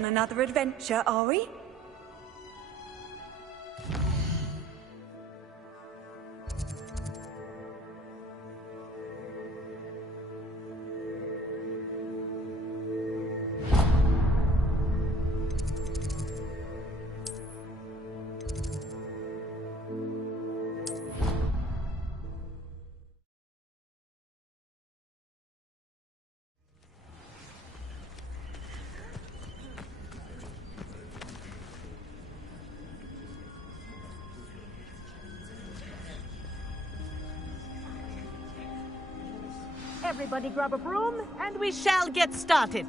on another adventure, are we? Everybody grab a broom, and we shall get started.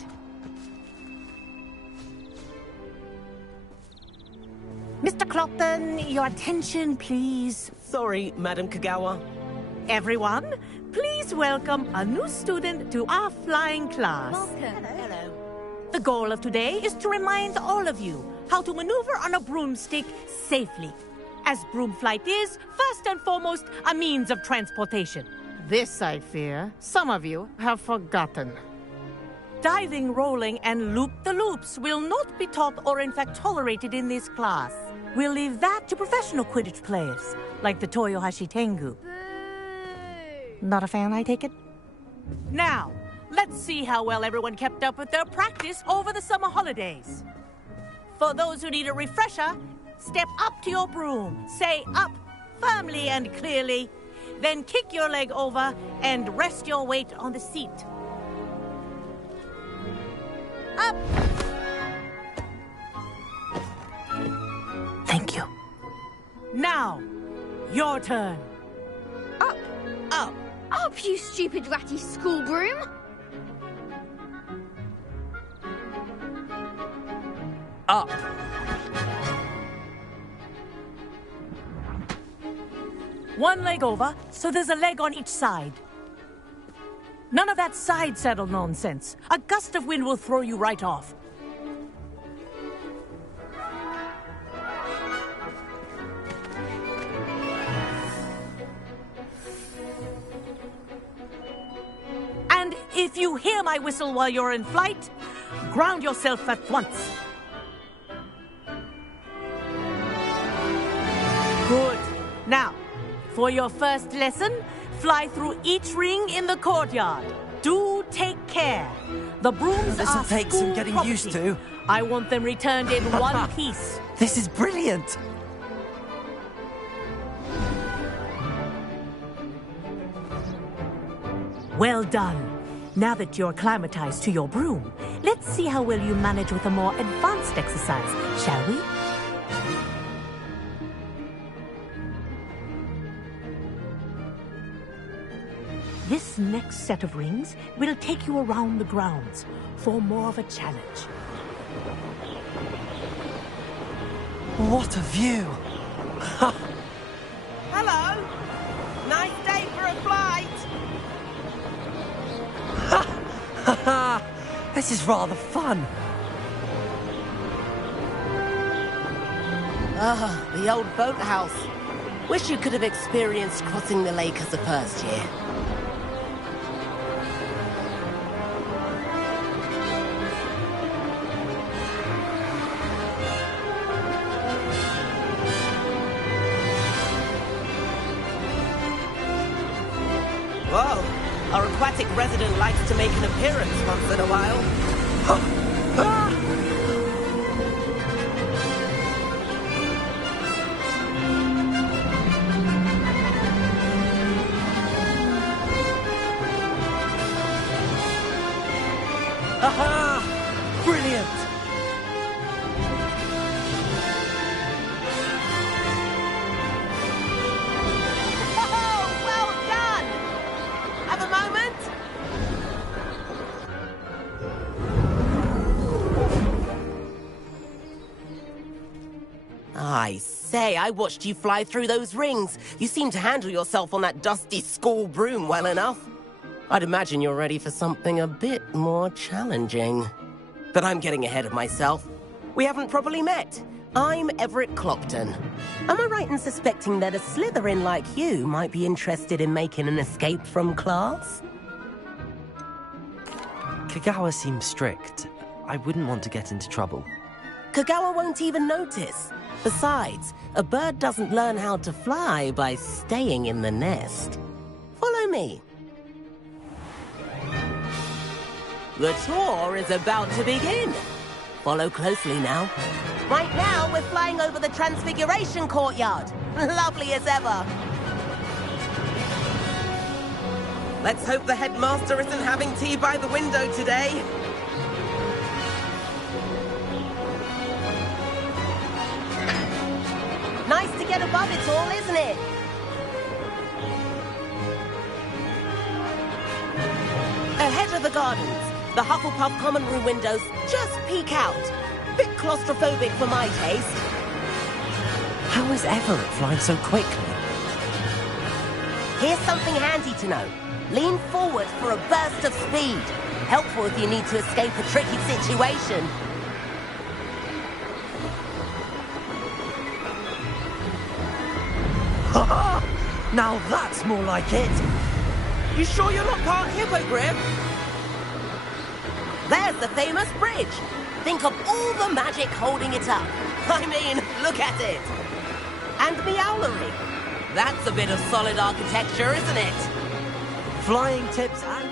Mr. Clopton, your attention, please. Sorry, Madam Kagawa. Everyone, please welcome a new student to our flying class. Welcome. Hello. The goal of today is to remind all of you how to maneuver on a broomstick safely, as broom flight is, first and foremost, a means of transportation. This, I fear, some of you have forgotten. Diving, rolling, and loop-the-loops will not be taught or in fact tolerated in this class. We'll leave that to professional Quidditch players, like the Toyohashi Tengu. Not a fan, I take it? Now, let's see how well everyone kept up with their practice over the summer holidays. For those who need a refresher, step up to your broom, say up firmly and clearly, then kick your leg over and rest your weight on the seat. Up! Thank you. Now, your turn. Up! Up! Up, you stupid ratty school broom! Up! One leg over, so there's a leg on each side. None of that side saddle nonsense. A gust of wind will throw you right off. And if you hear my whistle while you're in flight, ground yourself at once. Good. Now, for your first lesson, fly through each ring in the courtyard. Do take care. The brooms This'll are take some school getting property. used to. I want them returned in one piece. This is brilliant! Well done. Now that you're acclimatized to your broom, let's see how well you manage with a more advanced exercise, shall we? This next set of rings will take you around the grounds for more of a challenge. What a view! Hello! Nice day for a flight! This is rather fun. Ah, the old boathouse. Wish you could have experienced crossing the lake as a first year. Whoa! Our aquatic resident likes to make an appearance once in a while. Aha! Brilliant! Oh, well done! Have a moment? I say, I watched you fly through those rings. You seem to handle yourself on that dusty school broom well enough. I'd imagine you're ready for something a bit more challenging. But I'm getting ahead of myself. We haven't properly met. I'm Everett Clopton. Am I right in suspecting that a Slytherin like you might be interested in making an escape from class? Kagawa seems strict. I wouldn't want to get into trouble. Kagawa won't even notice. Besides, a bird doesn't learn how to fly by staying in the nest. Follow me. The tour is about to begin. Follow closely now. Right now, we're flying over the Transfiguration Courtyard. Lovely as ever. Let's hope the headmaster isn't having tea by the window today. Nice to get above it all, isn't it? Ahead of the gardens, the Hufflepuff common room windows just peek out. Bit claustrophobic for my taste. How is Everett flying so quickly? Here's something handy to know. Lean forward for a burst of speed. Helpful if you need to escape a tricky situation. Now that's more like it! You sure you're not part hippogriff? There's the famous bridge. Think of all the magic holding it up. I mean, look at it. And Meowlery. That's a bit of solid architecture, isn't it? Flying tips and...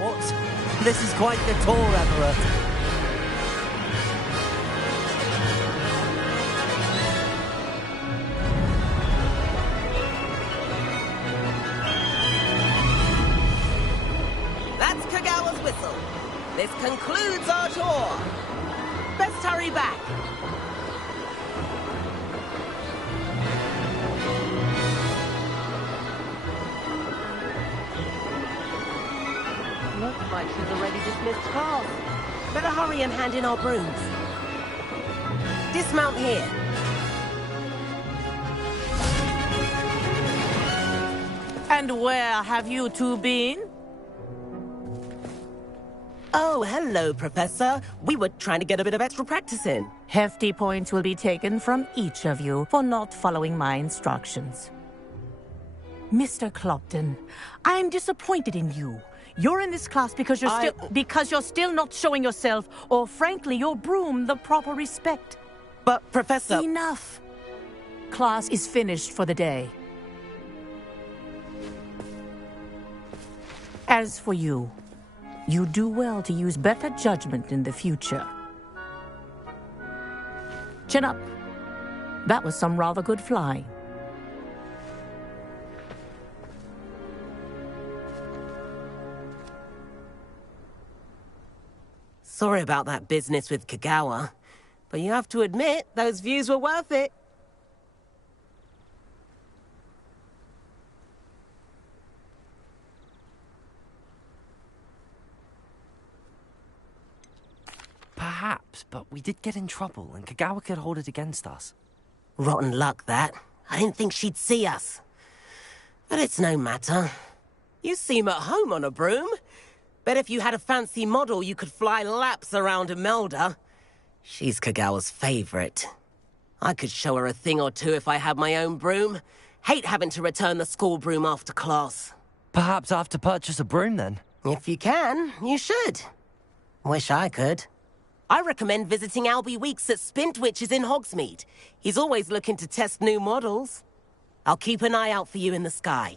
What? This is quite the tour, Everett. That's Kagawa's whistle. This concludes our tour. Best hurry back. Looks like she's already dismissed class. Better hurry and hand in our brooms. Dismount here. And where have you two been? Oh, hello, Professor. We were trying to get a bit of extra practice in. Hefty points will be taken from each of you for not following my instructions. Mr. Clopton, I'm disappointed in you. You're in this class because you're still not showing yourself, or frankly, your broom the proper respect. But, Professor... Enough. Class is finished for the day. As for you, you do well to use better judgment in the future. Chin up. That was some rather good flying. Sorry about that business with Kagawa, but you have to admit, those views were worth it. Perhaps, but we did get in trouble, and Kagawa could hold it against us. Rotten luck, that. I didn't think she'd see us. But it's no matter. You seem at home on a broom. Bet if you had a fancy model, you could fly laps around Imelda. She's Kagawa's favorite. I could show her a thing or two if I had my own broom. Hate having to return the school broom after class. Perhaps I have to purchase a broom, then? If you can, you should. Wish I could. I recommend visiting Albie Weeks at Spintwitches in Hogsmeade. He's always looking to test new models. I'll keep an eye out for you in the sky.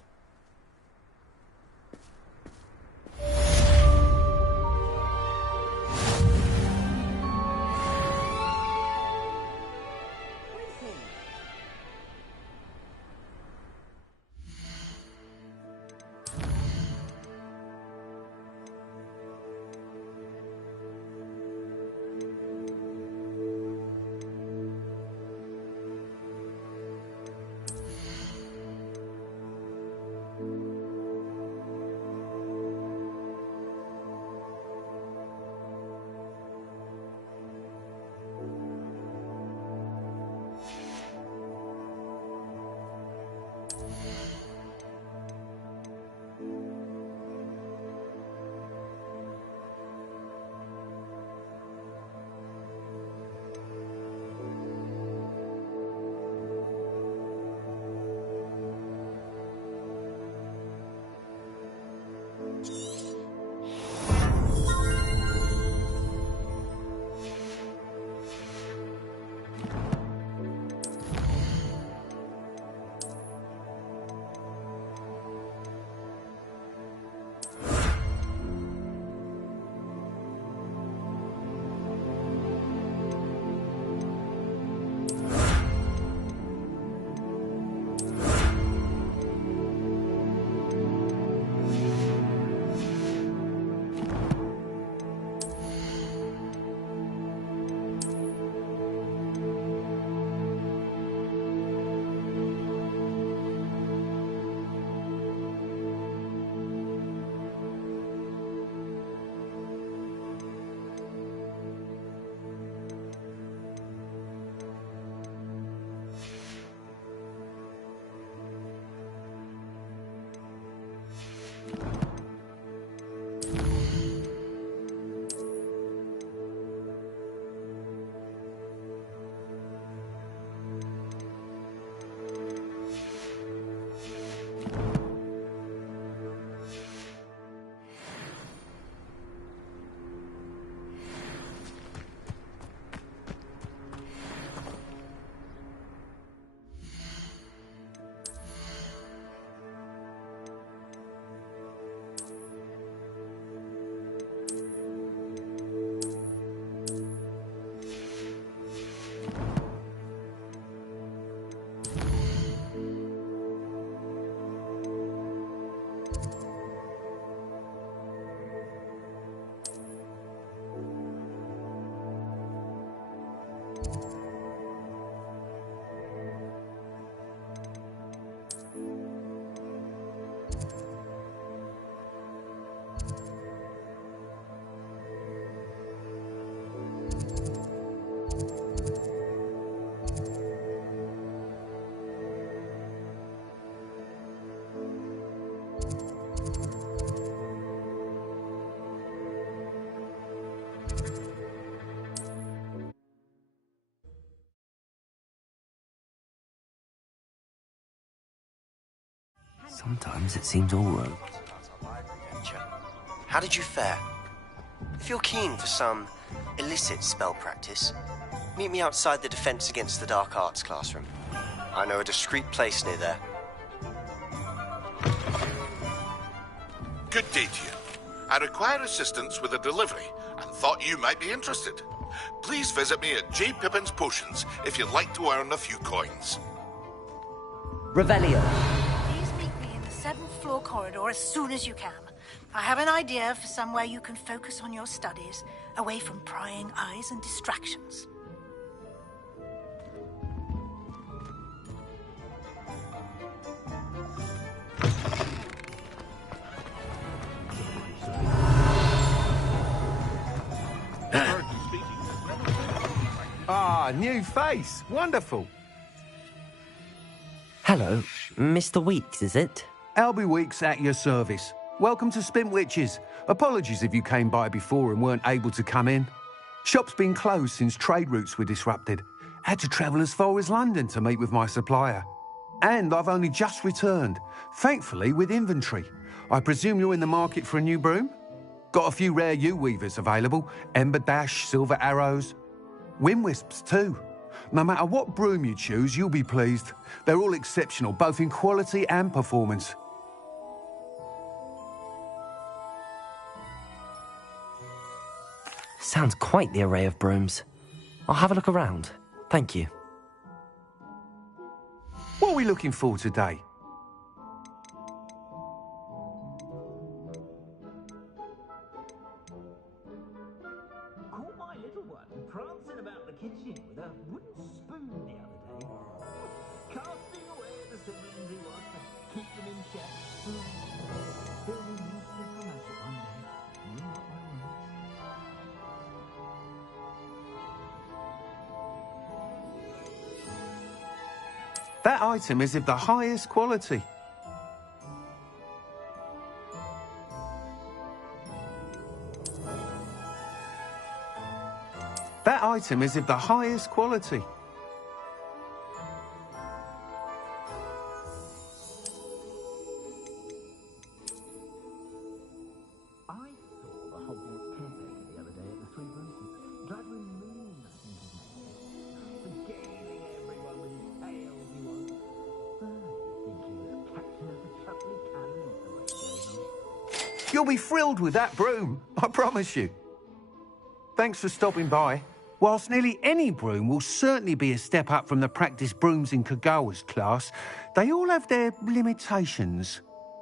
Sometimes it seems all right. How did you fare? If you're keen for some illicit spell practice, meet me outside the Defense Against the Dark Arts classroom. I know a discreet place near there. Good day to you. I require assistance with a delivery and thought you might be interested. Please visit me at J. Pippin's Potions if you'd like to earn a few coins. Revelio. Please meet me in the 7th floor corridor as soon as you can. I have an idea for somewhere you can focus on your studies, away from prying eyes and distractions. Ah, new face. Wonderful. Hello, Mr. Weeks, is it? Albie Weeks at your service. Welcome to Spintwitches. Apologies if you came by before and weren't able to come in. Shop's been closed since trade routes were disrupted. Had to travel as far as London to meet with my supplier. And I've only just returned, thankfully with inventory. I presume you're in the market for a new broom? Got a few rare U-weavers available. Ember Dash, Silver Arrows. Wind Wisps too. No matter what broom you choose, you'll be pleased. They're all exceptional, both in quality and performance. Sounds quite the array of brooms. I'll have a look around. Thank you. What are we looking for today? Caught my little one prancing about the kitchen with a wooden spoon the other day. Casting away the siblings he was to keep them in check. He'll be useful for magic one day. You mark my words. That item is of the highest quality. That item is of the highest quality. I saw the Hogwarts caretaker the other day at the Three Roses. Gladwin Moon, I think his name. Regaling everyone with his tales he was. I think he was captain of the Chutley Cannon is the way it's going on. You'll be thrilled with that broom, I promise you. Thanks for stopping by. Whilst nearly any broom will certainly be a step up from the practice brooms in Kagawa's class, they all have their limitations.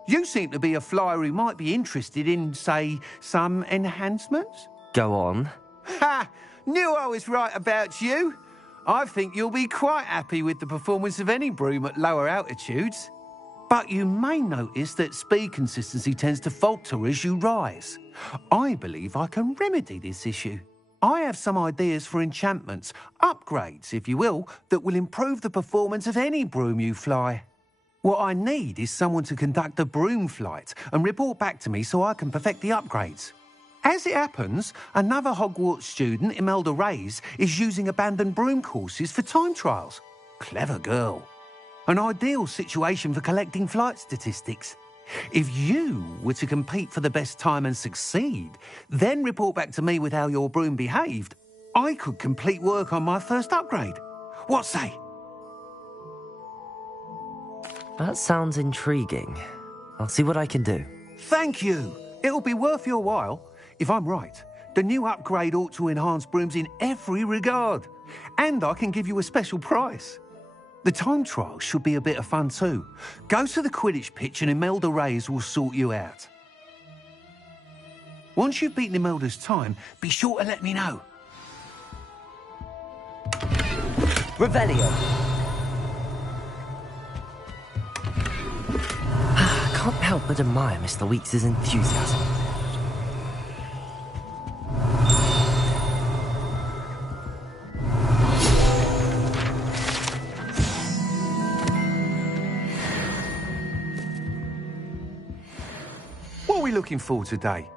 You seem to be a flyer who might be interested in, say, some enhancements? Go on. Ha! Knew I was right about you. I think you'll be quite happy with the performance of any broom at lower altitudes. But you may notice that speed consistency tends to falter as you rise. I believe I can remedy this issue. I have some ideas for enchantments, upgrades, if you will, that will improve the performance of any broom you fly. What I need is someone to conduct a broom flight and report back to me so I can perfect the upgrades. As it happens, another Hogwarts student, Imelda Reyes, is using abandoned broom courses for time trials. Clever girl. An ideal situation for collecting flight statistics. If you were to compete for the best time and succeed, then report back to me with how your broom behaved, I could complete work on my first upgrade. What say? That sounds intriguing. I'll see what I can do. Thank you. It'll be worth your while. If I'm right, the new upgrade ought to enhance brooms in every regard. And I can give you a special price. The time trial should be a bit of fun too. Go to the Quidditch pitch and Imelda Reyes will sort you out. Once you've beaten Imelda's time, be sure to let me know. Revelio. I can't help but admire Mr. Weeks' enthusiasm. What are we looking for today?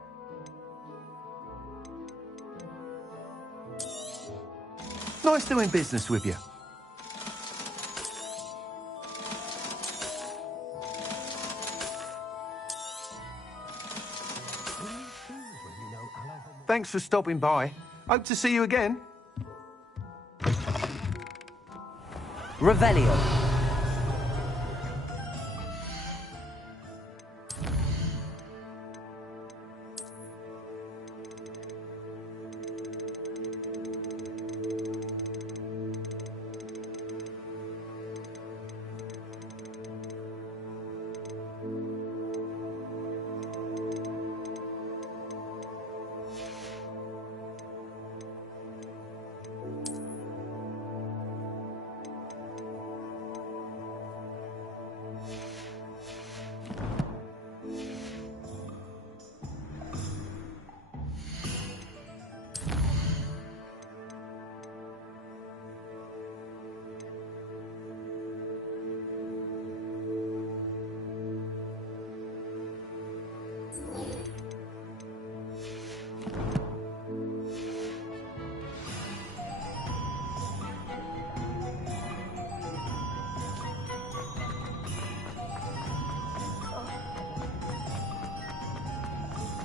Nice doing business with you. Thanks for stopping by. Hope to see you again. Revelio.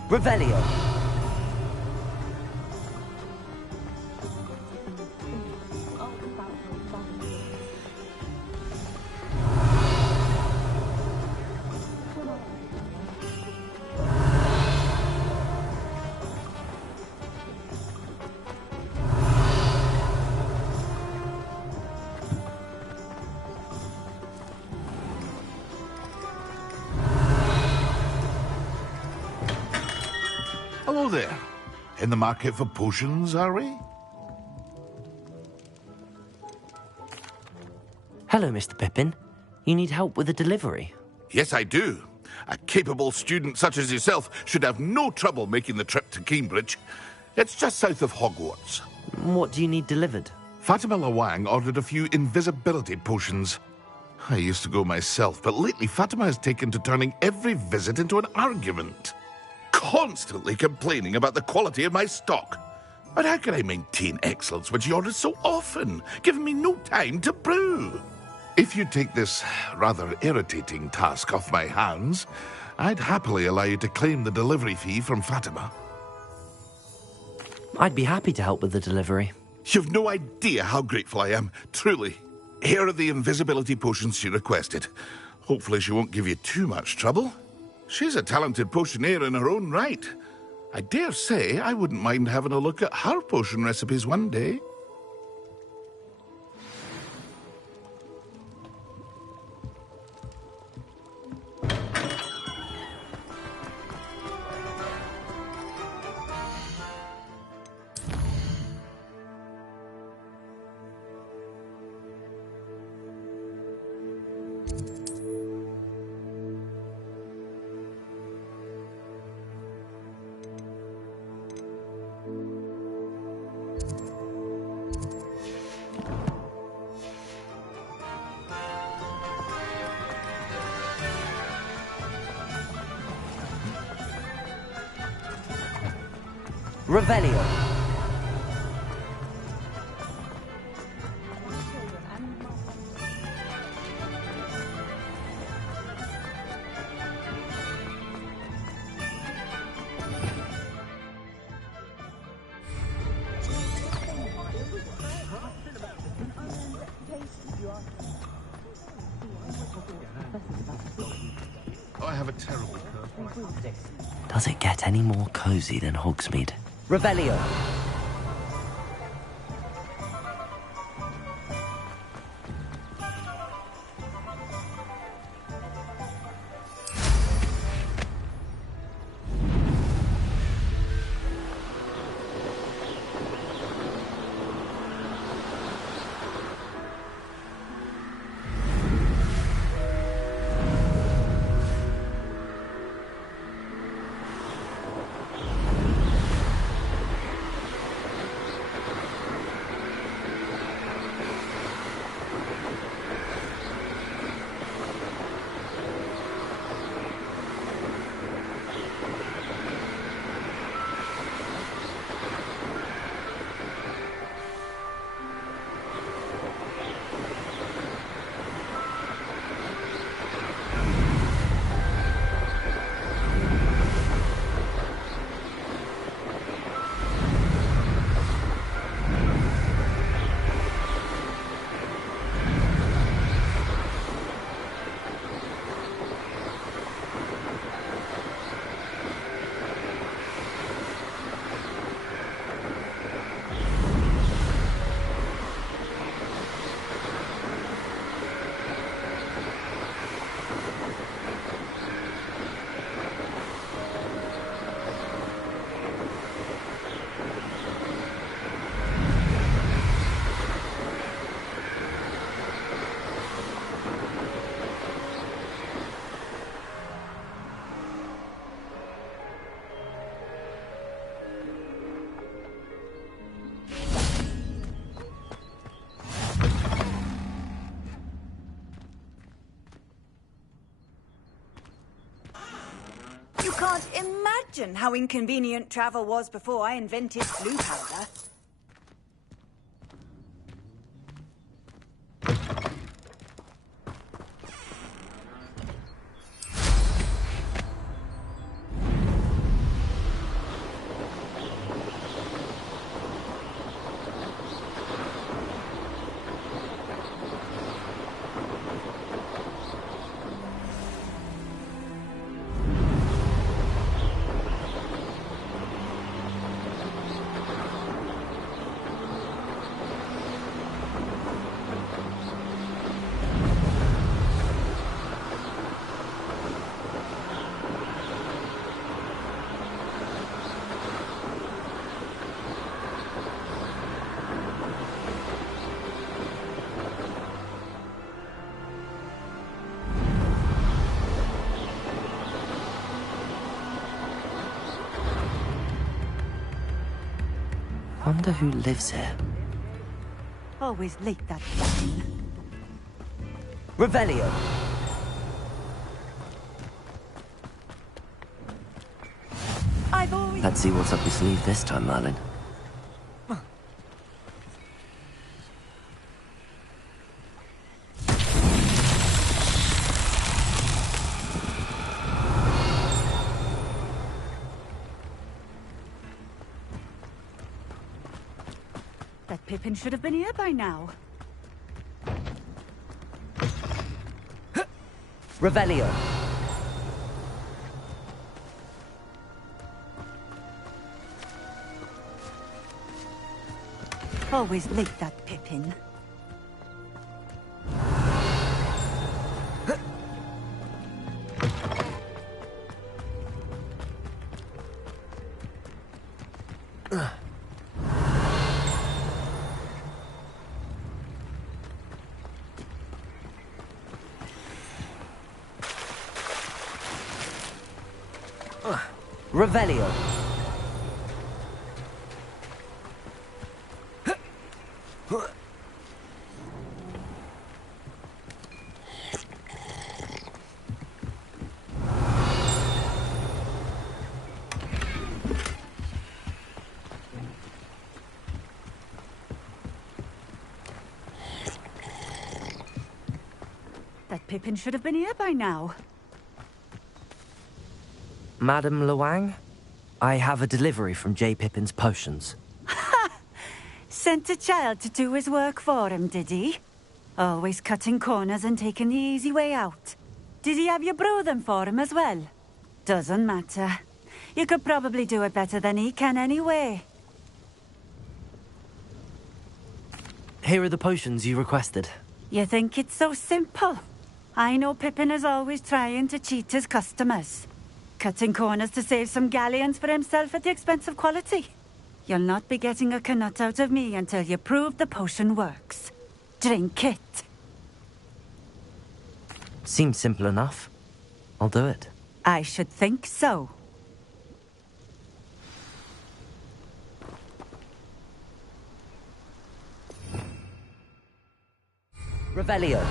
Revelio. Hello there. In the market for potions, are we? Hello, Mr. Pippin. You need help with a delivery? Yes, I do. A capable student such as yourself should have no trouble making the trip to Cambridge. It's just south of Hogwarts. What do you need delivered? Fatima Lawang ordered a few invisibility potions. I used to go myself, but lately Fatima has taken to turning every visit into an argument. Constantly complaining about the quality of my stock. But how can I maintain excellence when she orders so often, giving me no time to brew? If you take this rather irritating task off my hands, I'd happily allow you to claim the delivery fee from Fatima. I'd be happy to help with the delivery. You've no idea how grateful I am, truly. Here are the invisibility potions she requested. Hopefully she won't give you too much trouble. She's a talented potioneer in her own right. I dare say I wouldn't mind having a look at her potion recipes one day. Revelio. I have a terrible curse. Does it get any more cozy than Hogsmeade? Revelio. You can't imagine how inconvenient travel was before I invented blue powder. Wonder who lives here. Always late, that fucking. Revelio. I've always. Let's see what's up your sleeve this time, Merlin. That Pippin should have been here by now. Revelio. Always late, that Pippin. Revelio. That Pippin should have been here by now. Madam Luang, I have a delivery from J. Pippin's Potions. Sent a child to do his work for him, did he? Always cutting corners and taking the easy way out. Did he have you brew them for him as well? Doesn't matter. You could probably do it better than he can anyway. Here are the potions you requested. You think it's so simple? I know Pippin is always trying to cheat his customers. Cutting corners to save some galleons for himself at the expense of quality. You'll not be getting a canut out of me until you prove the potion works. Drink it. Seems simple enough. I'll do it. I should think so. Revelio.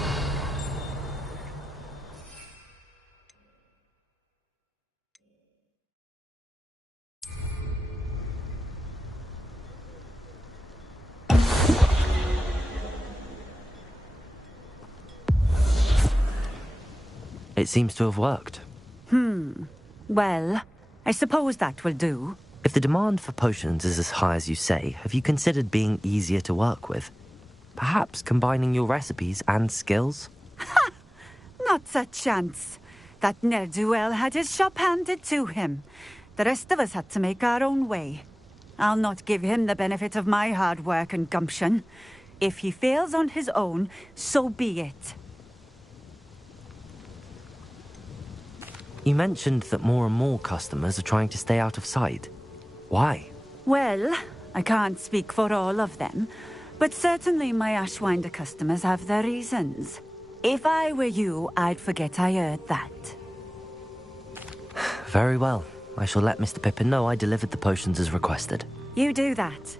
It seems to have worked. Well, I suppose that will do. If the demand for potions is as high as you say, have you considered being easier to work with? Perhaps combining your recipes and skills? Not a chance. That ne'er-do-well had his shop handed to him. The rest of us had to make our own way. I'll not give him the benefit of my hard work and gumption. If he fails on his own, so be it. You mentioned that more and more customers are trying to stay out of sight. Why? Well, I can't speak for all of them, but certainly my Ashwinder customers have their reasons. If I were you, I'd forget I heard that. Very well. I shall let Mr. Pippin know I delivered the potions as requested. You do that.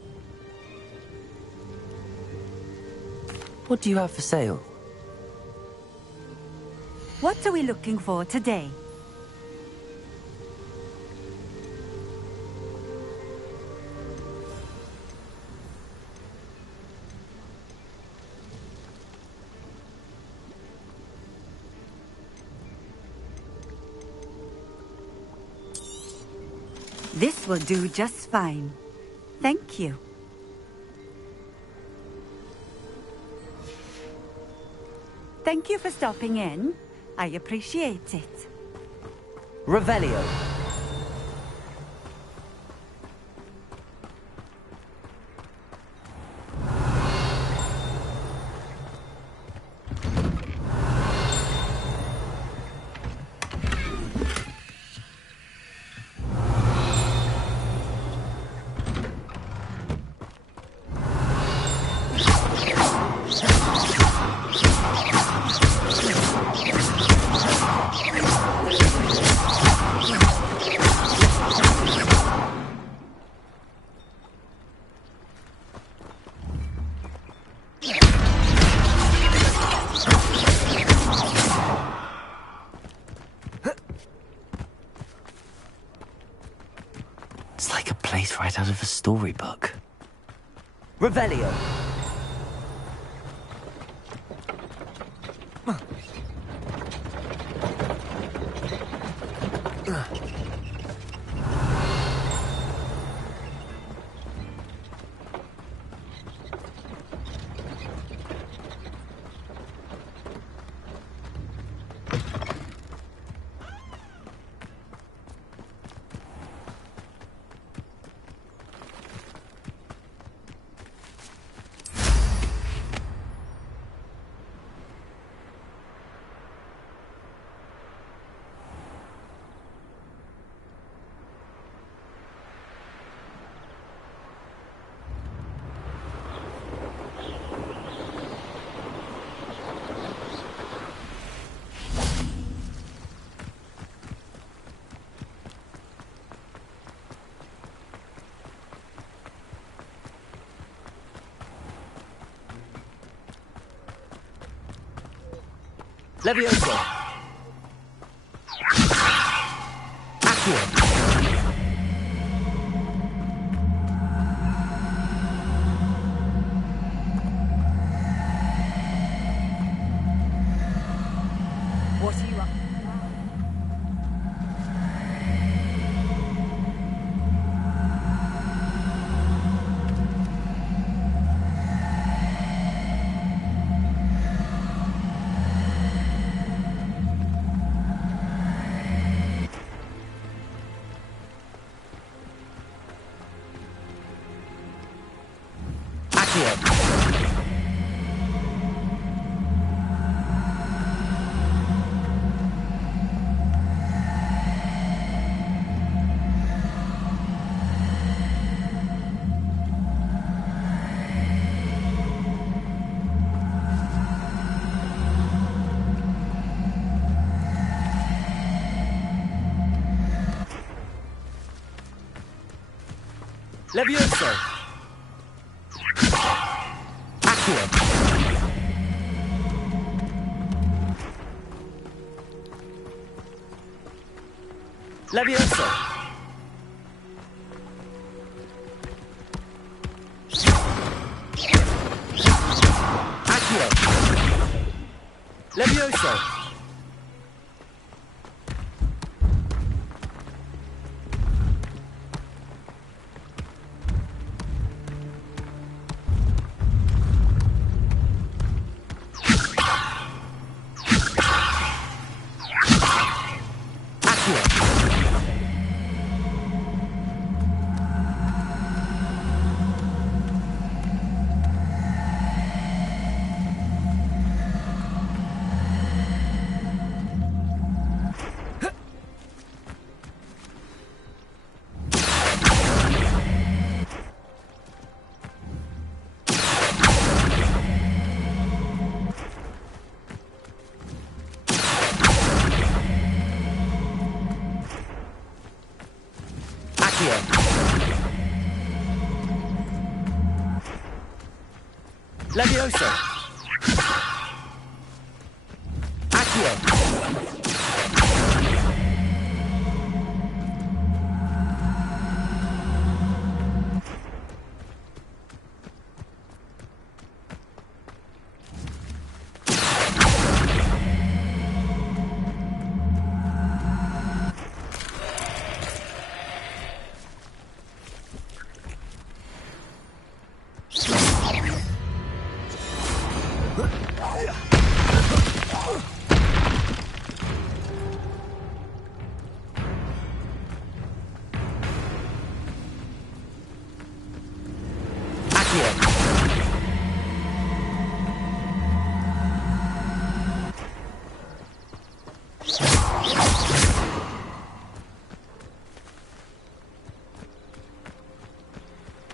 What do you have for sale? What are we looking for today? This will do just fine. Thank you. Thank you for stopping in. I appreciate it. Revelio. face right out of a storybook. Revelio. Levioso. Accio. What are you up Levioso. Accio. Levioso. Accio. Levioso. Levioso. Accio.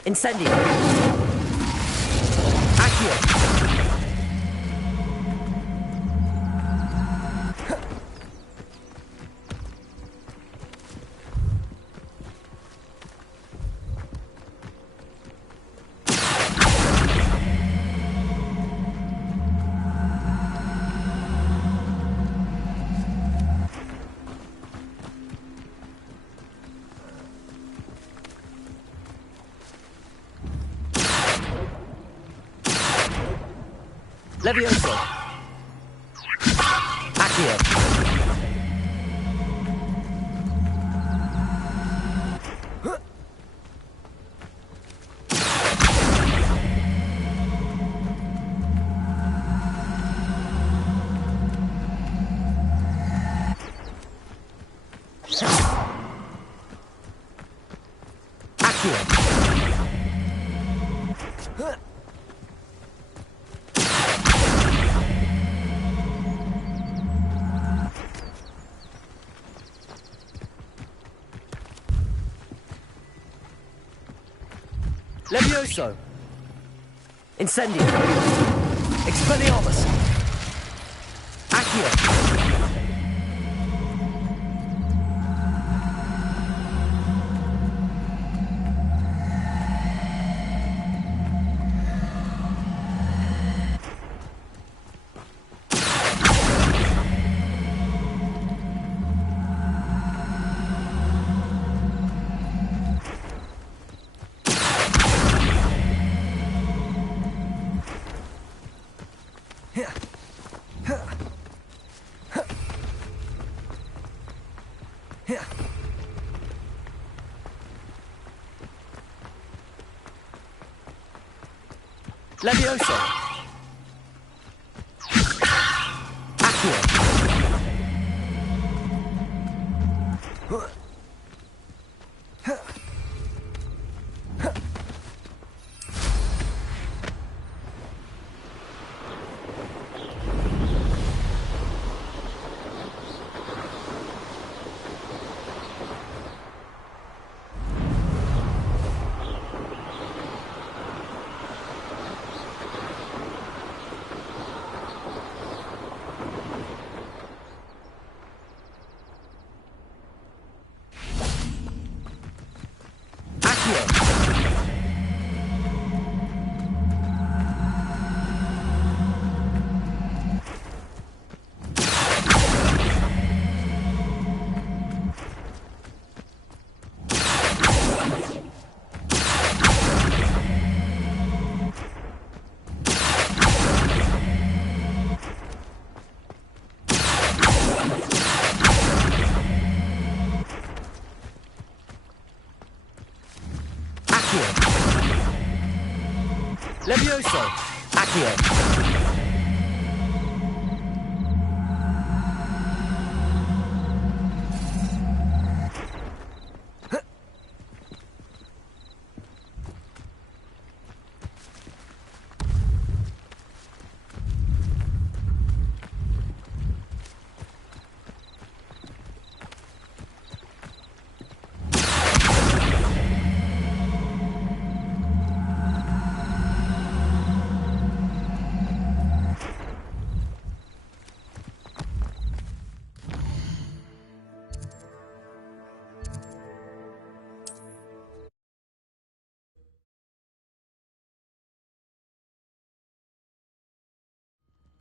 Incendio. Accio. Levioso. Accio. Levioso. Incendio. Expelliarmus. Accio. Levioso. Accio. Levioso. Accio.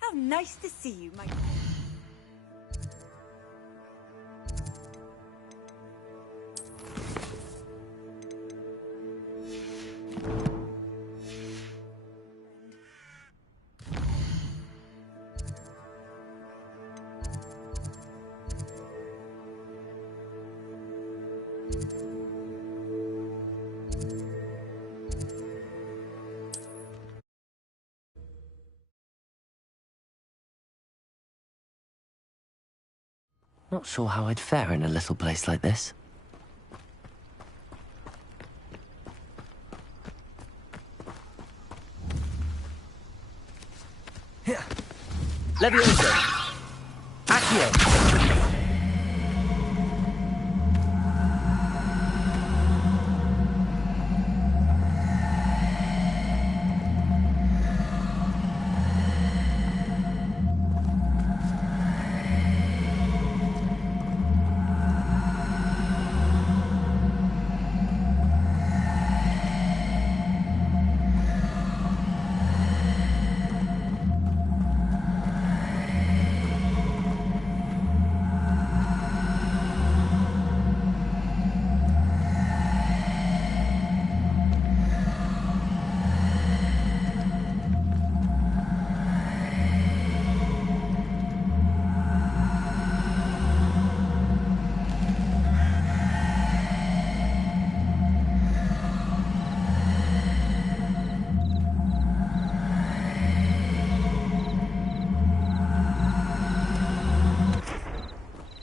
How nice to see you, my... Not sure how I'd fare in a little place like this. Levioso. Accio.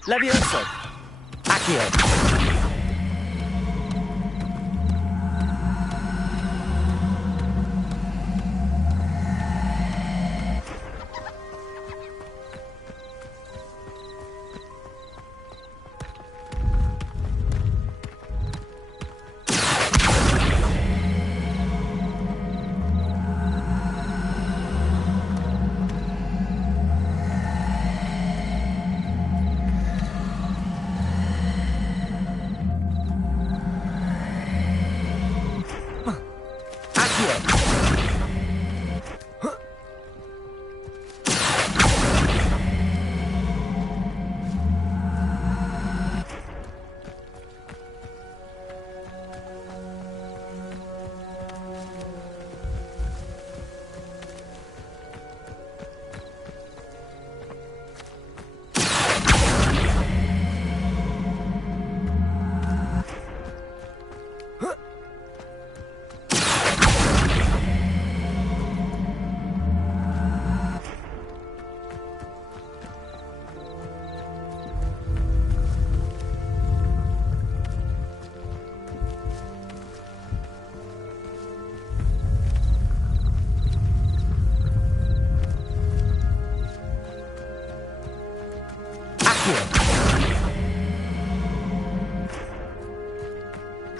Levioso. Accio.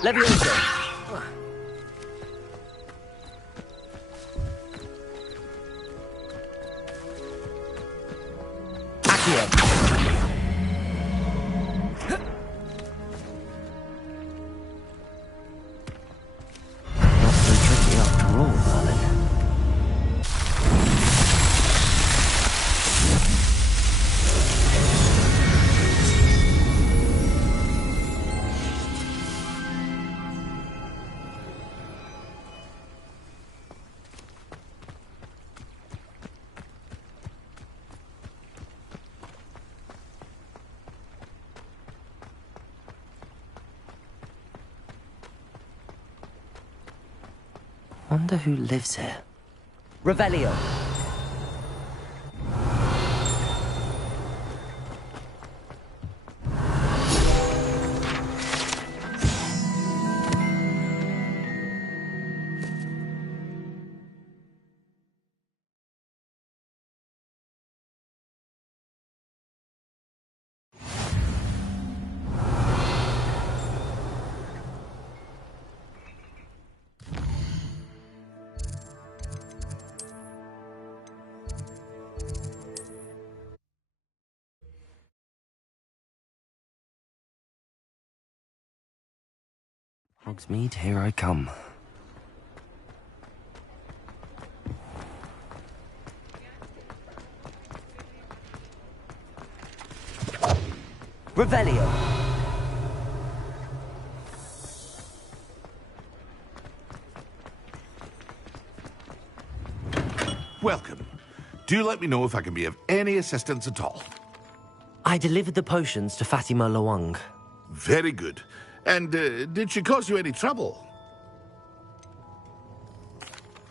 Levioso. Accio. Not so tricky after all, Merlin. Wonder who lives here. Revelio. Hogsmeade, here I come. Revelio. Welcome. Do let me know if I can be of any assistance at all. I delivered the potions to Fatima Lawang. Very good. And did she cause you any trouble?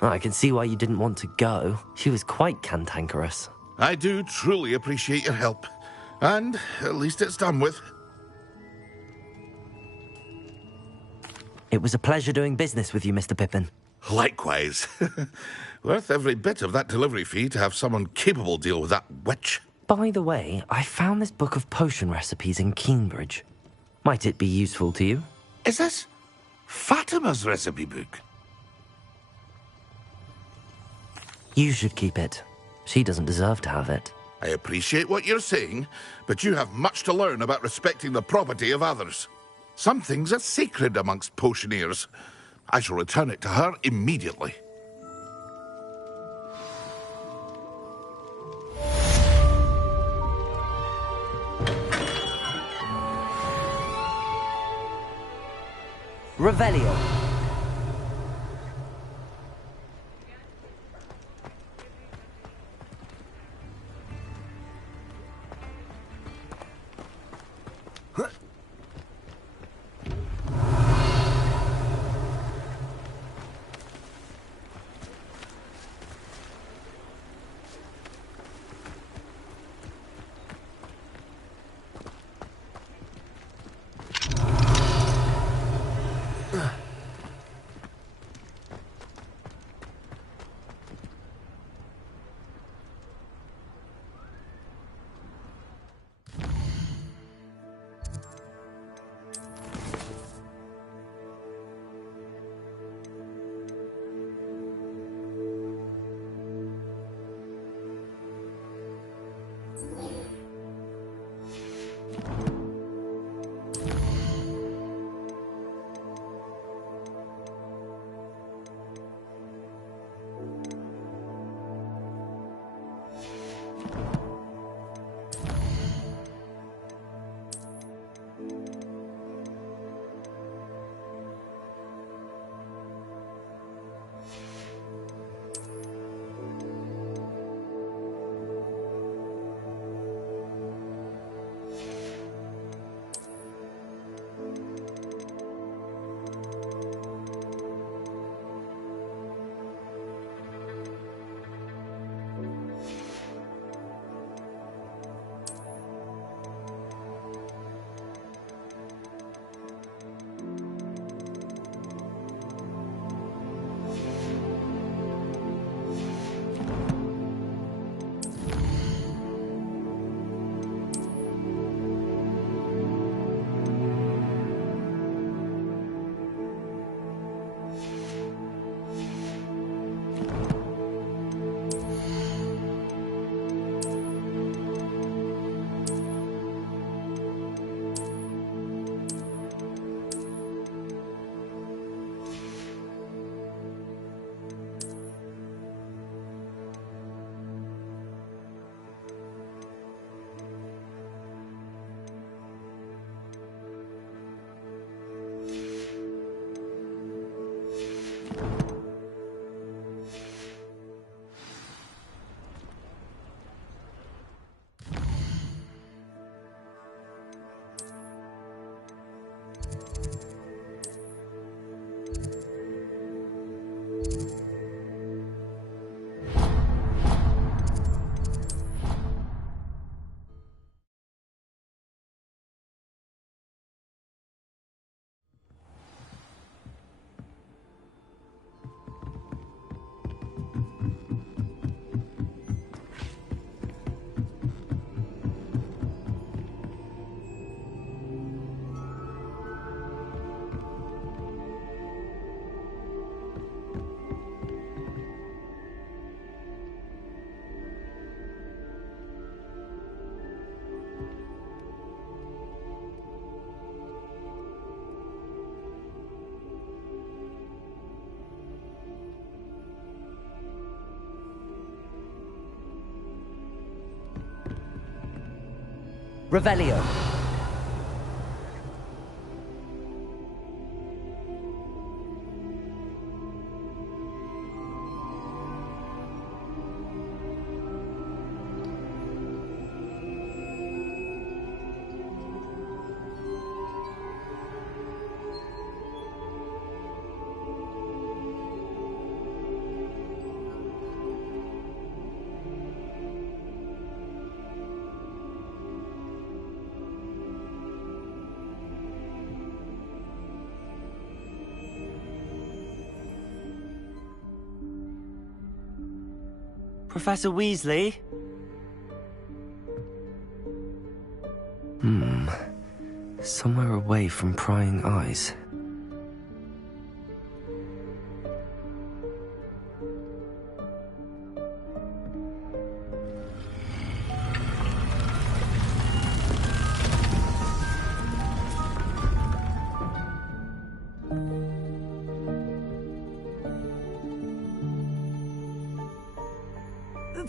I can see why you didn't want to go. She was quite cantankerous. I do truly appreciate your help. And at least it's done with. It was a pleasure doing business with you, Mr. Pippin. Likewise. Worth every bit of that delivery fee to have someone capable deal with that witch. By the way, I found this book of potion recipes in Cambridge. Might it be useful to you? Is this Fatima's recipe book? You should keep it. She doesn't deserve to have it. I appreciate what you're saying, but you have much to learn about respecting the property of others. Some things are sacred amongst potioneers. I shall return it to her immediately. Revelio. Revelio. Professor Weasley? Somewhere away from prying eyes.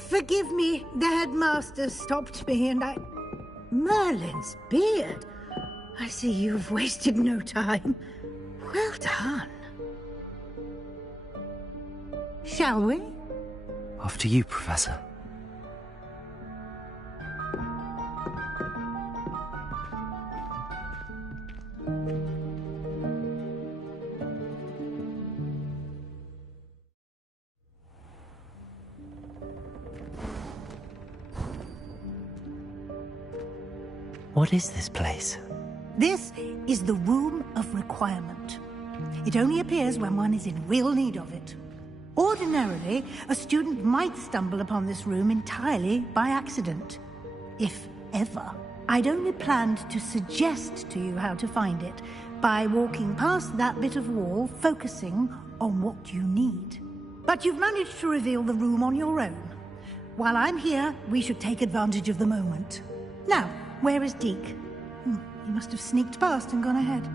Forgive me, the headmaster stopped me and I... Merlin's beard. I see you've wasted no time. Well done. Shall we? After you, Professor. What is this place? This is the Room of Requirement. It only appears when one is in real need of it. Ordinarily, a student might stumble upon this room entirely by accident. If ever. I'd only planned to suggest to you how to find it by walking past that bit of wall, focusing on what you need. But you've managed to reveal the room on your own. While I'm here, we should take advantage of the moment. Now, where is Deke? He must have sneaked past and gone ahead.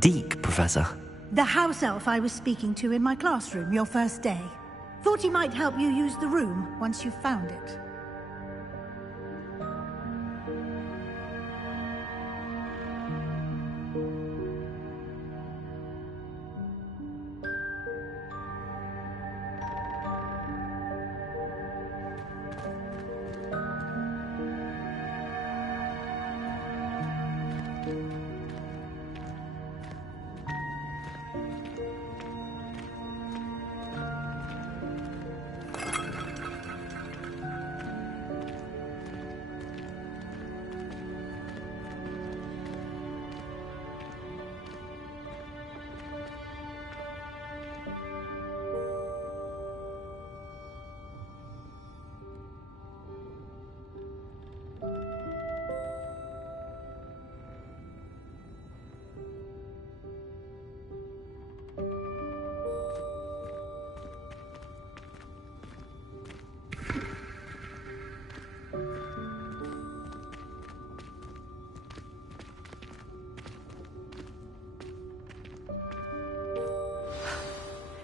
Deke, Professor. The house elf I was speaking to in my classroom your first day. Thought he might help you use the room once you've found it.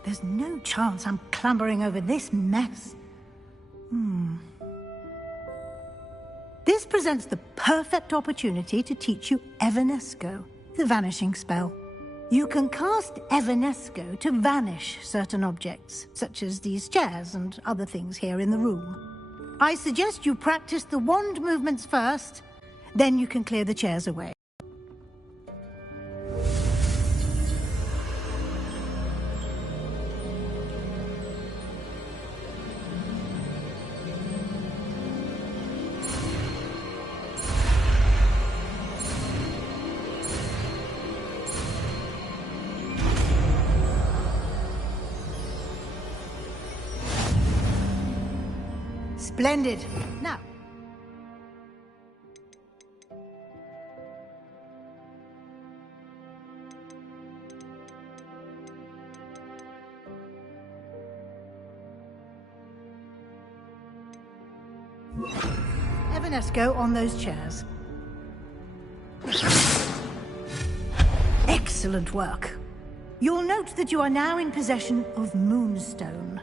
There's no chance I'm clambering over this mess. This presents the perfect opportunity to teach you Evanesco, the vanishing spell. You can cast Evanesco to vanish certain objects, such as these chairs and other things here in the room. I suggest you practice the wand movements first, then you can clear the chairs away. Splendid. Now. Evanesco on those chairs. Excellent work. You'll note that you are now in possession of Moonstone.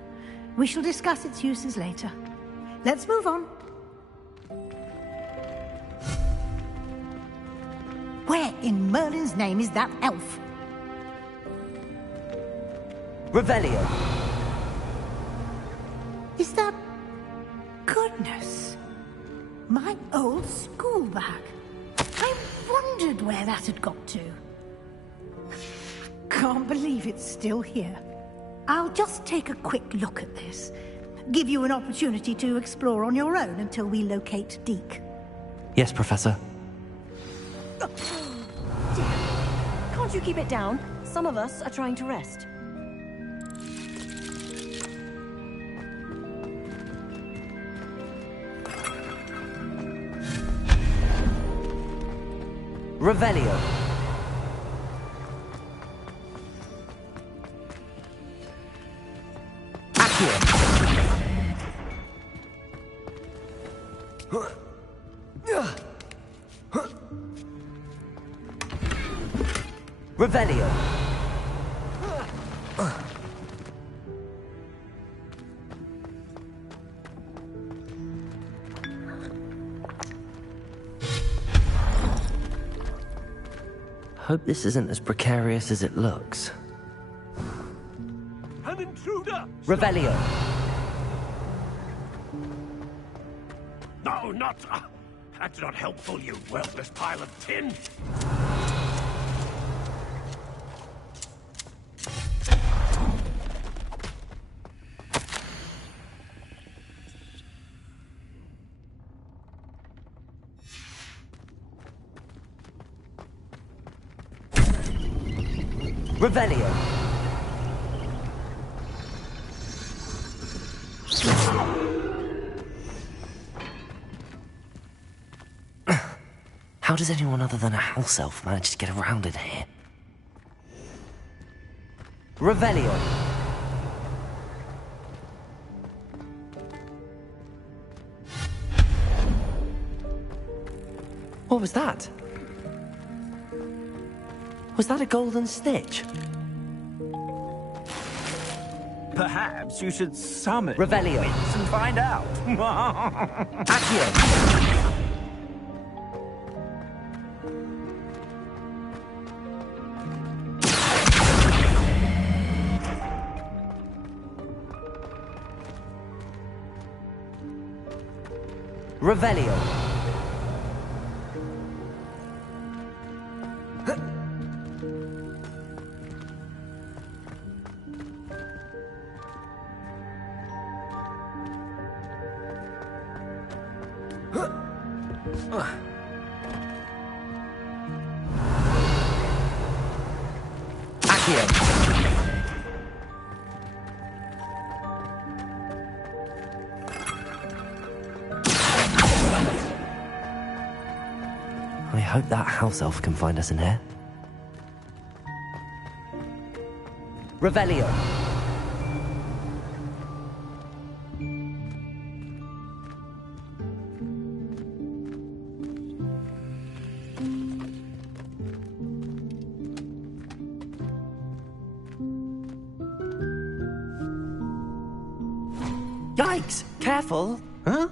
We shall discuss its uses later. Let's move on. in Merlin's name is that elf? Revelio. Is that... Goodness. My old school bag. I wondered where that had got to. Can't believe it's still here. I'll just take a quick look at this. Give you an opportunity to explore on your own until we locate Deke. Yes, Professor. Can't you keep it down? Some of us are trying to rest. Revelio. Accio. Revelio. Hope this isn't as precarious as it looks. An intruder! Revelio. No, not... that's not helpful, you worthless pile of tin! Revelio. How does anyone other than a house elf manage to get around in here? Revelio. What was that? Was that a golden snitch? Perhaps you should summon Revelio. winds and find out. Accio. Revelio. Accio. I hope that house elf can find us in here. Revelio. Yikes! Careful! Huh?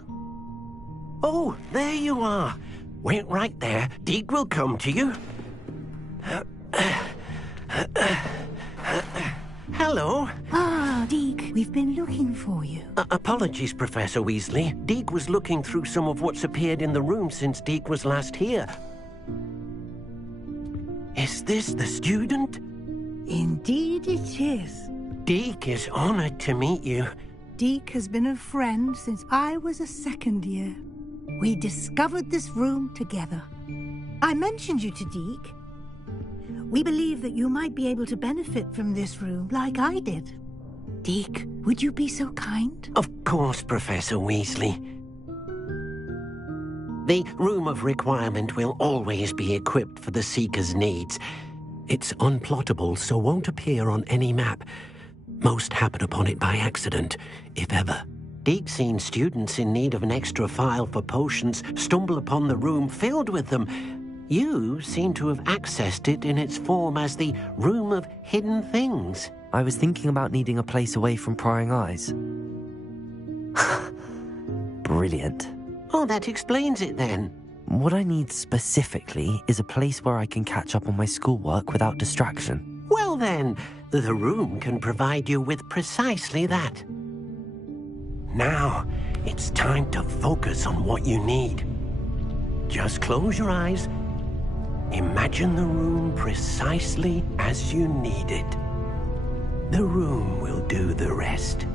Oh, there you are. Wait right there. Deke will come to you. Hello. Ah, Deke, we've been looking for you. Apologies, Professor Weasley. Deke was looking through some of what's appeared in the room since Deke was last here. Is this the student? Indeed it is. Deke is honored to meet you. Deke has been a friend since I was a second year. We discovered this room together. I mentioned you to Deke. We believe that you might be able to benefit from this room like I did. Deke, would you be so kind? Of course, Professor Weasley. The Room of Requirement will always be equipped for the Seeker's needs. It's unplottable, so won't appear on any map. Most happen upon it by accident, if ever. Deke's seen students in need of an extra file for potions stumble upon the room filled with them. You seem to have accessed it in its form as the Room of Hidden Things. I was thinking about needing a place away from prying eyes. Brilliant. Oh, that explains it then. What I need specifically is a place where I can catch up on my schoolwork without distraction. Well then, the room can provide you with precisely that. Now, it's time to focus on what you need. Just close your eyes. Imagine the room precisely as you need it. The room will do the rest.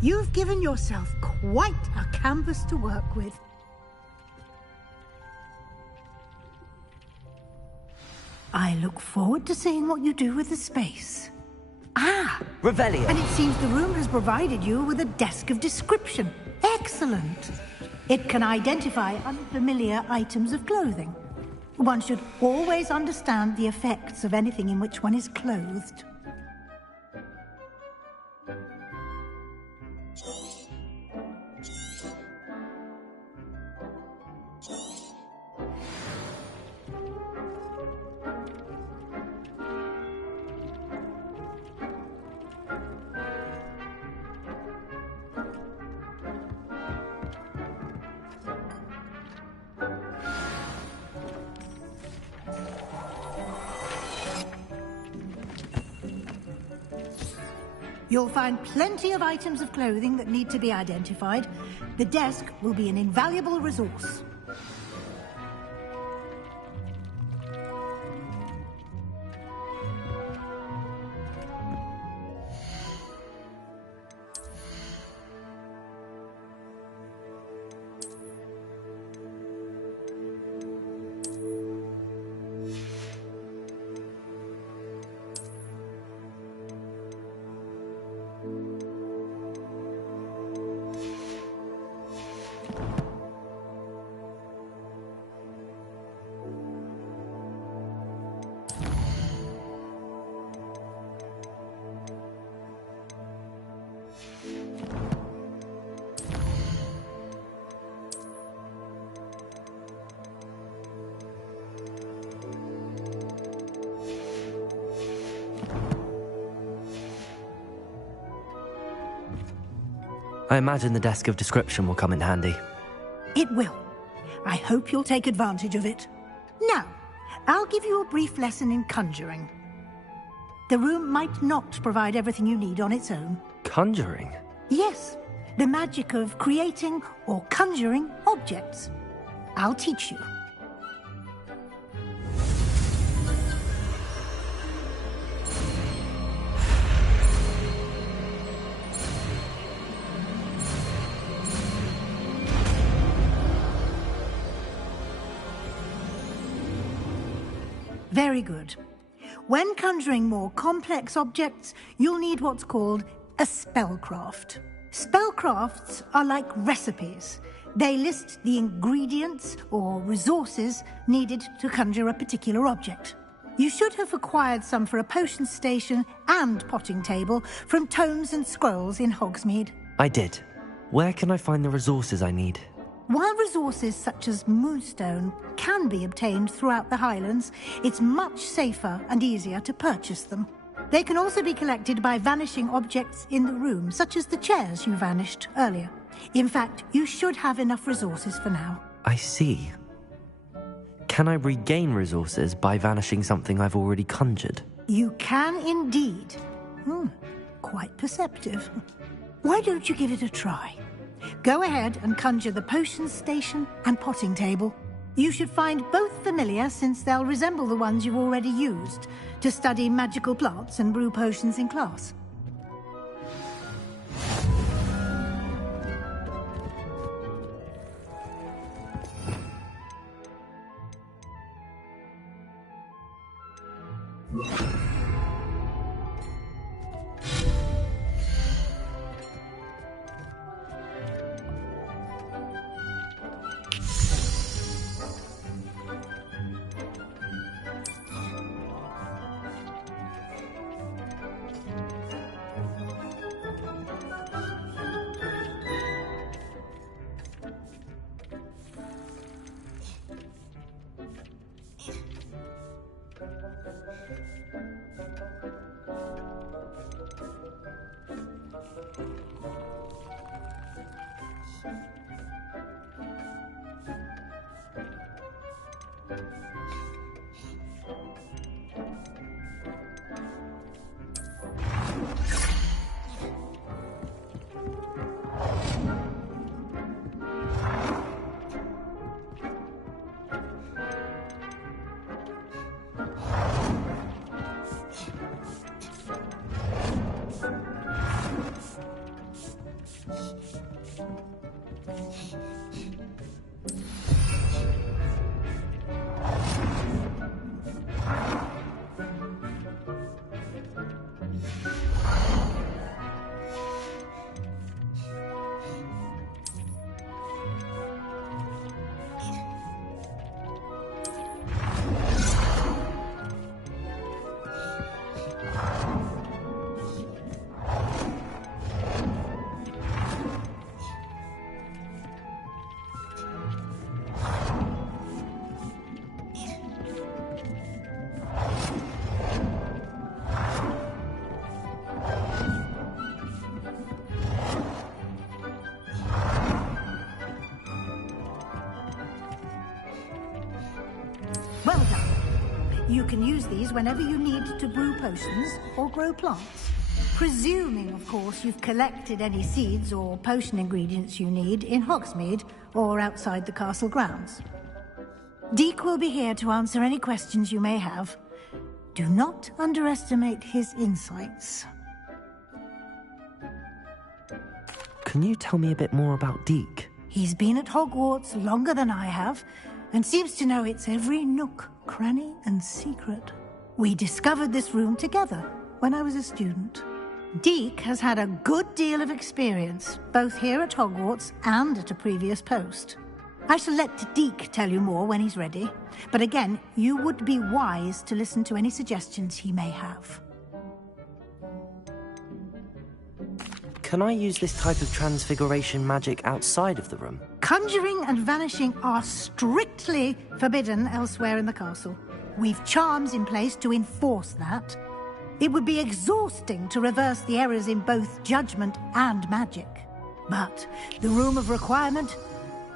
You've given yourself quite a canvas to work with. I look forward to seeing what you do with the space. Ah! Revelio. And it seems the room has provided you with a desk of description. Excellent! It can identify unfamiliar items of clothing. One should always understand the effects of anything in which one is clothed. You'll find plenty of items of clothing that need to be identified. The desk will be an invaluable resource. I imagine the desk of description will come in handy. It will. I hope you'll take advantage of it. Now, I'll give you a brief lesson in conjuring. The room might not provide everything you need on its own. Conjuring? Yes, the magic of creating or conjuring objects. I'll teach you. Very good. When conjuring more complex objects, you'll need what's called a spellcraft. Spellcrafts are like recipes. They list the ingredients or resources needed to conjure a particular object. You should have acquired some for a potion station and potting table from tomes and scrolls in Hogsmeade. I did. Where can I find the resources I need? While resources such as moonstone can be obtained throughout the Highlands, it's much safer and easier to purchase them. They can also be collected by vanishing objects in the room, such as the chairs you vanished earlier. In fact, you should have enough resources for now. I see. Can I regain resources by vanishing something I've already conjured? You can indeed. Quite perceptive. Why don't you give it a try? Go ahead and conjure the potion station and potting table. You should find both familiar, since they'll resemble the ones you've already used to study magical plants and brew potions in class. You can use these whenever you need to brew potions or grow plants. Presuming, of course, you've collected any seeds or potion ingredients you need in Hogsmeade or outside the castle grounds. Deke will be here to answer any questions you may have. Do not underestimate his insights. Can you tell me a bit more about Deke? He's been at Hogwarts longer than I have, and seems to know its every nook, cranny, and secret. We discovered this room together when I was a student. Deke has had a good deal of experience, both here at Hogwarts and at a previous post. I shall let Deke tell you more when he's ready, but again, you would be wise to listen to any suggestions he may have. Can I use this type of transfiguration magic outside of the room? Conjuring and vanishing are strictly forbidden elsewhere in the castle. We've charms in place to enforce that. It would be exhausting to reverse the errors in both judgment and magic. But the Room of Requirement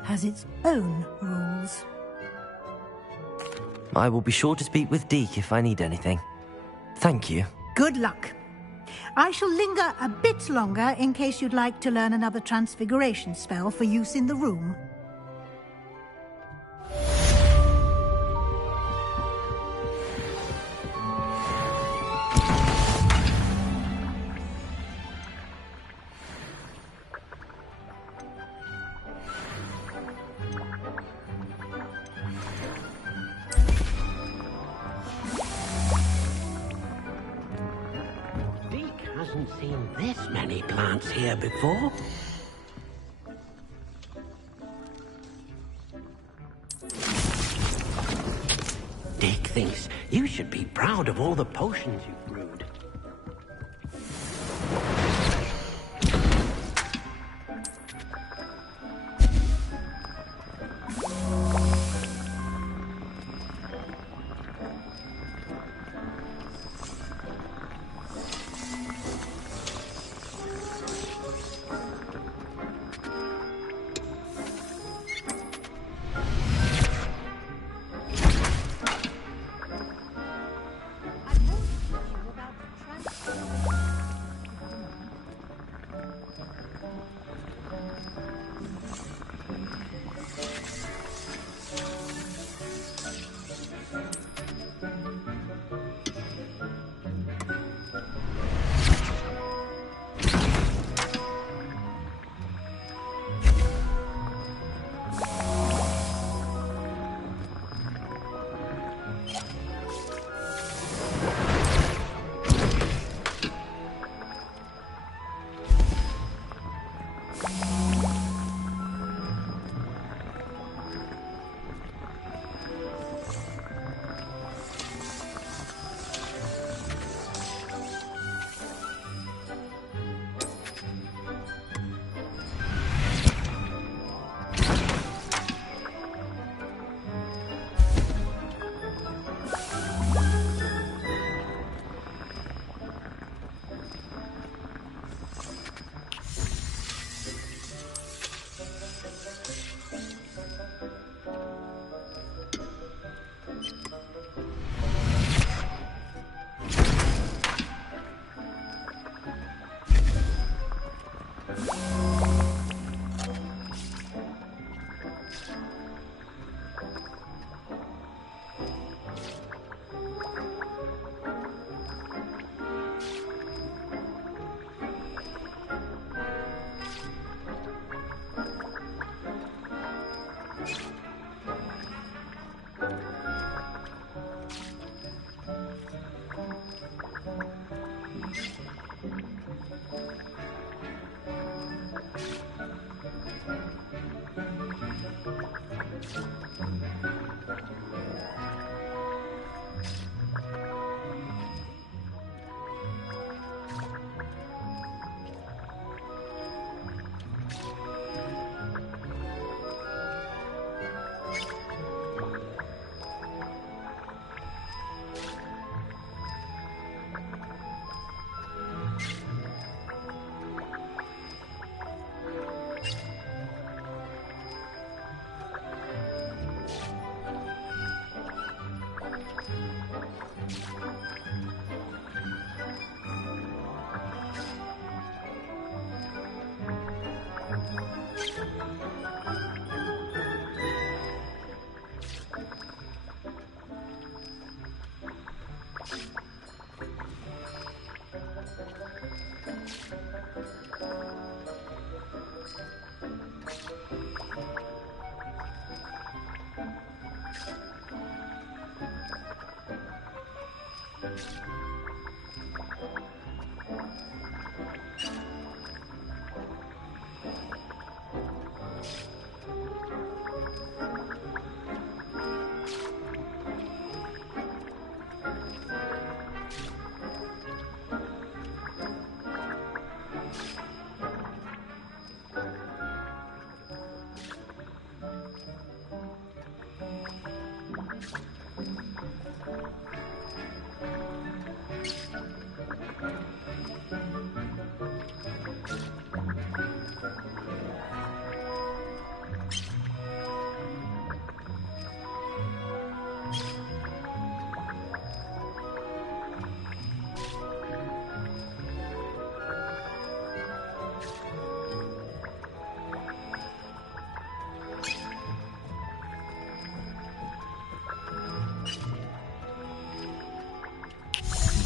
has its own rules. I will be sure to speak with Deke if I need anything. Thank you. Good luck. I shall linger a bit longer in case you'd like to learn another transfiguration spell for use in the room. Hasn't seen this many plants here before. Dick thinks you should be proud of all the potions you've brewed.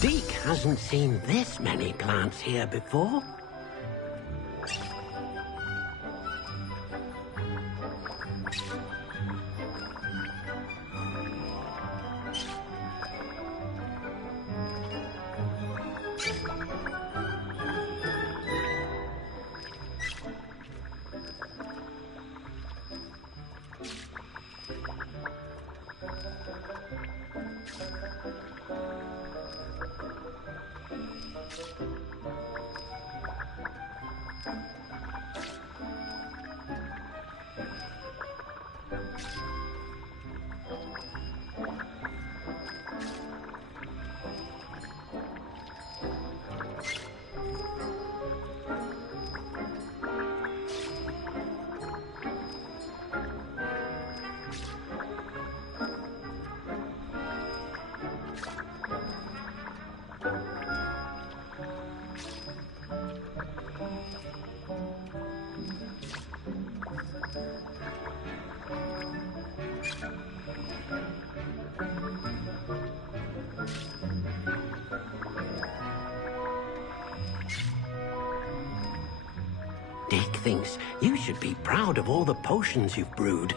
Zeke hasn't seen this many plants here before. Dick thinks you should be proud of all the potions you've brewed.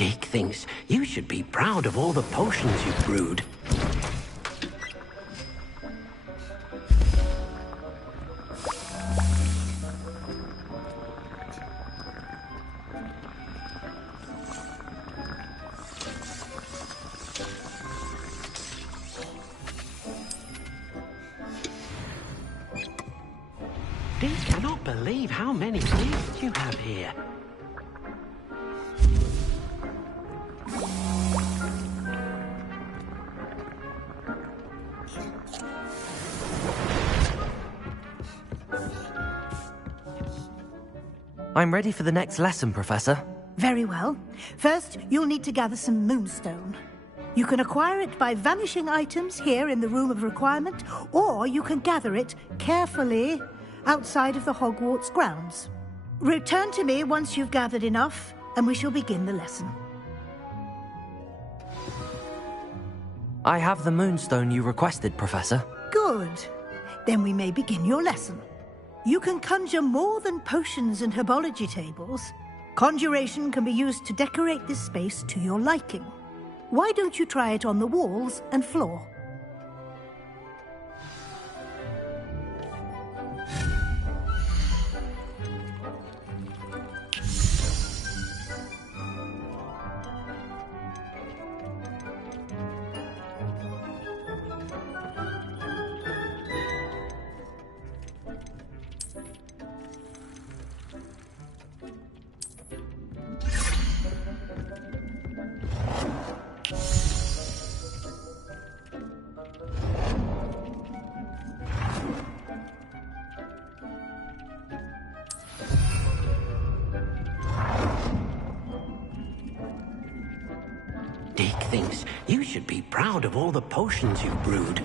Dick thinks you should be proud of all the potions you've brewed. Dick cannot believe how many beasts you have here. I'm ready for the next lesson, Professor. Very well. First, you'll need to gather some moonstone. You can acquire it by vanishing items here in the Room of Requirement, or you can gather it carefully outside of the Hogwarts grounds. Return to me once you've gathered enough, and we shall begin the lesson. I have the moonstone you requested, Professor. Good. Then we may begin your lesson. You can conjure more than potions and herbology tables. Conjuration can be used to decorate this space to your liking. Why don't you try it on the walls and floor? Dick thinks you should be proud of all the potions you've brewed.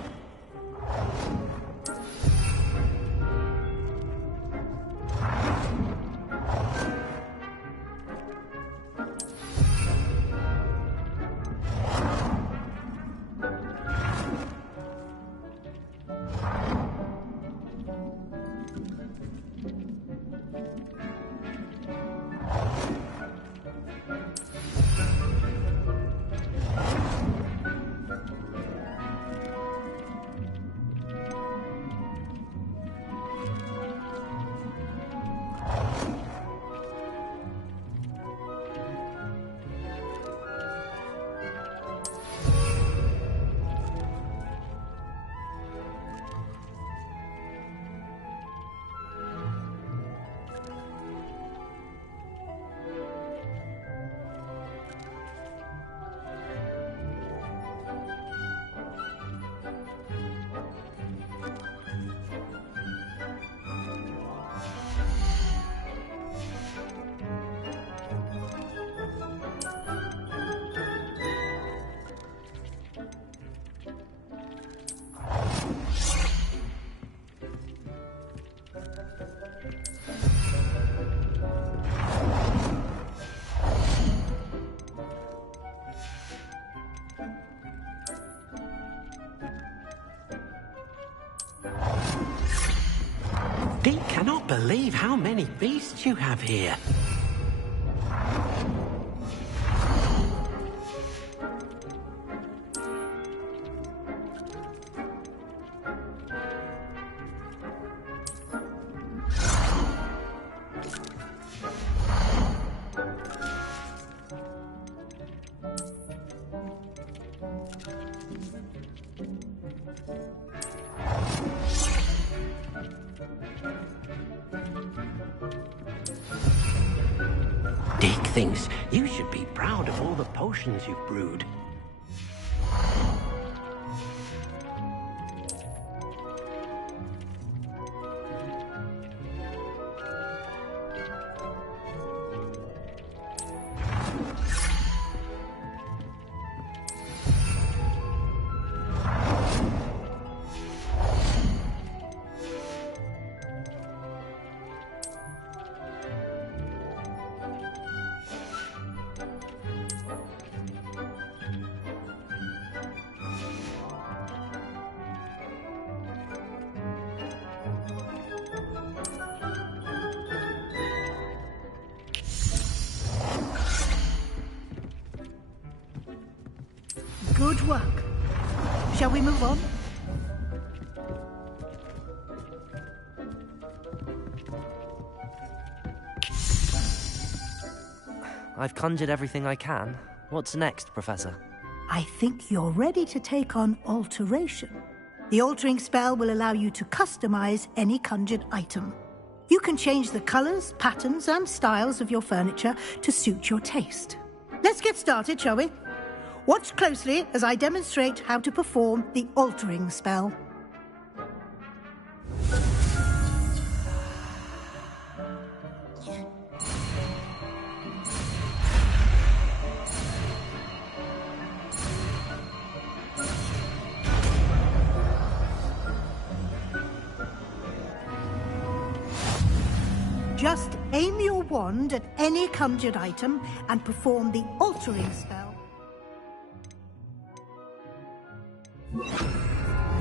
Dick cannot believe how many beasts you have here. Dick thinks you should be proud of all the potions you've brewed. Good work. Shall we move on? I've conjured everything I can. What's next, Professor? I think you're ready to take on alteration. The altering spell will allow you to customize any conjured item. You can change the colors, patterns, and styles of your furniture to suit your taste. Let's get started, shall we? Watch closely as I demonstrate how to perform the altering spell. Just aim your wand at any conjured item and perform the altering spell.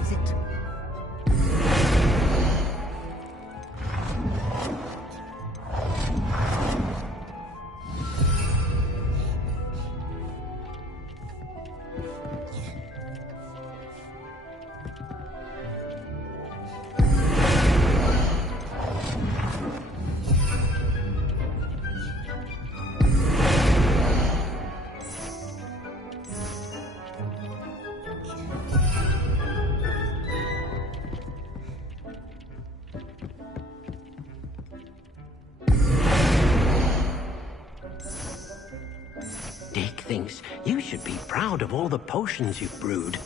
Is it? Dick thinks you should be proud of all the potions you've brewed.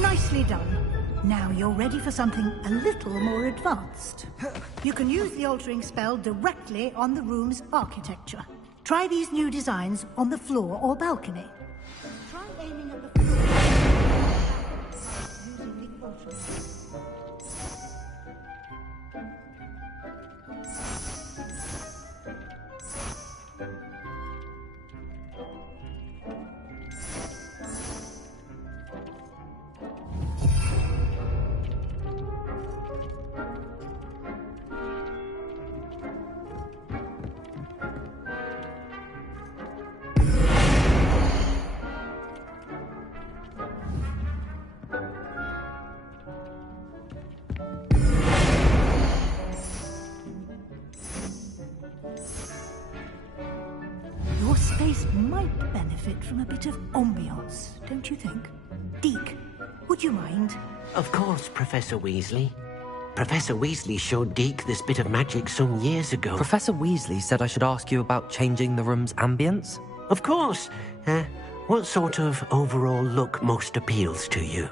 Nicely done. Now you're ready for something a little more advanced. You can use the altering spell directly on the room's architecture. Try these new designs on the floor or balcony. Try aiming at the floor using the altering spell. Your space might benefit from a bit of ambiance, don't you think? Deke, would you mind? Of course, Professor Weasley. Professor Weasley showed Deke this bit of magic some years ago. Professor Weasley said I should ask you about changing the room's ambience? Of course. What sort of overall look most appeals to you?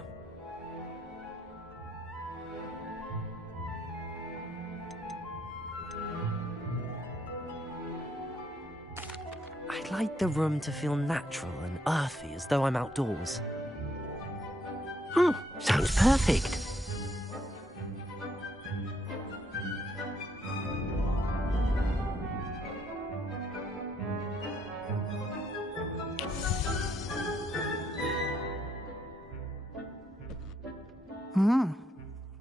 I'd like the room to feel natural and earthy, as though I'm outdoors. Oh, sounds perfect.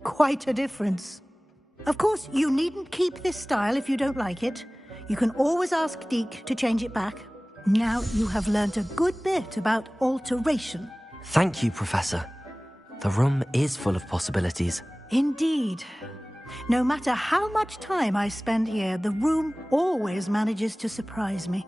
Quite a difference. Of course, you needn't keep this style if you don't like it. You can always ask Deke to change it back. Now you have learnt a good bit about alteration. Thank you, Professor. The room is full of possibilities. Indeed. No matter how much time I spend here, the room always manages to surprise me.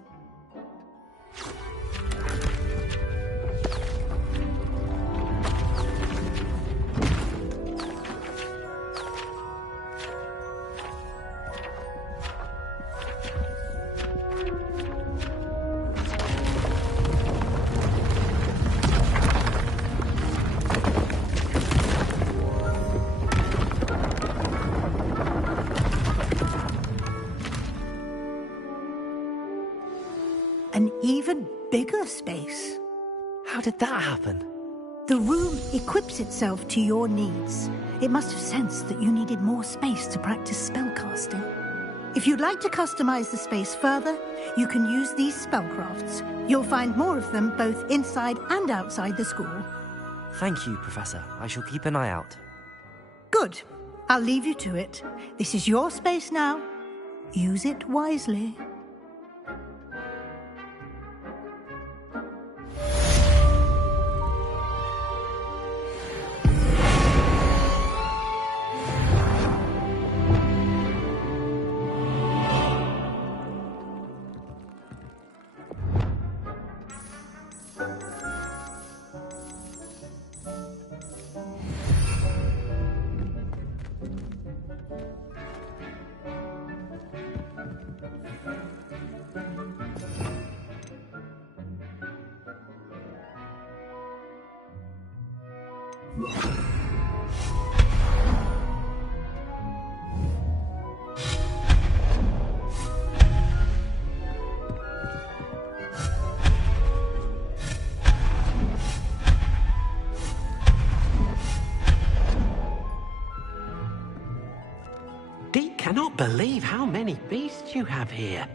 An even bigger space. How did that happen? The room equips itself to your needs. It must have sensed that you needed more space to practice spellcasting. If you'd like to customize the space further, you can use these spellcrafts. You'll find more of them both inside and outside the school. Thank you, Professor. I shall keep an eye out. Good. I'll leave you to it. This is your space now. Use it wisely. Deke cannot believe how many beasts you have here.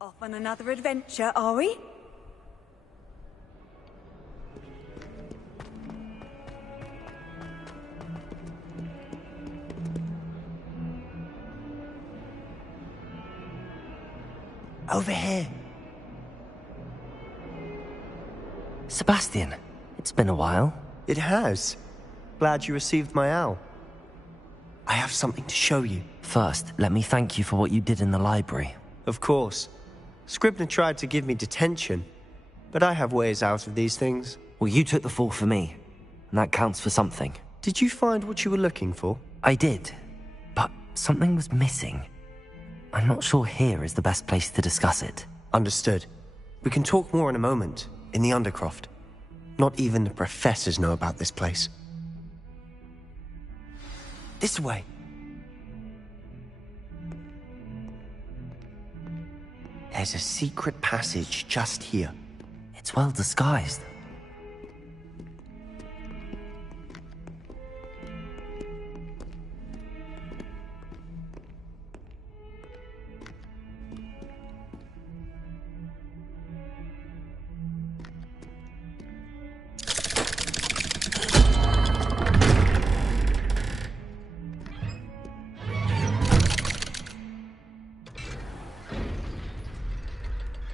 Off on another adventure, are we? Over here. Sebastian, it's been a while. It has. Glad you received my owl. I have something to show you. First, let me thank you for what you did in the library. Of course. Scribner tried to give me detention, but I have ways out of these things. Well, you took the fall for me, and that counts for something. Did you find what you were looking for? I did, but something was missing. I'm not sure here is the best place to discuss it. Understood. We can talk more in a moment, in the Undercroft. Not even the professors know about this place. This way. There's a secret passage just here. It's well disguised.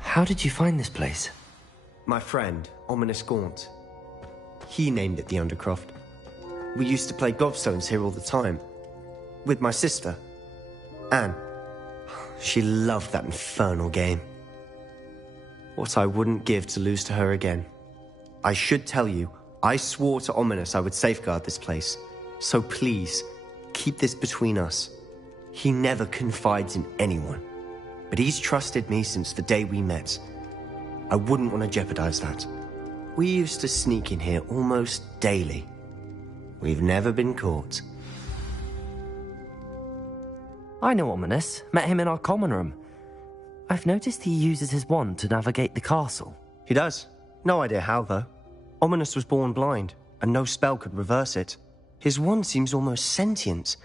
How did you find this place? My friend, Ominous Gaunt. He named it the Undercroft. We used to play gobstones here all the time. With my sister, Anne. She loved that infernal game. What I wouldn't give to lose to her again. I should tell you, I swore to Ominous I would safeguard this place. So please, keep this between us. He never confides in anyone. But he's trusted me since the day we met. I wouldn't want to jeopardize that. We used to sneak in here almost daily. We've never been caught. I know Ominous. Met him in our common room. I've noticed he uses his wand to navigate the castle. He does. No idea how, though. Ominous was born blind, and no spell could reverse it. His wand seems almost sentient.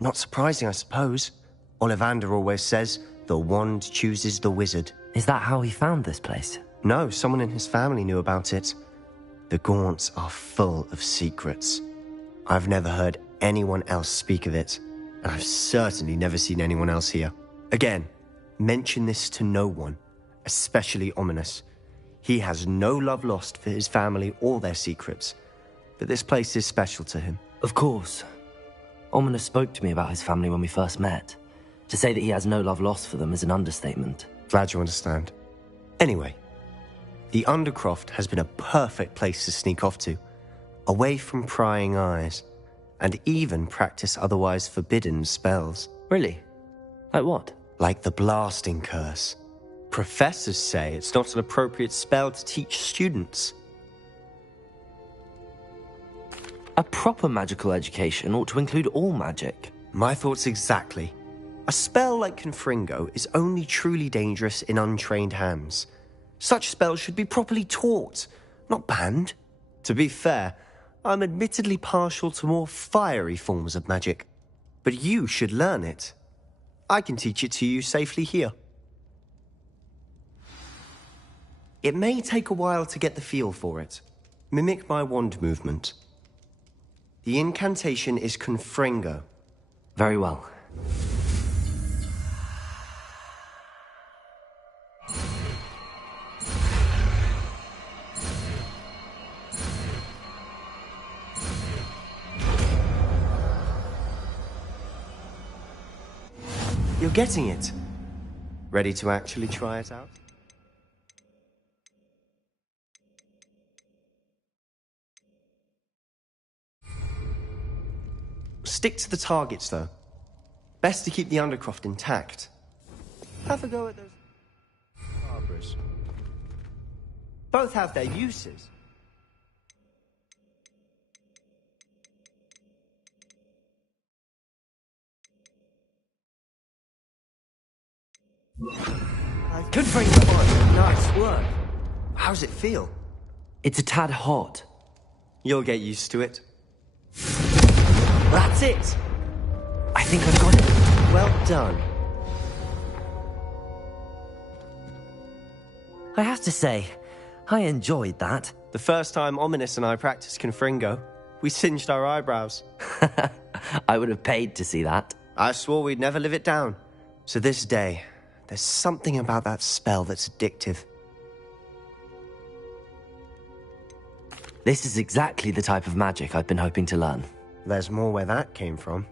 Not surprising, I suppose. Ollivander always says, the wand chooses the wizard. Is that how he found this place? No, someone in his family knew about it. The Gaunts are full of secrets. I've never heard anyone else speak of it, and I've certainly never seen anyone else here. Again, mention this to no one, especially Ominous. He has no love lost for his family or their secrets, but this place is special to him. Of course. Ominous spoke to me about his family when we first met. To say that he has no love lost for them is an understatement. Glad you understand. Anyway, the Undercroft has been a perfect place to sneak off to, away from prying eyes, and even practice otherwise forbidden spells. Really? Like what? Like the blasting curse. Professors say it's not an appropriate spell to teach students. A proper magical education ought to include all magic. My thoughts exactly. A spell like Confringo is only truly dangerous in untrained hands. Such spells should be properly taught, not banned. To be fair, I'm admittedly partial to more fiery forms of magic. But you should learn it. I can teach it to you safely here. It may take a while to get the feel for it. Mimic my wand movement. The incantation is Confringo. Very well. You're getting it. Ready to actually try it out? Stick to the targets, though. Best to keep the Undercroft intact. Have a go at those Barbaras. Both have their uses. Confringo on. Nice work. How's it feel? It's a tad hot. You'll get used to it. That's it! I think I've got it. Well done. I have to say, I enjoyed that. The first time Ominous and I practiced Confringo, we singed our eyebrows. I would have paid to see that. I swore we'd never live it down. So this day, there's something about that spell that's addictive. This is exactly the type of magic I've been hoping to learn. There's more where that came from.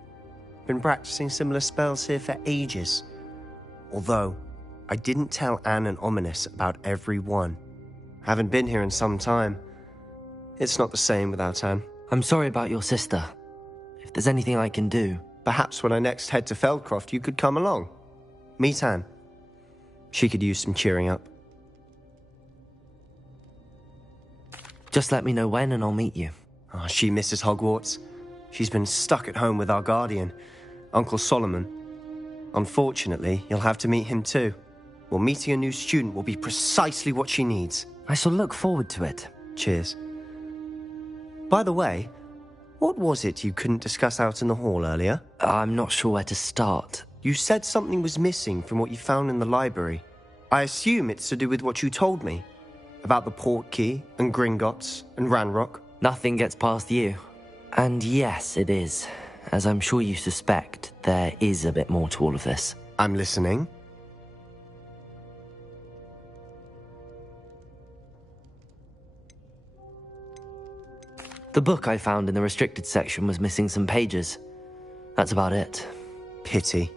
Been practicing similar spells here for ages. Although, I didn't tell Anne and Ominous about every one. Haven't been here in some time. It's not the same without Anne. I'm sorry about your sister. If there's anything I can do... Perhaps when I next head to Feldcroft, you could come along. Meet Anne. She could use some cheering up. Just let me know when and I'll meet you. Oh, she misses Hogwarts. She's been stuck at home with our guardian, Uncle Solomon. Unfortunately, you'll have to meet him too. Well, meeting a new student will be precisely what she needs. I shall look forward to it. Cheers. By the way, what was it you couldn't discuss out in the hall earlier? I'm not sure where to start. You said something was missing from what you found in the library. I assume it's to do with what you told me. About the Portkey, and Gringotts, and Ranrock. Nothing gets past you. And yes, it is. As I'm sure you suspect, there is a bit more to all of this. I'm listening. The book I found in the restricted section was missing some pages. That's about it. Pity.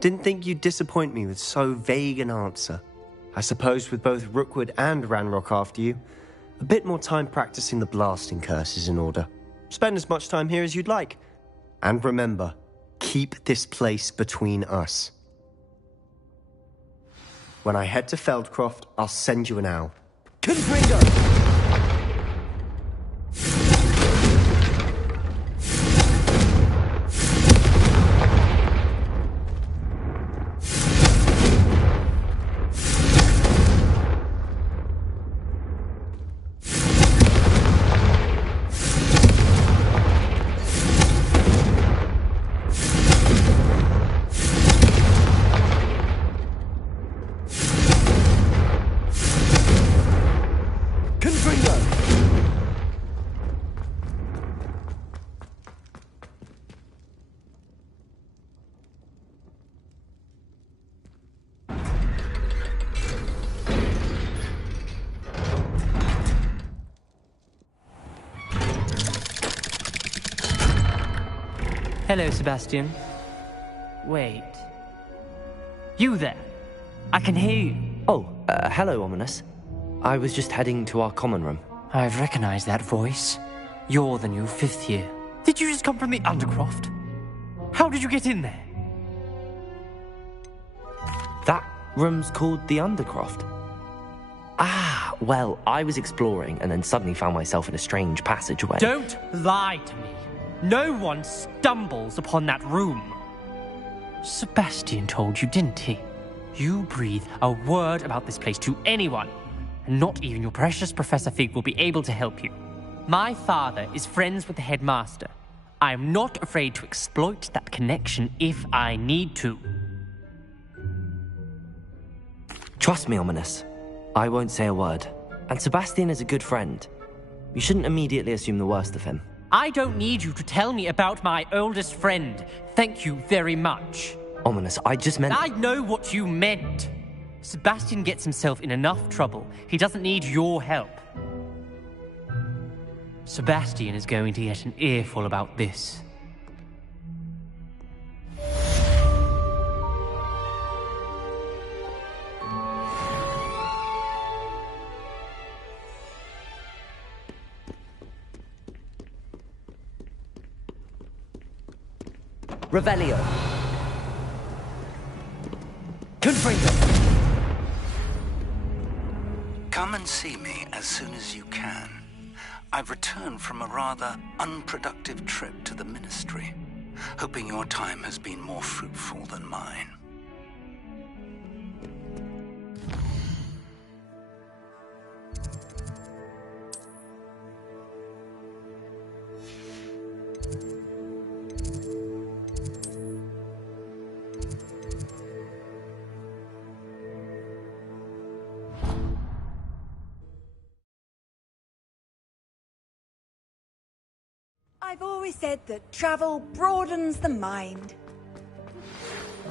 Didn't think you'd disappoint me with so vague an answer. I suppose with both Rookwood and Ranrock after you, a bit more time practicing the blasting curse is in order. Spend as much time here as you'd like. And remember, keep this place between us. When I head to Feldcroft, I'll send you an owl. Confringo! Hello, Sebastian. Wait. You there? I can hear you. Oh, hello, Ominous. I was just heading to our common room. I've recognized that voice. You're the new 5th year. Did you just come from the Undercroft? How did you get in there? That room's called the Undercroft. Ah, well, I was exploring and then suddenly found myself in a strange passageway. Don't lie to me. No one stumbles upon that room. Sebastian told you, didn't he? You breathe a word about this place to anyone, and not even your precious Professor Fig will be able to help you. My father is friends with the headmaster. I am not afraid to exploit that connection if I need to. Trust me, Ominous. I won't say a word. And Sebastian is a good friend. You shouldn't immediately assume the worst of him. I don't need you to tell me about my oldest friend. Thank you very much. Ominous, I just meant... I know what you meant. Sebastian gets himself in enough trouble. He doesn't need your help. Sebastian is going to get an earful about this. Revelio. Confringo. Come and see me as soon as you can. I've returned from a rather unproductive trip to the Ministry, hoping your time has been more fruitful than mine. I've always said that travel broadens the mind.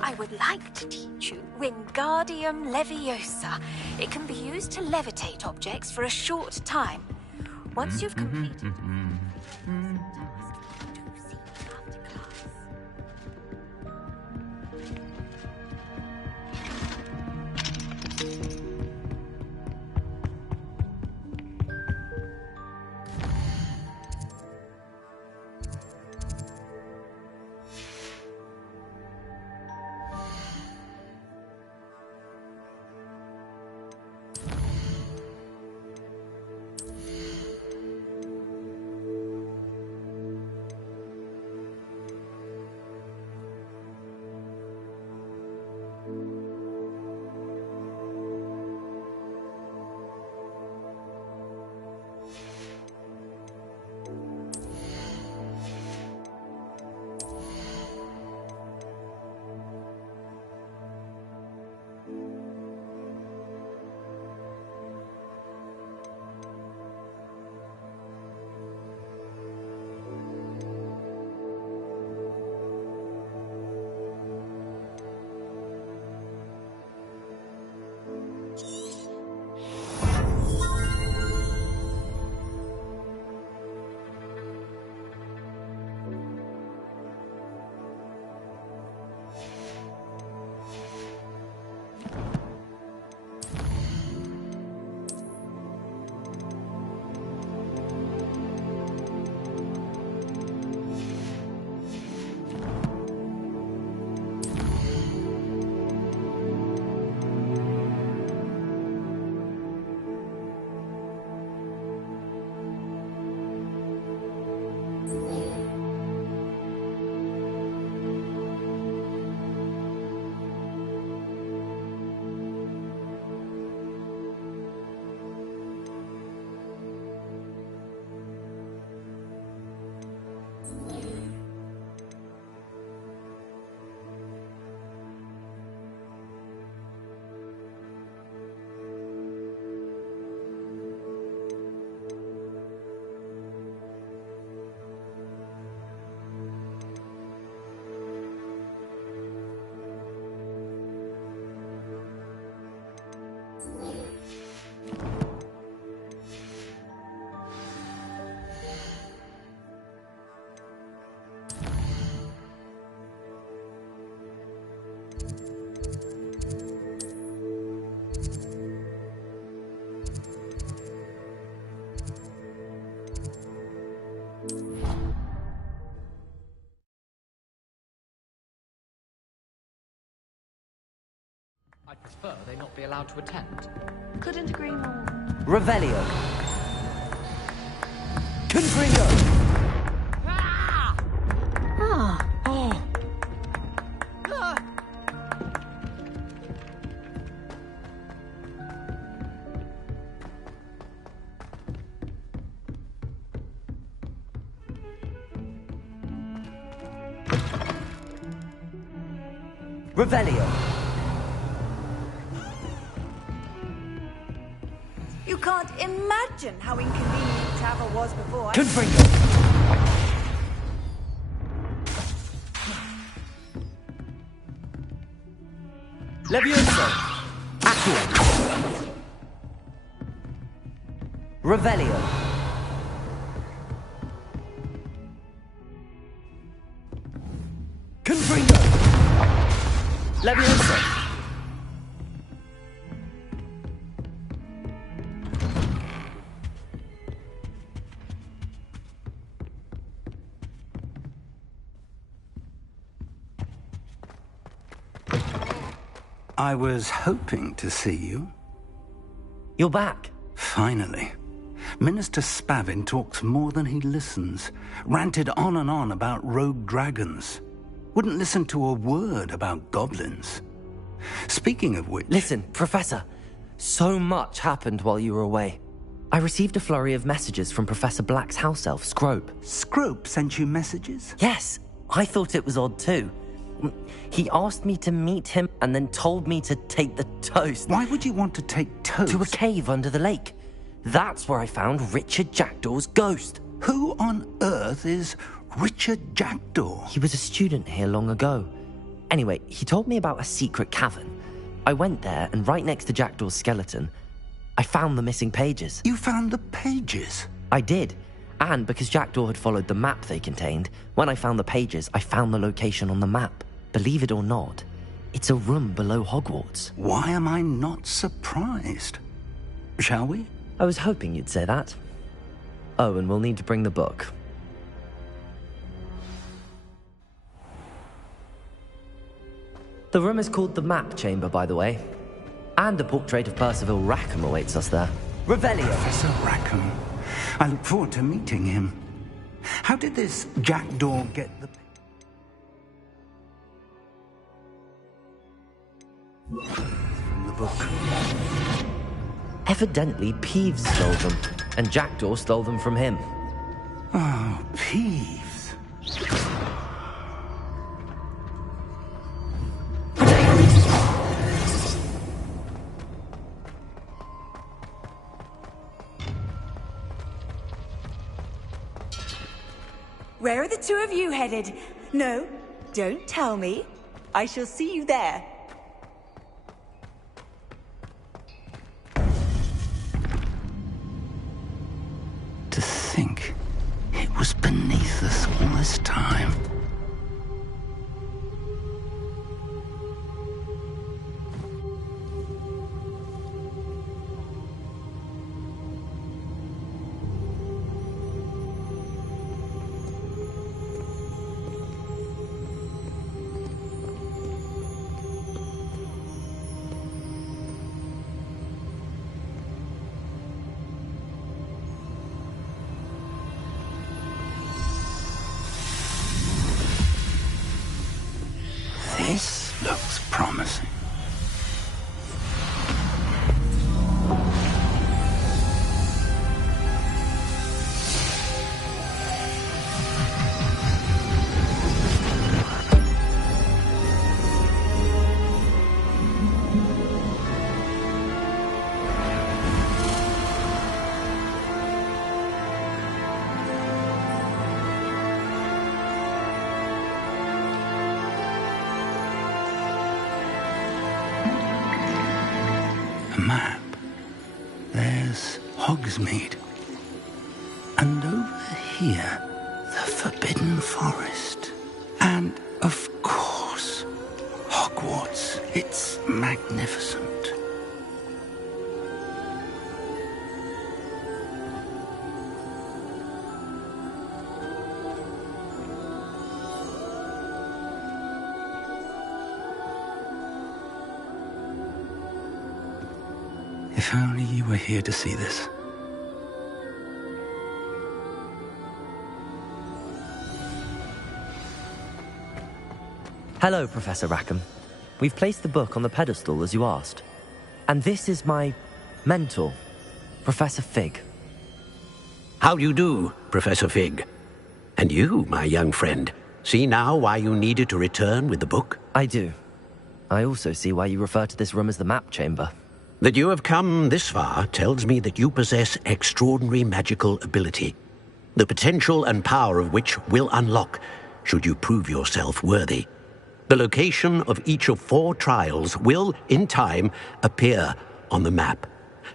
I would like to teach you Wingardium Leviosa. It can be used to levitate objects for a short time. Once you've completed... Prefer they not be allowed to attend. Couldn't agree more. Revelio. Confringo. Ah! Oh! Revelio. You can't imagine how inconvenient travel was before. Confringo. Levioso. Accio. Revelio. Confringo. Levioso. I was hoping to see you. You're back. Finally. Minister Spavin talks more than he listens. Ranted on and on about rogue dragons. Wouldn't listen to a word about goblins. Speaking of which... Listen, Professor. So much happened while you were away. I received a flurry of messages from Professor Black's house elf, Scrope. Scrope sent you messages? Yes. I thought it was odd too. He asked me to meet him and then told me to take the toast. Why would you want to take toast? To a cave under the lake. That's where I found Richard Jackdaw's ghost. Who on earth is Richard Jackdaw? He was a student here long ago. Anyway, he told me about a secret cavern. I went there, and right next to Jackdaw's skeleton, I found the missing pages. You found the pages? I did. And because Jackdaw had followed the map they contained, when I found the pages, I found the location on the map. Believe it or not, it's a room below Hogwarts. Why am I not surprised? Shall we? I was hoping you'd say that. Oh, and we'll need to bring the book. The room is called the Map Chamber, by the way. And a portrait of Percival Rackham awaits us there. Revelio. Professor Rackham. I look forward to meeting him. How did this Jackdaw get the... from the book? Evidently, Peeves stole them, and Jackdaw stole them from him. Oh, Peeves. Where are the two of you headed? No, don't tell me. I shall see you there. To think it was beneath us all this time. This looks promising. A map. There's Hogsmeade. And over here, the Forbidden Forest. And, of course, Hogwarts. It's magnificent. If only you were here to see this. Hello, Professor Rackham. We've placed the book on the pedestal as you asked. And this is my mentor, Professor Fig. How do you do, Professor Fig? And you, my young friend, see now why you needed to return with the book? I do. I also see why you refer to this room as the map chamber. That you have come this far tells me that you possess extraordinary magical ability, the potential and power of which will unlock should you prove yourself worthy. The location of each of 4 trials will, in time, appear on the map.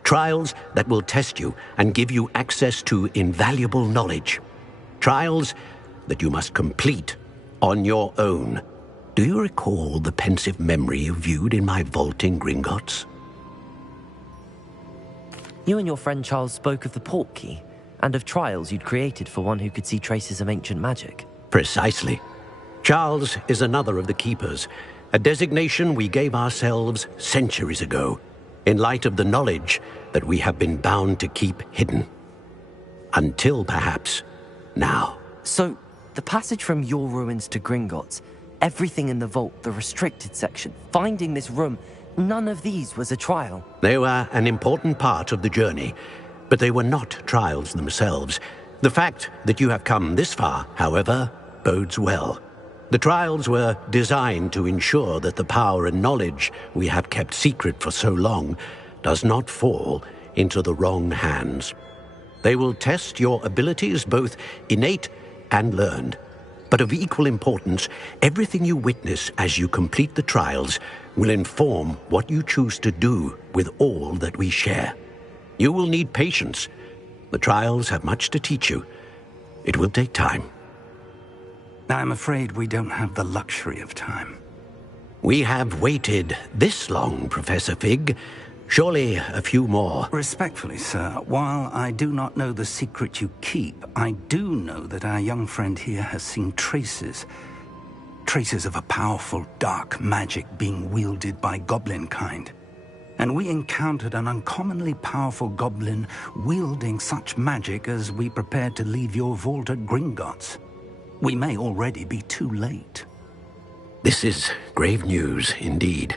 Trials that will test you and give you access to invaluable knowledge. Trials that you must complete on your own. Do you recall the pensive memory you viewed in my vault in Gringotts? You and your friend Charles spoke of the port key, and of trials you'd created for one who could see traces of ancient magic. Precisely. Charles is another of the keepers, a designation we gave ourselves centuries ago, in light of the knowledge that we have been bound to keep hidden. Until, perhaps, now. So, the passage from your ruins to Gringotts, everything in the vault, the restricted section, finding this room, none of these was a trial. They were an important part of the journey, but they were not trials themselves. The fact that you have come this far, however, bodes well. The trials were designed to ensure that the power and knowledge we have kept secret for so long does not fall into the wrong hands. They will test your abilities, both innate and learned. But of equal importance, everything you witness as you complete the trials will inform what you choose to do with all that we share. You will need patience. The trials have much to teach you. It will take time. I'm afraid we don't have the luxury of time. We have waited this long, Professor Fig. Surely a few more. Respectfully, sir, while I do not know the secret you keep, I do know that our young friend here has seen traces of a powerful dark magic being wielded by goblin kind. And we encountered an uncommonly powerful goblin wielding such magic as we prepared to leave your vault at Gringotts. We may already be too late. This is grave news indeed.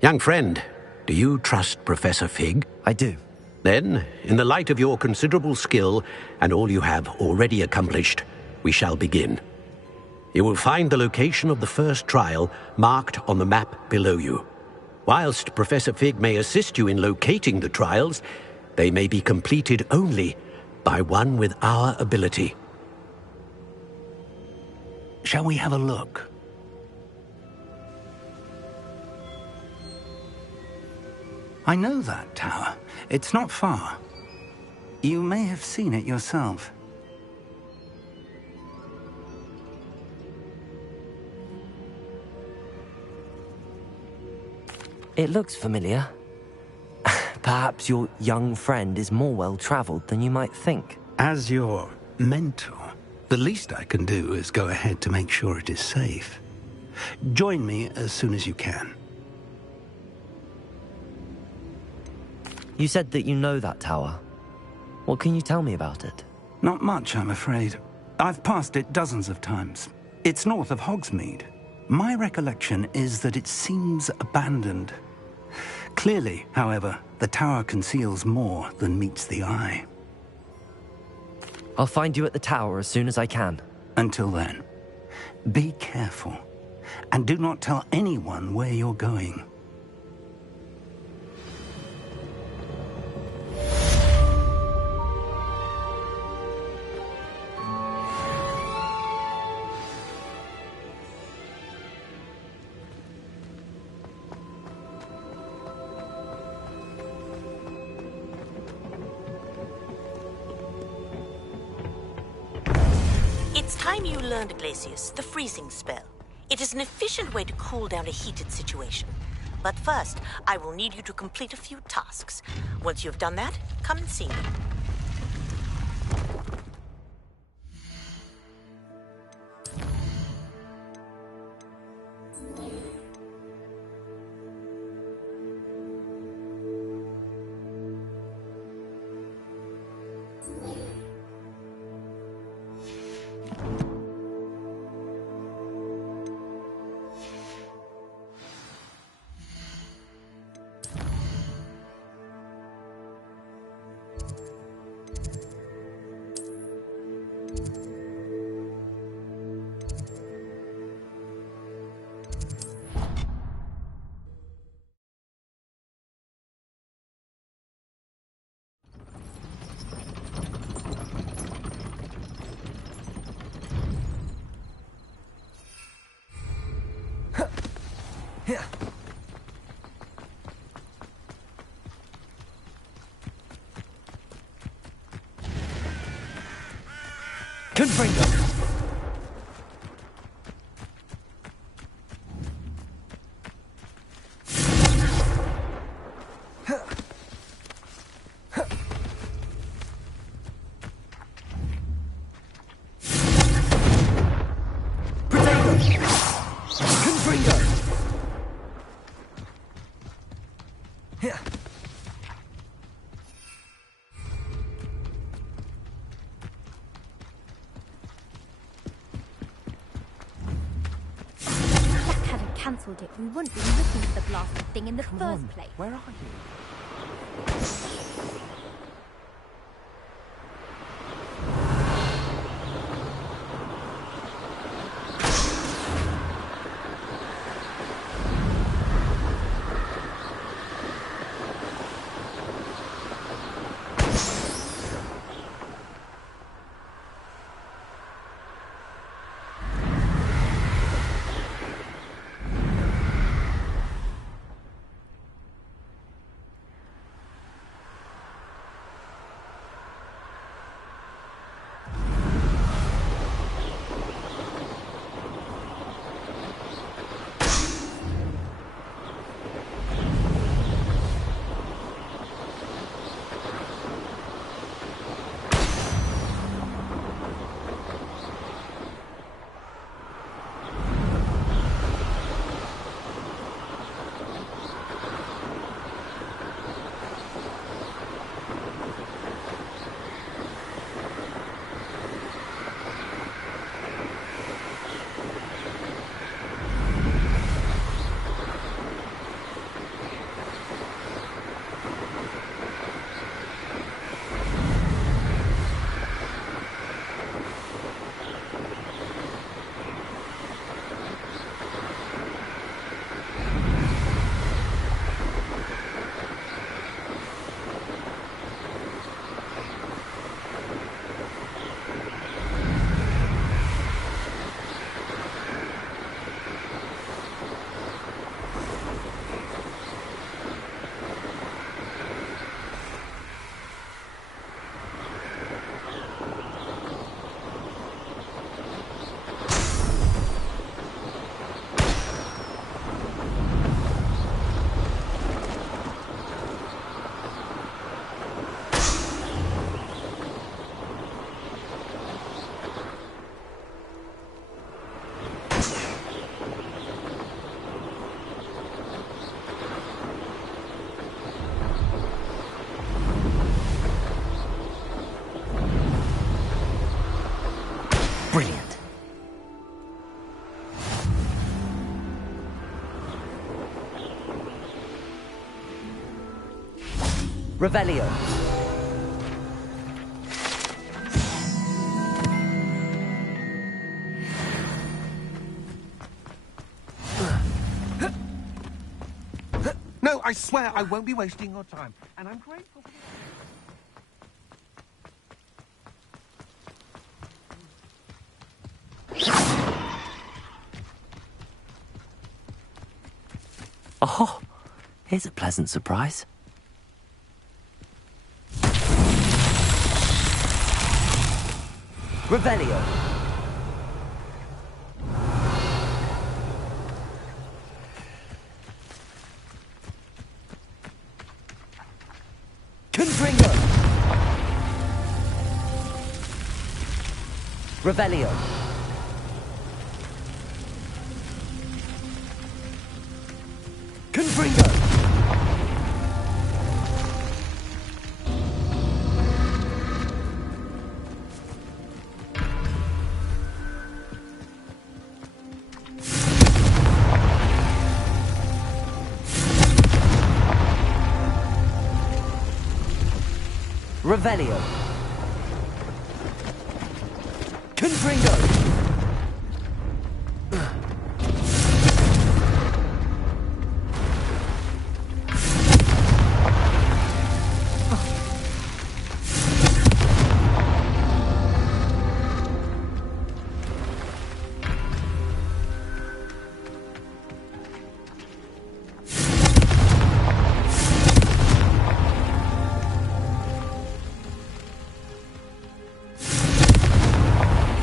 Young friend, do you trust Professor Fig? I do. Then, in the light of your considerable skill and all you have already accomplished, we shall begin. You will find the location of the first trial marked on the map below you. Whilst Professor Fig may assist you in locating the trials, they may be completed only by one with our ability. Shall we have a look? I know that tower. It's not far. You may have seen it yourself. It looks familiar. Perhaps your young friend is more well-traveled than you might think. As your mentor, the least I can do is go ahead to make sure it is safe. Join me as soon as you can. You said that you know that tower. What can you tell me about it? Not much, I'm afraid. I've passed it dozens of times. It's north of Hogsmeade. My recollection is that it seems abandoned. Clearly, however, the tower conceals more than meets the eye. I'll find you at the tower as soon as I can. Until then, be careful, and do not tell anyone where you're going. It's time you learned, Glacius, the freezing spell. It is an efficient way to cool down a heated situation. But first, I will need you to complete a few tasks. Once you have done that, come and see me. Confringo! Cancelled it, we wouldn't be looking for the blasted thing in the first place. Where are you? Brilliant. Revelio. No, I swear I won't be wasting your time. And I'm grateful for Oh, here's a pleasant surprise. Revelio. Confringo. Revelio. Confringo. Revelio. Confringo!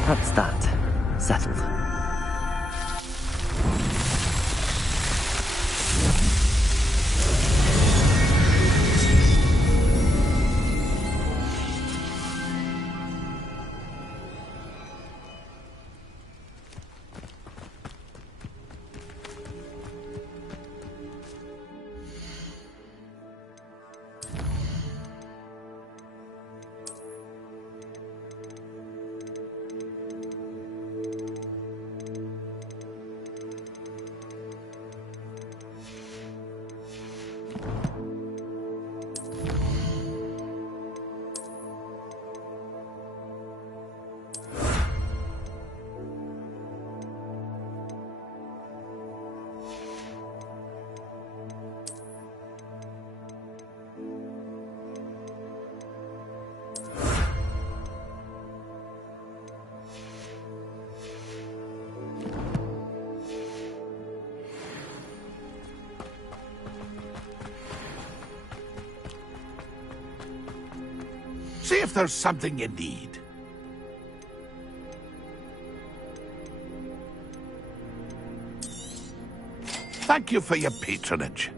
That's that. Settled. See if there's something you need. Thank you for your patronage.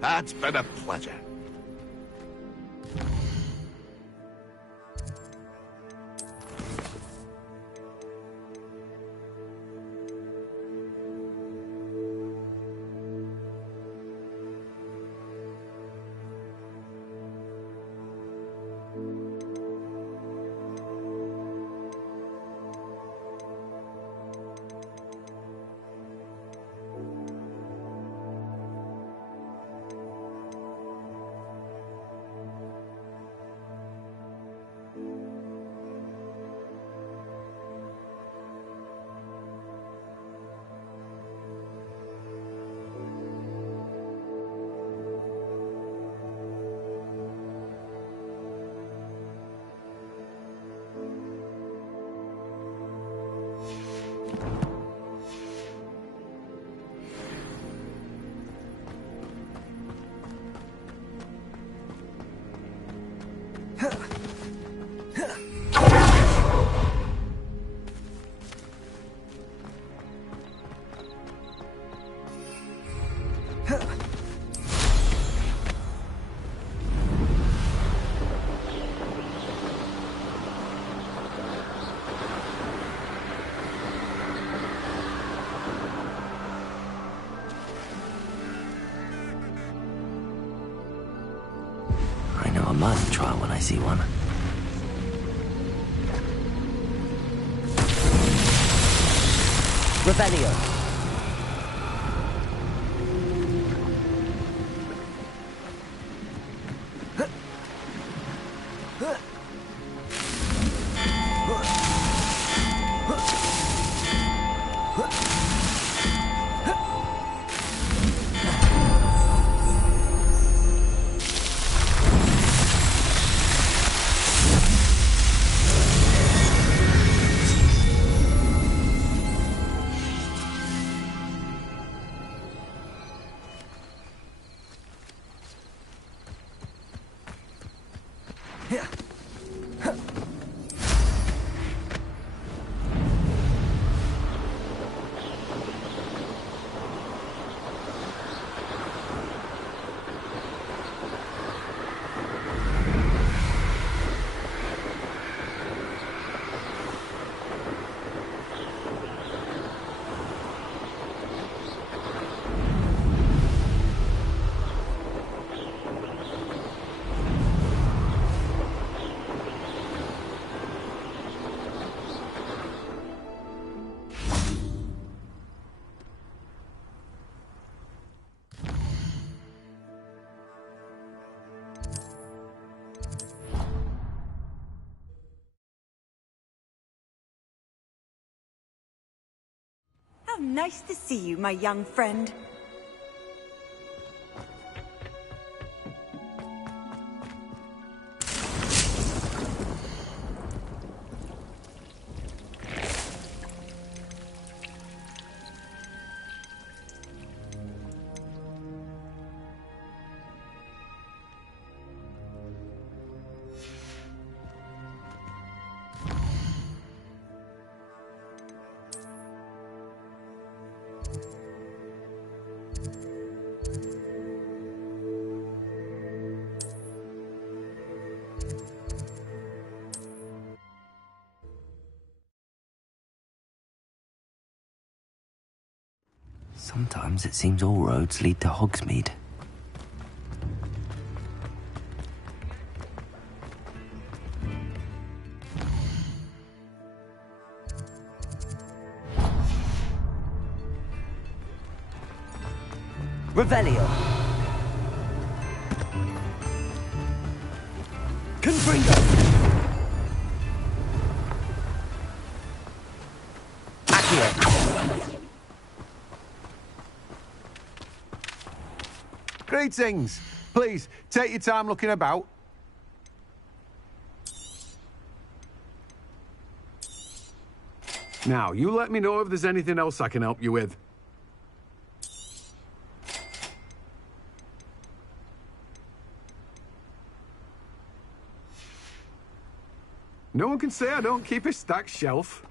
That's been a pleasure. Must try when I see one. Revelio. How nice to see you, my young friend. Sometimes it seems all roads lead to Hogsmeade. Revelio. Confringo. Accio. Greetings. Please, take your time looking about. Now, you let me know if there's anything else I can help you with. No one can say I don't keep a stacked shelf.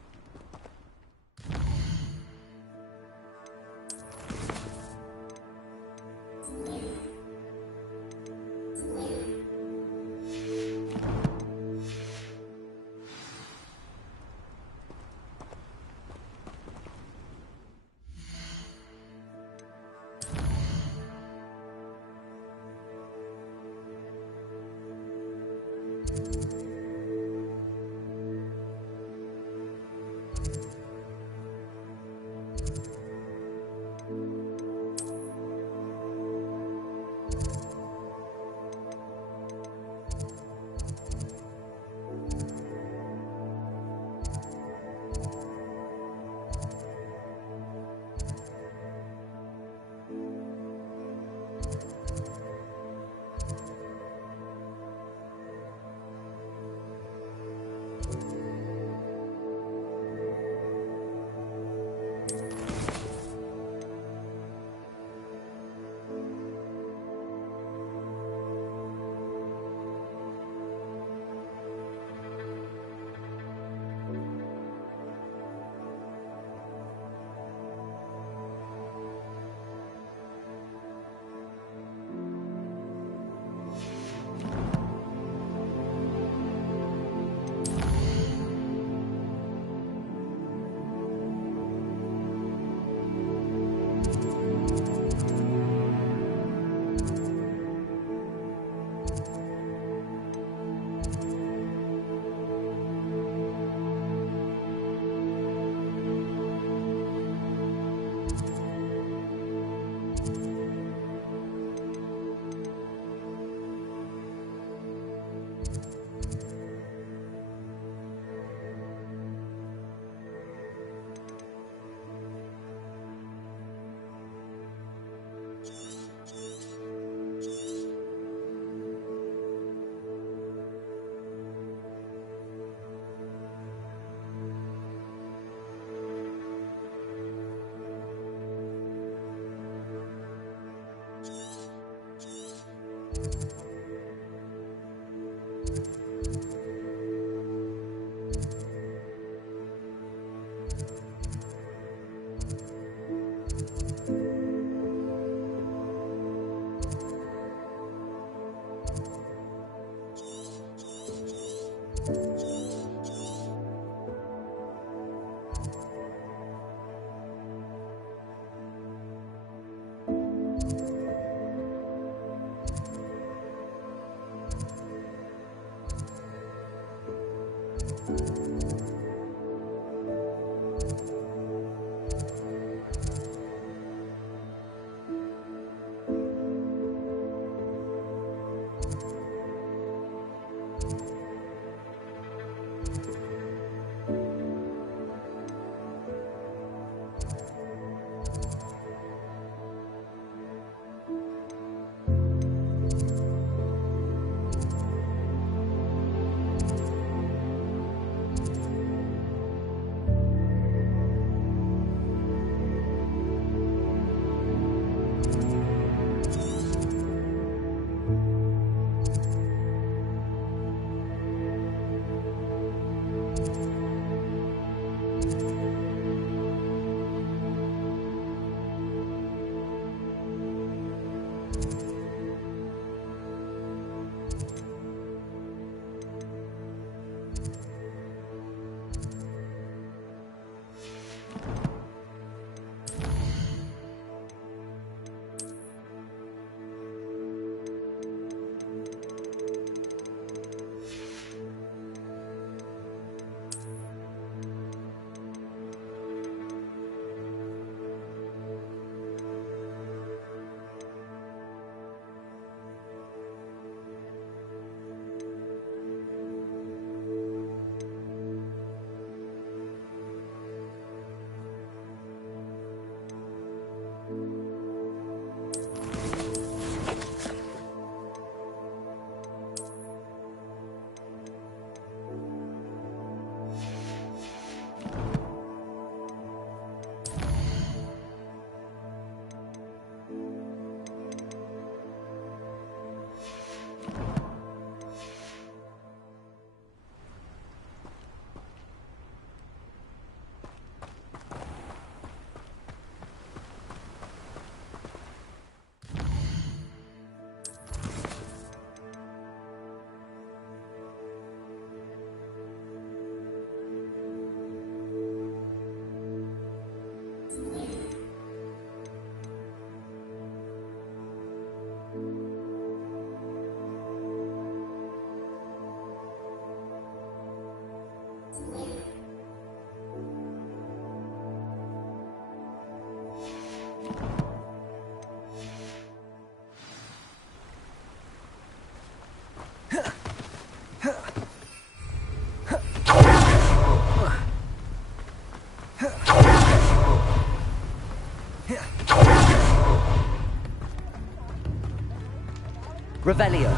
Revelio.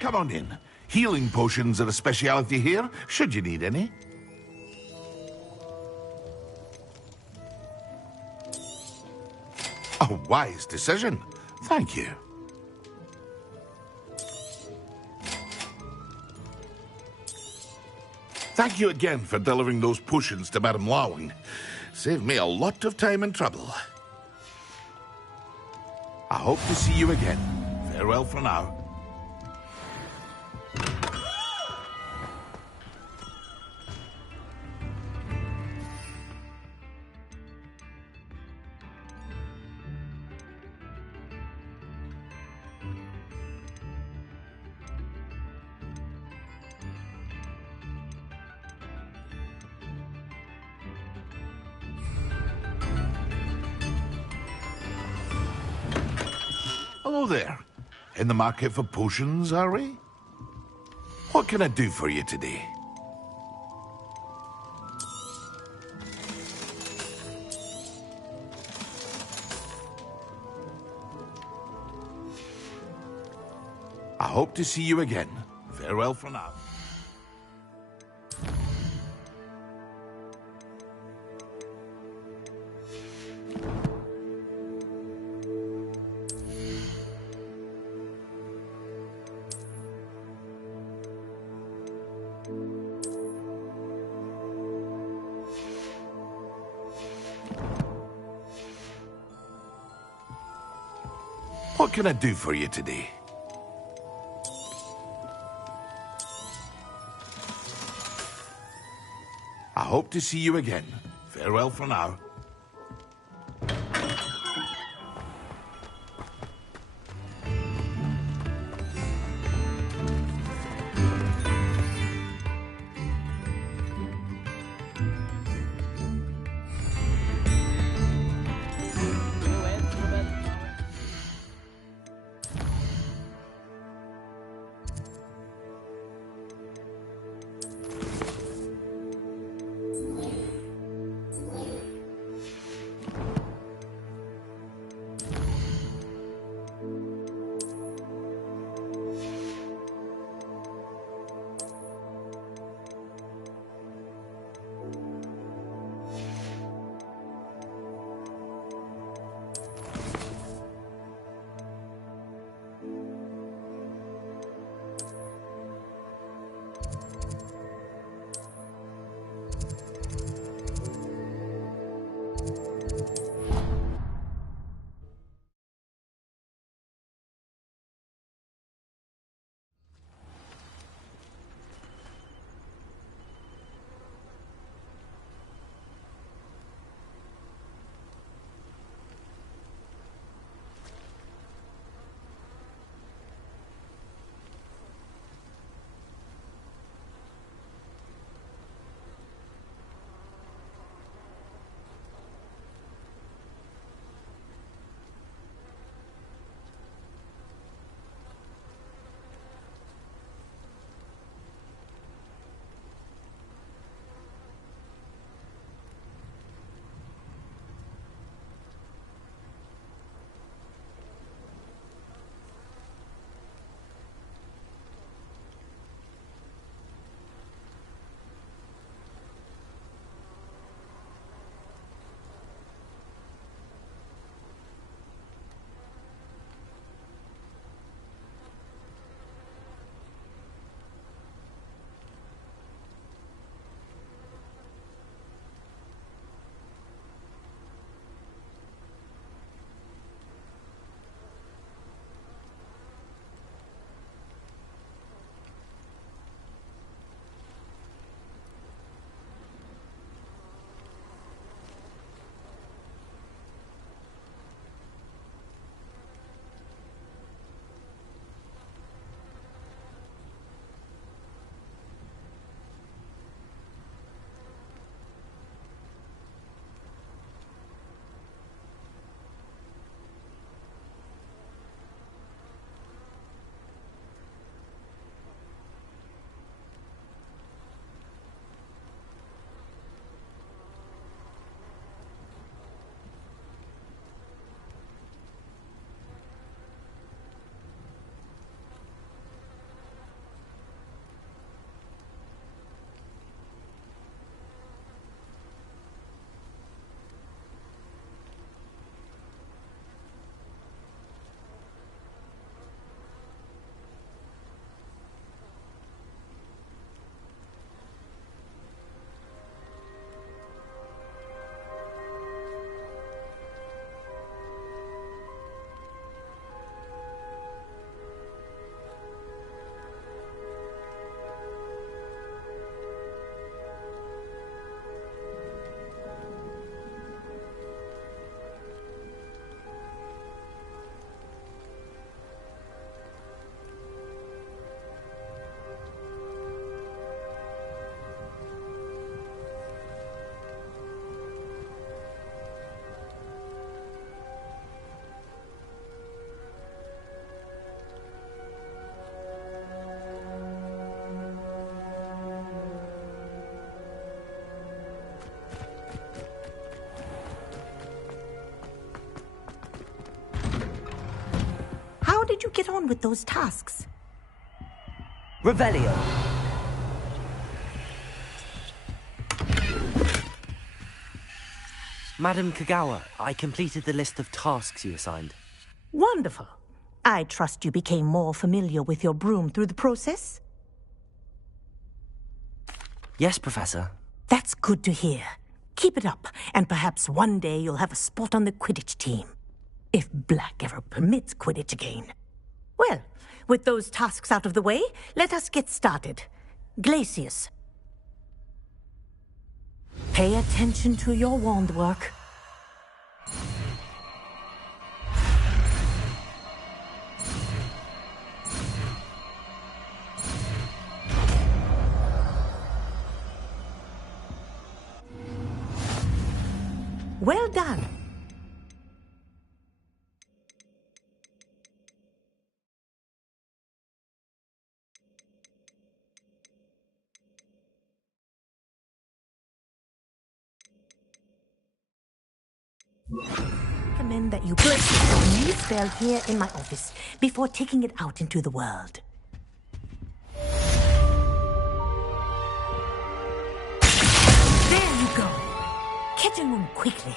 Come on in. Healing potions are a speciality here, should you need any. A wise decision. Thank you. Thank you again for delivering those potions to Madame Lawing. Saved me a lot of time and trouble. I hope to see you again. Farewell for now. Hello there. In the market for potions, are we? What can I do for you today? I hope to see you again. Farewell for now. What can I do for you today? I hope to see you again. Farewell for now. did you get on with those tasks? Revelio. Madam Kagawa, I completed the list of tasks you assigned. Wonderful. I trust you became more familiar with your broom through the process? Yes, Professor. That's good to hear. Keep it up, and perhaps one day you'll have a spot on the Quidditch team. If Black ever permits Quidditch again. Well, with those tasks out of the way, let us get started. Glacius. Pay attention to your wand work. Well done. I recommend that you place your new spell here in my office before taking it out into the world. There you go. Get in room quickly.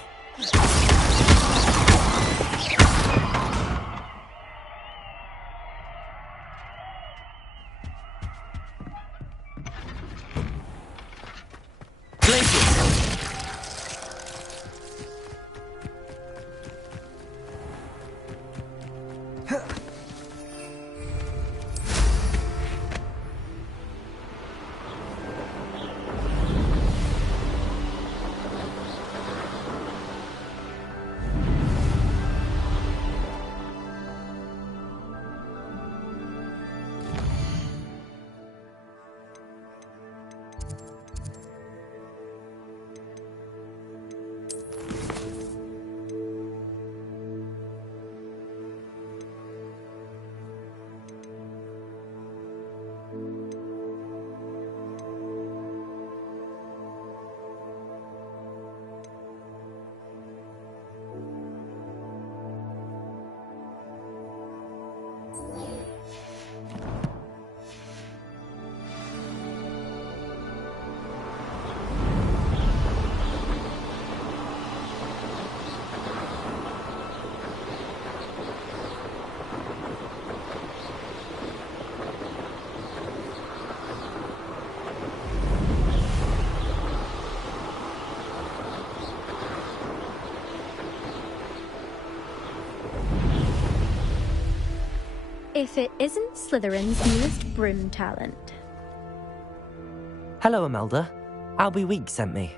If it isn't Slytherin's newest broom talent. Hello, Imelda. Albie Week sent me.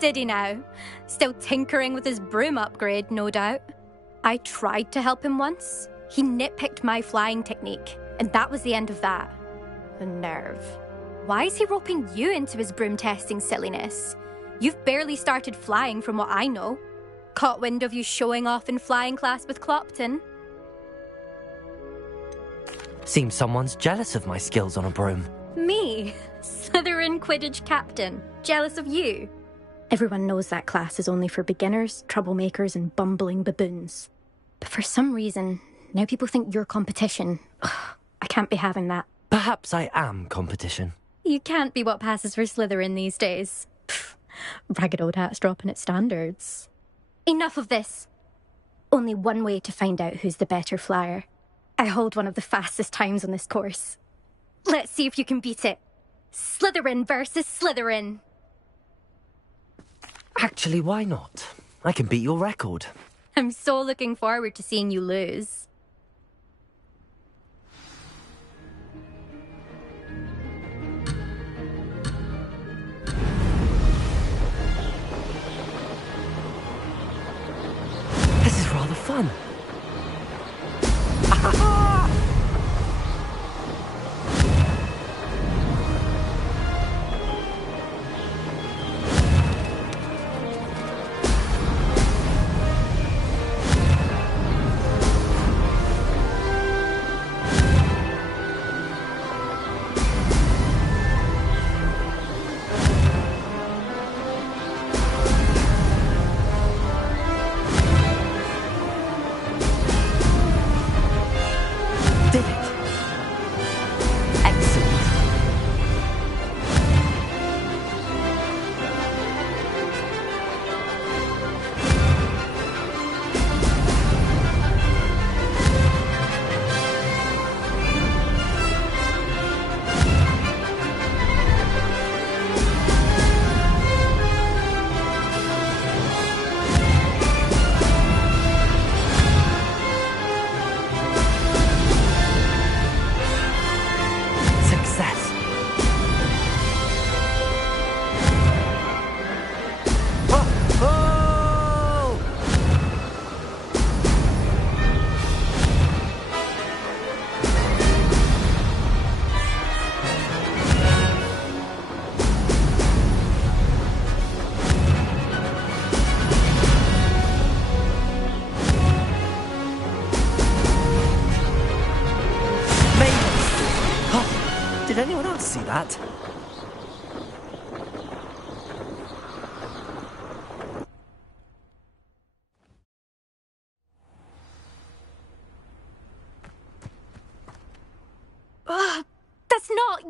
Did he now? Still tinkering with his broom upgrade, no doubt. I tried to help him once. He nitpicked my flying technique, and that was the end of that. The nerve. Why is he roping you into his broom testing silliness? You've barely started flying from what I know. Caught wind of you showing off in flying class with Clopton. Seems someone's jealous of my skills on a broom. Me? Slytherin Quidditch captain. Jealous of you? Everyone knows that class is only for beginners, troublemakers, and bumbling baboons. But for some reason, now people think you're competition. Ugh, I can't be having that. Perhaps I am competition. You can't be what passes for Slytherin these days. Pfft, ragged old hat's dropping its standards. Enough of this. Only one way to find out who's the better flyer. I hold one of the fastest times on this course. Let's see if you can beat it. Slytherin versus Slytherin. Actually, why not? I can beat your record. I'm so looking forward to seeing you lose. This is rather fun. see that. Ugh, that's not...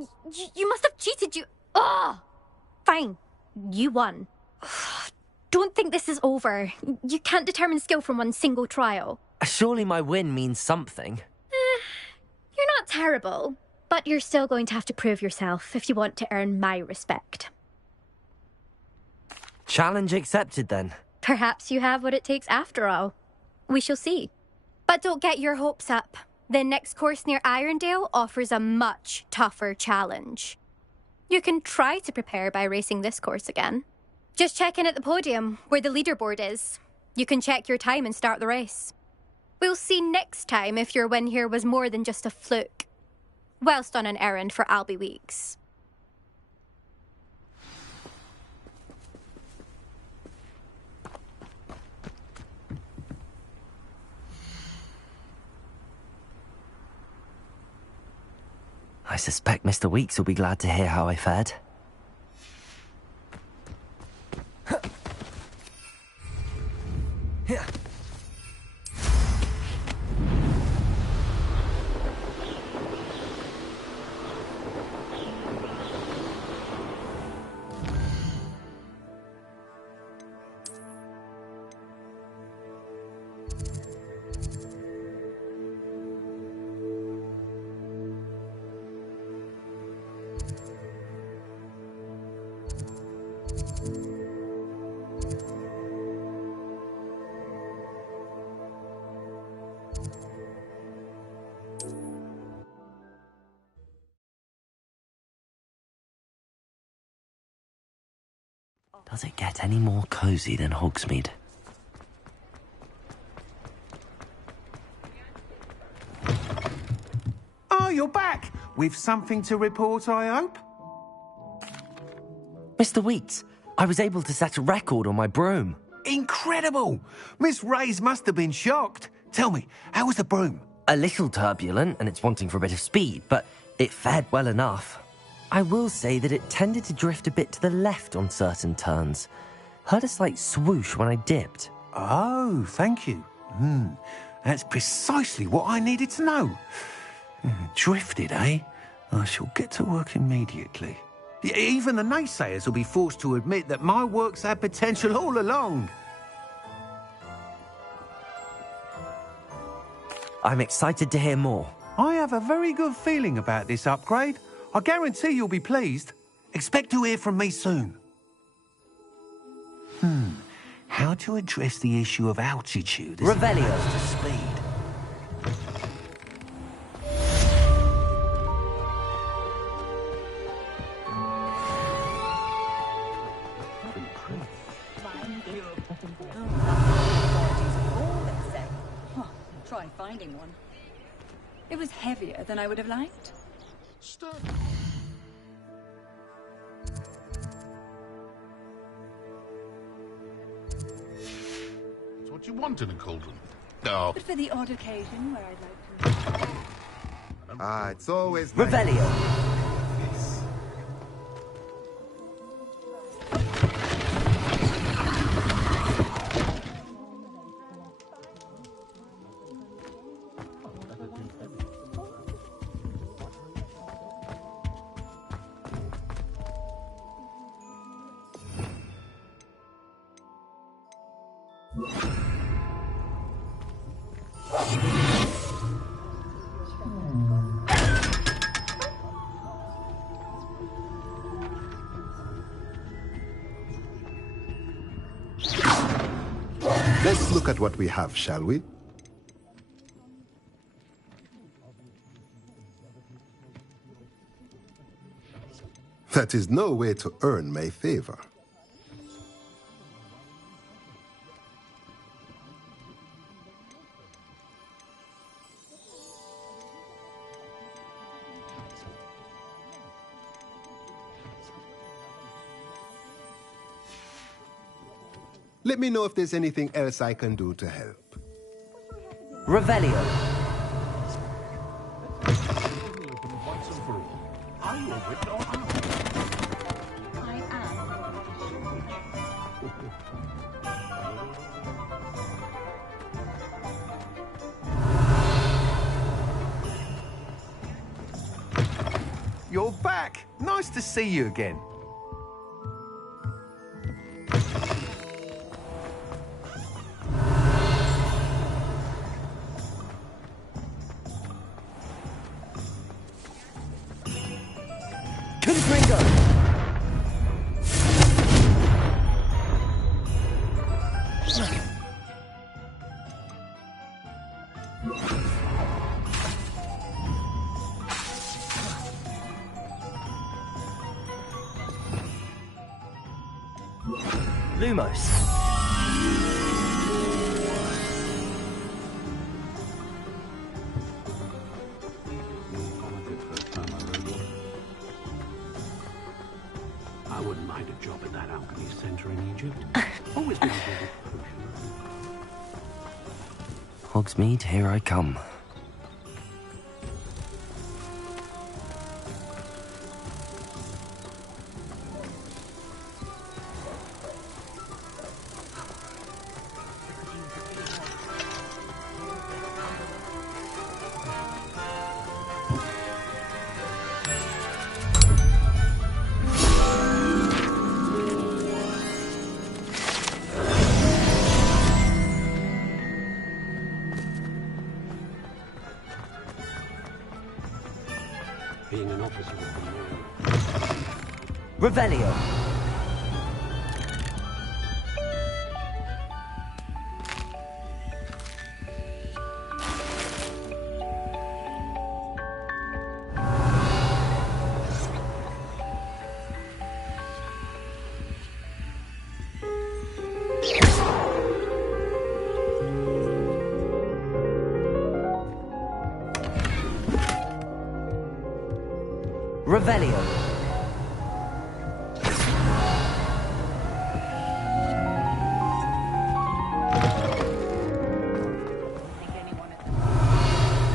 You must have cheated, you... Ugh! Fine. You won. Ugh, don't think this is over. You can't determine skill from one single trial. Surely my win means something. You're not terrible, but you're still going to have to prove yourself if you want to earn my respect. Challenge accepted, then. Perhaps you have what it takes after all. We shall see. But don't get your hopes up. The next course near Irondale offers a much tougher challenge. You can try to prepare by racing this course again. Just check in at the podium, where the leaderboard is. You can check your time and start the race. We'll see next time if your win here was more than just a fluke. Whilst on an errand for Albie Weeks. I suspect Mr. Weeks will be glad to hear how I fared. Does it get any more cozy than Hogsmeade? Oh, you're back! With something to report, I hope? Mr. Weeks, I was able to set a record on my broom. Incredible! Miss Reyes must have been shocked. Tell me, how was the broom? A little turbulent, and it's wanting for a bit of speed, but it fared well enough. I will say that it tended to drift a bit to the left on certain turns. Heard a slight swoosh when I dipped. Oh, thank you. That's precisely what I needed to know. Drifted, eh? I shall get to work immediately. Even the naysayers will be forced to admit that my work's had potential all along. I'm excited to hear more. I have a very good feeling about this upgrade. I guarantee you'll be pleased. Expect to hear from me soon. How to address the issue of altitude as Revelio. opposed to speed? Try finding one. It was heavier than I would have liked. Stop. That's what you want in a cauldron. No. But for the odd occasion where I'd like to... Ah, it's always... Revelio. Let's look at what we have, shall we? That is no way to earn my favor. Let me know if there's anything else I can do to help. Revelio. Are You're back. Nice to see you again. Lumos. I wouldn't mind a job at that alchemy centre in Egypt. Always been a good potion. Hogsmeade, here I come. Being an officer of the Revelio. Revelio.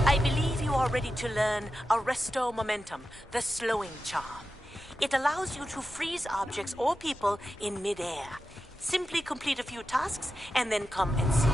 I believe you are ready to learn Arresto Momentum, the slowing charm. It allows you to freeze objects or people in midair. Simply complete a few tasks and then come and see me.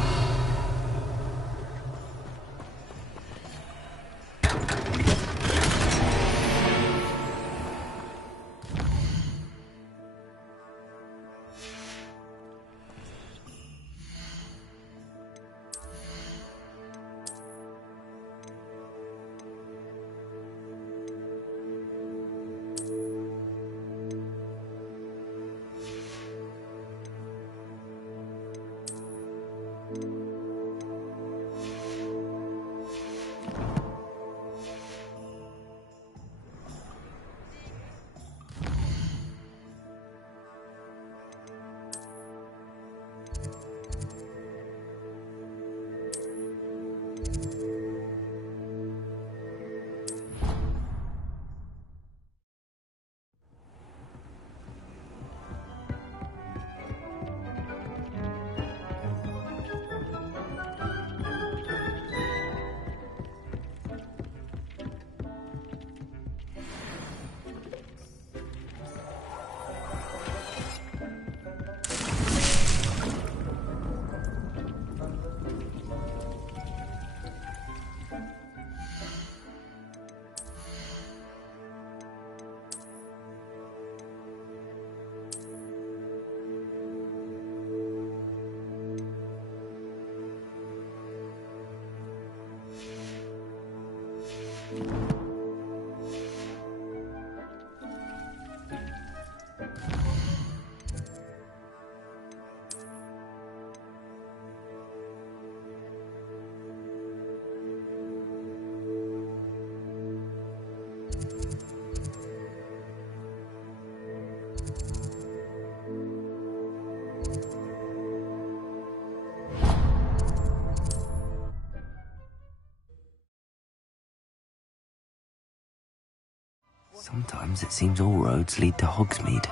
Sometimes it seems all roads lead to Hogsmeade.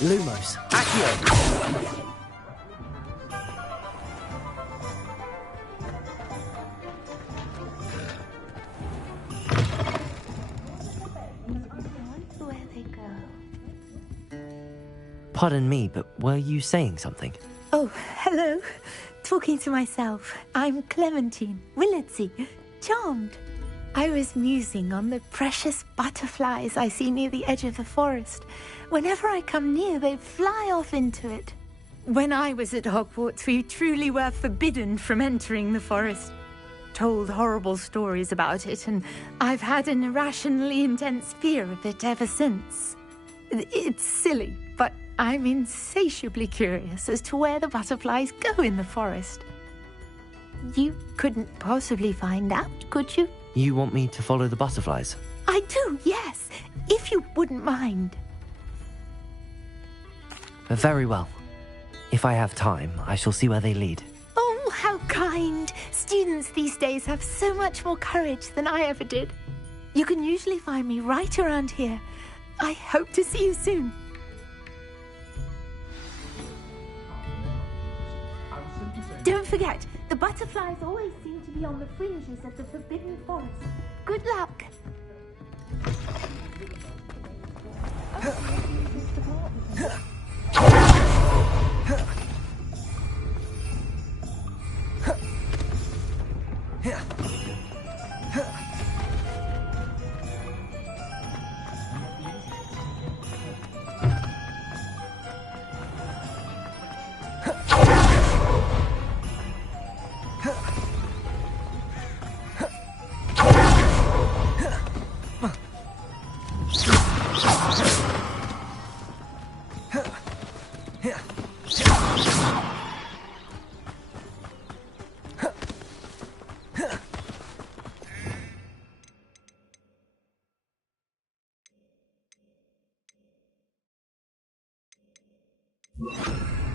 Lumos, Accio! Where they go. Pardon me, but were you saying something? Oh, hello. Talking to myself. I'm Clementine Willardsey. Charmed. I was musing on the precious butterflies I see near the edge of the forest. Whenever I come near, they fly off into it. When I was at Hogwarts, we truly were forbidden from entering the forest. Told horrible stories about it, and I've had an irrationally intense fear of it ever since. It's silly, but I'm insatiably curious as to where the butterflies go in the forest. You couldn't possibly find out, could you? You want me to follow the butterflies? I do, yes, if you wouldn't mind. Very well. If I have time, I shall see where they lead. Oh, how kind. Students these days have so much more courage than I ever did. You can usually find me right around here. I hope to see you soon. Don't forget, the butterflies always seem to be on the fringes of the Forbidden Forest. Good luck.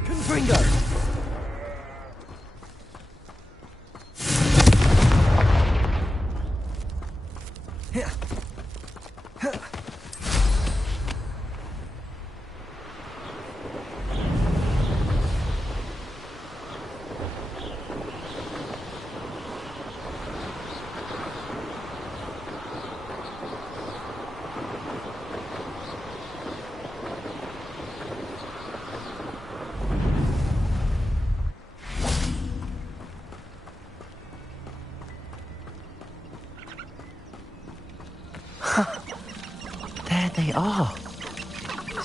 Confringo! There they are.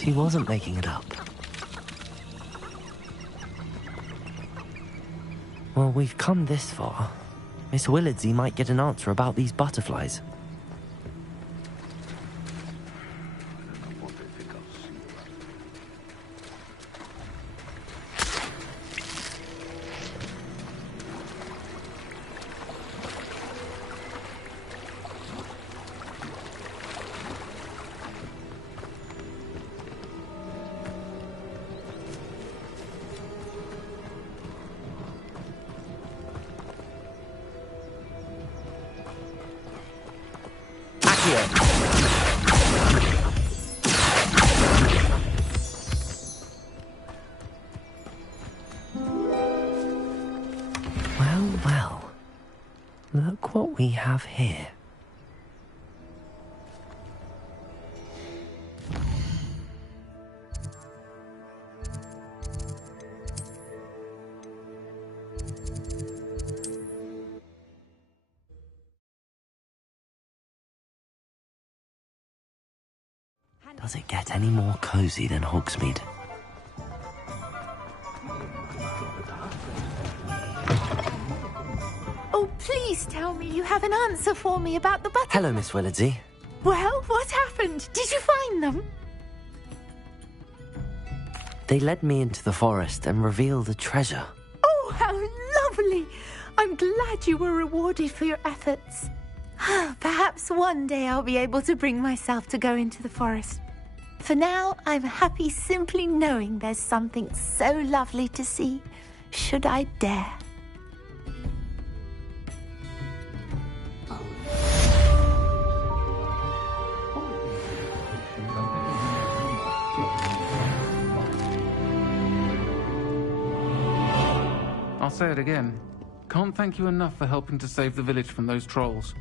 She wasn't making it up. Well, we've come this far. Miss Willardsey might get an answer about these butterflies. Well, well. Look what we have here. Does it get any more cozy than Hogsmeade? Oh, please tell me you have an answer for me about the butterflies. Hello, Miss Willardsey. Well, what happened? Did you find them? They led me into the forest and revealed a treasure. Oh, how lovely! I'm glad you were rewarded for your efforts. Perhaps one day I'll be able to bring myself to go into the forest. For now, I'm happy simply knowing there's something so lovely to see, should I dare. say it again. Can't thank you enough for helping to save the village from those trolls.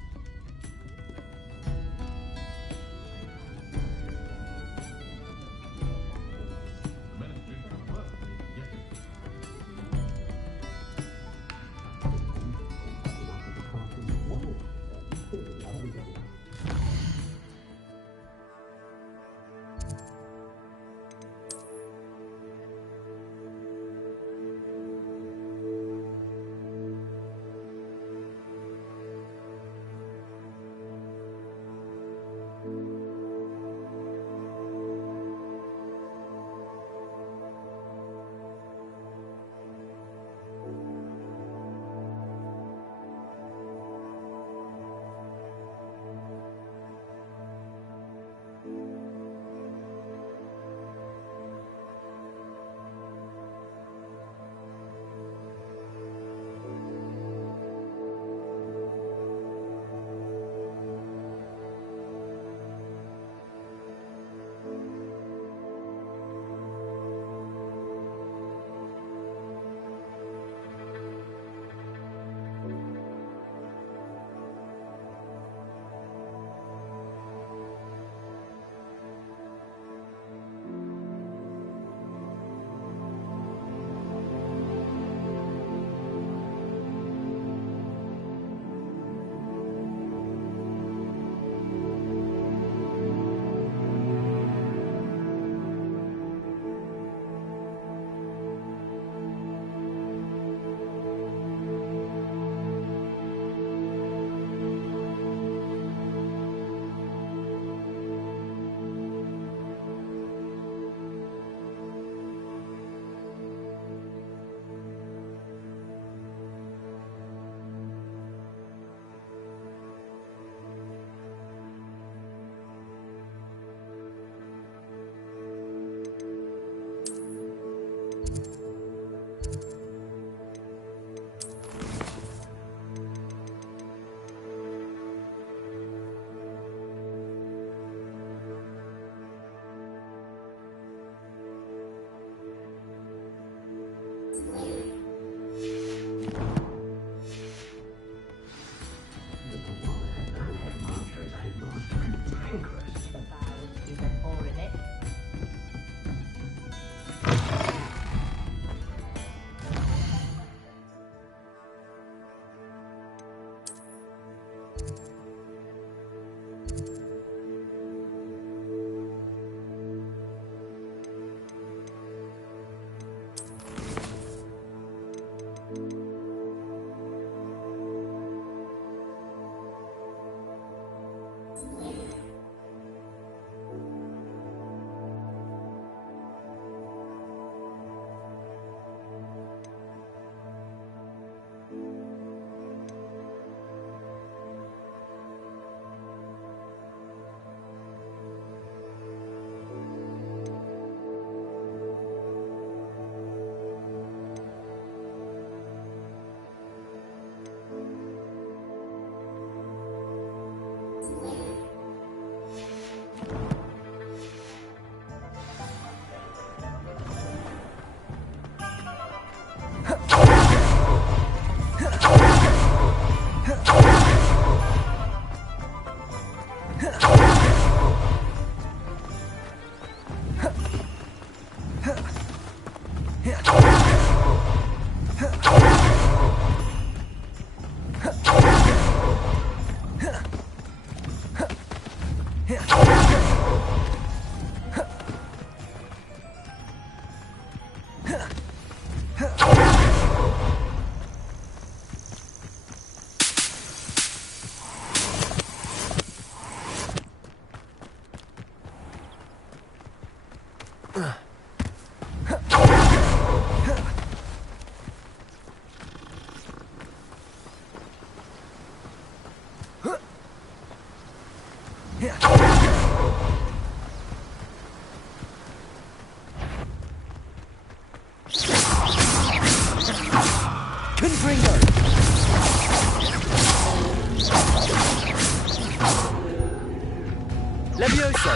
Levioso!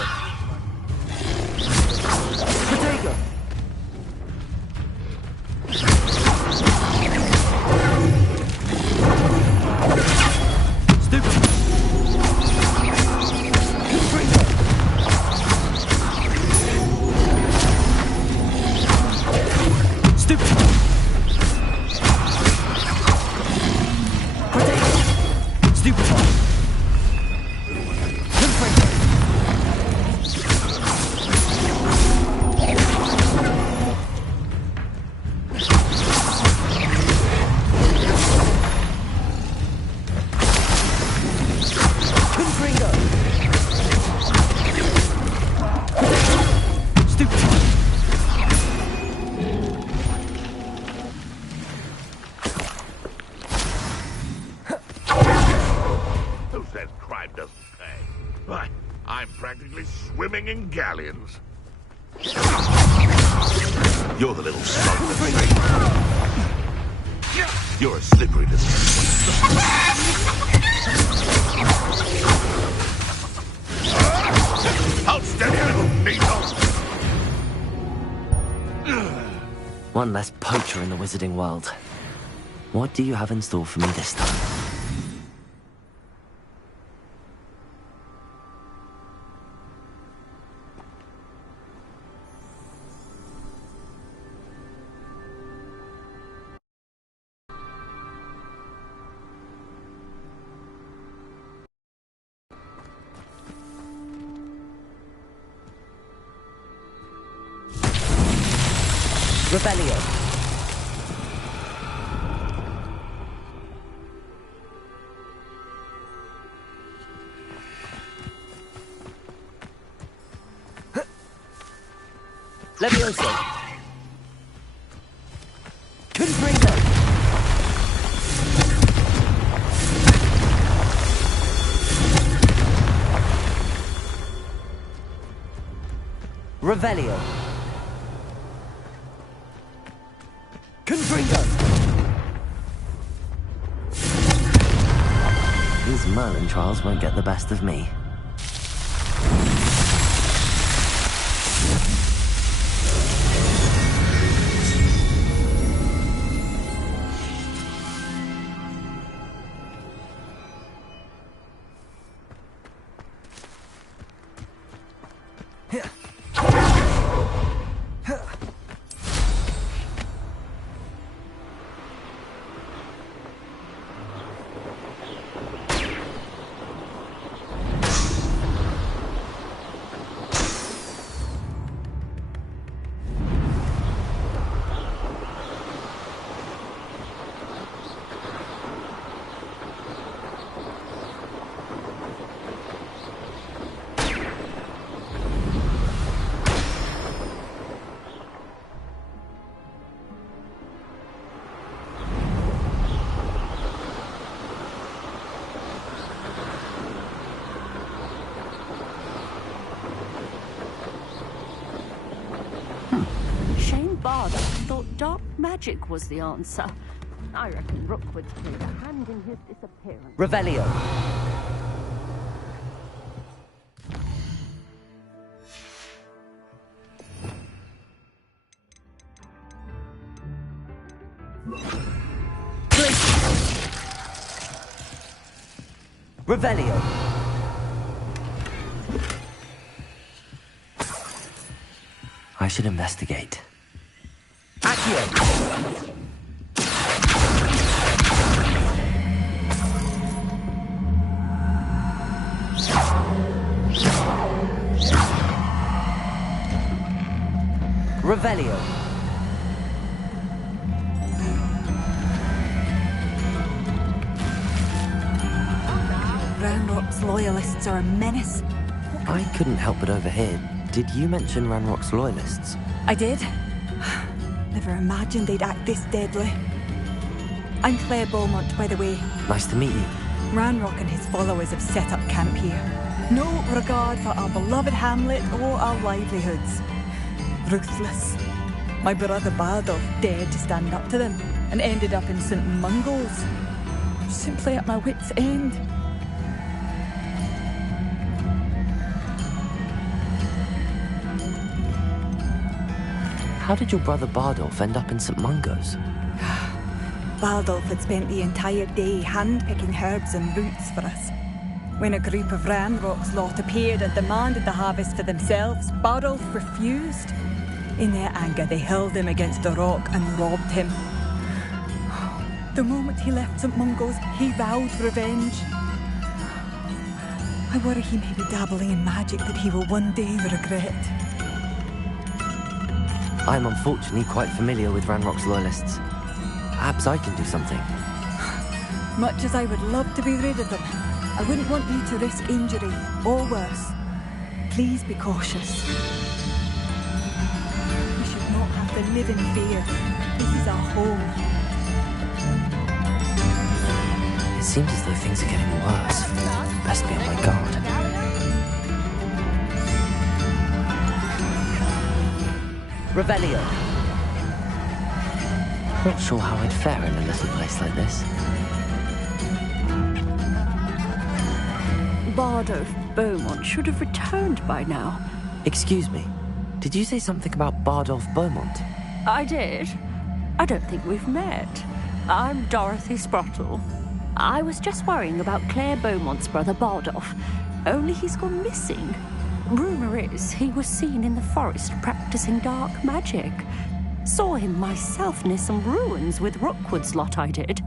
Protego! Why, I'm practically swimming in galleons. You're the little smoke thing. You're as slippery as... Hold steady, little needle! One less poacher in the wizarding world. What do you have in store for me this time? Rebellion. Levioso. Confringo. Revelio. Confringo. These Merlin trials won't get the best of me. Bard thought dark magic was the answer. I reckon Rookwood's played a hand in his disappearance. Revelio. Revelio. I should investigate. Accio! Revelio. Ranrock's loyalists are a menace. I couldn't help but overhear. Did you mention Ranrock's loyalists? I did. Never imagined they'd act this deadly. I'm Claire Beaumont, by the way. Nice to meet you. Ranrock and his followers have set up camp here. No regard for our beloved hamlet or our livelihoods. Ruthless. My brother Bardolph dared to stand up to them and ended up in St. Mungo's. Simply at my wit's end. How did your brother Bardolph end up in St. Mungo's? Bardolph had spent the entire day hand-picking herbs and roots for us. When a group of Ranrock's lot appeared and demanded the harvest for themselves, Bardolph refused. In their anger, they hurled him against a rock and robbed him. The moment he left St. Mungo's, he vowed revenge. I worry he may be dabbling in magic that he will one day regret. I'm unfortunately quite familiar with Ranrock's loyalists. Perhaps I can do something. Much as I would love to be rid of them, I wouldn't want you to risk injury, or worse. Please be cautious. You should not have to live in fear. This is our home. It seems as though things are getting worse. Best be on my guard. Revelio. Not sure how I'd fare in a little place like this. Bardolph Beaumont should have returned by now. Excuse me. Did you say something about Bardolph Beaumont? I did. I don't think we've met. I'm Dorothy Sprottle. I was just worrying about Claire Beaumont's brother Bardolph. Only he's gone missing. Rumour is he was seen in the forest practicing dark magic. Saw him myself near some ruins with Rookwood's lot I did.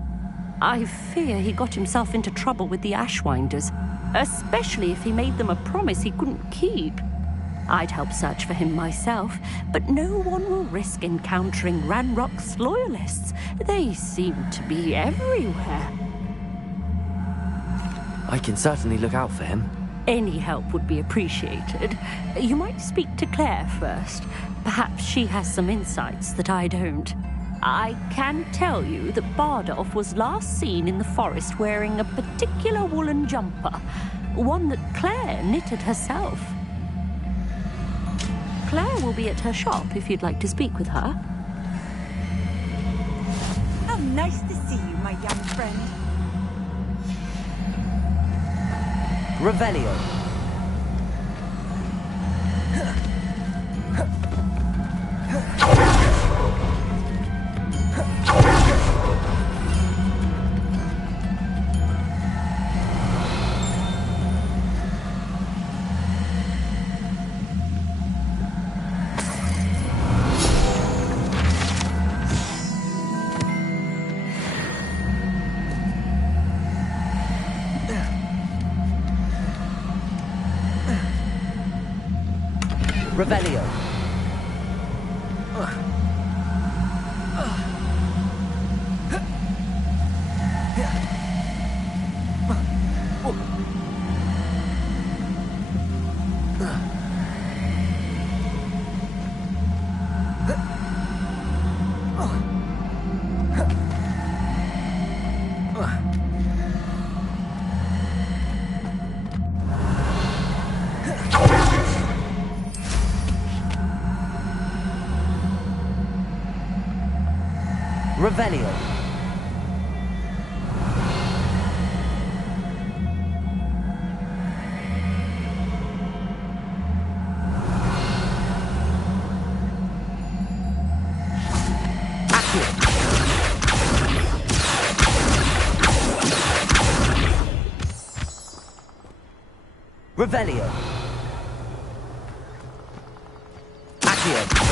I fear he got himself into trouble with the Ashwinders, especially if he made them a promise he couldn't keep. I'd help search for him myself, but no one will risk encountering Ranrock's loyalists. They seem to be everywhere. I can certainly look out for him. Any help would be appreciated. You might speak to Claire first. Perhaps she has some insights that I don't. I can tell you that Bardolph was last seen in the forest wearing a particular woolen jumper, one that Claire knitted herself. Claire will be at her shop if you'd like to speak with her. Oh, nice to see you, my young friend. Revelio. Revelio. Revelio. Revelio. Accio.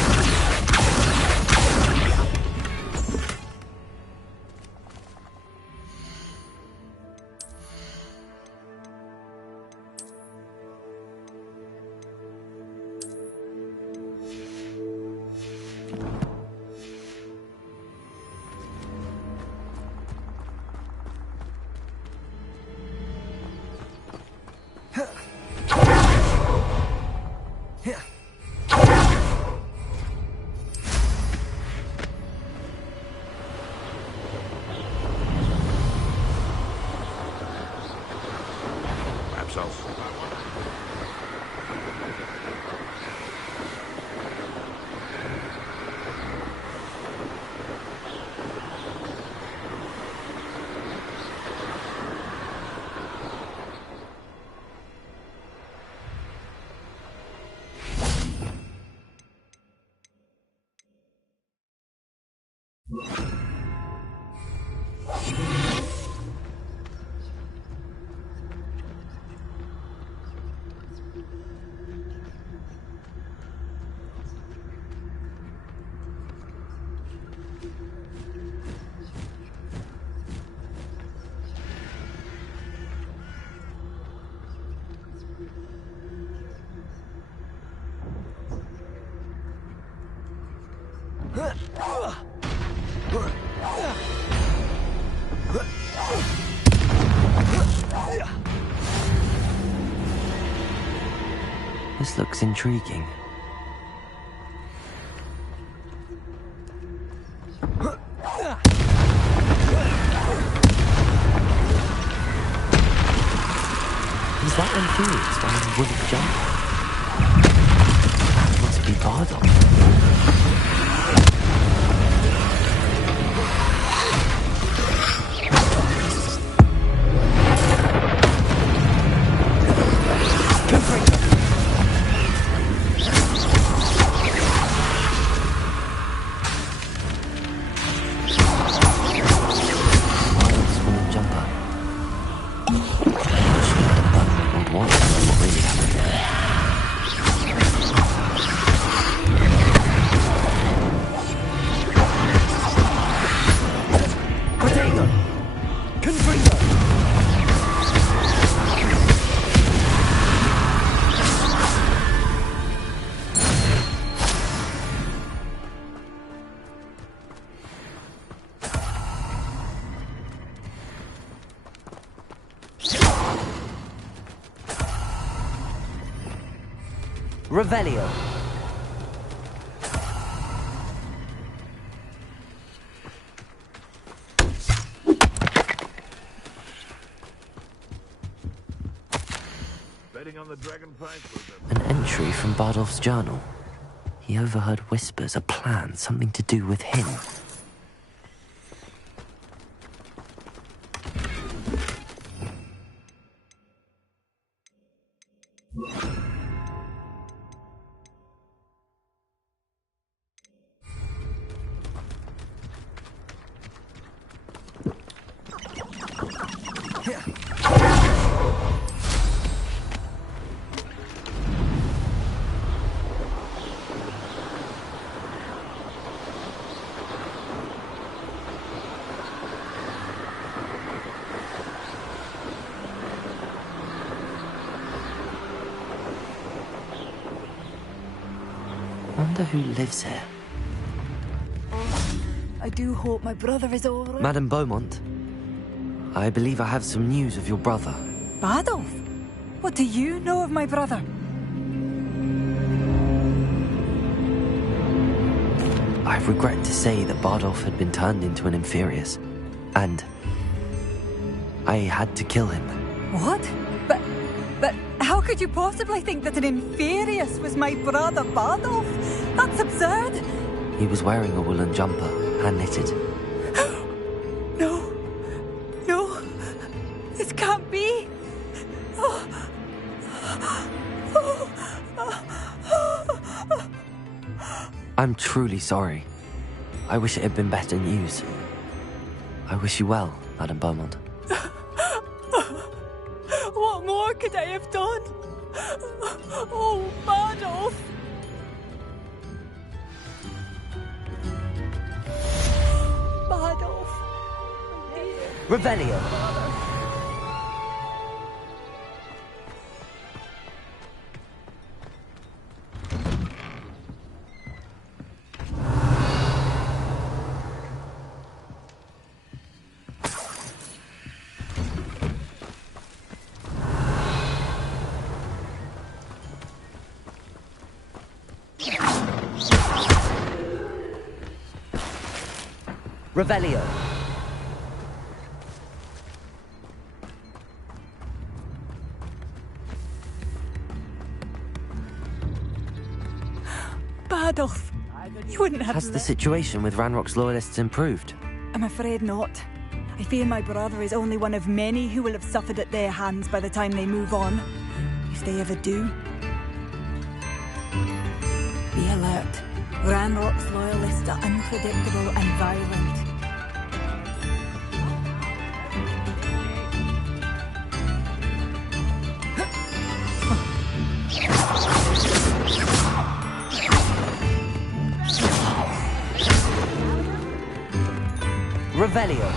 This looks intriguing. Is that Amphibious when he wouldn't jump? That must be Bardolph. Revelio. Betting on the dragon fight was An entry from Bardolph's journal. He overheard whispers, a plan, something to do with him. Wonder who lives here. I do hope my brother is all right. Madame Beaumont, I believe I have some news of your brother. Bardolph? What do you know of my brother? I regret to say that Bardolph had been turned into an Inferius, and I had to kill him. What? But how could you possibly think that an Inferius was my brother Bardolph? That's absurd! He was wearing a woolen jumper, hand-knitted. No. No. This can't be. I'm truly sorry. I wish it had been better news. I wish you well, Madame Beaumont. What more could I have done? Oh, Bardolph! Bardolph! Revelio! Revelio. Bardolph, you wouldn't have Has the situation with Ranrock's loyalists improved? I'm afraid not. I fear my brother is only one of many who will have suffered at their hands by the time they move on. If they ever do. Be alert. Ranrock's loyalists are unpredictable and violent. Revelio.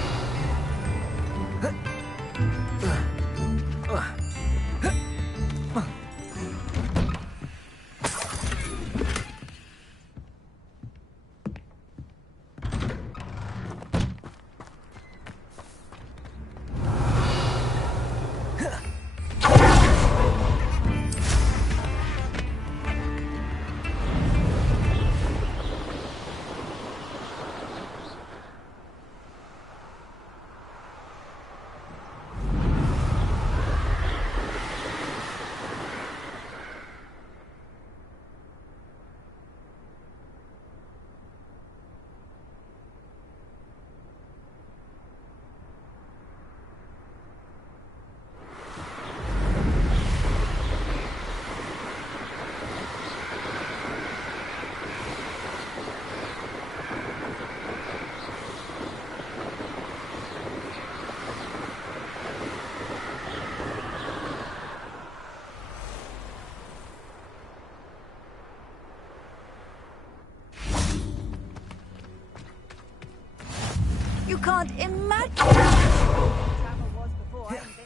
You can't imagine how travel was before I invented.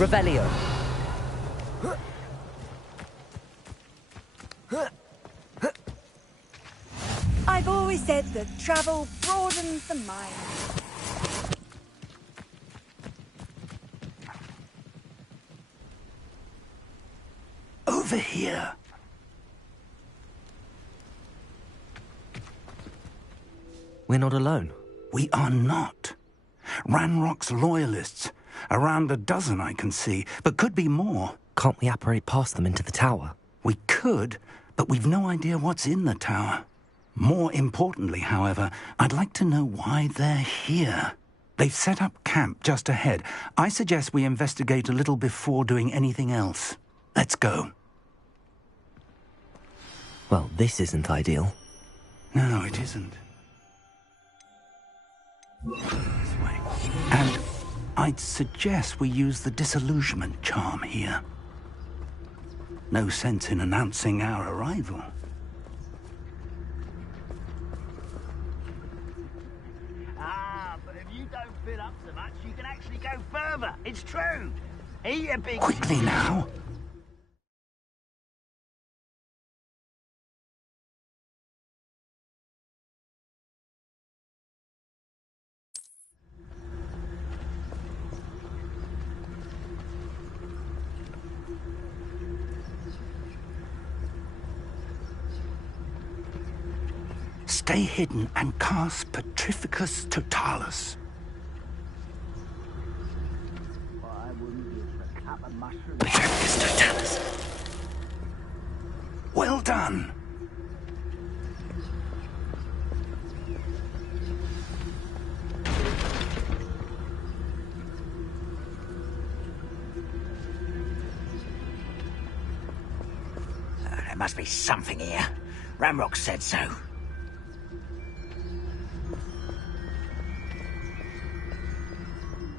Revelio. I've always said that travel broadens the mind. Over here. We're not alone. We are not. Ranrock's loyalists. Around a dozen I can see, but could be more. Can't we apparate past them into the tower? We could, but we've no idea what's in the tower. More importantly, however, I'd like to know why they're here. They've set up camp just ahead. I suggest we investigate a little before doing anything else. Let's go. Well, this isn't ideal. No, it isn't. This way. And I'd suggest we use the disillusionment charm here. No sense in announcing our arrival. But if you don't fill up so much, you can actually go further. It's true. Eat a big... Quickly now. Stay hidden and cast Petrificus Totalis. I wouldn't give a cup of mushrooms. Petrificus Totalis. Well done. There must be something here. Ramrock said so.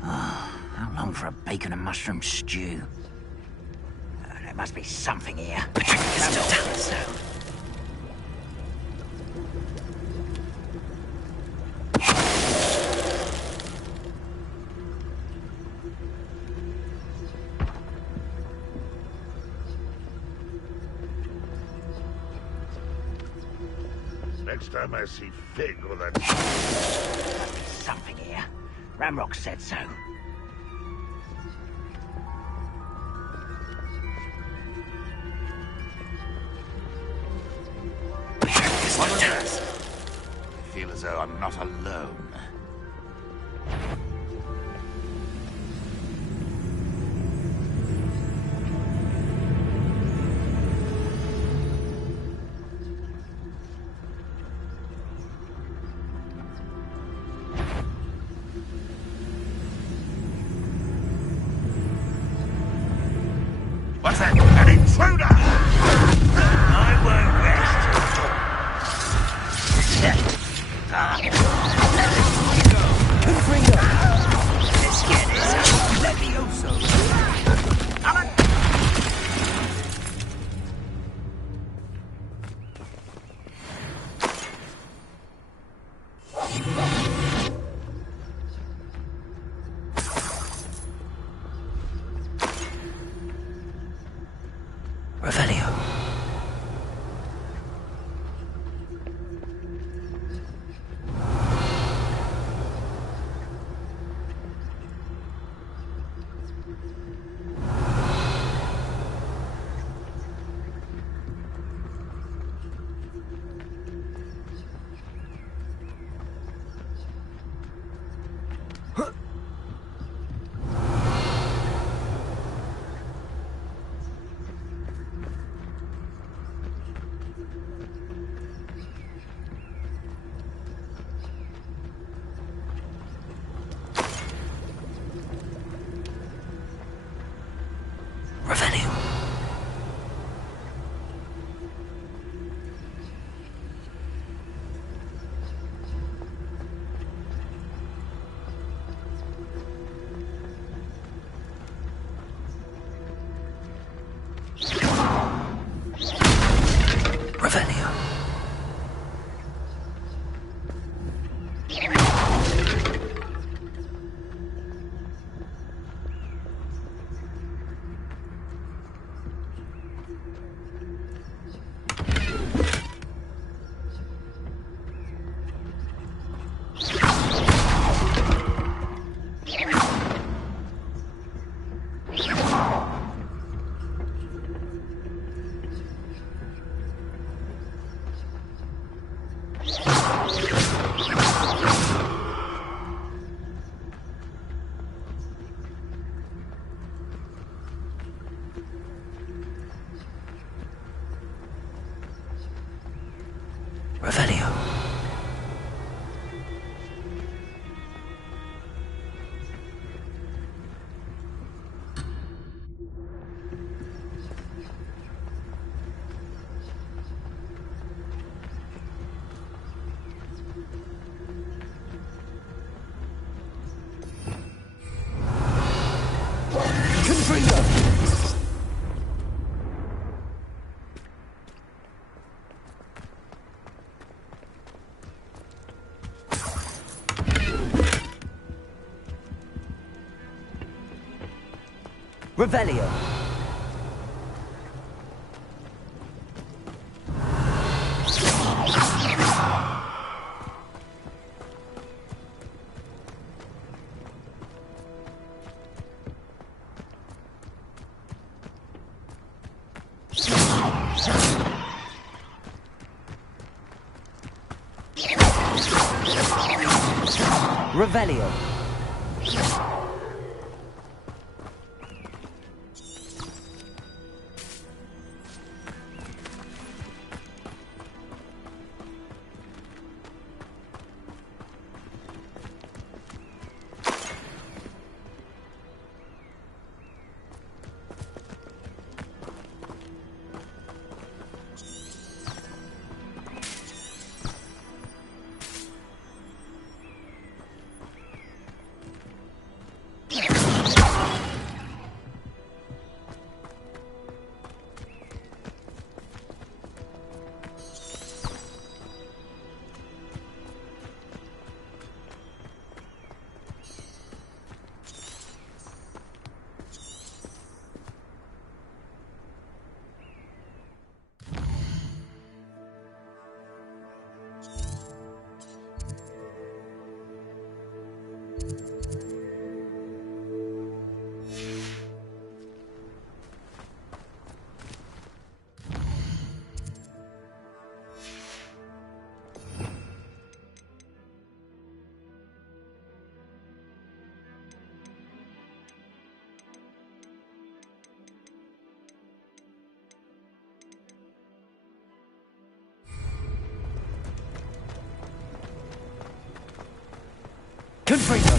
How long for a bacon and mushroom stew? There must be something here. Ramrock said so. Next time I see Fig or that... There must be something here. Ramrock said so. What was that? I feel as though I'm not alone. What's that? An intruder! I won't rest. Let's get this. Levioso. Revelio. Revelio. Revelio. Revelio. Revelio. Revelio. Confringo.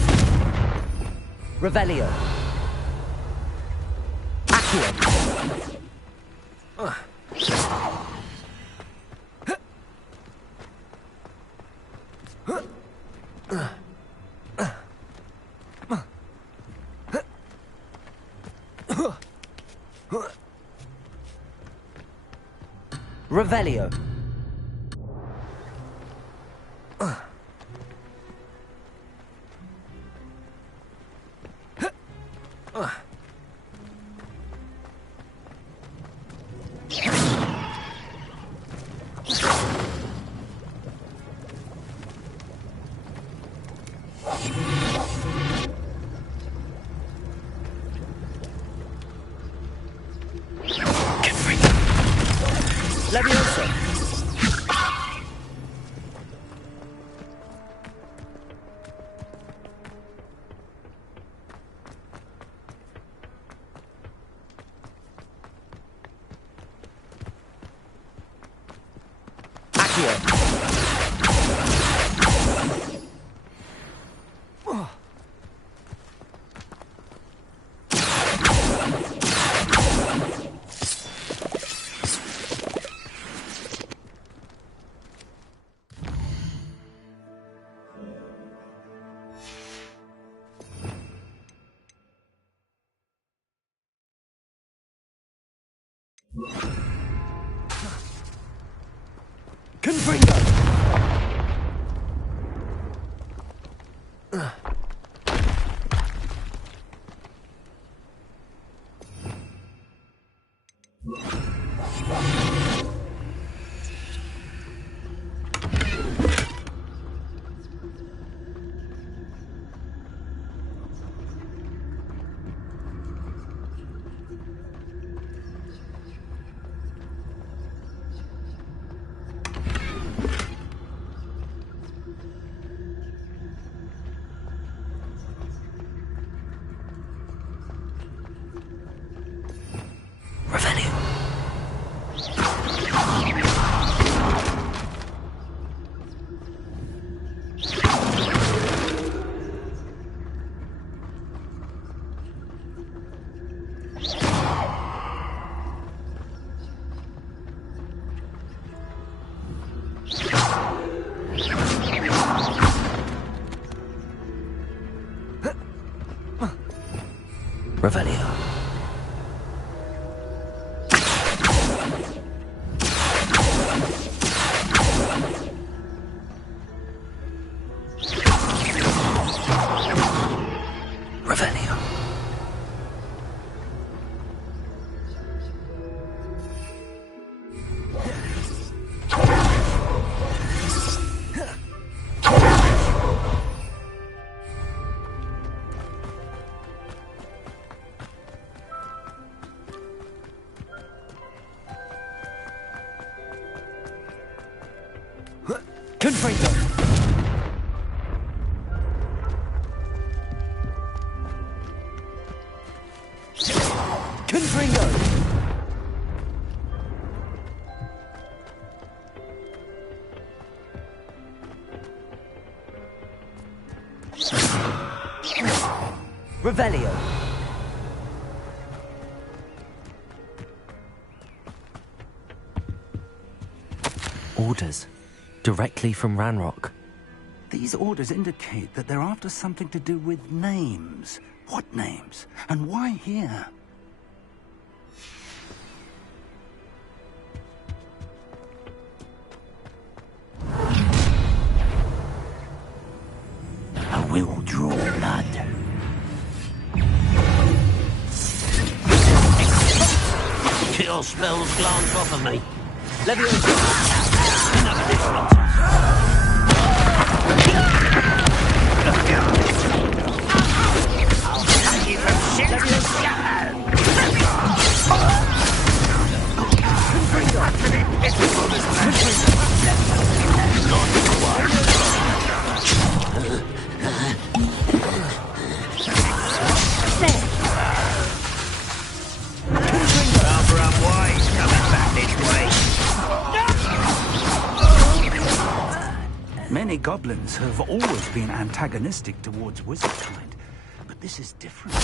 Revelio. Accio. Revelio. Leviosa. Confringo. Revelio. Revelio. Confringo. Confringo. Revelio. Orders. Directly from Ranrock. These orders indicate that they're after something to do with names. What names? And why here? I will draw blood. Kill spells glance off of me. Leviosa. Enough of this nonsense. I'll cut you from shit. Many goblins have always been antagonistic towards wizardkind, but this is different.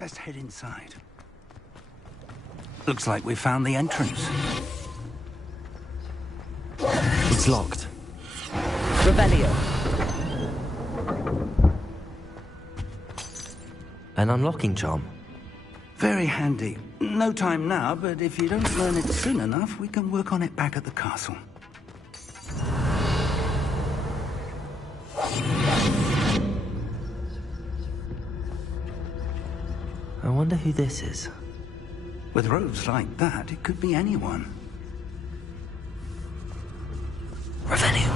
Let's head inside. Looks like we found the entrance. It's locked. Revelio. An unlocking charm. Very handy. No time now, but if you don't learn it soon enough, we can work on it back at the castle. I wonder who this is. With robes like that, it could be anyone. Revelio.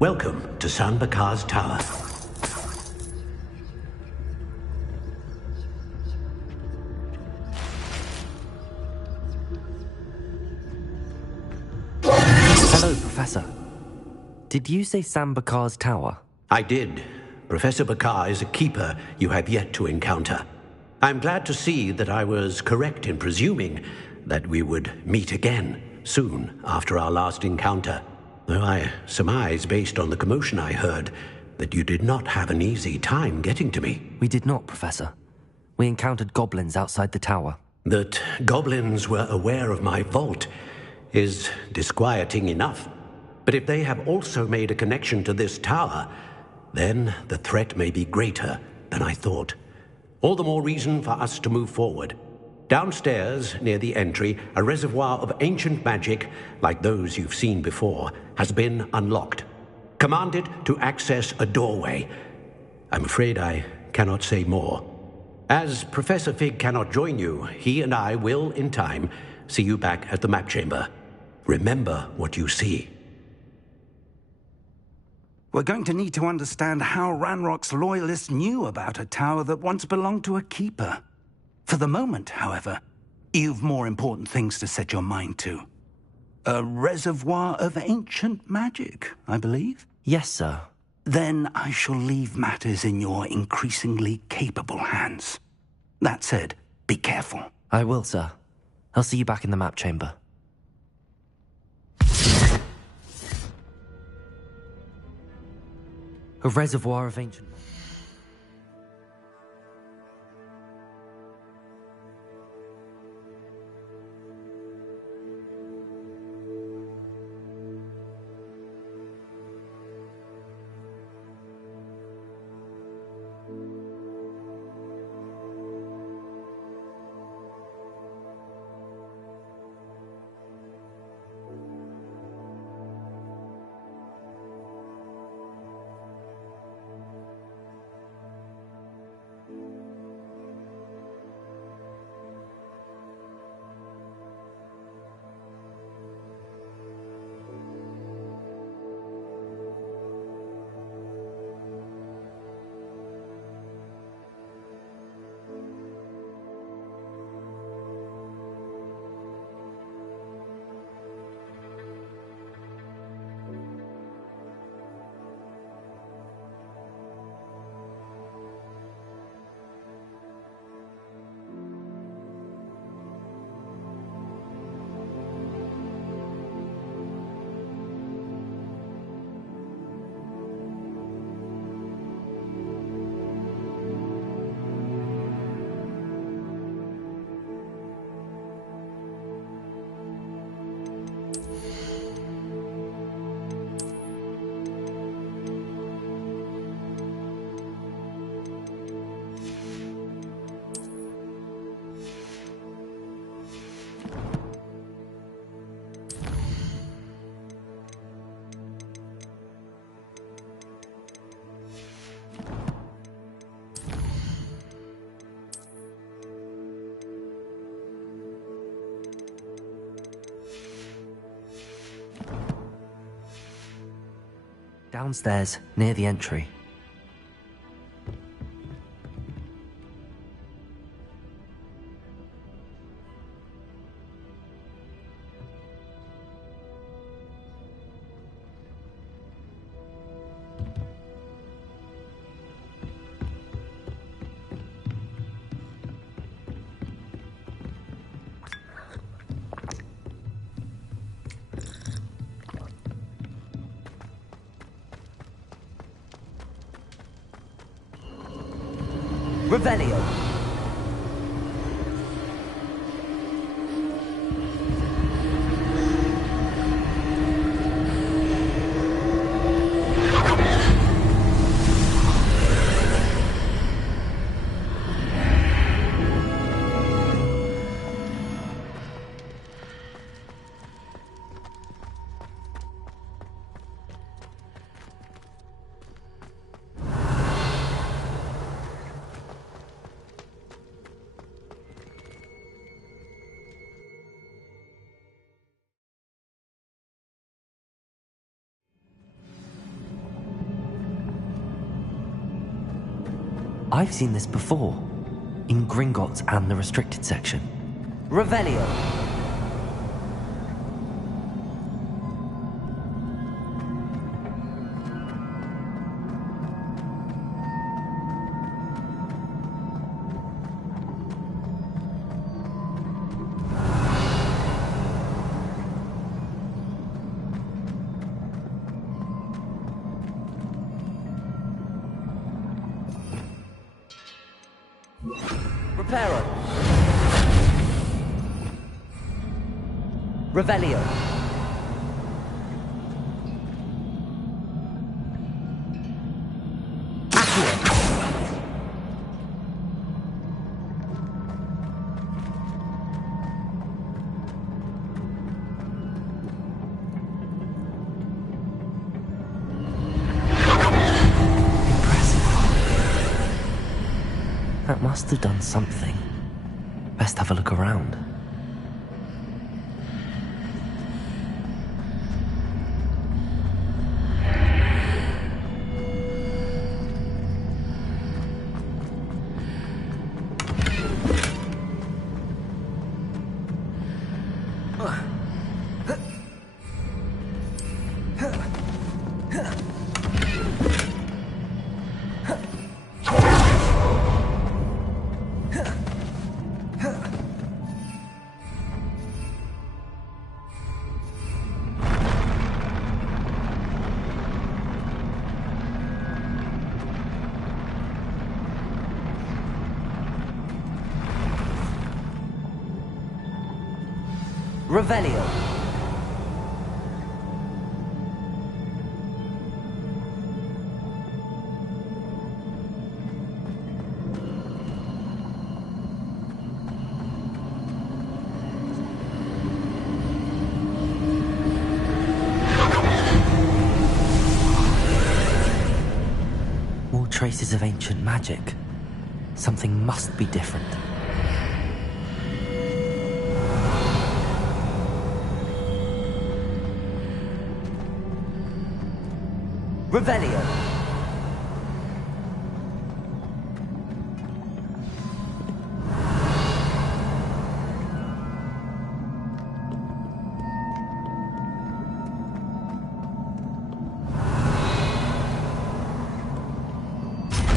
Welcome to San Bakar's Tower. Hello, Professor. Did you say San Bakar's Tower? I did. Professor Bakar is a keeper you have yet to encounter. I'm glad to see that I was correct in presuming that we would meet again soon after our last encounter. Though I surmise, based on the commotion I heard, that you did not have an easy time getting to me. We did not, Professor. We encountered goblins outside the tower. That goblins were aware of my vault is disquieting enough. But if they have also made a connection to this tower, then the threat may be greater than I thought. All the more reason for us to move forward. Downstairs, near the entry, a reservoir of ancient magic, like those you've seen before, has been unlocked. Commanded to access a doorway. I'm afraid I cannot say more. As Professor Fig cannot join you, he and I will, in time, see you back at the map chamber. Remember what you see. We're going to need to understand how Ranrock's loyalists knew about a tower that once belonged to a keeper. For the moment, however, you've more important things to set your mind to. A reservoir of ancient magic, I believe? Yes, sir. Then I shall leave matters in your increasingly capable hands. That said, be careful. I will, sir. I'll see you back in the map chamber. A reservoir of ancient... Downstairs, near the entry. Revelio. I've seen this before, in Gringotts and the restricted section. Revelio. Reparo. Revelio. That must have done something. Best have a look around. Revelio. More traces of ancient magic. Something must be different. Revelio.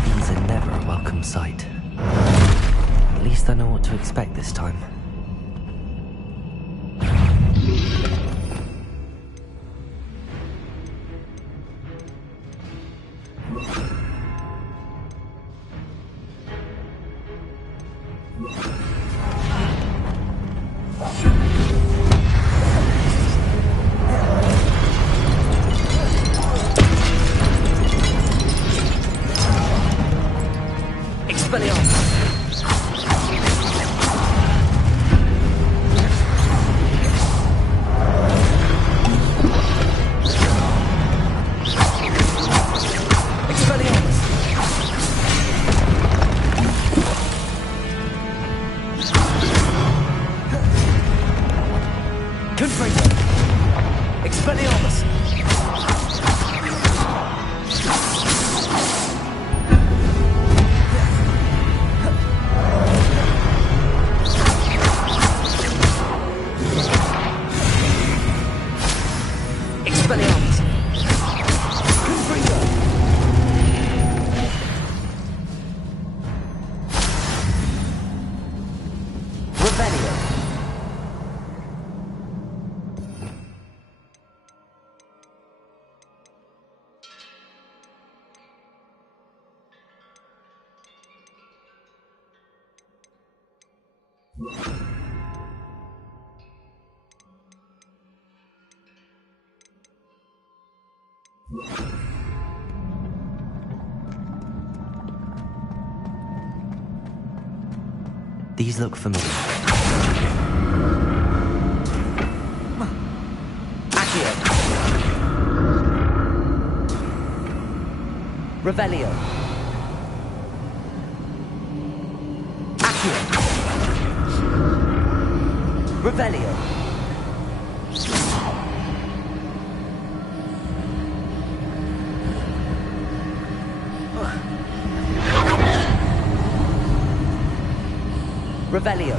These are never a welcome sight. At least I know what to expect this time. These look familiar. Accio. Revelio. Accio. Revelio. Revelio.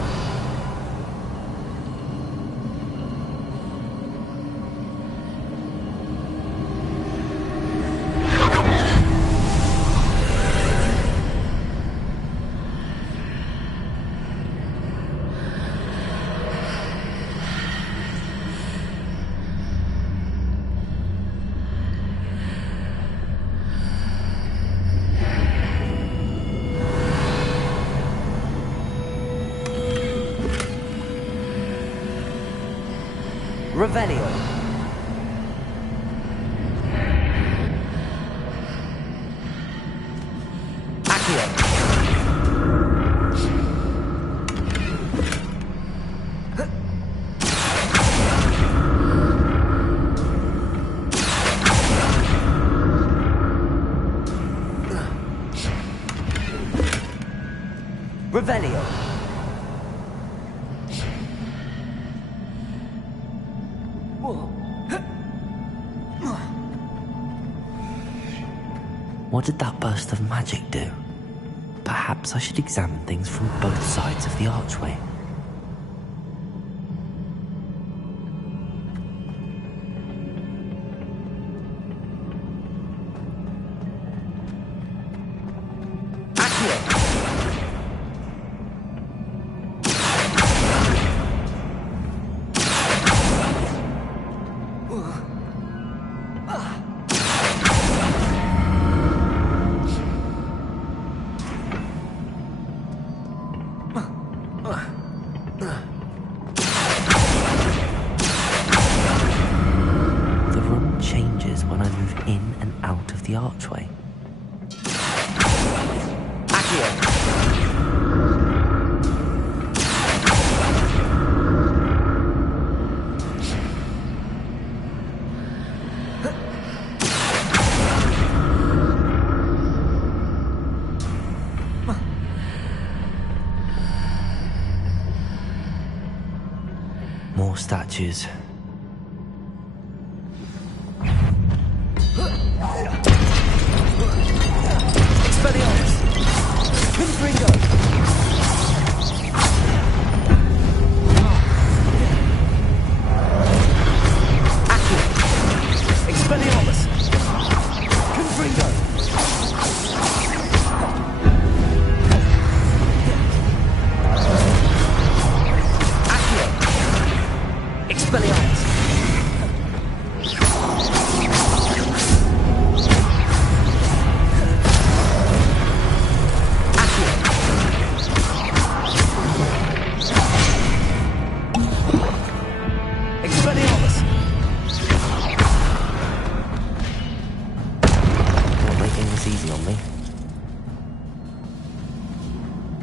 Revelio. Accio. Revelio. What did that burst of magic do? Perhaps I should examine things from both sides of the archway. Archway. More statues.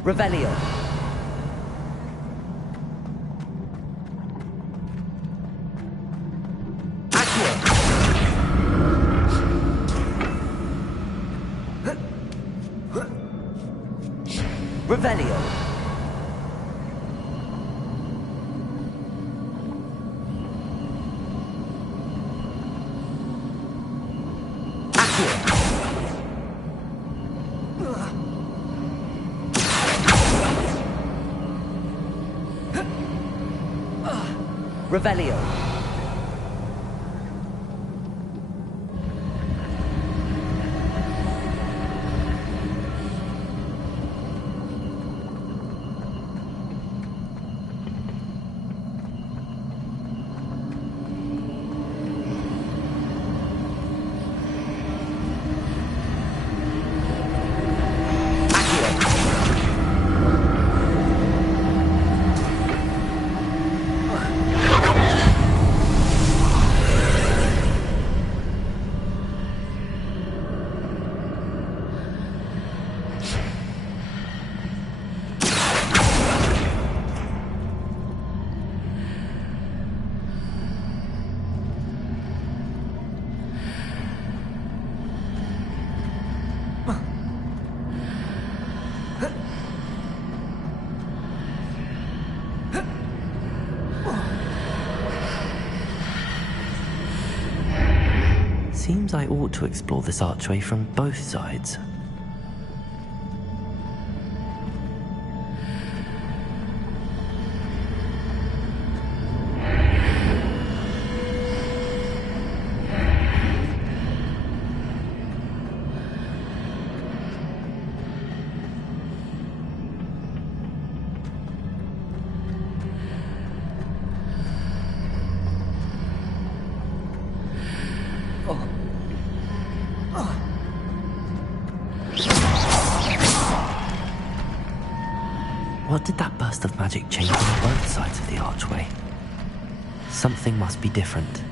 Revelio. Revelio. Revelio. Seems I ought to explore this archway from both sides. What did that burst of magic change on both sides of the archway? Something must be different.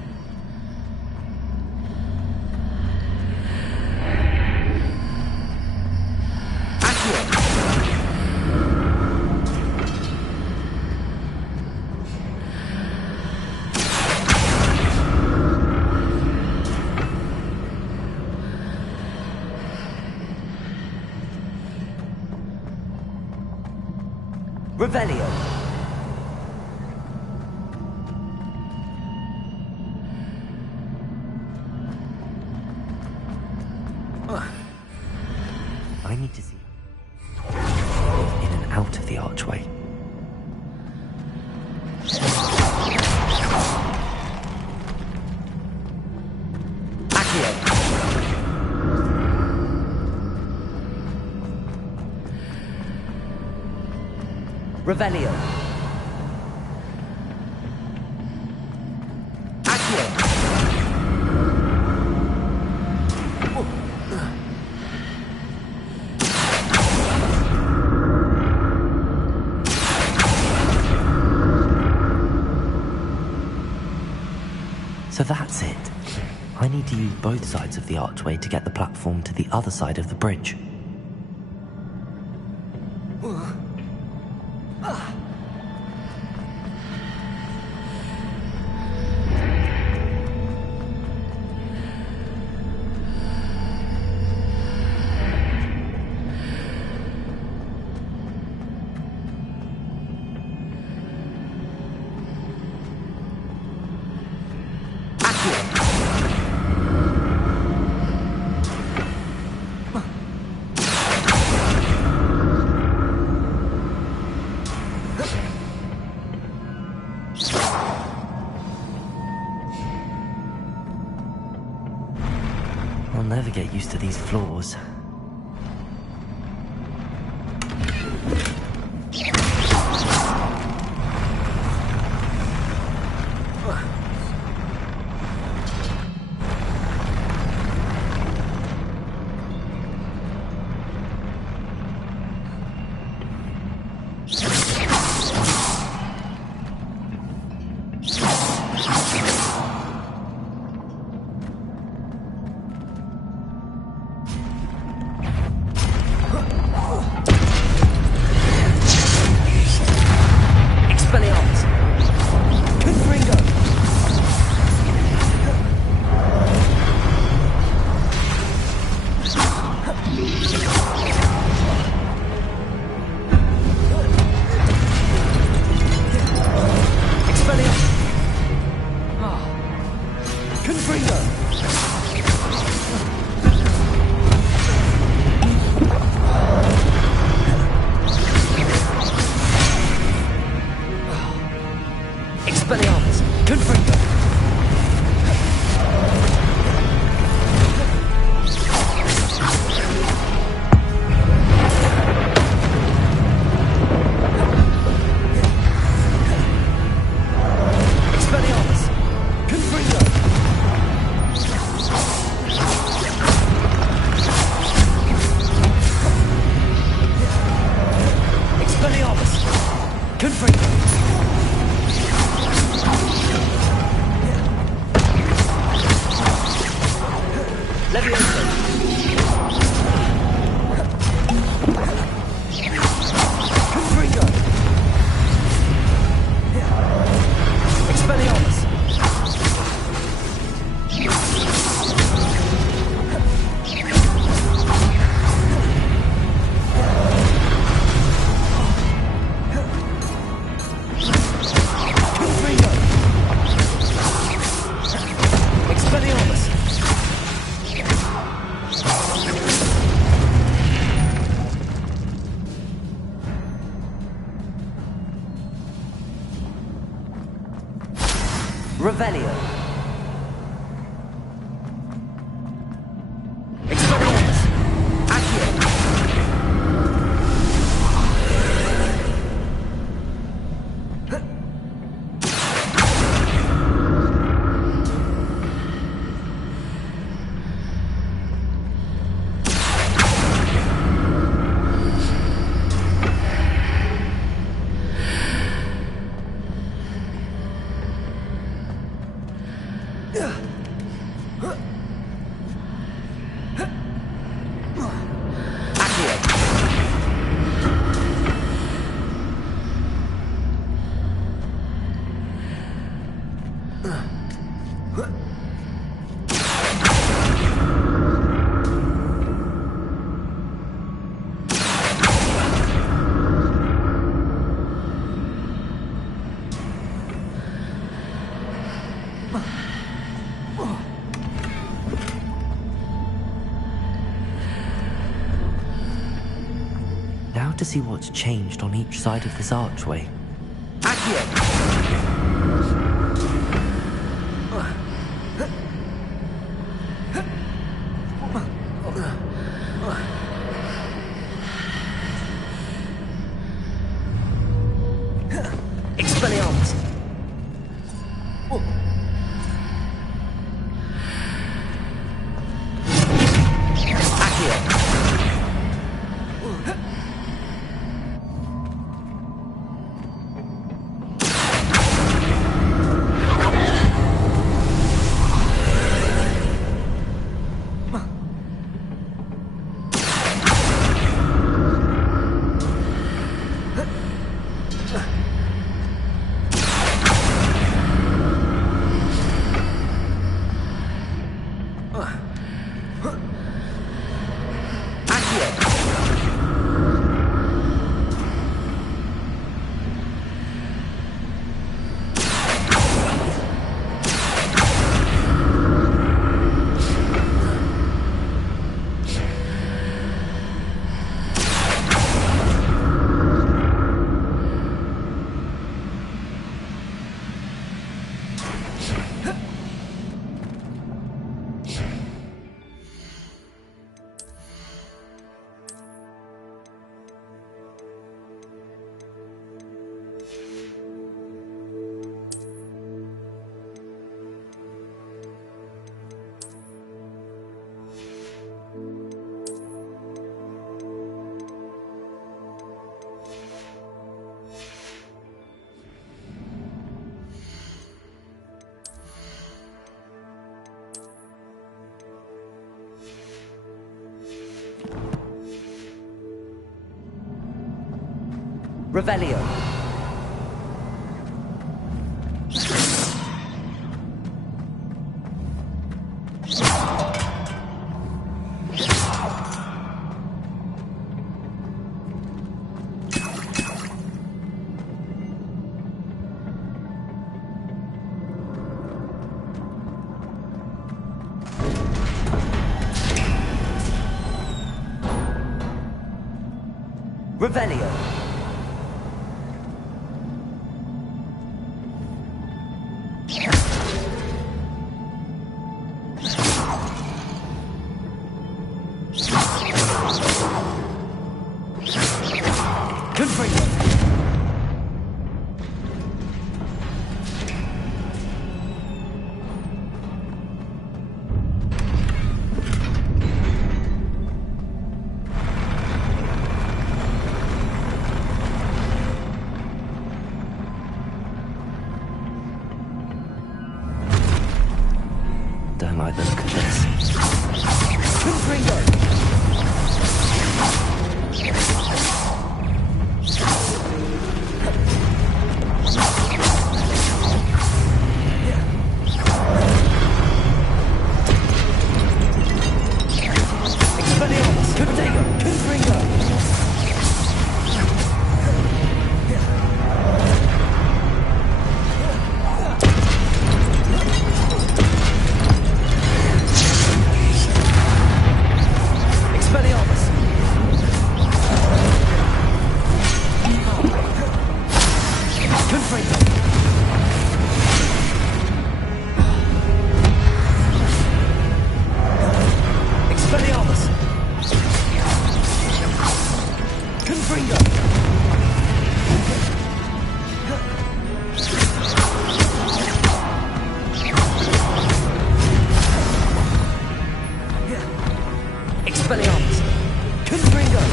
Revelio. I need to see in and out of the archway. Revelio. Accio. So that's it. I need to use both sides of the archway to get the platform to the other side of the bridge. I'll never get used to these floors. Revelio. Expelliarmus. Accio. to see what's changed on each side of this archway. Expelliarmus! Revelio. Revelio. Don't like the look of this.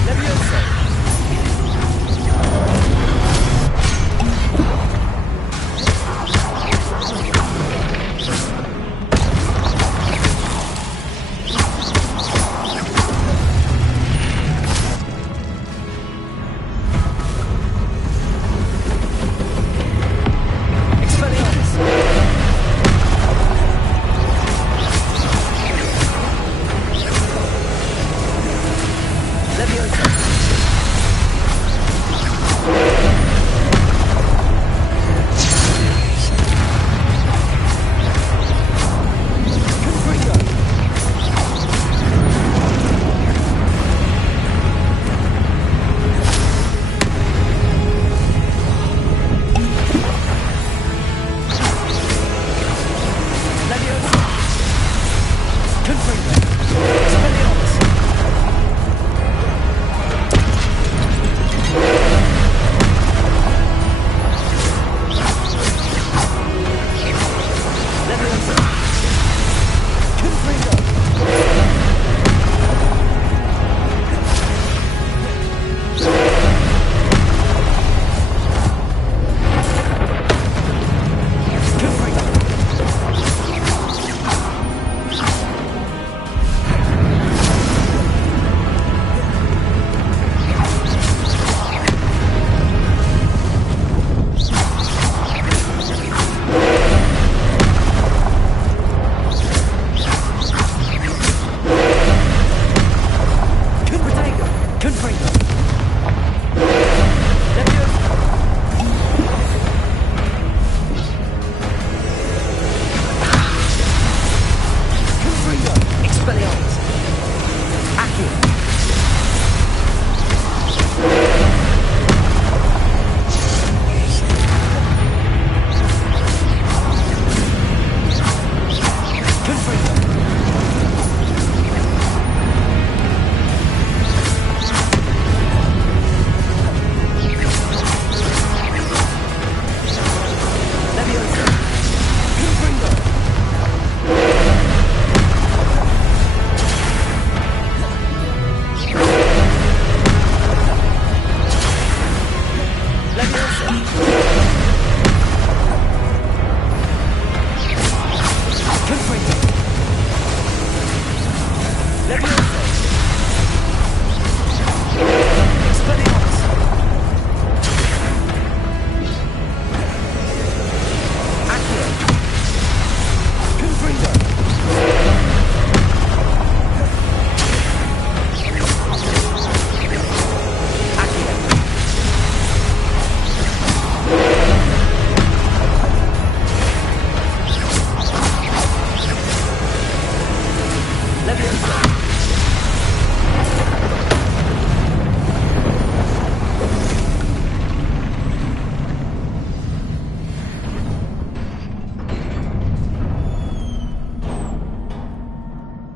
Leviosa!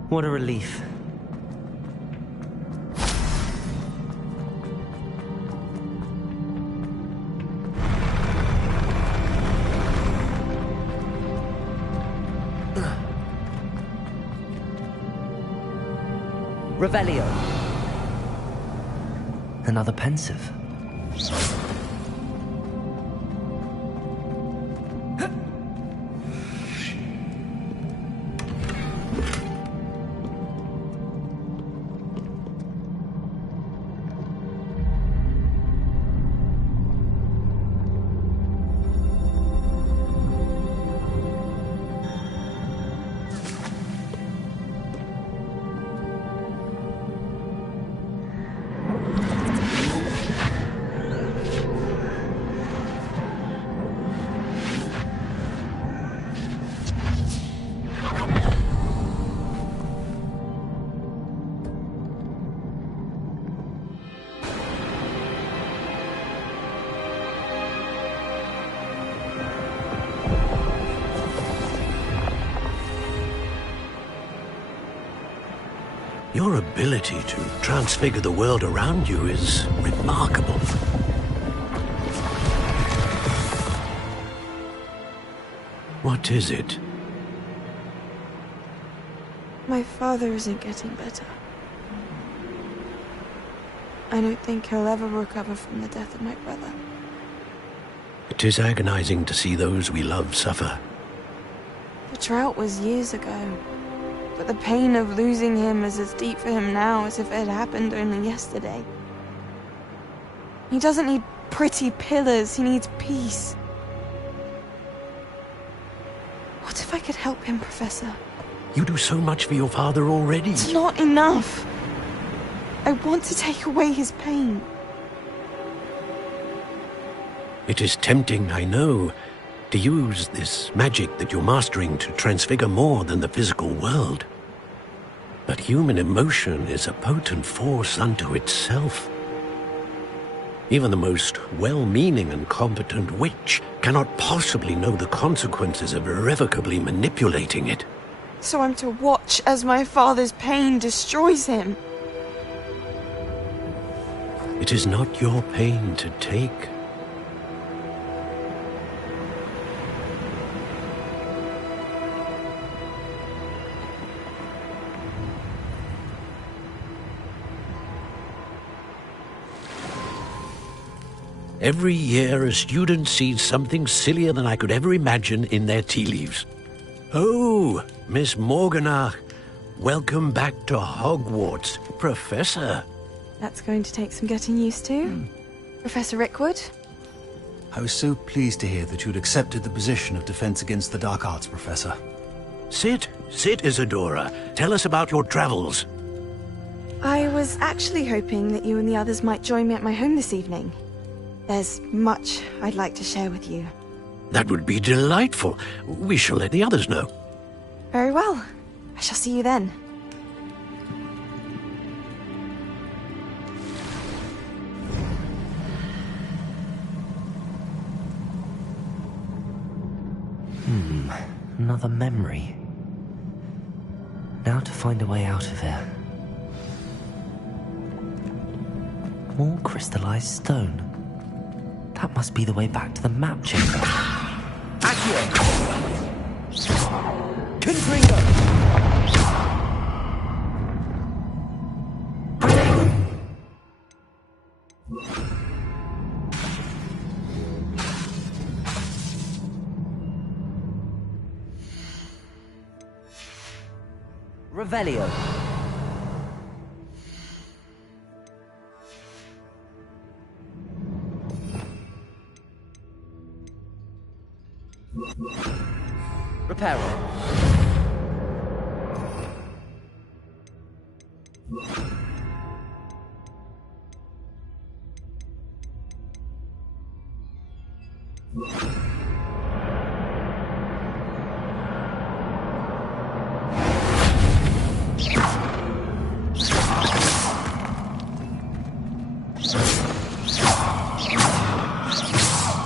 What a relief. Revelio. Another pensive. Your ability to transfigure the world around you is remarkable. What is it? My father isn't getting better. I don't think he'll ever recover from the death of my brother. It is agonizing to see those we love suffer. The drought was years ago, but the pain of losing him is as deep for him now as if it had happened only yesterday. He doesn't need pretty pillars, he needs peace. What if I could help him, Professor? You do so much for your father already. It's not enough. I want to take away his pain. It is tempting, I know, to use this magic that you're mastering to transfigure more than the physical world. But human emotion is a potent force unto itself. Even the most well-meaning and competent witch cannot possibly know the consequences of irrevocably manipulating it. So I'm to watch as my father's pain destroys him. It is not your pain to take. Every year, a student sees something sillier than I could ever imagine in their tea leaves. Oh, Miss Morganach, welcome back to Hogwarts, Professor. That's going to take some getting used to. Professor Rickwood? I was so pleased to hear that you'd accepted the position of Defense Against the Dark Arts, Professor. Sit, Isadora. Tell us about your travels. I was actually hoping that you and the others might join me at my home this evening. There's much I'd like to share with you. That would be delightful. We shall let the others know. Very well. I shall see you then. Another memory. Now to find a way out of here. More crystallized stone. That must be the way back to the map chamber. Accio! Confringo! Revelio. peril.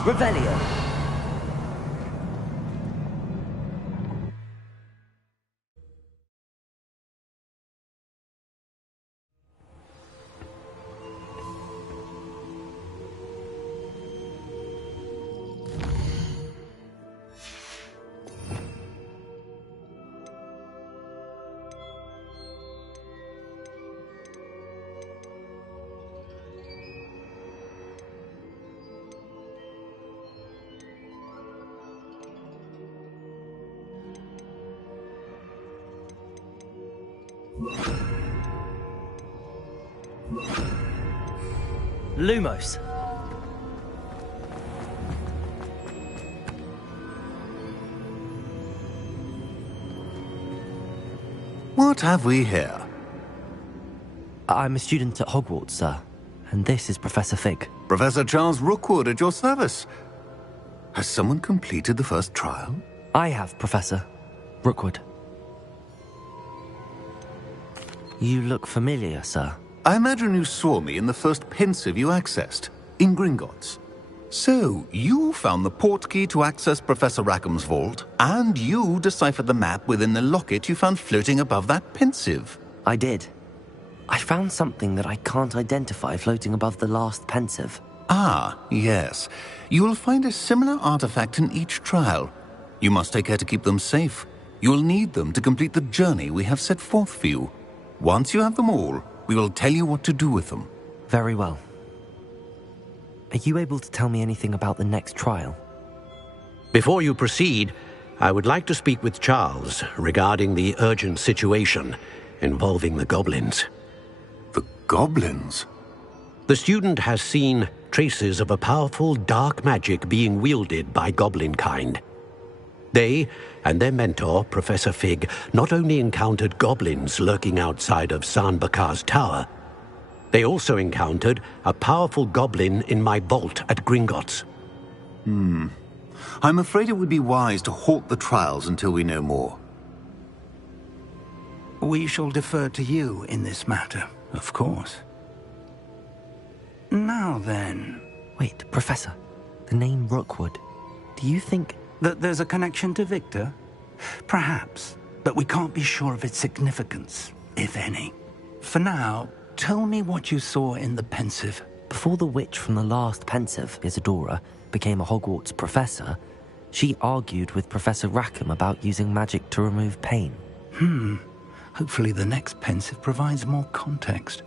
Revelio. Lumos. What have we here? I'm a student at Hogwarts, sir. And this is Professor Fig. Professor Charles Rookwood at your service. Has someone completed the first trial? I have, Professor Rookwood. You look familiar, sir. I imagine you saw me in the first pensive you accessed, in Gringotts. So, you found the portkey to access Professor Rackham's vault, and you deciphered the map within the locket you found floating above that pensive. I did. I found something that I can't identify floating above the last pensive. Ah, yes. You will find a similar artifact in each trial. You must take care to keep them safe. You will need them to complete the journey we have set forth for you. Once you have them all, we will tell you what to do with them. Very well. Are you able to tell me anything about the next trial? Before you proceed, I would like to speak with Charles regarding the urgent situation involving the goblins. The goblins? The student has seen traces of a powerful dark magic being wielded by goblin kind. They and their mentor, Professor Fig, not only encountered goblins lurking outside of Sanbakar's tower, they also encountered a powerful goblin in my vault at Gringotts. I'm afraid it would be wise to halt the trials until we know more. We shall defer to you in this matter, of course. Now then... Wait, Professor. The name Rookwood. Do you think... that there's a connection to Victor? Perhaps, but we can't be sure of its significance, if any. For now, tell me what you saw in the pensive. Before the witch from the last pensive, Isadora, became a Hogwarts professor, she argued with Professor Rackham about using magic to remove pain. Hopefully the next pensive provides more context.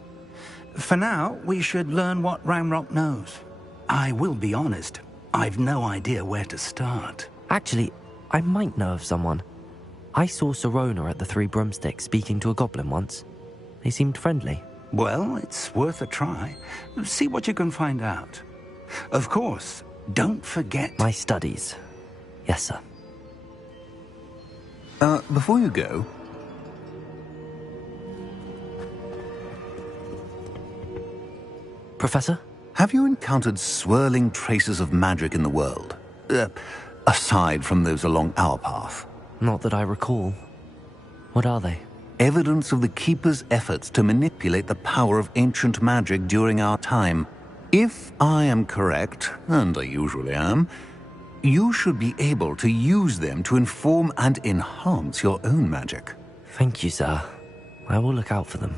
For now, we should learn what Ramrock knows. I will be honest, I've no idea where to start. Actually, I might know of someone. I saw Sirona at the Three Broomsticks speaking to a goblin once. They seemed friendly. Well, it's worth a try. See what you can find out. Of course, don't forget... my studies. Yes, sir. Before you go... Professor? Have you encountered swirling traces of magic in the world? Aside from those along our path? Not that I recall. What are they? Evidence of the Keeper's efforts to manipulate the power of ancient magic during our time. If I am correct, and I usually am, you should be able to use them to inform and enhance your own magic. Thank you, sir. I will look out for them.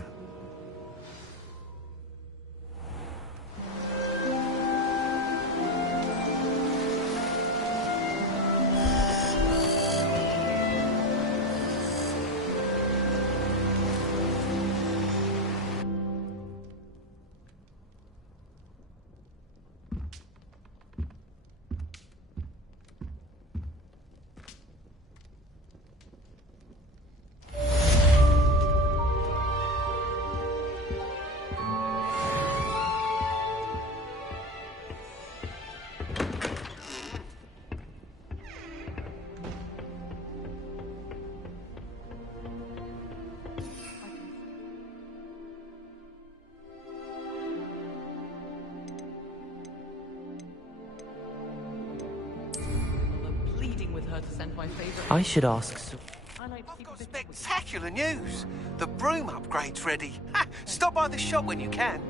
to send my favourite... I should ask... I've got spectacular news! The broom upgrade's ready. Ha! Stop by the shop when you can.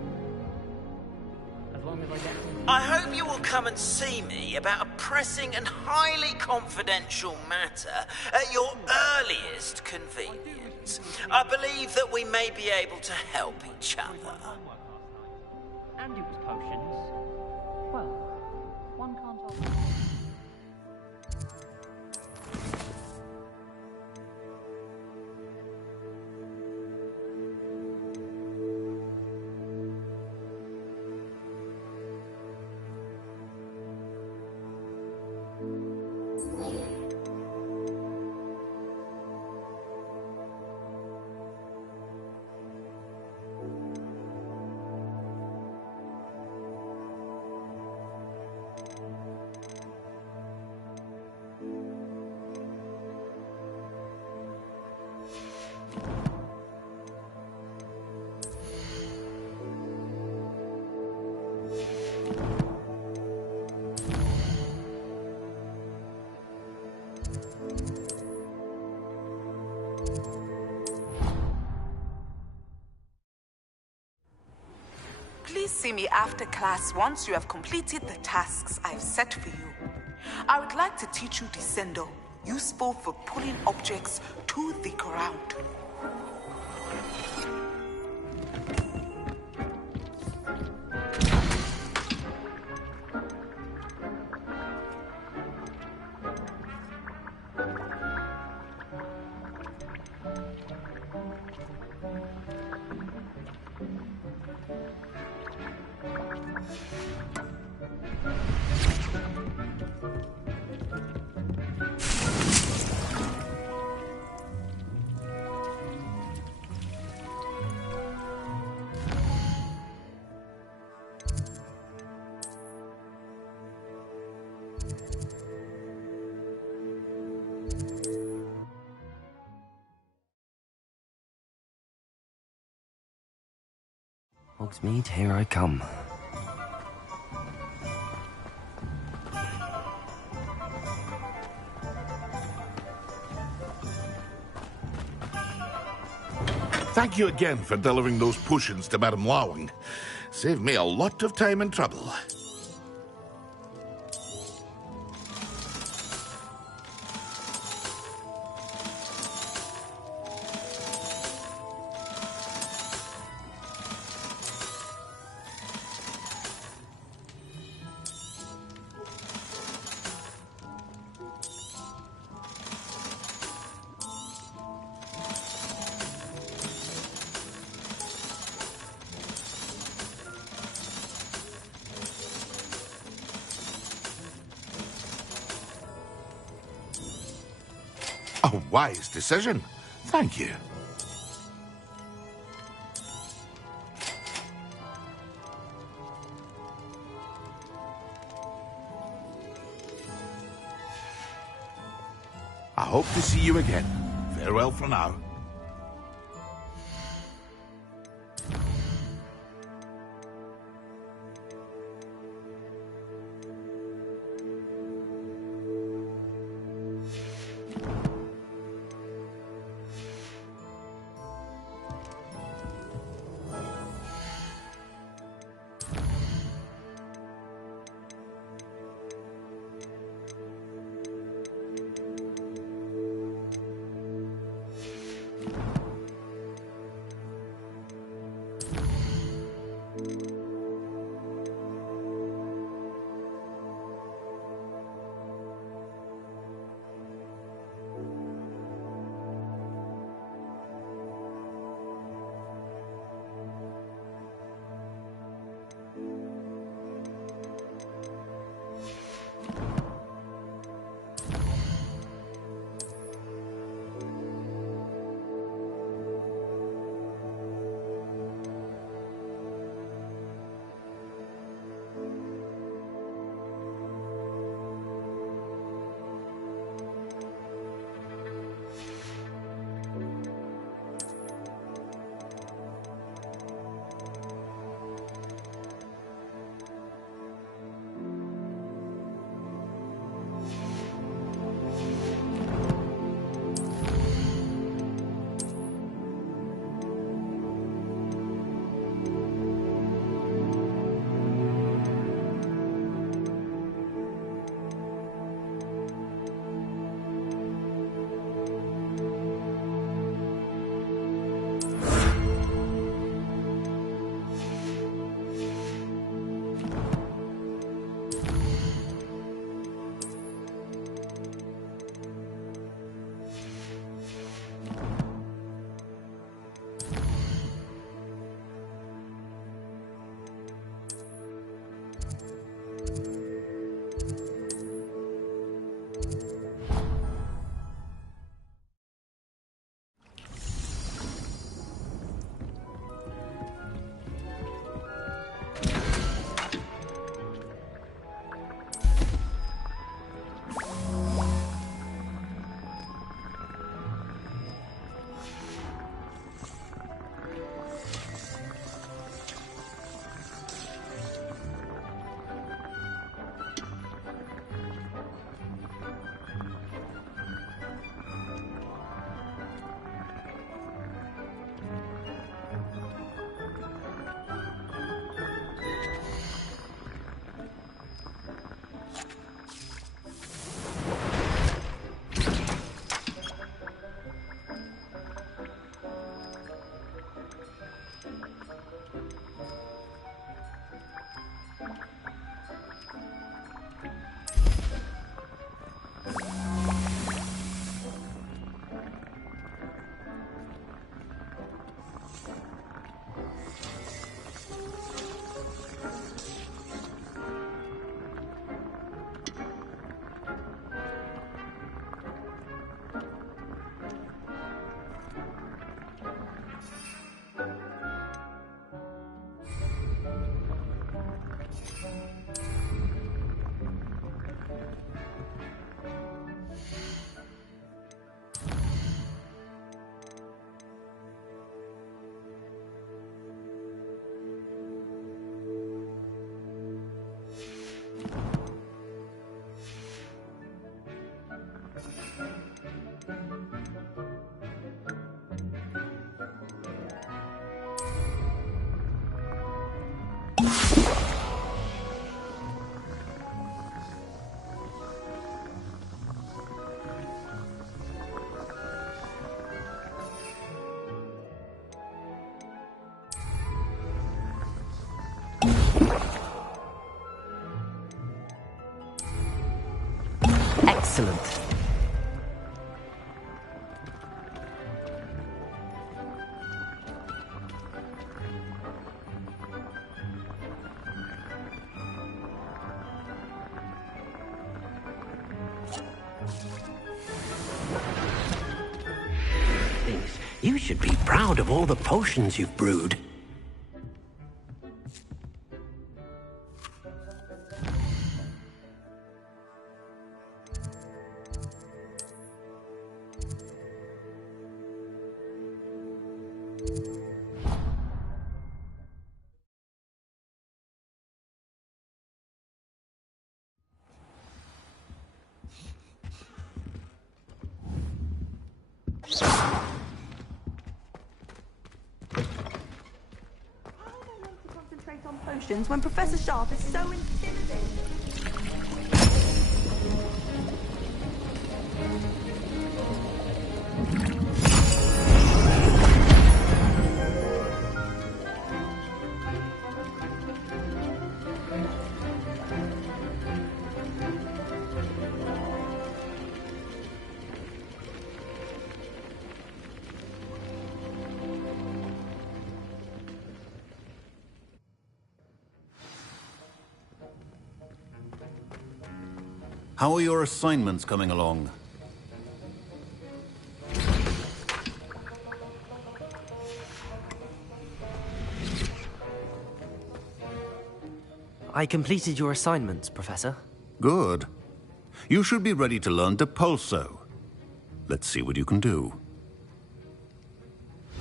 As long as I get... I hope you will come and see me about a pressing and highly confidential matter at your earliest convenience. I believe that we may be able to help each other. And it was potions. Well, one can't offer... Please see me after class once you have completed the tasks I've set for you. I would like to teach you Descendo, useful for pulling objects to the ground. Hogsmeade, here I come. Thank you again for delivering those potions to Madame Lawing. Saved me a lot of time and trouble. A wise decision. Thank you. I hope to see you again. Farewell for now. Excellent. You should be proud of all the potions you've brewed. Concentrate on potions when Professor Sharp is so intimidating. How are your assignments coming along? I completed your assignments, Professor. Good. You should be ready to learn Depulso. Let's see what you can do.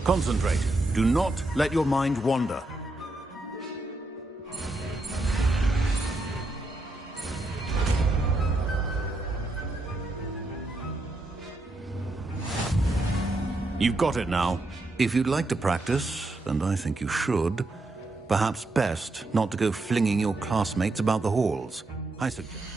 Concentrate. Do not let your mind wander. You've got it now. If you'd like to practice, and I think you should, perhaps best not to go flinging your classmates about the halls. I suggest...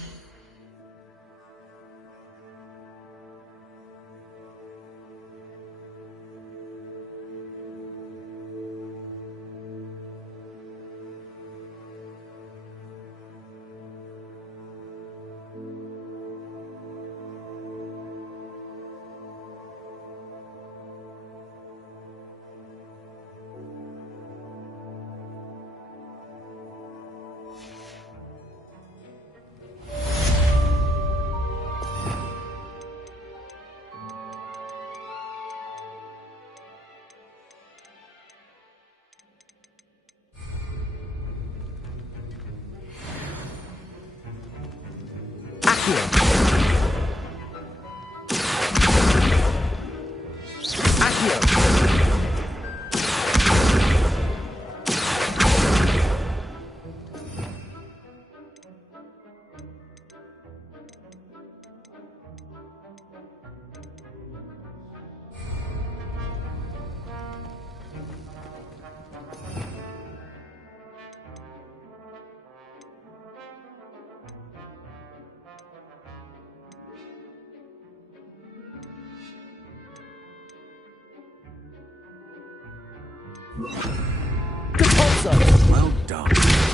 Well done.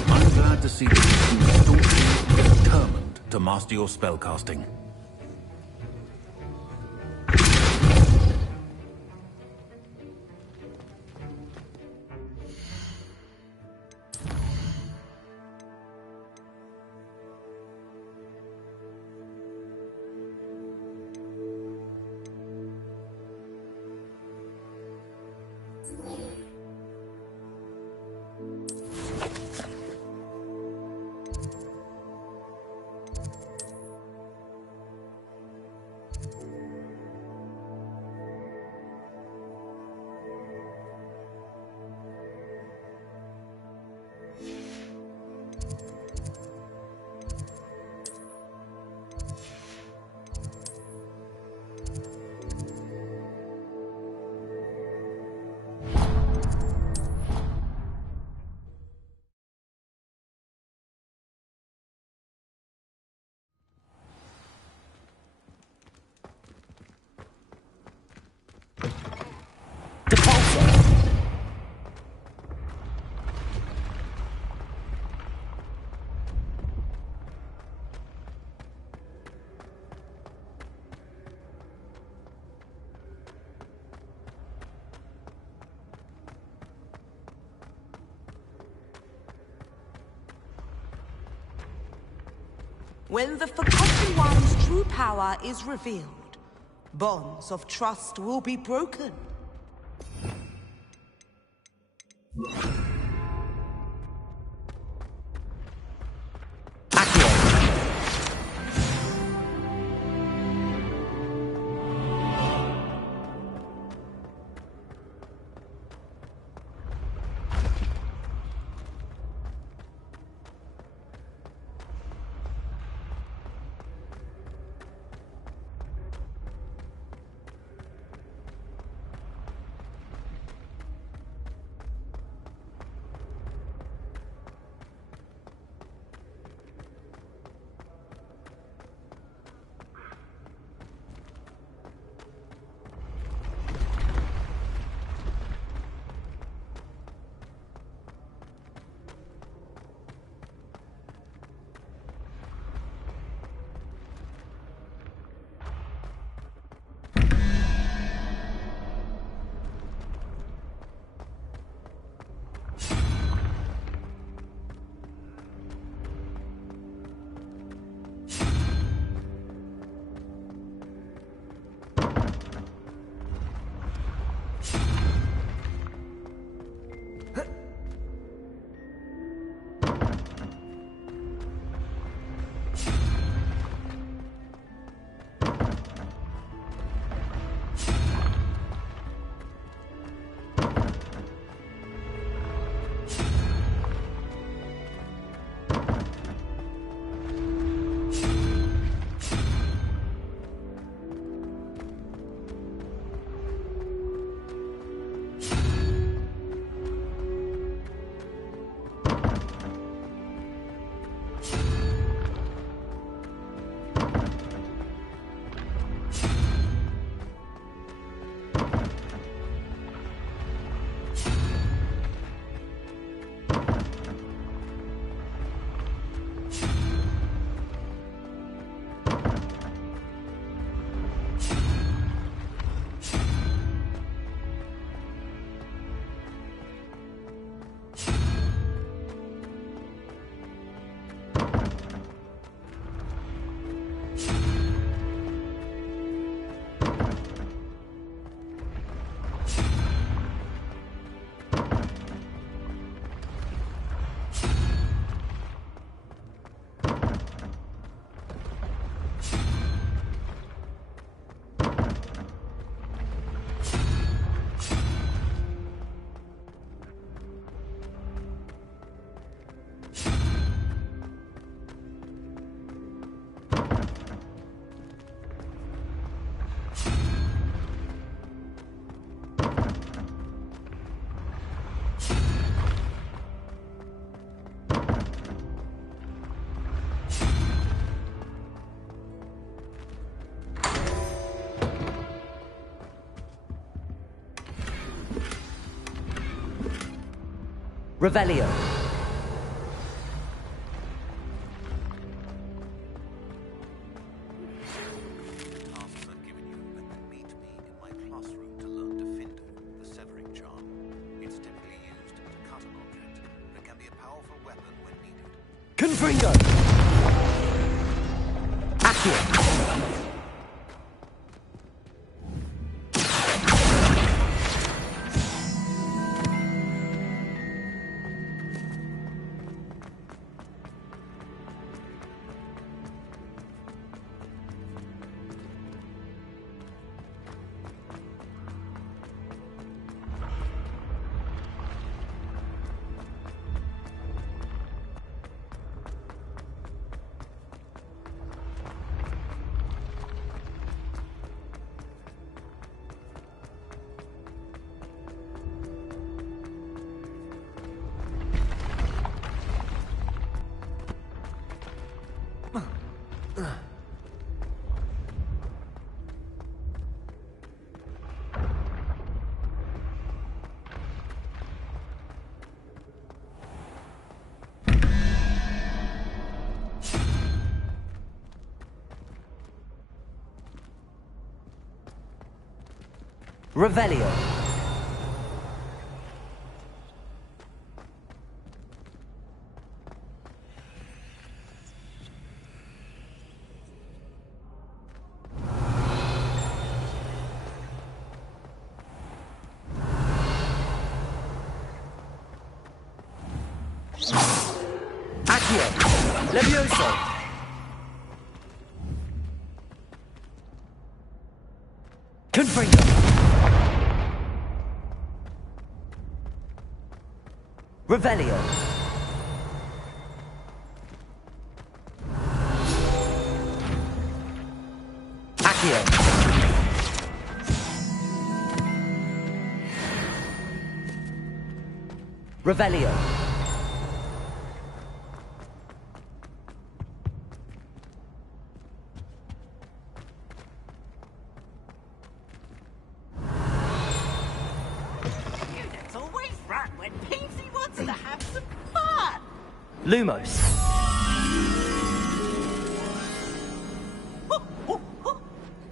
I'm glad to see that you seem staunchly determined to master your spellcasting. When the Forgotten One's true power is revealed, bonds of trust will be broken. Revelio. Tasks I've given you, and then meet me in my classroom to learn Defendo, the severing charm. It's typically used to cut an object, but can be a powerful weapon when needed. Confringo! Accio! Revelio. Accio! Levioso! Confringo! Revelio! Accio! Revelio! It's always right when Peasy wants to have some fun. Lumos!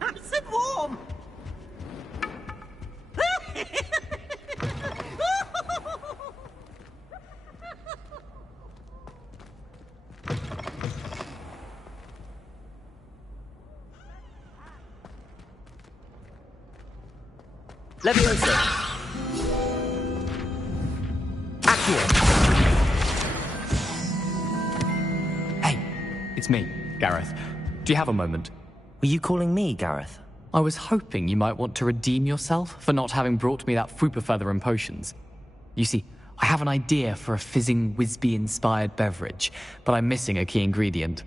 Nice and warm. Levioso! Accio! Hey, it's me, Gareth. Do you have a moment? Were you calling me, Gareth? I was hoping you might want to redeem yourself for not having brought me that Fwooper Feather and potions. You see, I have an idea for a fizzing Wisby-inspired beverage, but I'm missing a key ingredient.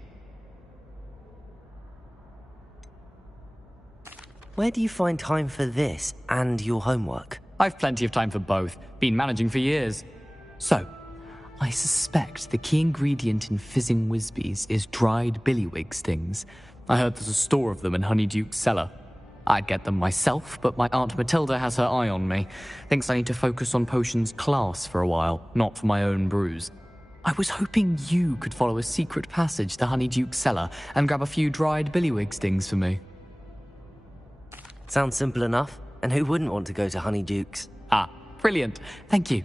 Where do you find time for this and your homework? I've plenty of time for both. Been managing for years. So, I suspect the key ingredient in fizzing Wisbies is dried billywig stings. I heard there's a store of them in Honeyduke's cellar. I'd get them myself, but my Aunt Matilda has her eye on me. Thinks I need to focus on potions class for a while, not for my own brews. I was hoping you could follow a secret passage to Honeyduke's cellar and grab a few dried billywig stings for me. Sounds simple enough. And who wouldn't want to go to Honeyduke's? Ah, brilliant. Thank you.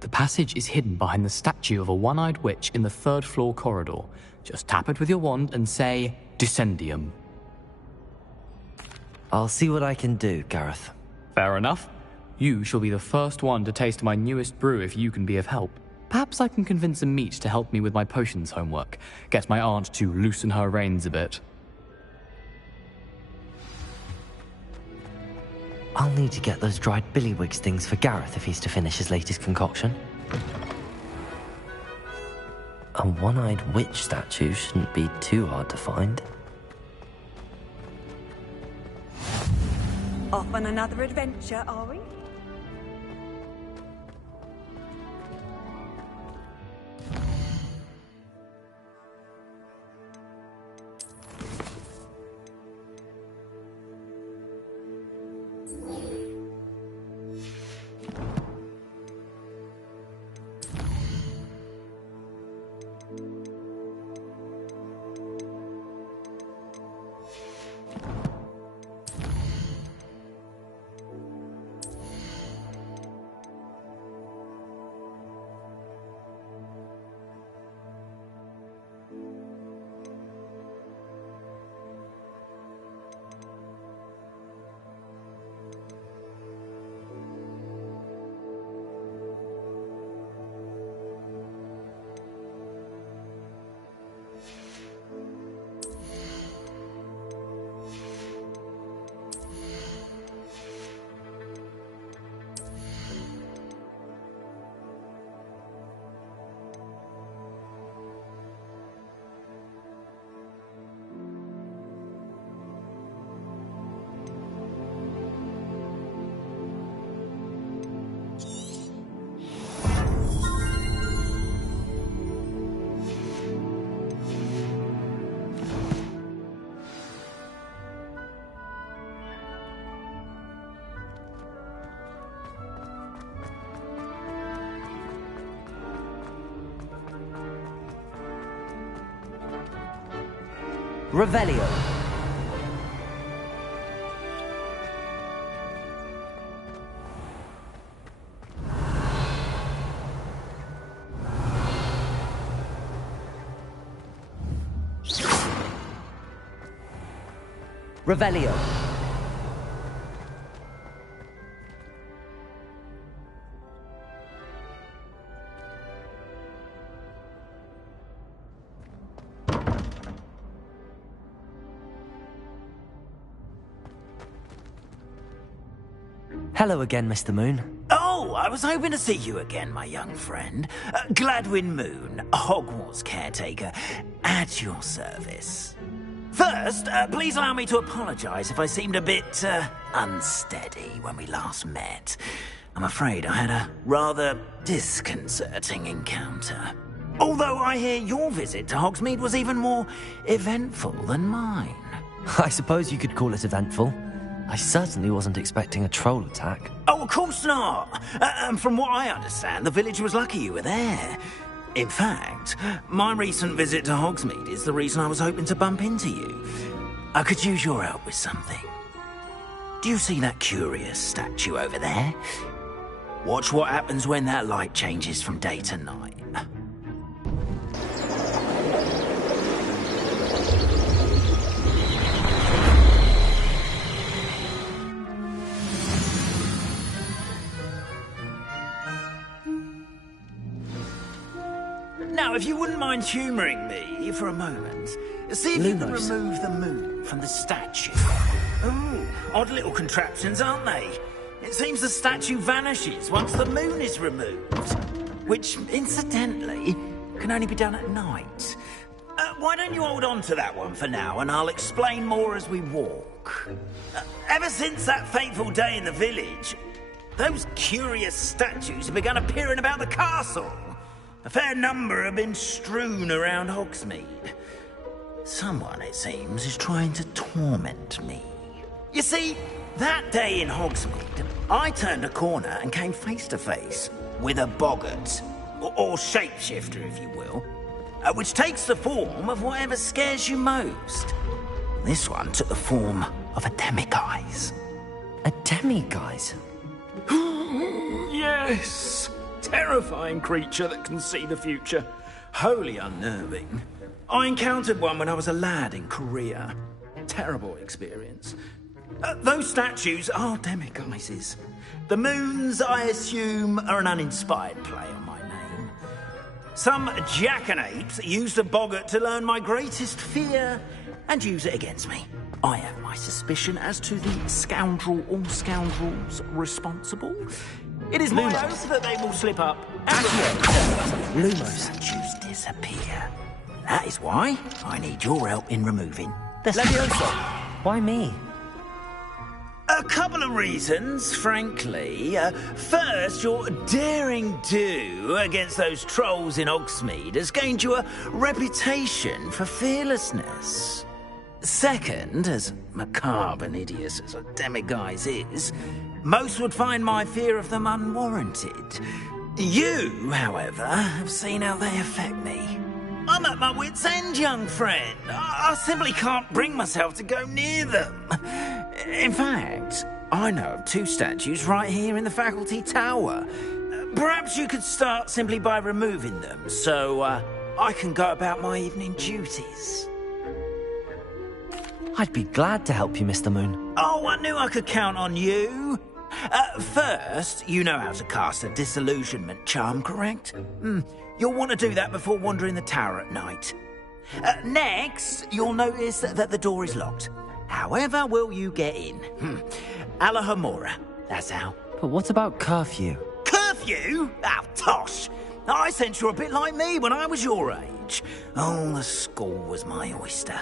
The passage is hidden behind the statue of a one-eyed witch in the third-floor corridor. Just tap it with your wand and say, Descendium. I'll see what I can do, Gareth. Fair enough. You shall be the first one to taste my newest brew if you can be of help. Perhaps I can convince a meat to help me with my potions homework. Get my aunt to loosen her reins a bit. I'll need to get those dried billywig stings for Gareth if he's to finish his latest concoction. A one-eyed witch statue shouldn't be too hard to find. Off on another adventure, are we? Revelio. Revelio. Hello again, Mr. Moon. Oh, I was hoping to see you again, my young friend. Gladwin Moon, Hogwarts caretaker, at your service. First, please allow me to apologise if I seemed a bit unsteady when we last met. I'm afraid I had a rather disconcerting encounter. Although I hear your visit to Hogsmeade was even more eventful than mine. I suppose you could call it eventful. I certainly wasn't expecting a troll attack. Oh, of course not. And from what I understand, the village was lucky you were there. In fact, my recent visit to Hogsmeade is the reason I was hoping to bump into you. I could use your help with something. Do you see that curious statue over there? Watch what happens when that light changes from day to night. Now, if you wouldn't mind humouring me for a moment, see if you can remove the moon from the statue. Ooh, odd little contraptions, aren't they? It seems the statue vanishes once the moon is removed, which, incidentally, can only be done at night. Why don't you hold on to that one for now, and I'll explain more as we walk. Ever since that fateful day in the village, those curious statues have begun appearing about the castle. A fair number have been strewn around Hogsmeade. Someone, it seems, is trying to torment me. You see, that day in Hogsmeade, I turned a corner and came face to face with a boggart, or shapeshifter, if you will, which takes the form of whatever scares you most. This one took the form of a demiguise. A demiguise? Yes! Terrifying creature that can see the future. Wholly unnerving. I encountered one when I was a lad in Korea. Terrible experience. Those statues are demiguises. The moons, I assume, are an uninspired play on my name. Some jackanapes used a boggart to learn my greatest fear and use it against me. I have my suspicion as to the scoundrel or scoundrels responsible. It is my hope that they will slip up and Lumos. statues disappear. That is why I need your help in removing the Leviosa. Why me? A couple of reasons, frankly. First, your daring do against those trolls in Hogsmeade has gained you a reputation for fearlessness. Second, as macabre and hideous as a demiguise is, most would find my fear of them unwarranted. You, however, have seen how they affect me. I'm at my wit's end, young friend. I simply can't bring myself to go near them. In fact, I know of two statues right here in the faculty tower. Perhaps you could start simply by removing them, so I can go about my evening duties. I'd be glad to help you, Mr. Moon. Oh, I knew I could count on you. First, you know how to cast a disillusionment charm, correct? You'll want to do that before wandering the tower at night. Next, you'll notice that the door is locked. However will you get in? Alahomora, that's how. But what about curfew? Curfew? Oh, tosh. I sense you're a bit like me when I was your age. Oh, the school was my oyster.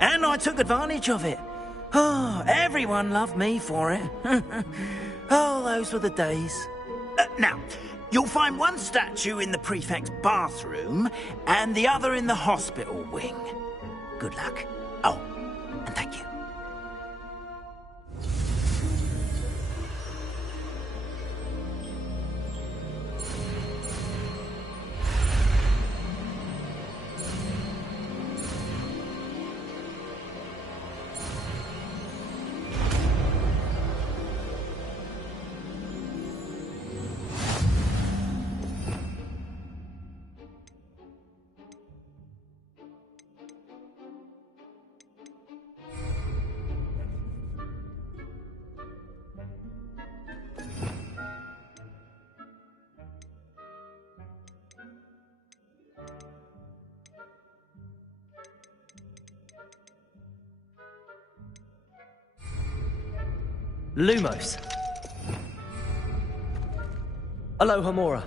And I took advantage of it. Oh, everyone loved me for it. Oh, those were the days. Now, you'll find one statue in the prefect's bathroom and the other in the hospital wing. Good luck. Oh, and thank you. Lumos. Aloha Mora.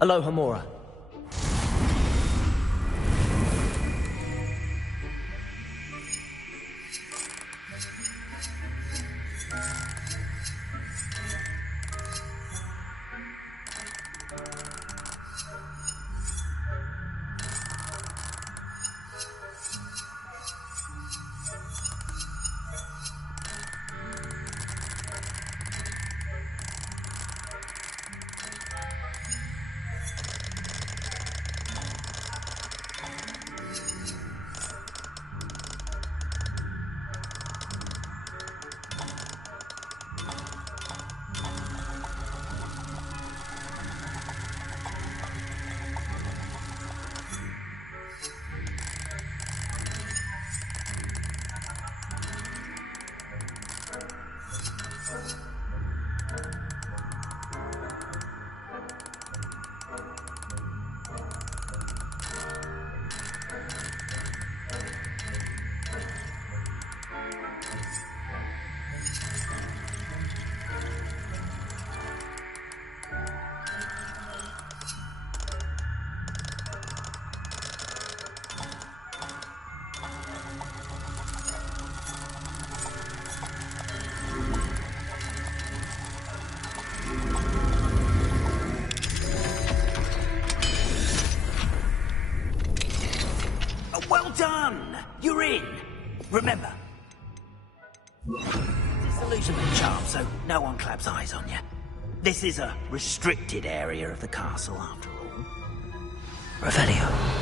Aloha Mora. Well done! You're in. Remember, disillusionment charm, so no one claps eyes on you. This is a restricted area of the castle, after all. Revelio.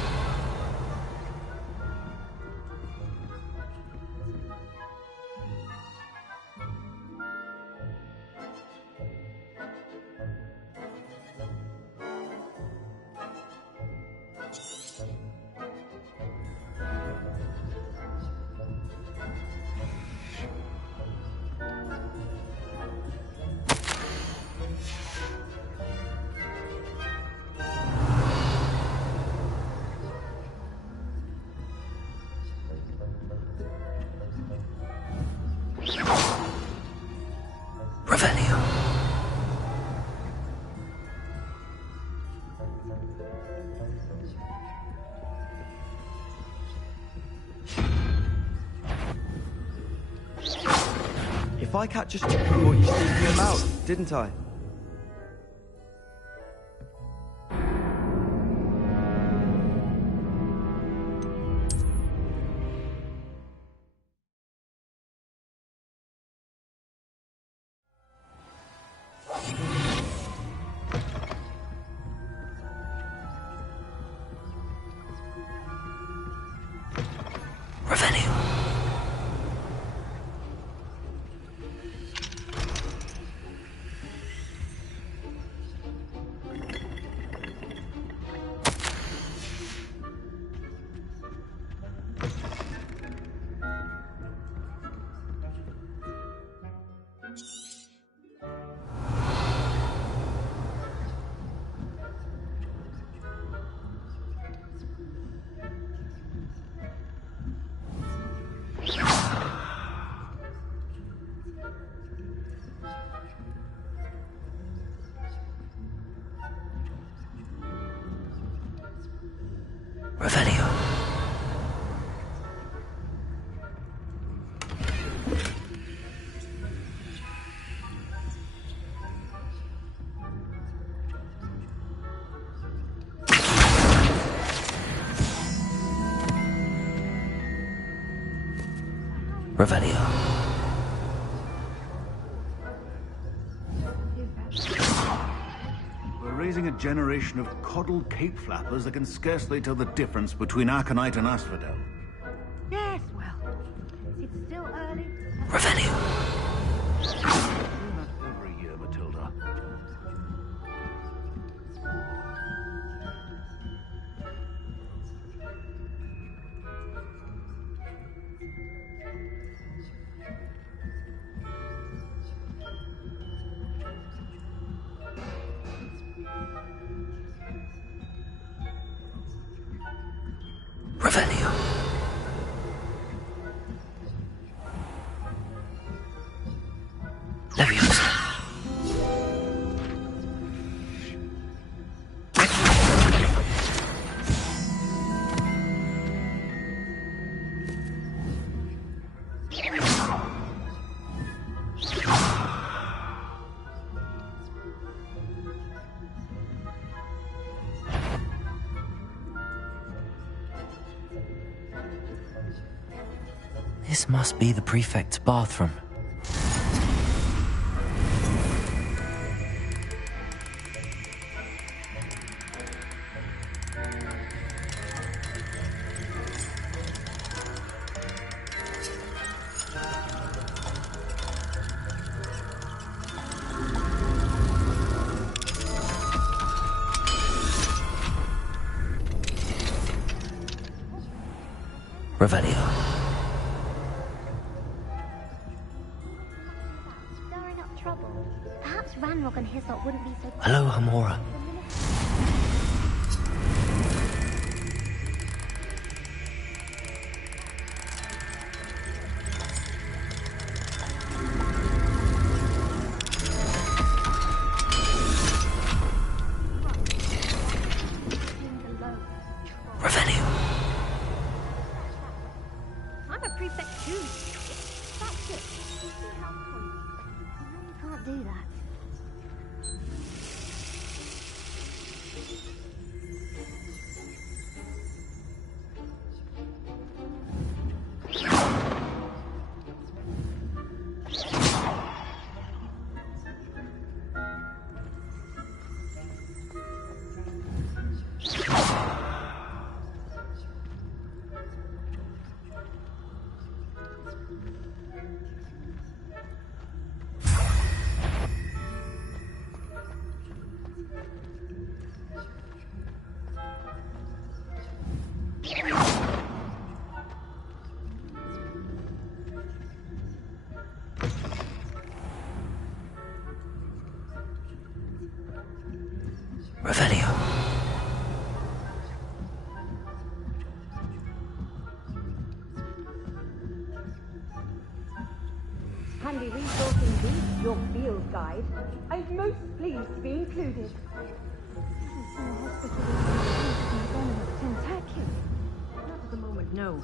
I catch a stupid caught you sneaking him out, didn't I? Revelio. We're raising a generation of coddled cape flappers that can scarcely tell the difference between Aconite and Asphodel. Yes, well, it's still early. Revelio. Do that every year, Matilda. Revelio. Leviosa. This must be the prefect's bathroom. Revelio. Stirring up trouble. Perhaps Ranrock and Hyssop wouldn't be so... Hello, Hamora. Revelio. I'm a prefect too. That's it. You see how point. You can't do that. Revelio. Handy resource indeed, your field guide. I'm most pleased to be included. Not at the moment, no.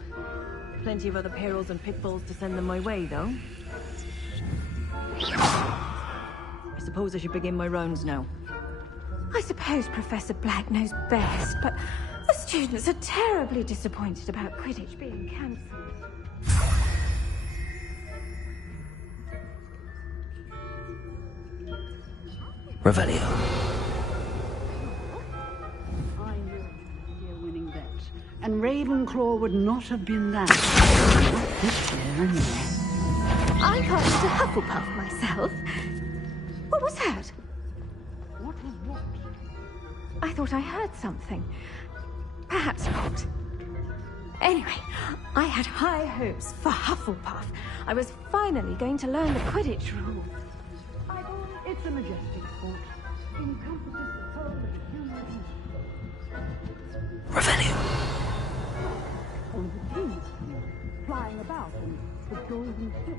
Plenty of other perils and pitfalls to send them my way, though. I suppose I should begin my rounds now. I suppose Professor Black knows best, but the students are terribly disappointed about Quidditch being cancelled. Revelio. I knew a winning bet, and Ravenclaw would not have been that. This year anyway. I cast a Hufflepuff myself. What was that? What was what? I thought I heard something. Perhaps not. Anyway, I had high hopes for Hufflepuff. I was finally going to learn the Quidditch rules. It's a majestic sport. Encompasses the whole of the human being. Revelio. All the teams flying about in the golden fish.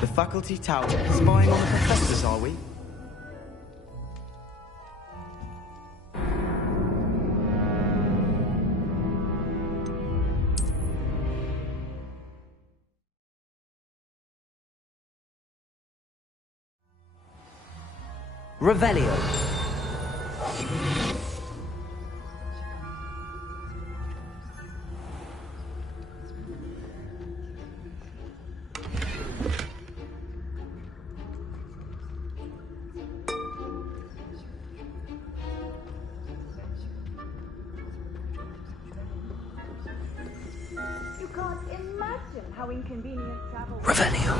The faculty tower. Spying on the professors, are we? Revelio. You can't imagine how inconvenient travel is. Revelio.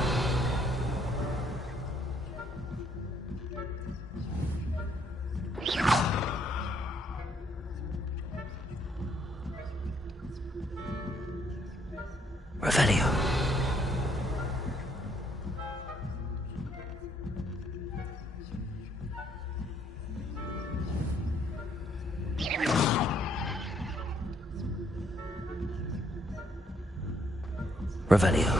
Revelio. Revelio.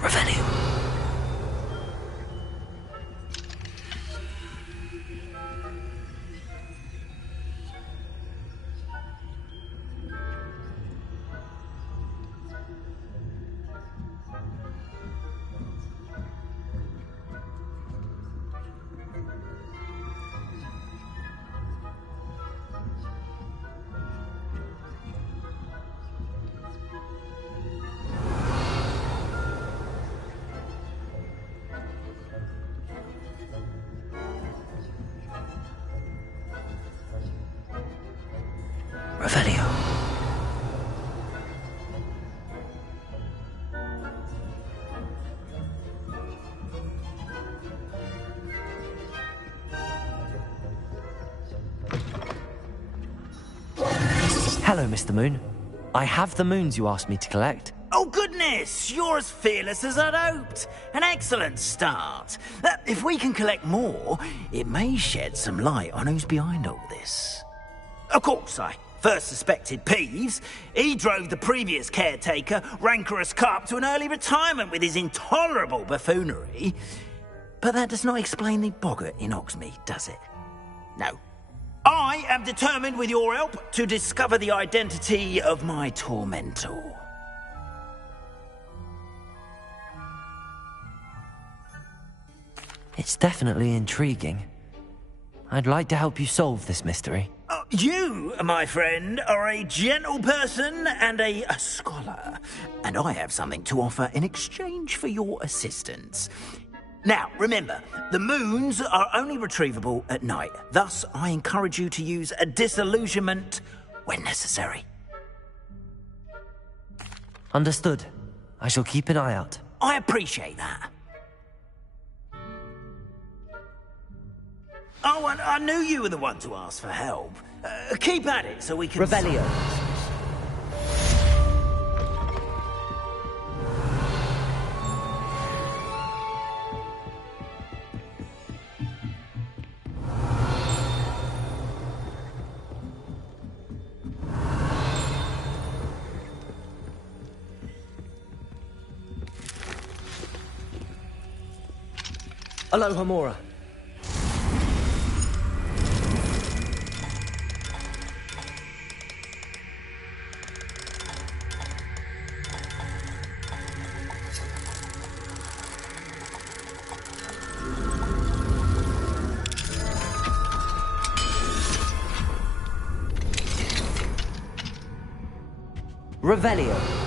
Revelio. Revelio. Hello, Mr. Moon. I have the moons you asked me to collect. Oh, goodness! You're as fearless as I'd hoped. An excellent start. If we can collect more, it may shed some light on who's behind all this. Of course, I first suspected Peeves. He drove the previous caretaker, Rancorous Carp, to an early retirement with his intolerable buffoonery. But that does not explain the boggart in Hogsmeade, does it? No. I am determined, with your help, to discover the identity of my tormentor. It's definitely intriguing. I'd like to help you solve this mystery. You, my friend, are a gentle person and a scholar, and I have something to offer in exchange for your assistance. Now, remember, the moons are only retrievable at night. Thus, I encourage you to use a disillusionment when necessary. Understood. I shall keep an eye out. I appreciate that. Oh, and I knew you were the one to ask for help. Keep at it so we can... Revelio. Aloha Mora. Revelio.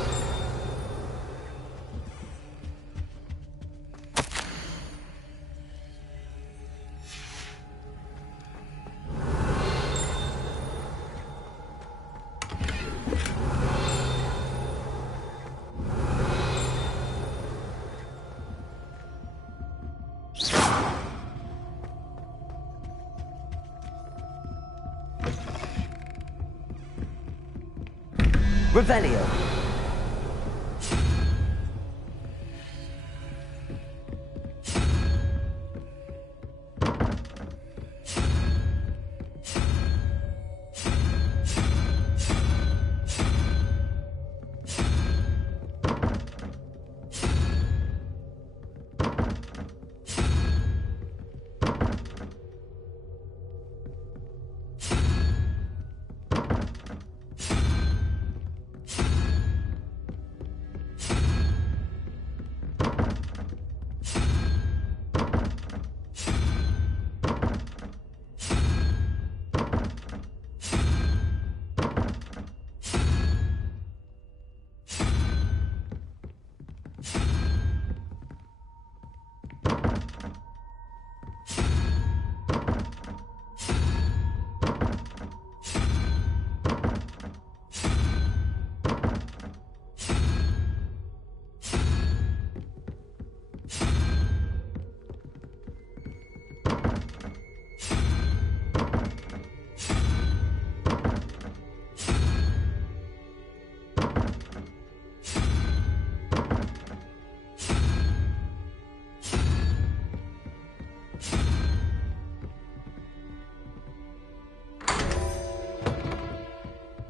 Revelio.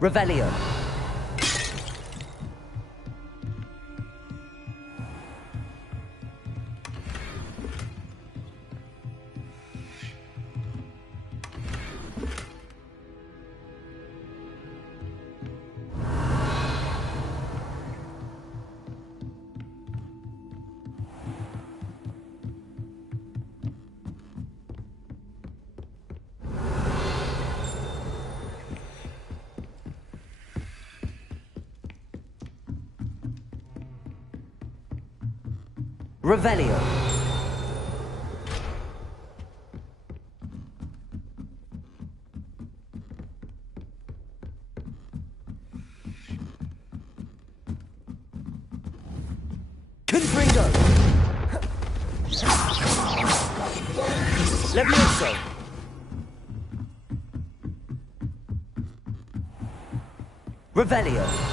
Revelio. Revelio. Confringo. Levioso. Revelio.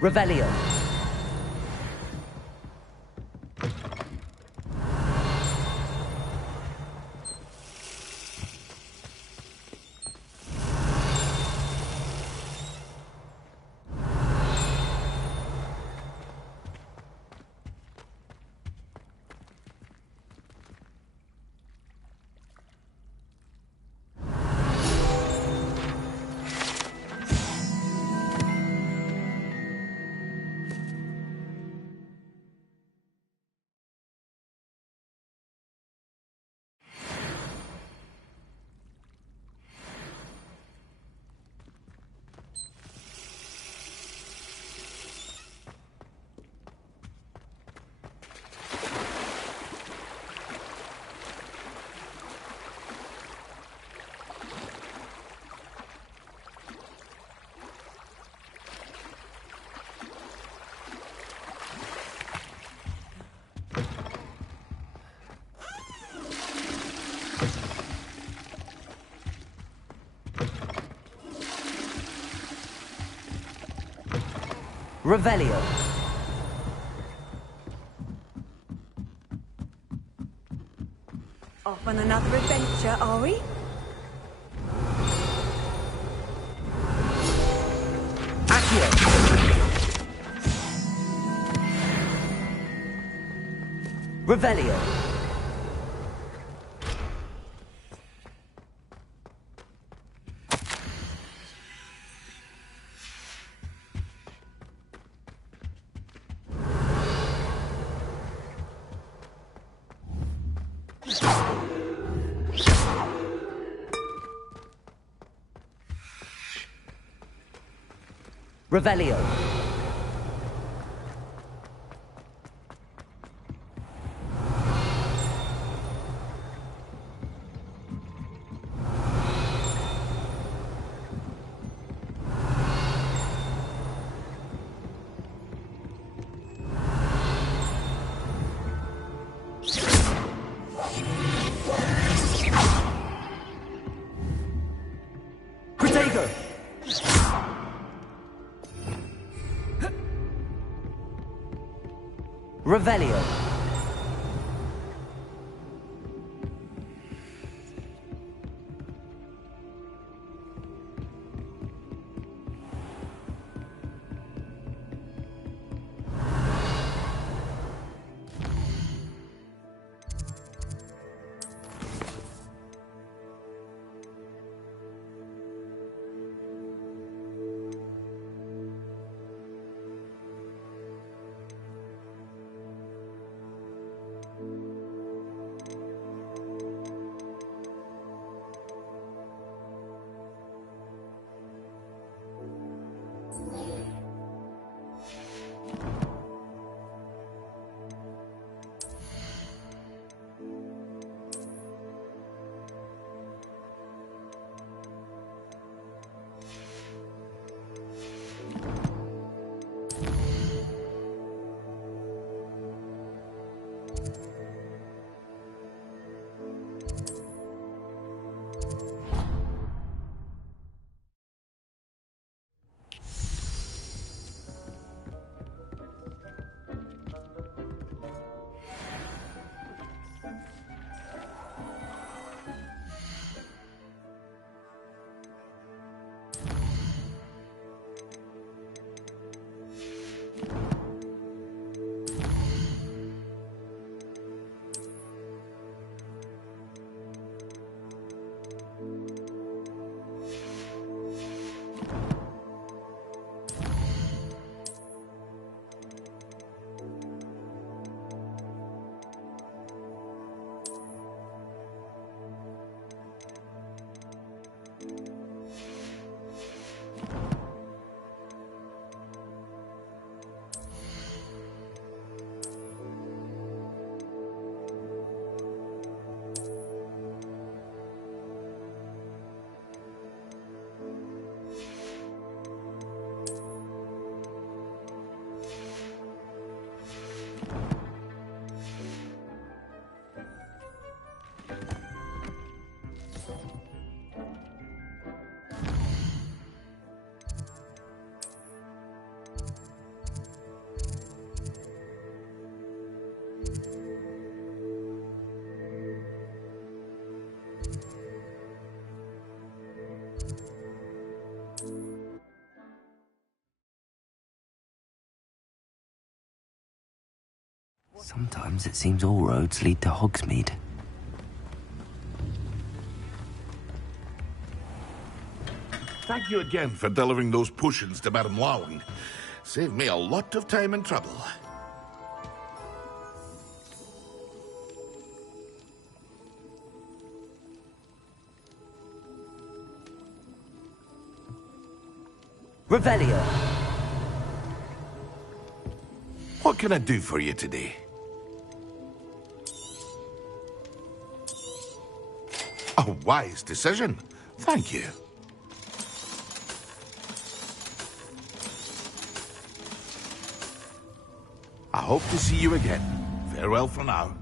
Revelio. Revelio. Off on another adventure, are we? Accio. Revelio. Revelio. Protego. Revelio. Sometimes it seems all roads lead to Hogsmeade. Thank you again for delivering those potions to Madame Lawing. Saved me a lot of time and trouble. Revelio. What can I do for you today? A wise decision. Thank you. I hope to see you again. Farewell for now.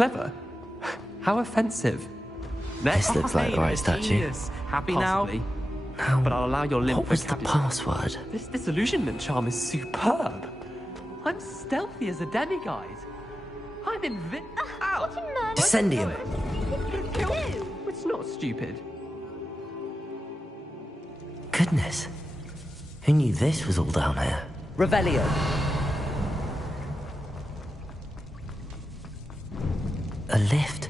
Clever? How offensive. This looks like the right statue. Genius. Happy possibly. Now? But I'll allow your limp. What was the password? This disillusionment charm is superb. I'm stealthy as a demiguise. I'm Descendium. It's not stupid. Goodness. Who knew this was all down here? Revelio. A lift.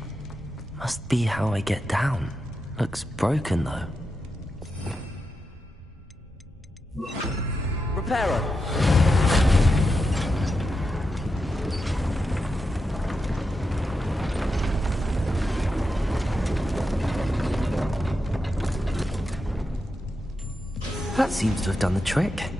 Must be how I get down. Looks broken though. Reparo. That seems to have done the trick.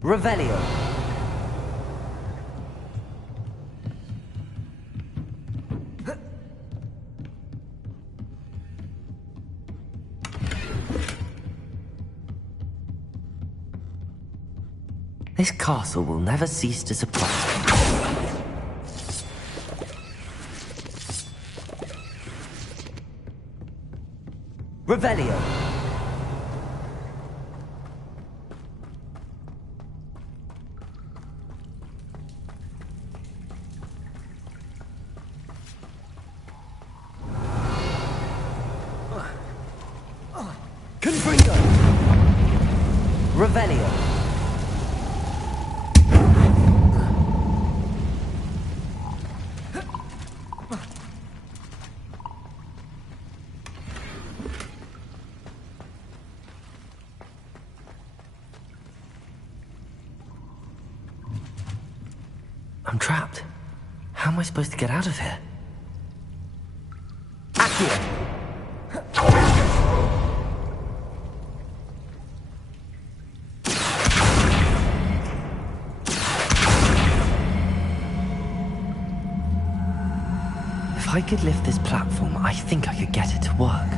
Revelio. This castle will never cease to surprise me. Revelio. Confringo. Revelio. I'm trapped. How am I supposed to get out of here? Accio. If I could lift this platform, I think I could get it to work.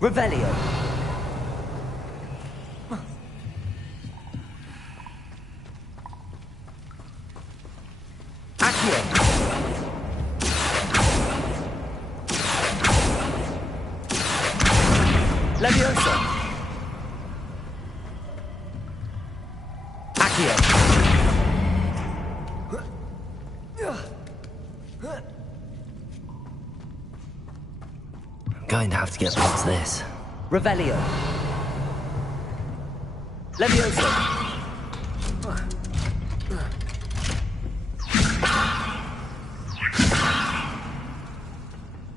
Revelio. Accio. Leviosa. Accio. Going to have to get past this. Revelio. Leviosa.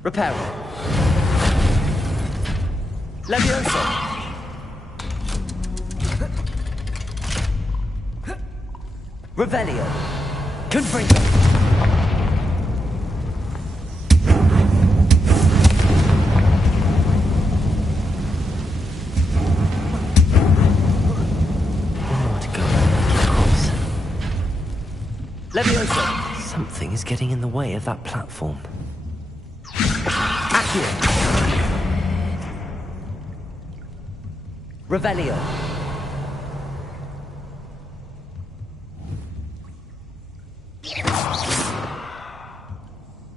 Reparo. Leviosa. Revelio. Confringo. getting in the way of that platform. Accio! Revelio!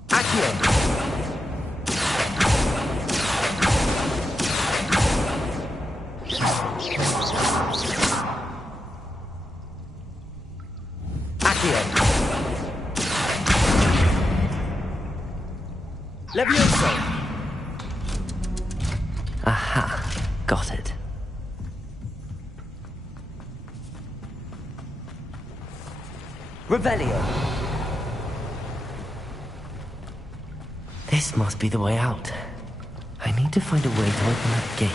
Accio! Levioso! Aha, got it. Revelio! This must be the way out. I need to find a way to open that gate.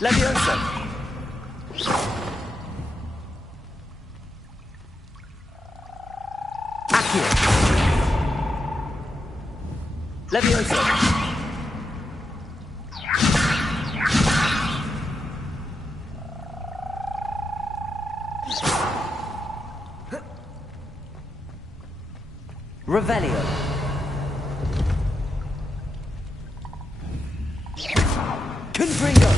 Levioso! Accio! Levioso! Revelio! Confringo!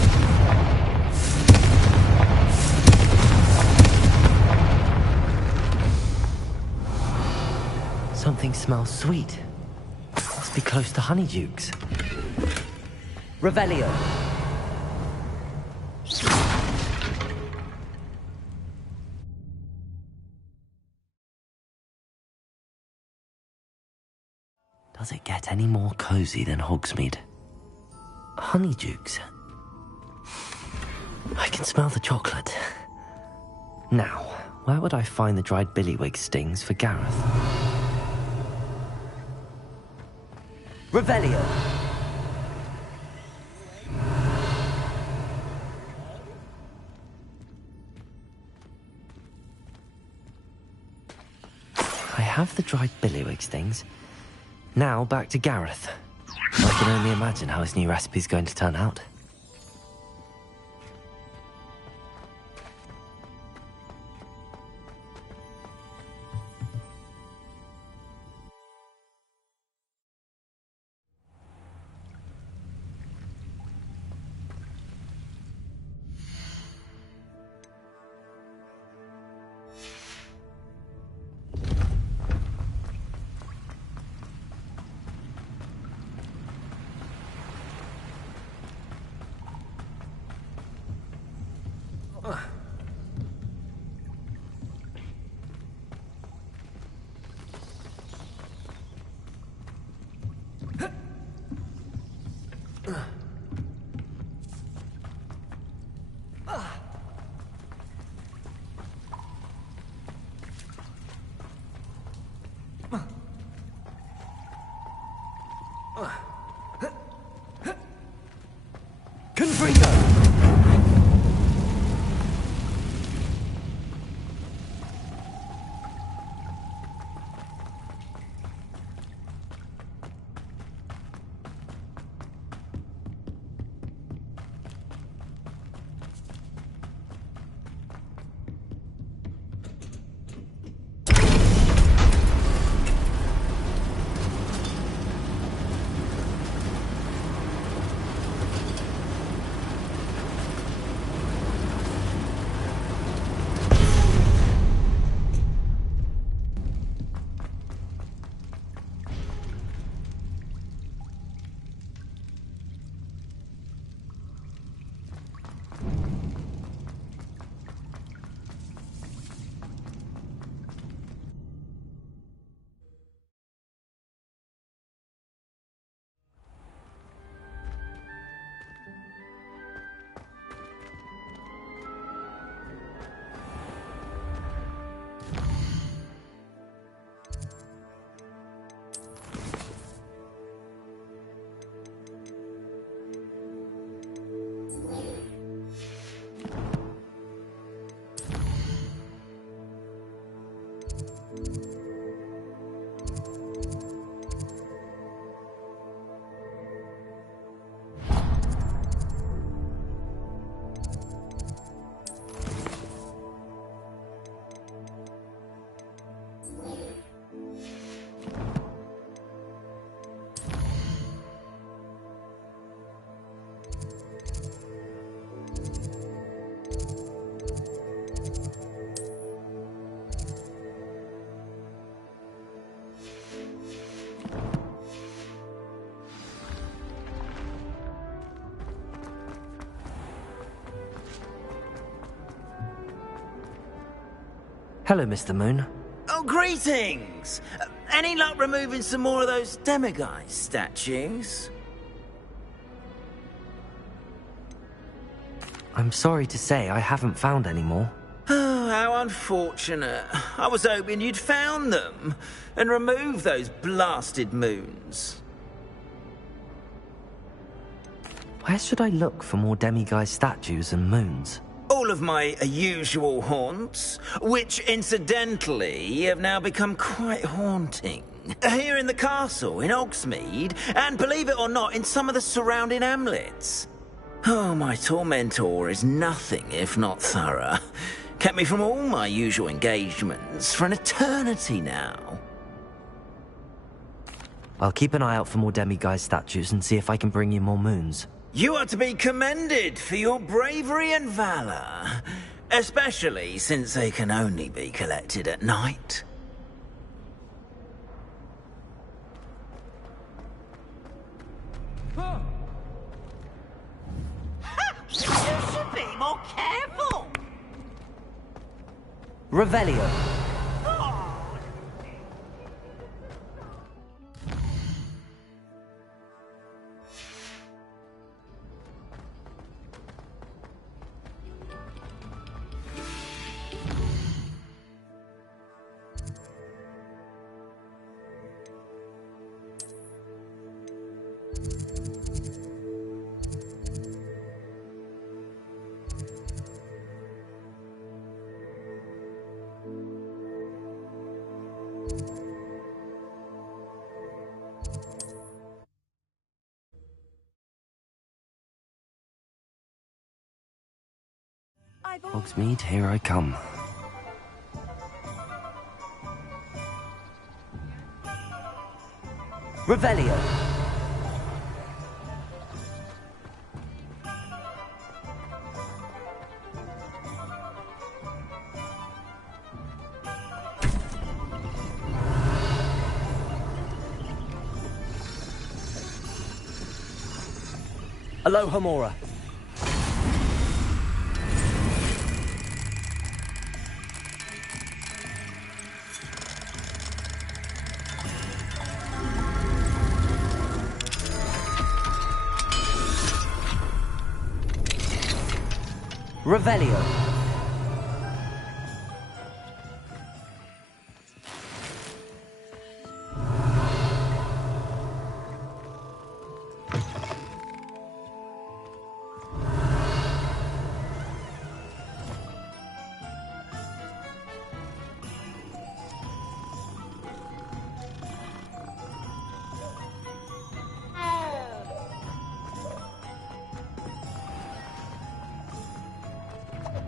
Something smells sweet. Must be close to Honeydukes. Revelio. Does it get any more cozy than Hogsmeade? Honeydukes. I can smell the chocolate. Now, where would I find the dried billywig stings for Gareth? Revelio! I have the dried billywig stings. Now back to Gareth. I can only imagine how his new recipe's going to turn out. Hello, Mr. Moon. Oh, greetings! Any luck removing some more of those demiguise statues? I'm sorry to say I haven't found any more. Oh, how unfortunate. I was hoping you'd found them and removed those blasted moons. Where should I look for more demiguise statues and moons? All of my usual haunts, which incidentally have now become quite haunting. Here in the castle, in Hogsmeade, and believe it or not, in some of the surrounding hamlets. Oh, my tormentor is nothing if not thorough. Kept me from all my usual engagements for an eternity now. I'll keep an eye out for more demiguise statues and see if I can bring you more moons. You are to be commended for your bravery and valor, especially since they can only be collected at night. You should be more careful! Revelio. Hogsmeade, here I come. Revelio. Aloha Mora. Revelio.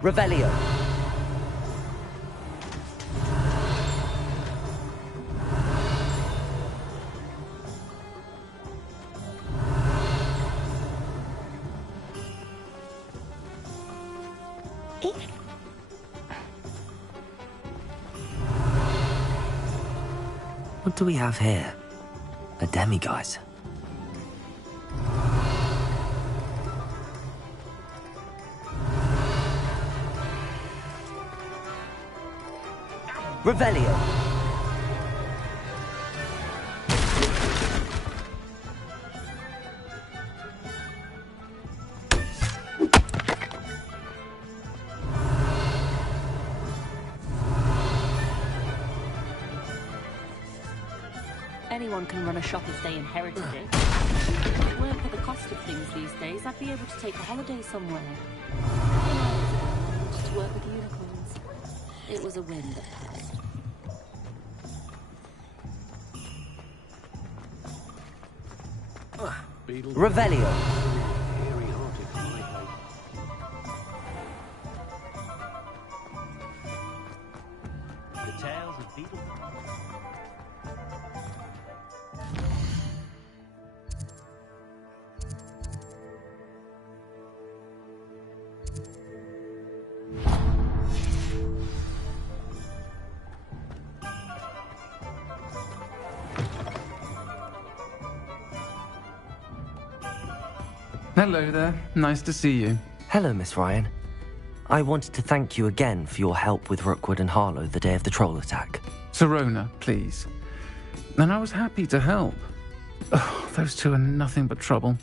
Revelio. What do we have here? A demiguise. Revelio. Anyone can run a shop if they inherited it. If it weren't for the cost of things these days, I'd be able to take a holiday somewhere. To work with unicorns. It was a whim that passed. Revelio. The tales of beetle. Hello there. Nice to see you. Hello, Miss Ryan. I wanted to thank you again for your help with Rookwood and Harlow the day of the troll attack. Sirona, please. And I was happy to help. Oh, those two are nothing but trouble.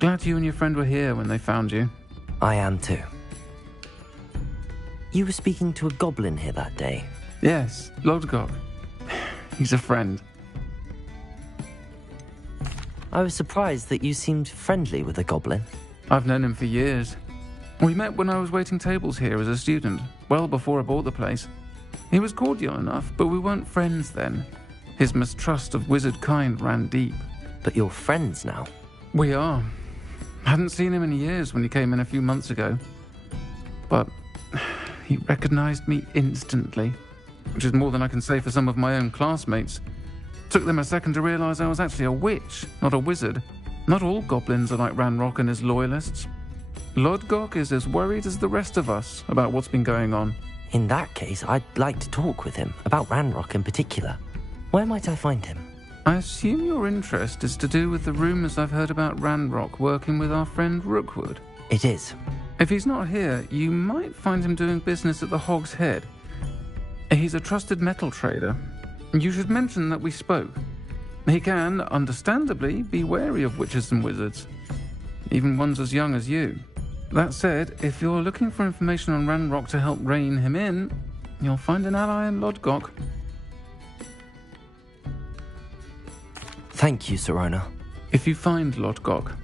Glad you and your friend were here when they found you. I am too. You were speaking to a goblin here that day? Yes, Lodgok. He's a friend. I was surprised that you seemed friendly with a goblin. I've known him for years. We met when I was waiting tables here as a student, well before I bought the place. He was cordial enough, but we weren't friends then. His mistrust of wizard kind ran deep. But you're friends now? We are. Hadn't seen him in years when he came in a few months ago. But he recognized me instantly, which is more than I can say for some of my own classmates. Took them a second to realize I was actually a witch, not a wizard. Not all goblins are like Ranrock and his loyalists. Lodgok is as worried as the rest of us about what's been going on. In that case, I'd like to talk with him, about Ranrock in particular. Where might I find him? I assume your interest is to do with the rumors I've heard about Ranrock working with our friend Rookwood. It is. If he's not here, you might find him doing business at the Hog's Head. He's a trusted metal trader. You should mention that we spoke. He can, understandably, be wary of witches and wizards, even ones as young as you. That said, if you're looking for information on Ranrock to help rein him in, you'll find an ally in Lodgok. Thank you, Sirona. If you find Lodgok,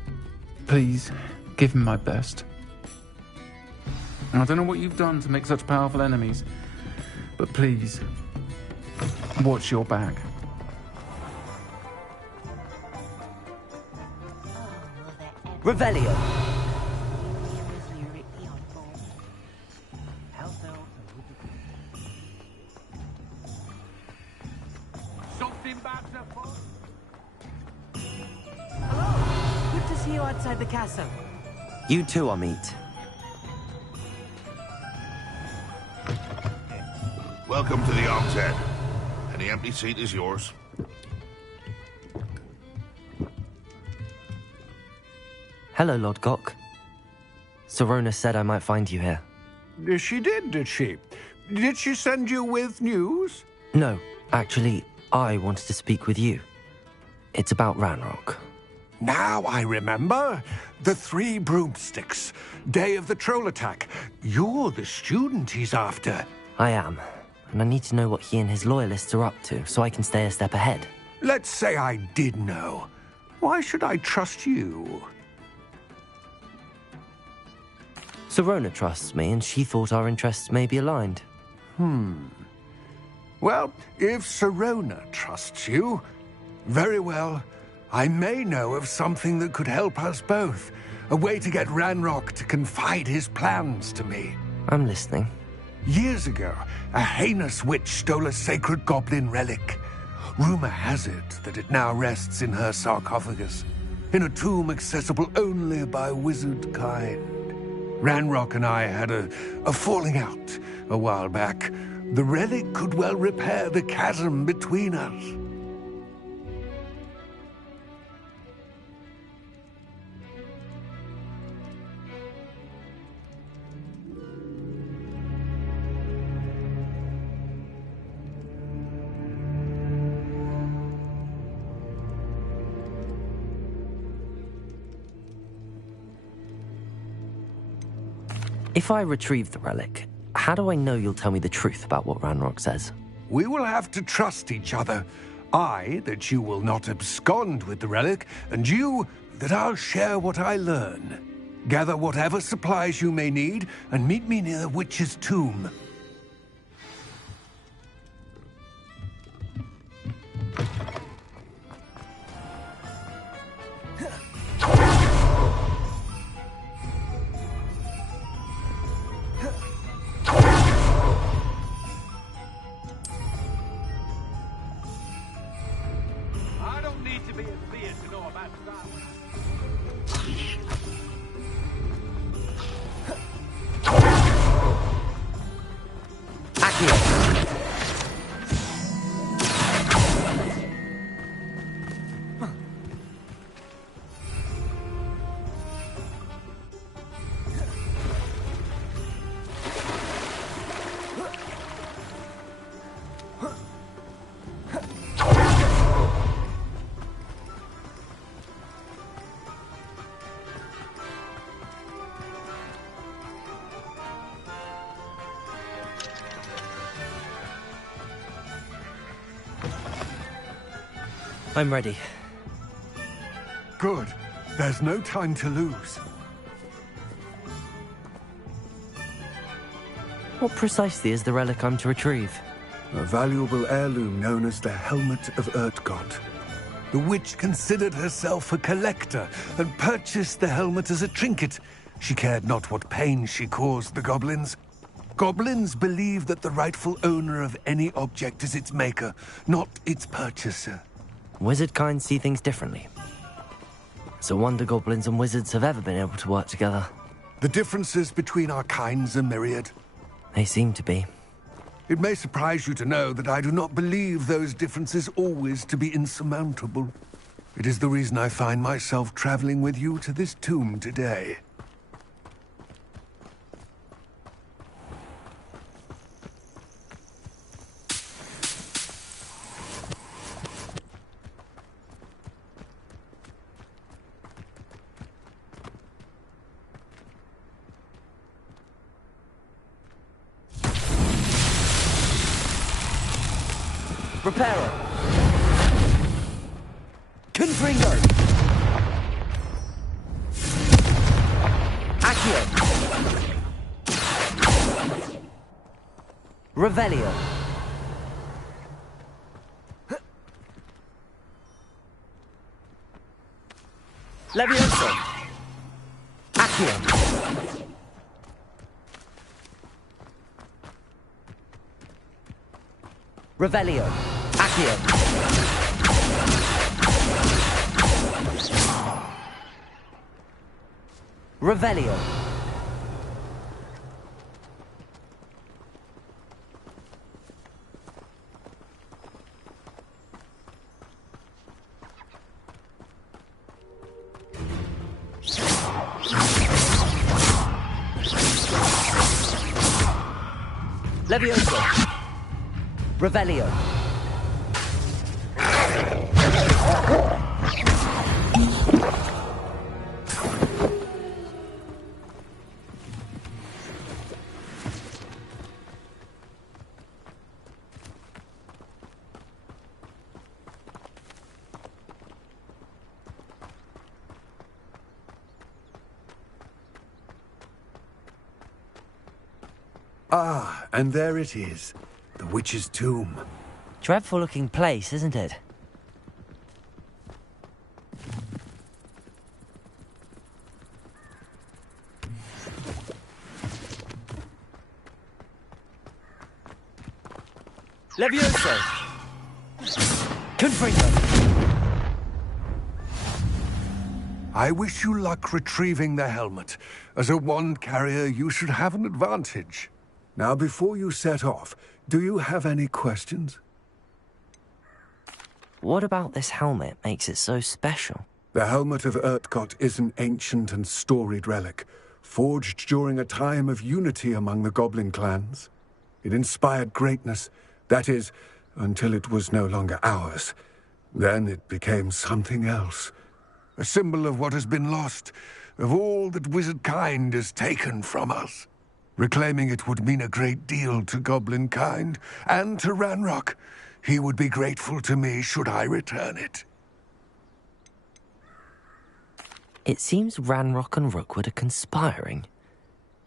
please give him my best. I don't know what you've done to make such powerful enemies, but please, watch your back. Revelio. Hello. Good to see you outside the castle. You too, Amit. Welcome to the Hog's Head. Any empty seat is yours. Hello, Lodgok. Sirona said I might find you here. She did she? Did she send you with news? No, actually, I wanted to speak with you. It's about Ranrock. Now I remember. The 3 broomsticks. Day of the troll attack. You're the student he's after. I am. And I need to know what he and his loyalists are up to, so I can stay a step ahead. Let's say I did know. Why should I trust you? Sirona trusts me, and she thought our interests may be aligned. Well, if Sirona trusts you, very well. I may know of something that could help us both. A way to get Ranrock to confide his plans to me. I'm listening. Years ago, a heinous witch stole a sacred goblin relic. Rumor has it that it now rests in her sarcophagus, in a tomb accessible only by wizard kind. Ranrock and I had a falling out a while back. The relic could well repair the chasm between us. If I retrieve the relic, how do I know you'll tell me the truth about what Ranrock says? We will have to trust each other. I, that you will not abscond with the relic, and you, that I'll share what I learn. Gather whatever supplies you may need, and meet me near the witch's tomb. I'm ready. Good. There's no time to lose. What precisely is the relic I'm to retrieve? A valuable heirloom known as the Helmet of Urtkot. The witch considered herself a collector and purchased the helmet as a trinket. She cared not what pain she caused the goblins. Goblins believe that the rightful owner of any object is its maker, not its purchaser. Wizard kind see things differently. It's a wonder goblins and wizards have ever been able to work together. The differences between our kinds are myriad. They seem to be. It may surprise you to know that I do not believe those differences always to be insurmountable. It is the reason I find myself traveling with you to this tomb today. Reparo! Confringo! Accio! Revelio! Levioso! Accio! Revelio! Accio! Revelio! Levioso! Revelio! Ah, and there it is. The witch's tomb. Dreadful looking place, isn't it? Levioso! Confringo! I wish you luck retrieving the helmet. As a wand carrier, you should have an advantage. Now, before you set off, do you have any questions? What about this helmet makes it so special? The Helmet of Urtkot is an ancient and storied relic, forged during a time of unity among the goblin clans. It inspired greatness, that is, until it was no longer ours. Then it became something else. A symbol of what has been lost, of all that wizard kind has taken from us. Reclaiming it would mean a great deal to goblin kind, and to Ranrock. He would be grateful to me should I return it. It seems Ranrock and Rookwood are conspiring.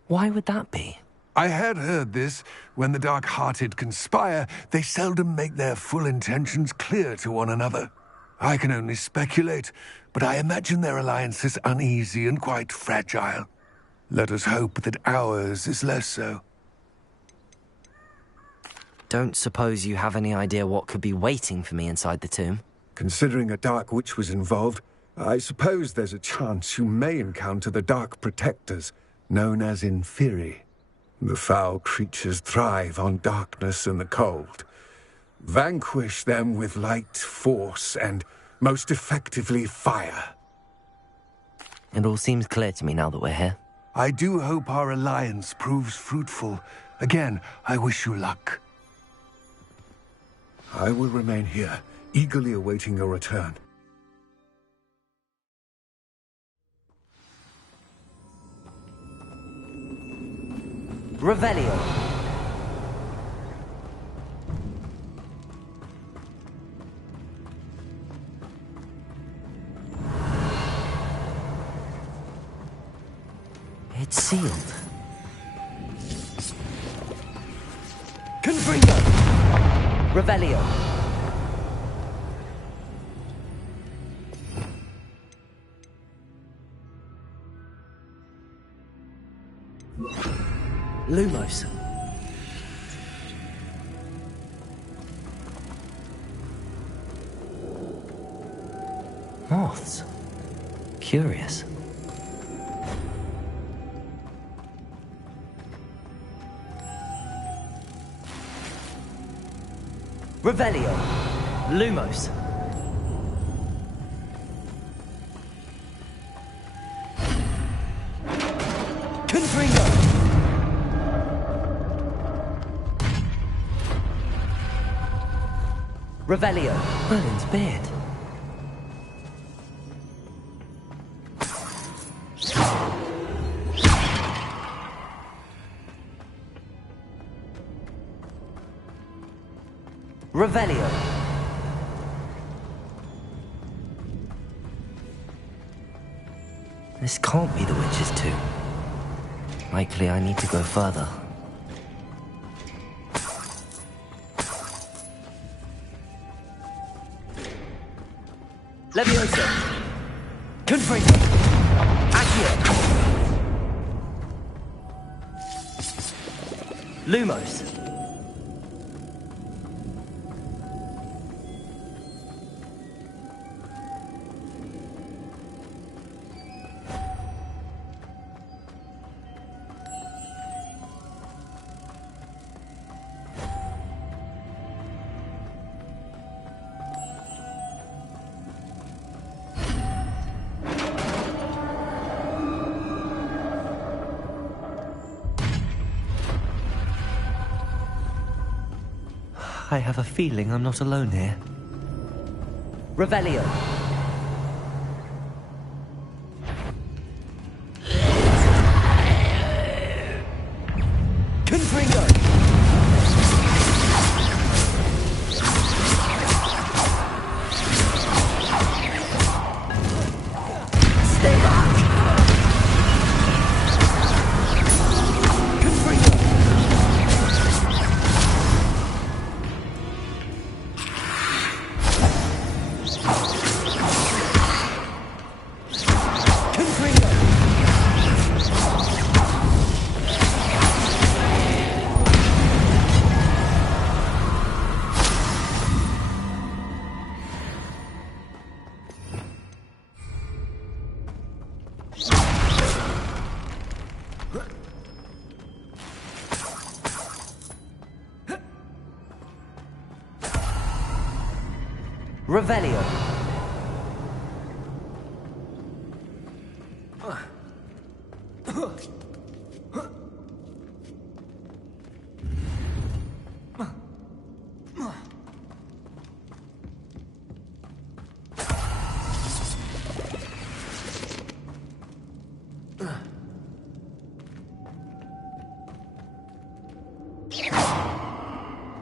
Why would that be? I had heard this. When the dark-hearted conspire, they seldom make their full intentions clear to one another. I can only speculate, but I imagine their alliance is uneasy and quite fragile. Let us hope that ours is less so. Don't suppose you have any idea what could be waiting for me inside the tomb? Considering a dark witch was involved, I suppose there's a chance you may encounter the Dark Protectors, known as Inferi. The foul creatures thrive on darkness and the cold. Vanquish them with light, force, and, most effectively, fire. It all seems clear to me now that we're here. I do hope our alliance proves fruitful. Again, I wish you luck. I will remain here, eagerly awaiting your return. Revelio. It's sealed. Confringo! Revelio! Lumos. Moths. Curious. Revelio. Lumos. Confringo. Revelio. Merlin's beard. Revelio. This can't be the witch's tomb. Likely I need to go further. Levioso. Confringo. Accio. Lumos. I have a feeling I'm not alone here. Revelio. Confringo. Stay back. Revelio.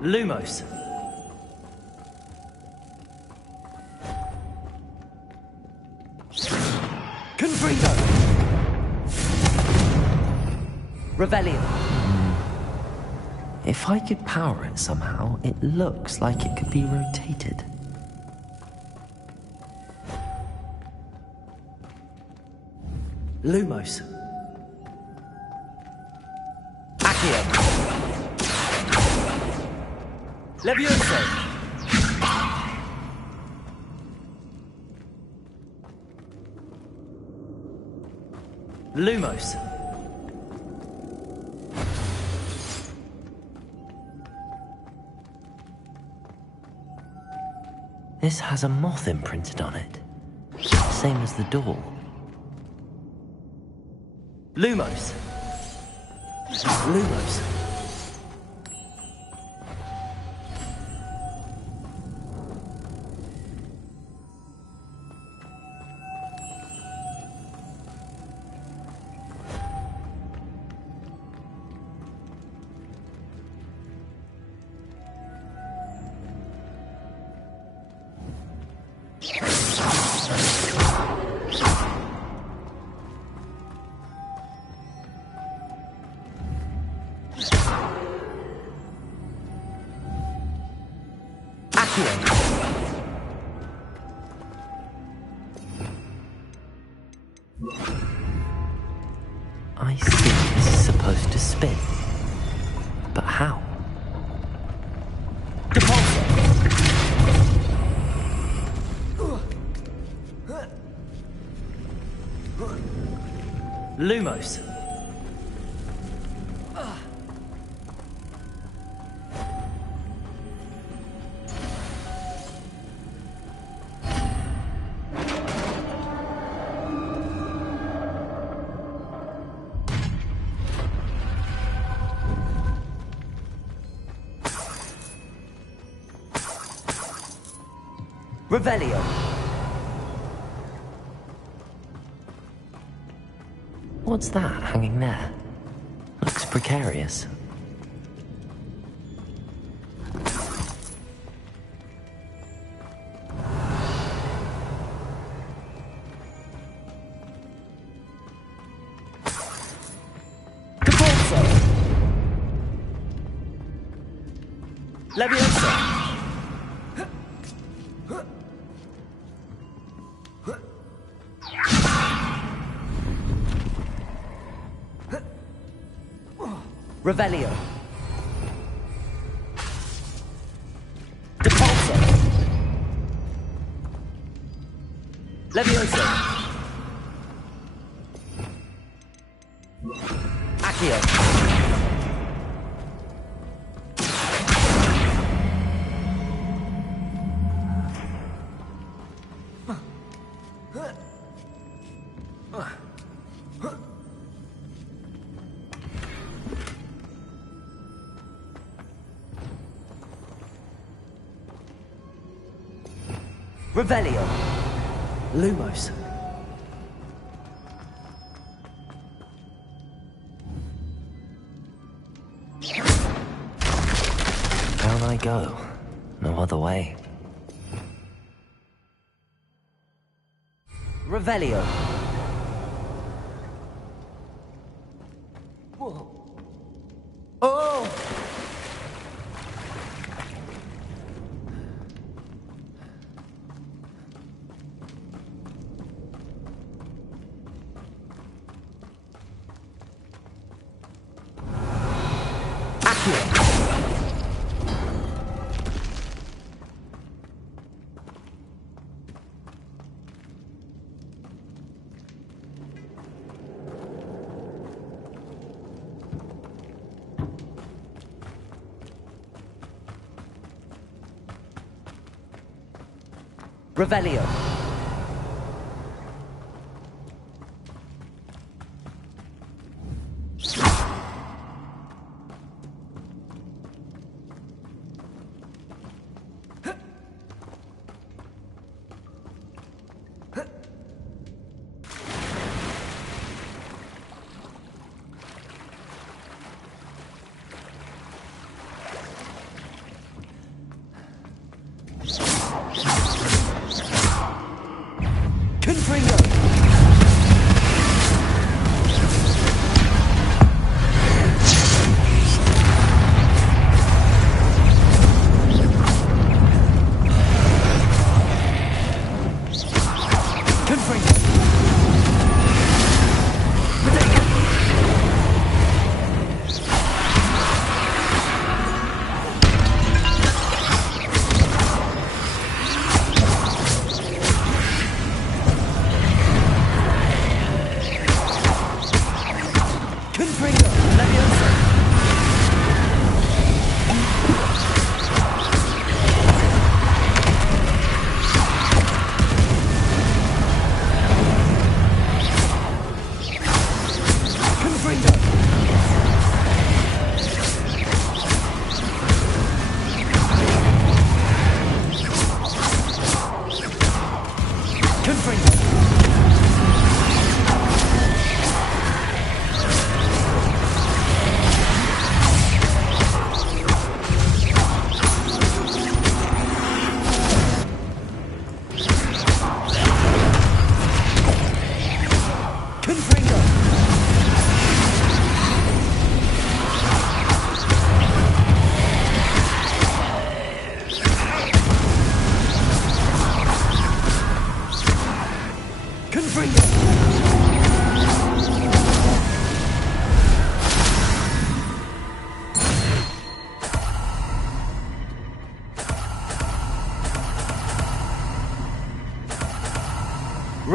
Lumos. Confringo. Revelio. If I could power it somehow, it looks like it could be rotated. Lumos. Accio. Levioso. Lumos. This has a moth imprinted on it. Same as the door. Lumos. Lumos. I see this is supposed to spin. But how? Lumos. Revelio. What's that hanging there? Looks precarious. Leviosa! Revelio. Depulso! Leviosa! Accio! Revelio. Lumos. Down I go. No other way. Revelio. Oh! Revelio.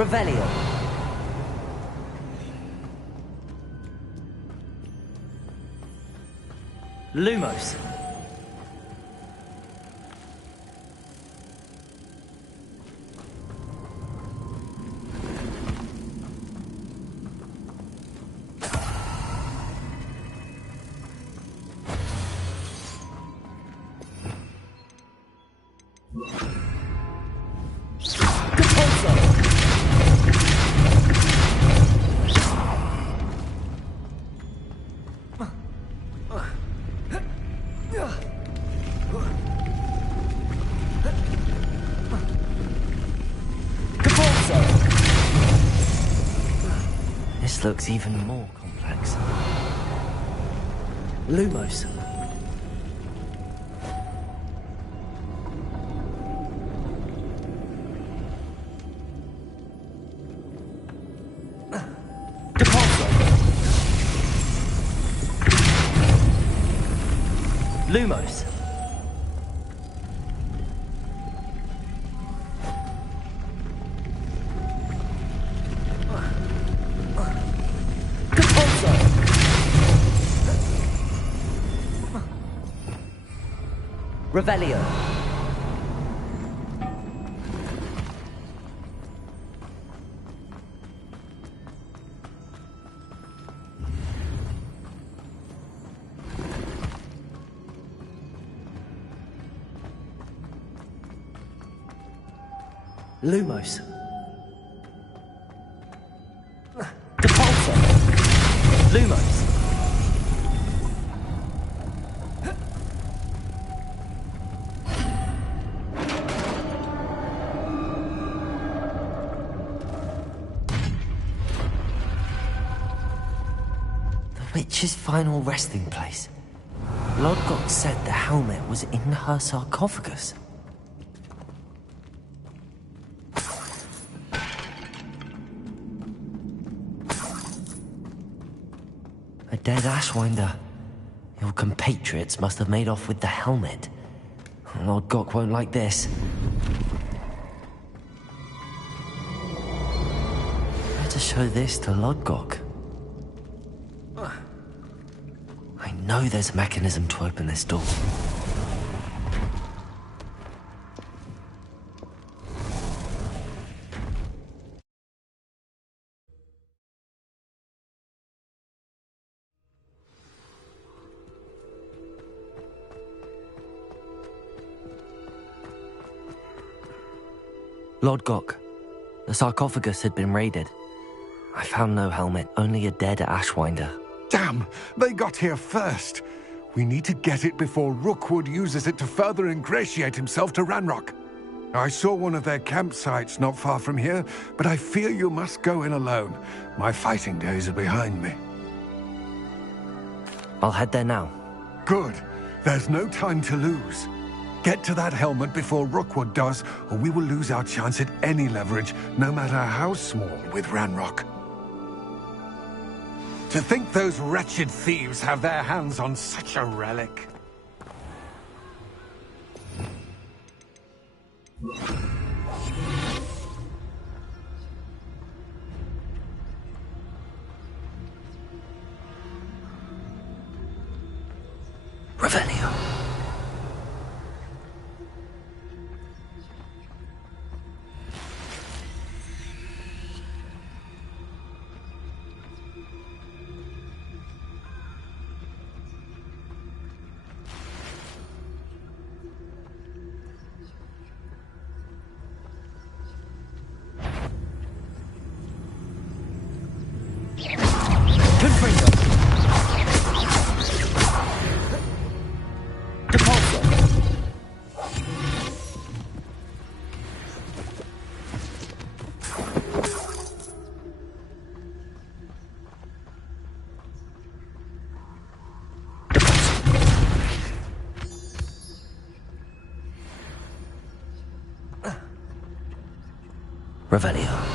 Revelio. Lumos. This looks even more complex. Lumos. Lumos. Revelio. Lumos. Lumos. The witch's final resting place. Lodgok said the helmet was in her sarcophagus. A dead Ashwinder. Your compatriots must have made off with the helmet. Lord Gok won't like this. Better show this to Lord Gok. I know there's a mechanism to open this door. Lord Gok, the sarcophagus had been raided. I found no helmet, only a dead Ashwinder. Damn! They got here first. We need to get it before Rookwood uses it to further ingratiate himself to Ranrock. I saw one of their campsites not far from here, but I fear you must go in alone. My fighting days are behind me. I'll head there now. Good. There's no time to lose. Get to that helmet before Rookwood does, or we will lose our chance at any leverage, no matter how small, with Ranrock. To think those wretched thieves have their hands on such a relic. Revelio. Revelio.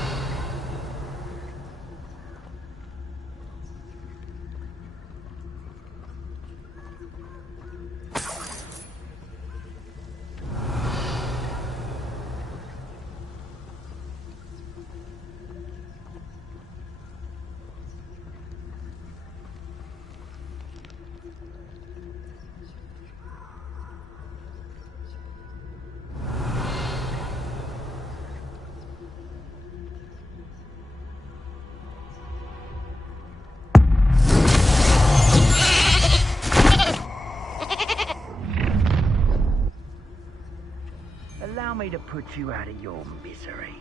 me to put you out of your misery?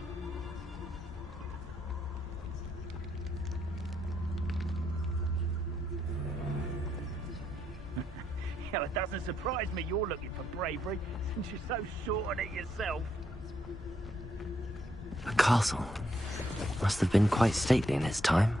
Hell, it doesn't surprise me you're looking for bravery, since you're so short on it yourself. A castle. Must have been quite stately in its time.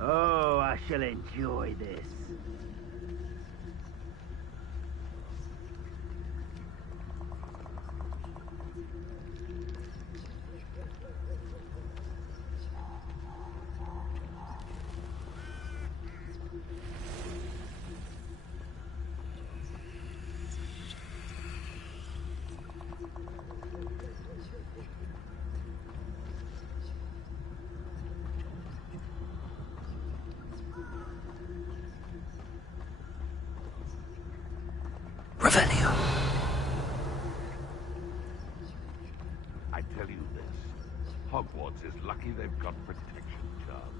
Oh, I shall enjoy this. Revelio. I tell you this, Hogwarts is lucky they've got protection charms.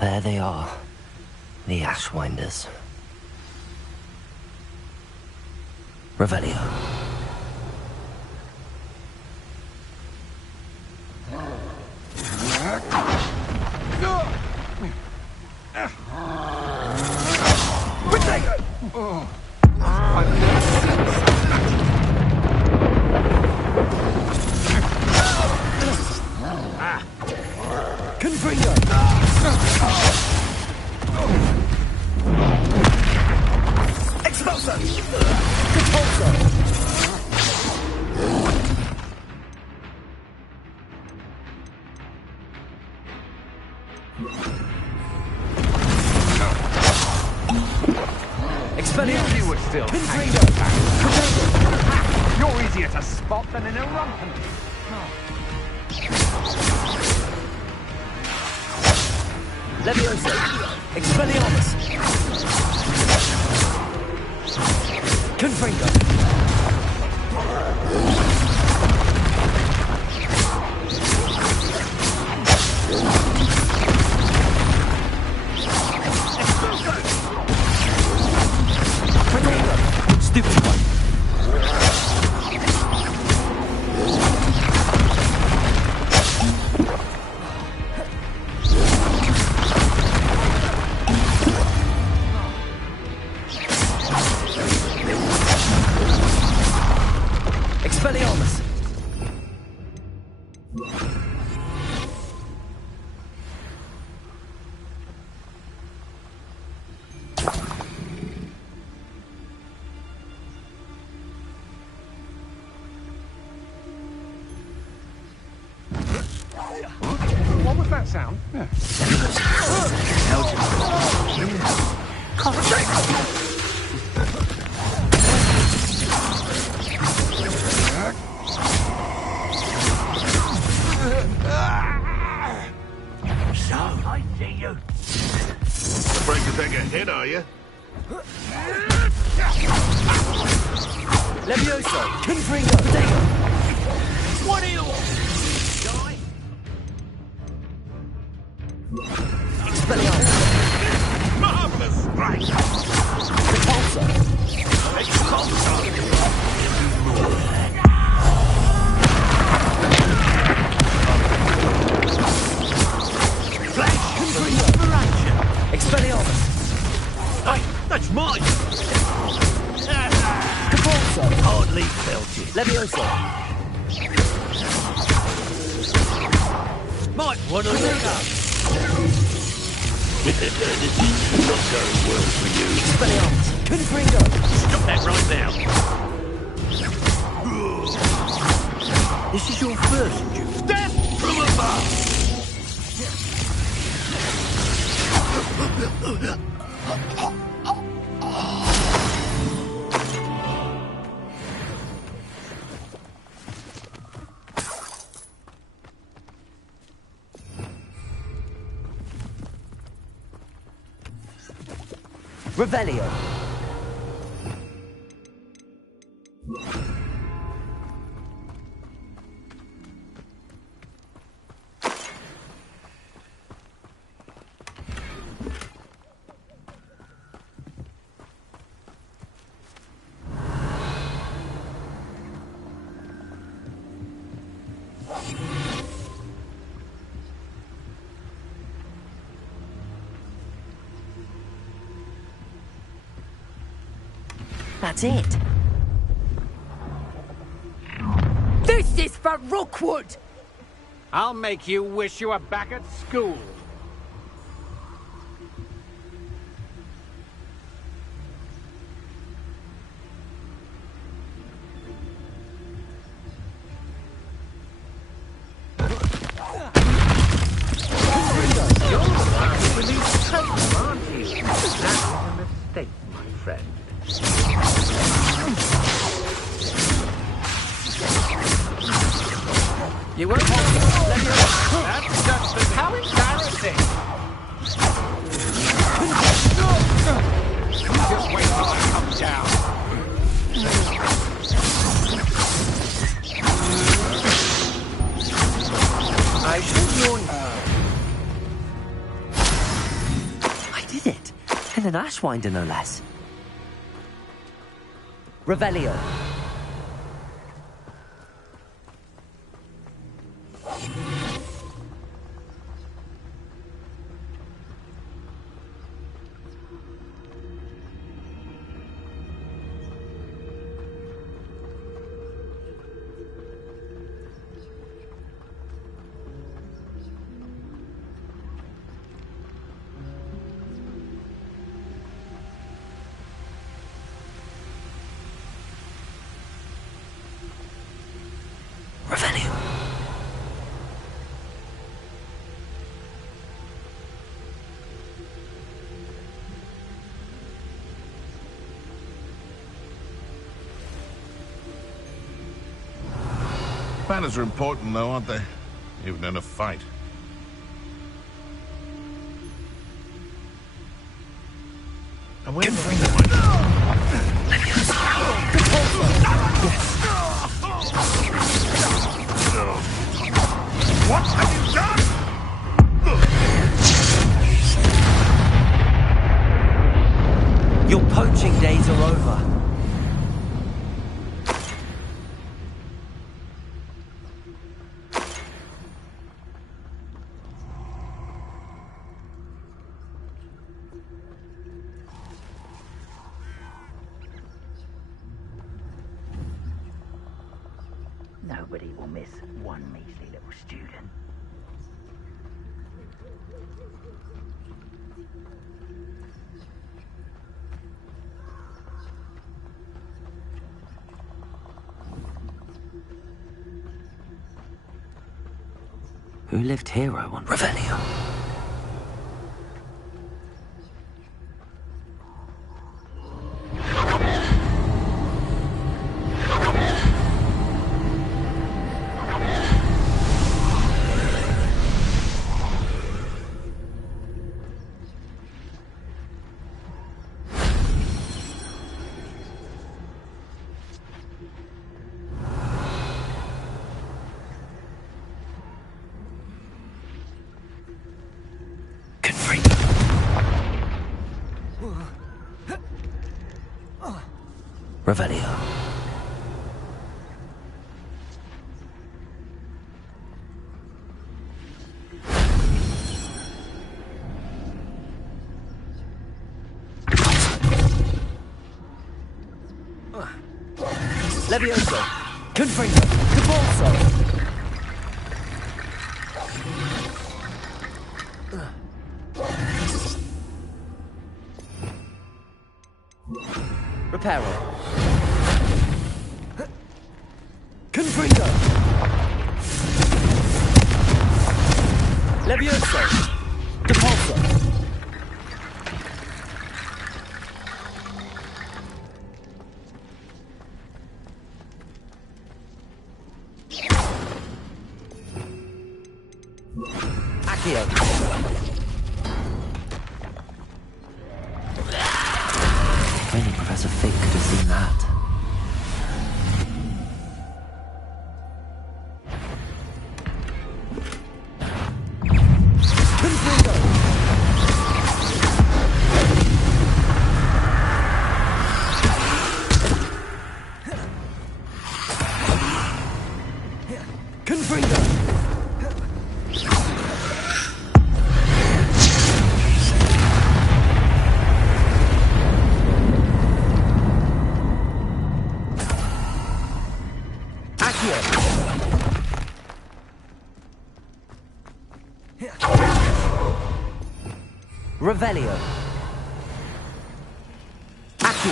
There they are, the Ashwinders. Revelio. If you were still hanging back, you're easier to spot than an irrumpen. Leviosa! Expelliarmus! Confringo! Stupid one! Expelliarmus! What was that sound? Yeah. So, I see you. Afraid to take a hit, are you? Leviosa! Confringo! What do you want? Expelliarmus! Marvelous strike! Repulsor! Expulsor! That's mine! Capulso! Hardly felt it. Levioso! Might want to look up. This is not going well for you. Expelliarmus! Confringo! Stop that right now. This is your first duty. Death from above! Revelio! That's it. This is for Rookwood! I'll make you wish you were back at school. You won't That's just how embarrassing! You just wait till I come down. I should warn you. I did it. And an Ashwinder, no less. Revelio. Revelio. Manners are important, though, aren't they? Even in a fight. And when what have you done? Your poaching days are over. Nobody will miss one measly little student. Who lived here, I want Revelio? Revelio. Levioso! Confringo! Cabalso! Reparo! Confringo! Levioso! Depulso! Accio! Only Professor Fig could have seen that. Revelio. Accio.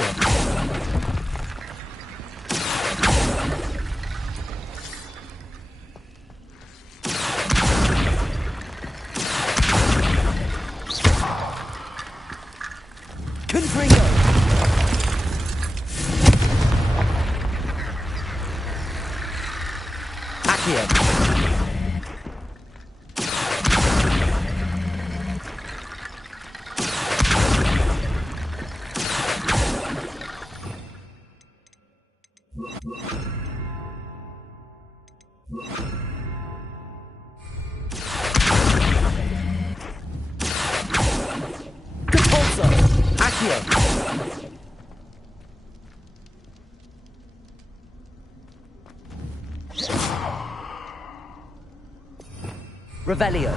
Confringo. Accio. Revelio.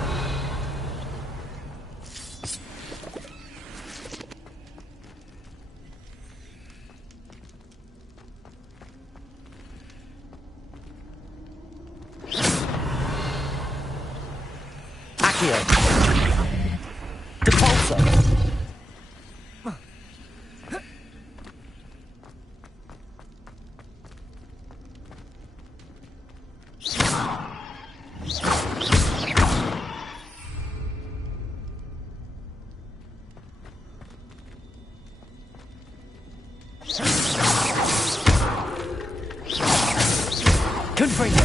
Accio. Depulso. Confringo.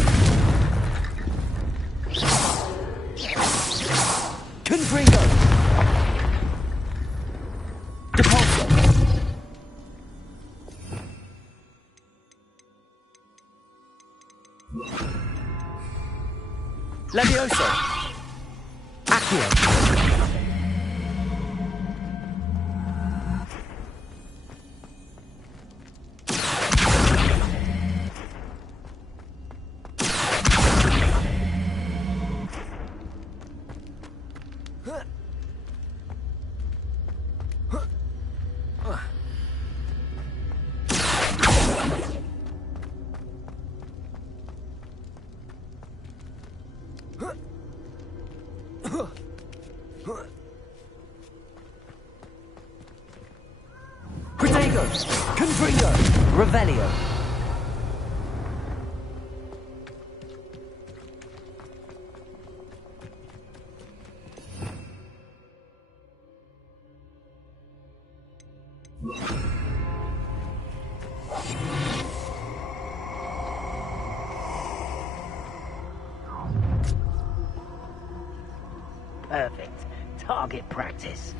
Confringo. Depulso. Levioso. Accio. Protego! Confringo! Revelio! Perfect. Target practice.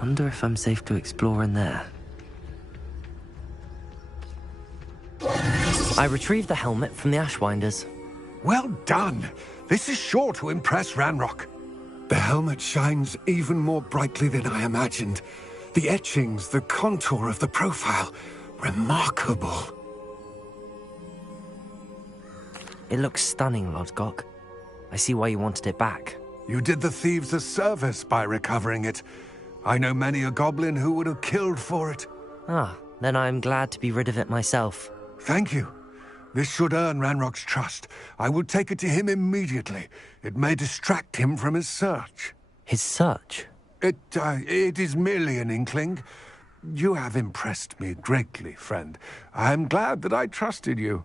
Wonder if I'm safe to explore in there. I retrieved the helmet from the Ashwinders. Well done! This is sure to impress Ranrock. The helmet shines even more brightly than I imagined. The etchings, the contour of the profile. Remarkable. It looks stunning, Lodgok. I see why you wanted it back. You did the thieves a service by recovering it. I know many a goblin who would have killed for it. Ah, then I'm glad to be rid of it myself. Thank you. This should earn Ranrock's trust. I will take it to him immediately. It may distract him from his search. His search? It is merely an inkling. You have impressed me greatly, friend. I am glad that I trusted you.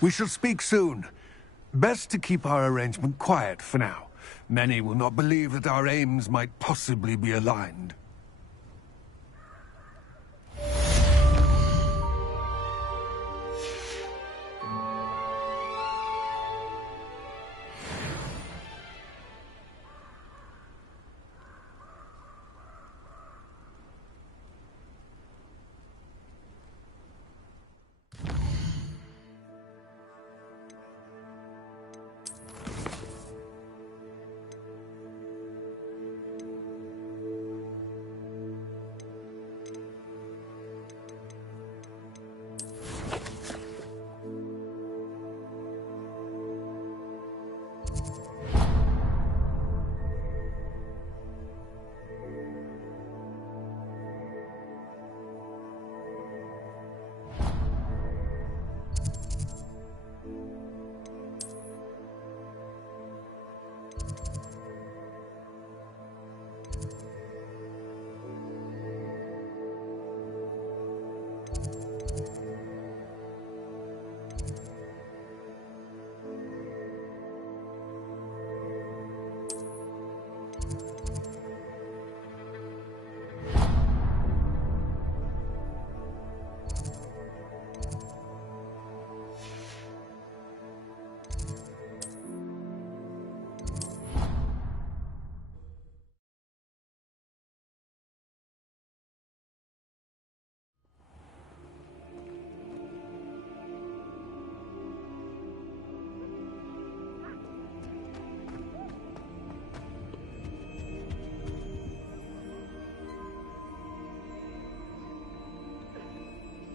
We shall speak soon. Best to keep our arrangement quiet for now. Many will not believe that our aims might possibly be aligned.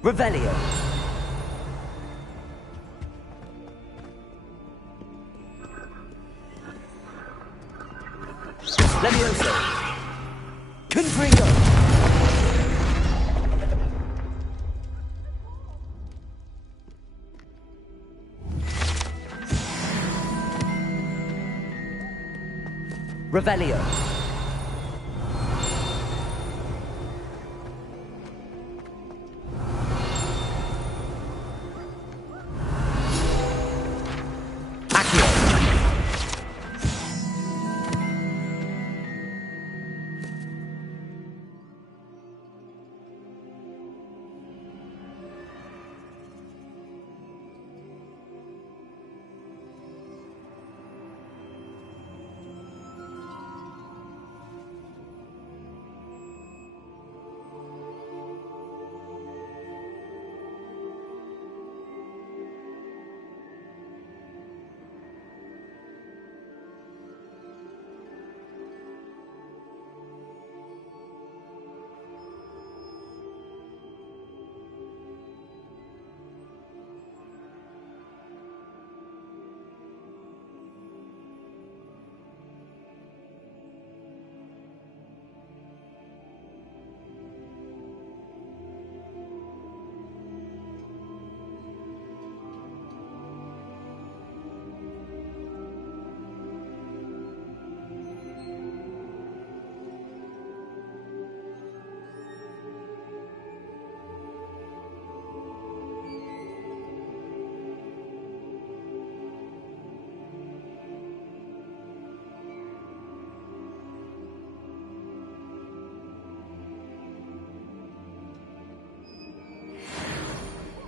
Revelio. Levioso. Confringo. Revelio.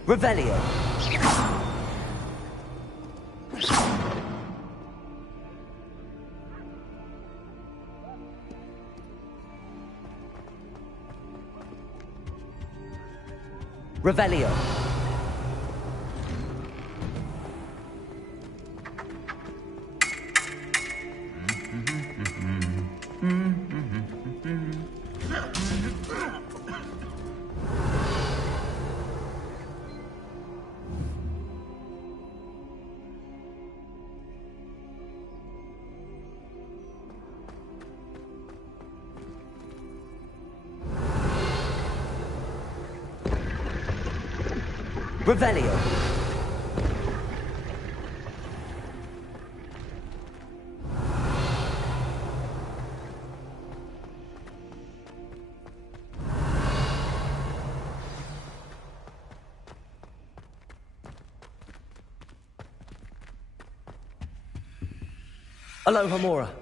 Revelio. Revelio. Revelio. Aloha Mora.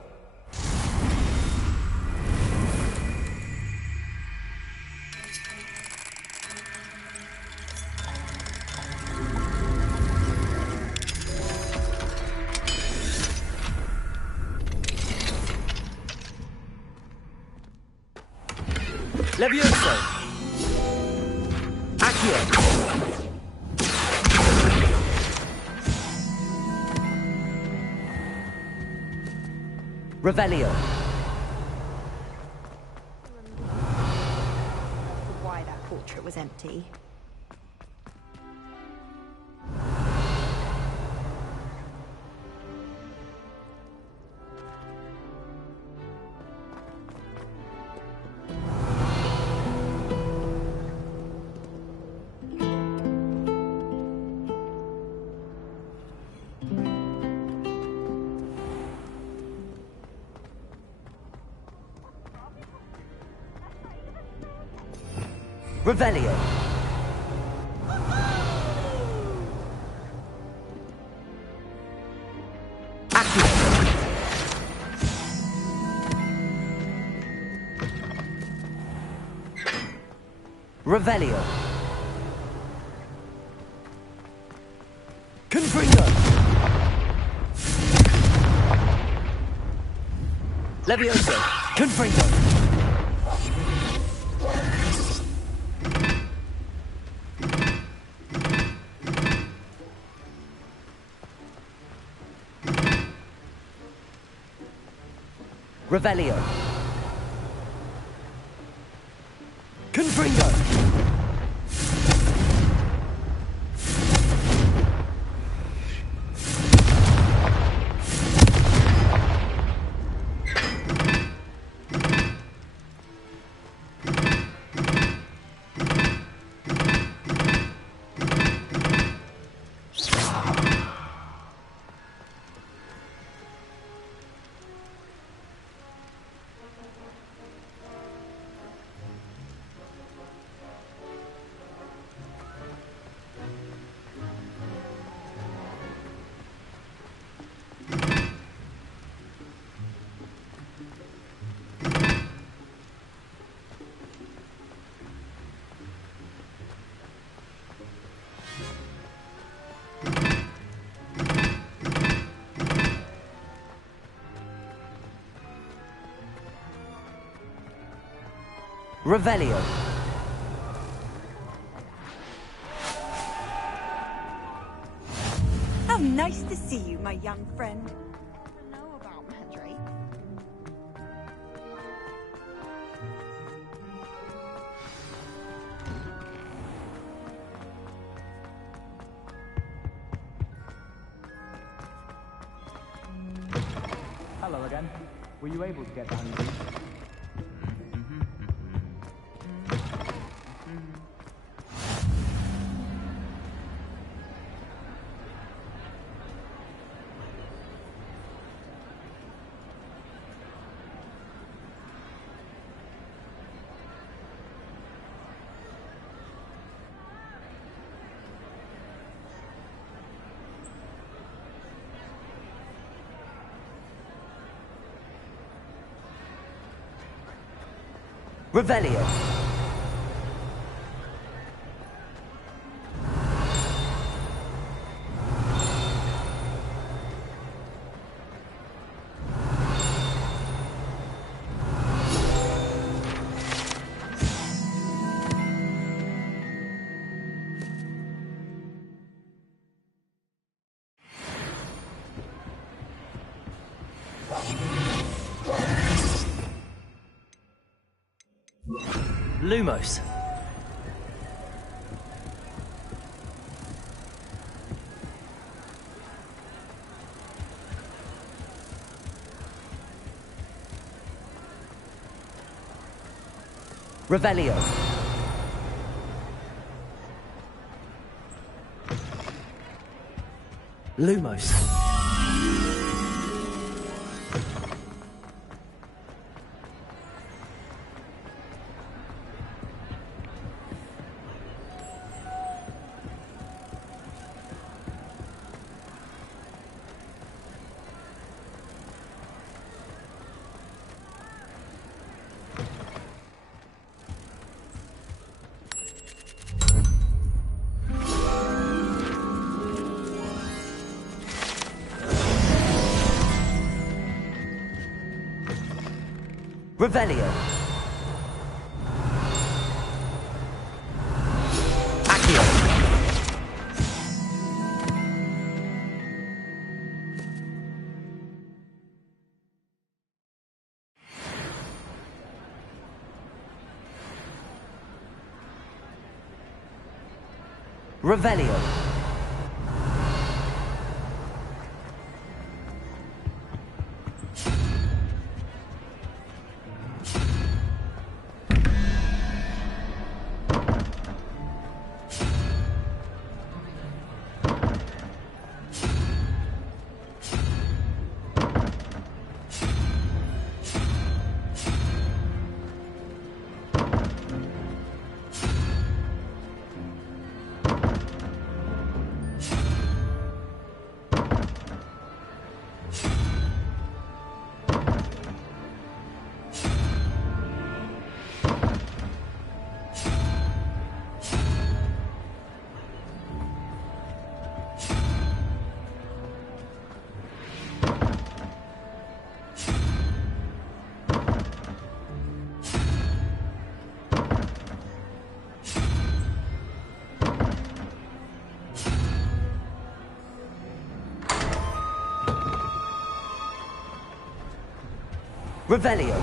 Levioso. Accio. Revelio. Why that portrait was empty. Revelio. Accio. Revelio. Confringo. Levioso. Confringo. Revelio. Confringo. Revelio. How nice to see you, my young friend. I know about Mandrake. Hello again. Were you able to get the honeydew? Revelio. Lumos. Revelio. Lumos. Revelio. Accio. Revelio. Revelio.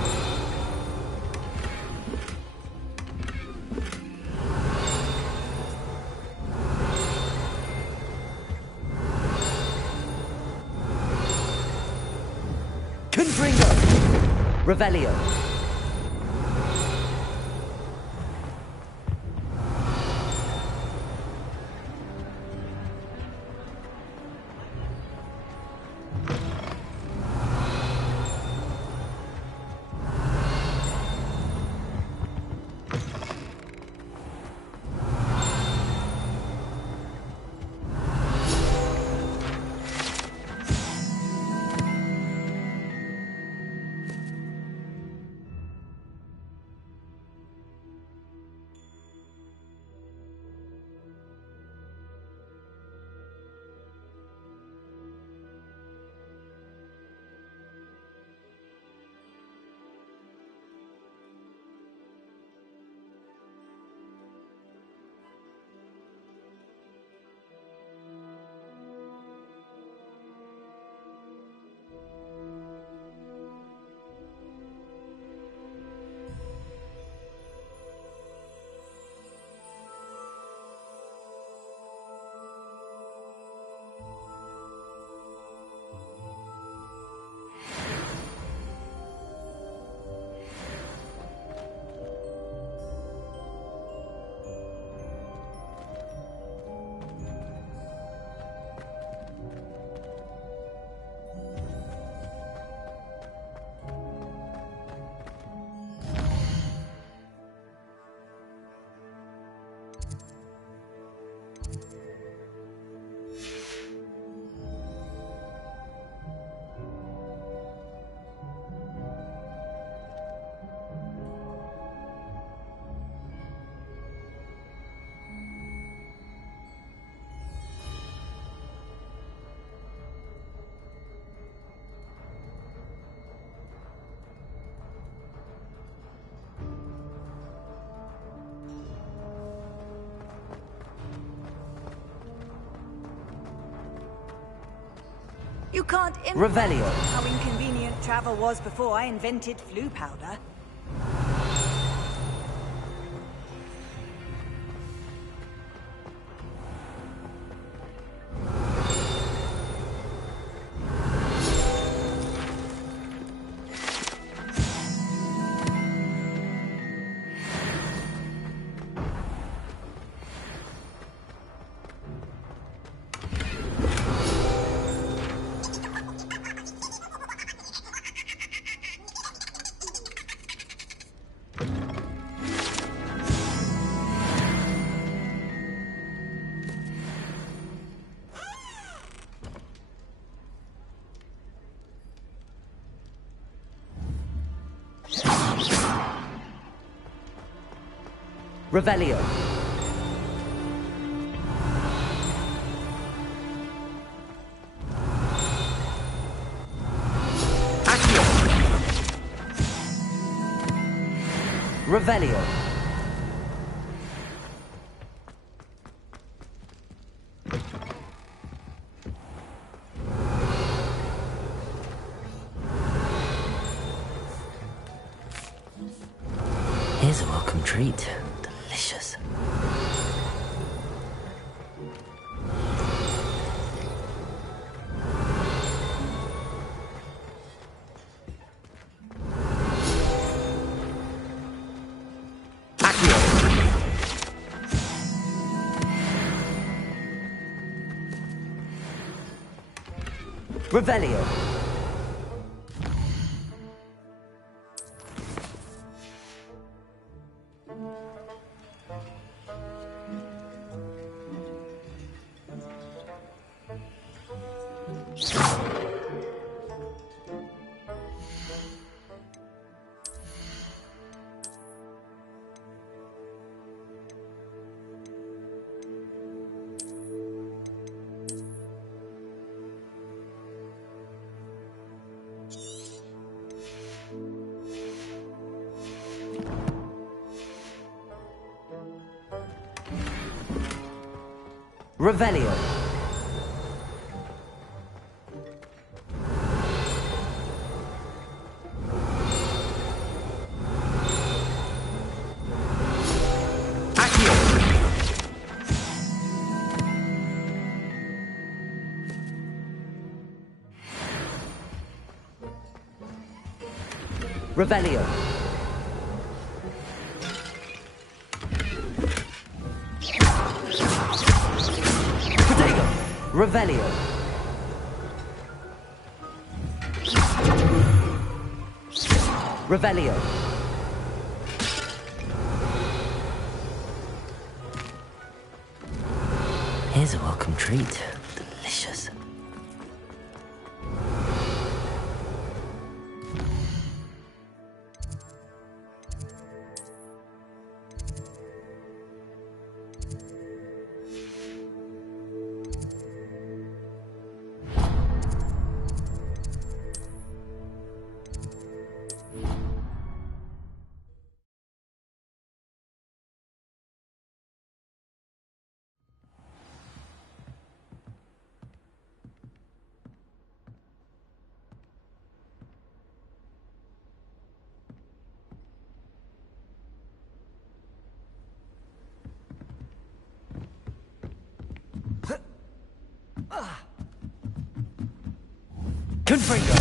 Confringo. Revelio. You can't Revelio. how inconvenient travel was before I invented flu powder. Revelio. Accio. Revelio. Here's a welcome treat. Delicious. Revelio. Revelio. Accio. Revelio. Revelio. Revelio. Here's a welcome treat. Delicious. Confringo.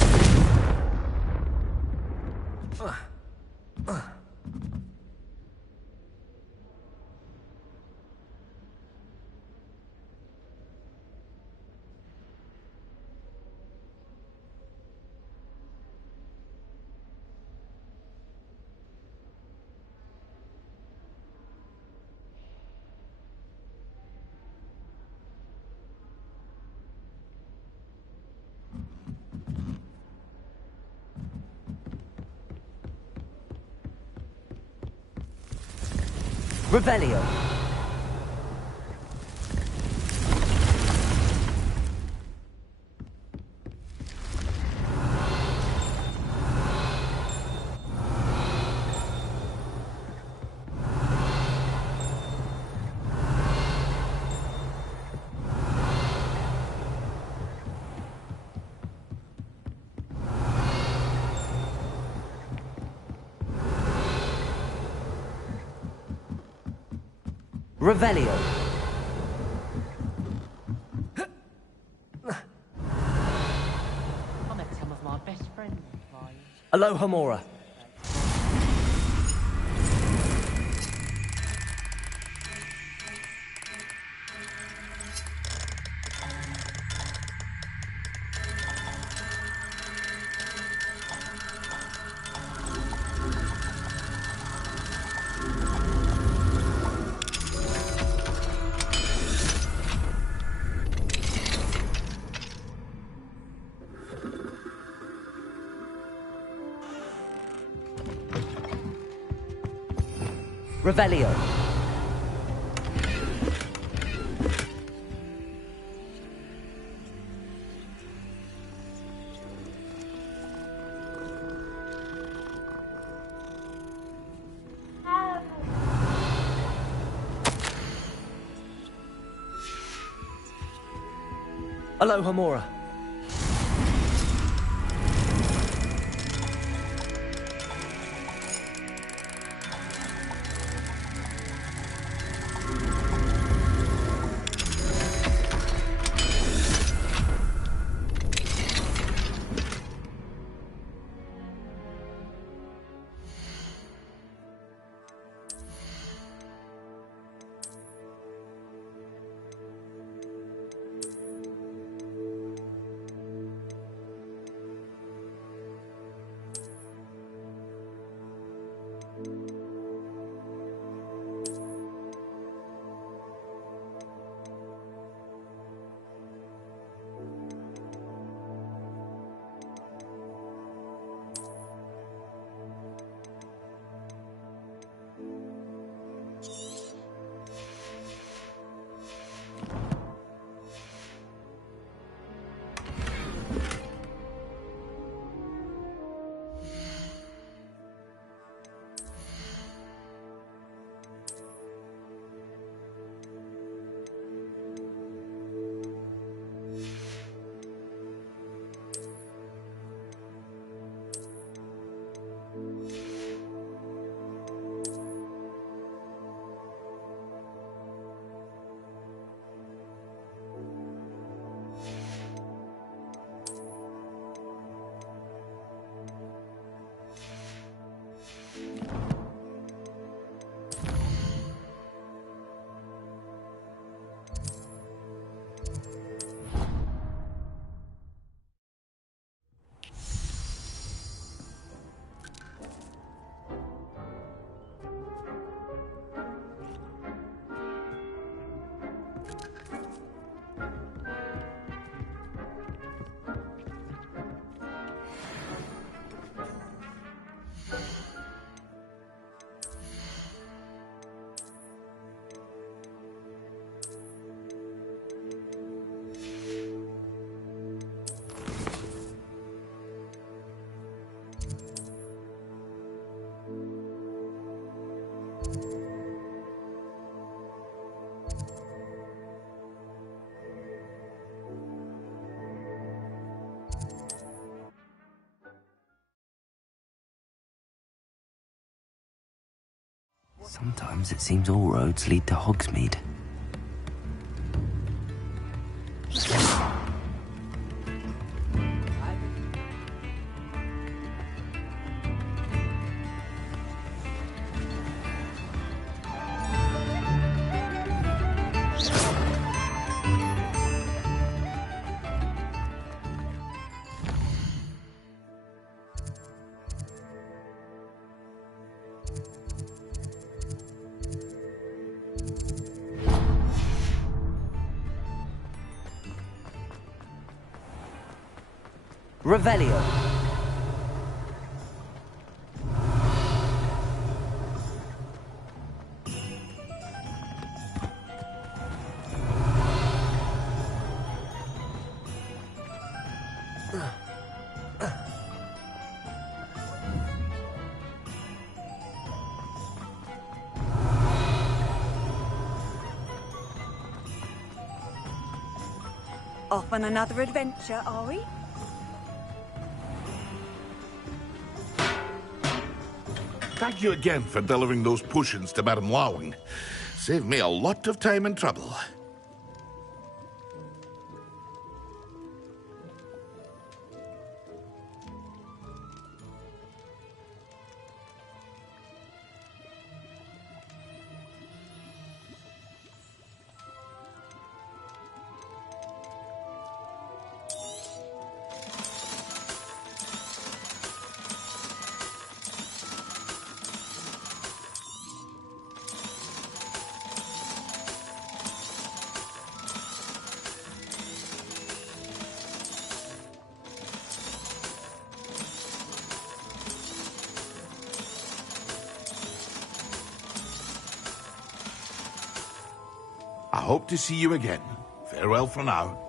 Revelio. Revelio. I met some of my best friends. Aloha Mora. Revelio. Aloha, Mora. Sometimes it seems all roads lead to Hogsmeade. Revelio. Off on another adventure, are we? Thank you again for delivering those potions to Madame Lawing. Saved me a lot of time and trouble. I hope to see you again. Farewell for now.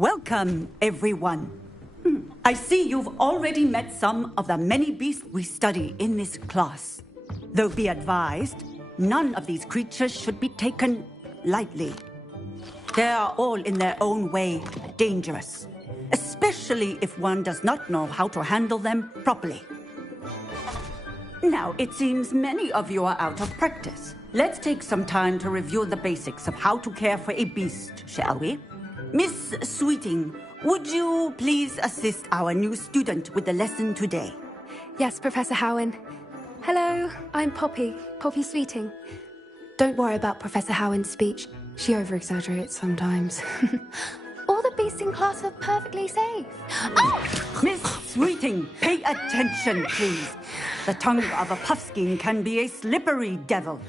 Welcome, everyone. I see you've already met some of the many beasts we study in this class. Though be advised, none of these creatures should be taken lightly. They are all in their own way dangerous, especially if one does not know how to handle them properly. Now, it seems many of you are out of practice. Let's take some time to review the basics of how to care for a beast, shall we? Miss Sweeting, would you please assist our new student with the lesson today? Yes, Professor Howen. Hello, I'm Poppy Sweeting. Don't worry about Professor Howen's speech. She over-exaggerates sometimes. All the beasts in class are perfectly safe. Oh! Miss Sweeting, pay attention, please. The tongue of a puffskein can be a slippery devil.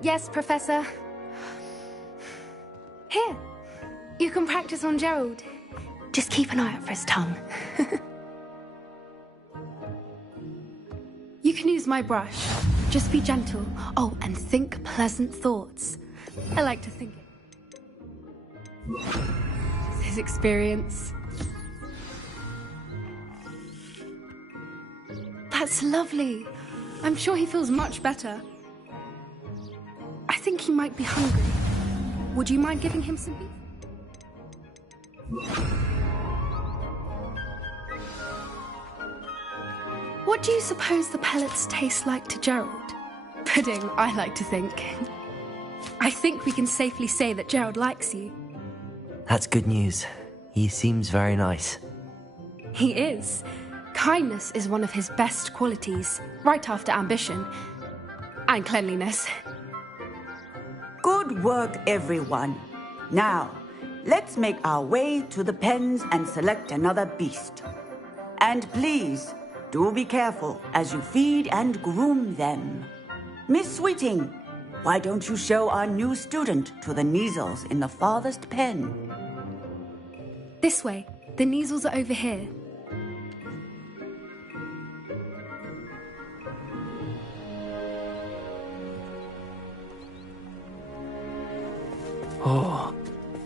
Yes, Professor. Here, you can practice on Gerald. Just keep an eye out for his tongue. You can use my brush. Just be gentle. Oh, and think pleasant thoughts. I like to think it. His experience. That's lovely. I'm sure he feels much better. I think he might be hungry. Would you mind giving him some beef? What do you suppose the pellets taste like to Gerald? Pudding, I like to think. I think we can safely say that Gerald likes you. That's good news. He seems very nice. He is. Kindness is one of his best qualities, right after ambition. And cleanliness. Good work, everyone. Now, let's make our way to the pens and select another beast. And please, do be careful as you feed and groom them. Miss Sweeting, why don't you show our new student to the Neasels in the farthest pen? This way. The Neasels are over here. Oh,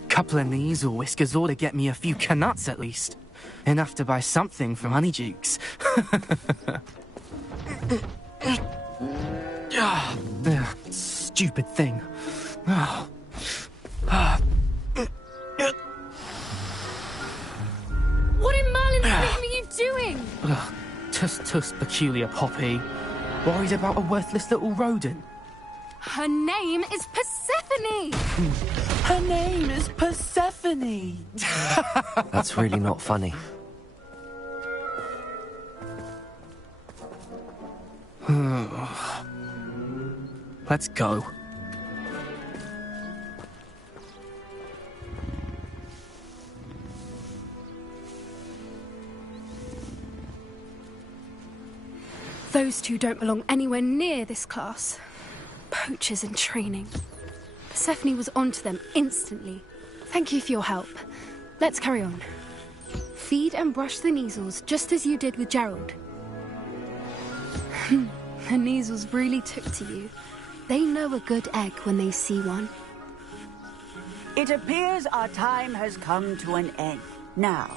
couple of Neasel whiskers ought to get me a few canuts at least. Enough to buy something from Honeydukes. Stupid thing. What in Merlin's name are you doing? Tuss, peculiar Poppy. Worried about a worthless little rodent? Her name is Persephone! Her name is Persephone! That's really not funny. Let's go. Those two don't belong anywhere near this class. Poachers in training. Persephone was onto them instantly. Thank you for your help. Let's carry on. Feed and brush the Neasels just as you did with Gerald. The Neasels really took to you. They know a good egg when they see one. It appears our time has come to an end. Now,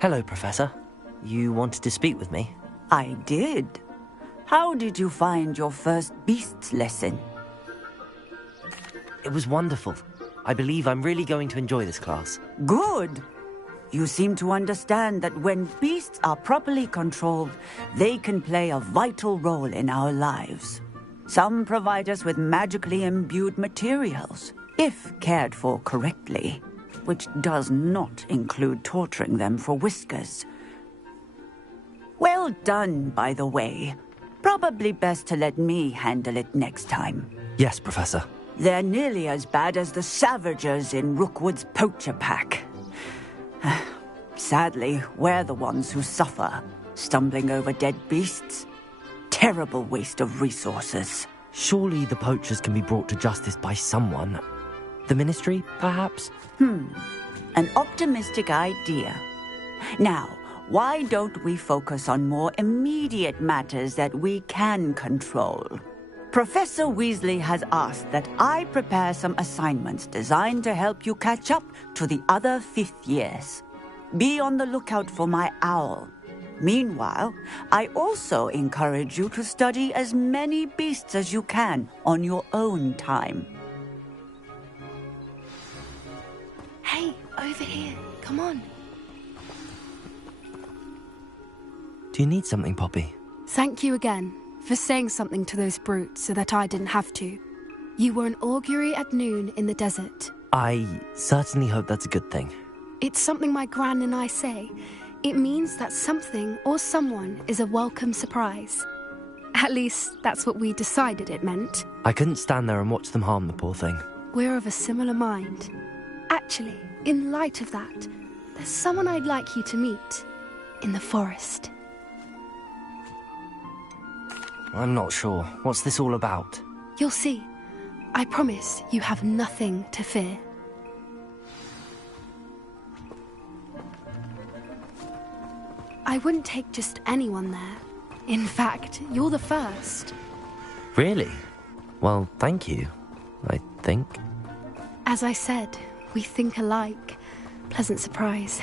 Hello, Professor. You wanted to speak with me? I did. How did you find your first beasts lesson? It was wonderful. I believe I'm really going to enjoy this class. Good. You seem to understand that when beasts are properly controlled, they can play a vital role in our lives. Some provide us with magically imbued materials, if cared for correctly, which does not include torturing them for whiskers. Well done, by the way. Probably best to let me handle it next time. Yes, Professor. They're nearly as bad as the Savagers in Rookwood's poacher pack. Sadly, we're the ones who suffer, stumbling over dead beasts. Terrible waste of resources. Surely the poachers can be brought to justice by someone. The Ministry, perhaps? An optimistic idea. Now, why don't we focus on more immediate matters that we can control? Professor Weasley has asked that I prepare some assignments designed to help you catch up to the other 5th years. Be on the lookout for my owl. Meanwhile, I also encourage you to study as many beasts as you can on your own time. Hey, over here. Come on. Do you need something, Poppy? Thank you again for saying something to those brutes so that I didn't have to. You were an augury at noon in the desert. I certainly hope that's a good thing. It's something my gran and I say. It means that something or someone is a welcome surprise. At least, that's what we decided it meant. I couldn't stand there and watch them harm the poor thing. We're of a similar mind. Actually, in light of that, there's someone I'd like you to meet. In the forest. I'm not sure. What's this all about? You'll see. I promise you have nothing to fear. I wouldn't take just anyone there. In fact, you're the first. Really? Well, thank you, I think. As I said, we think alike. Pleasant surprise.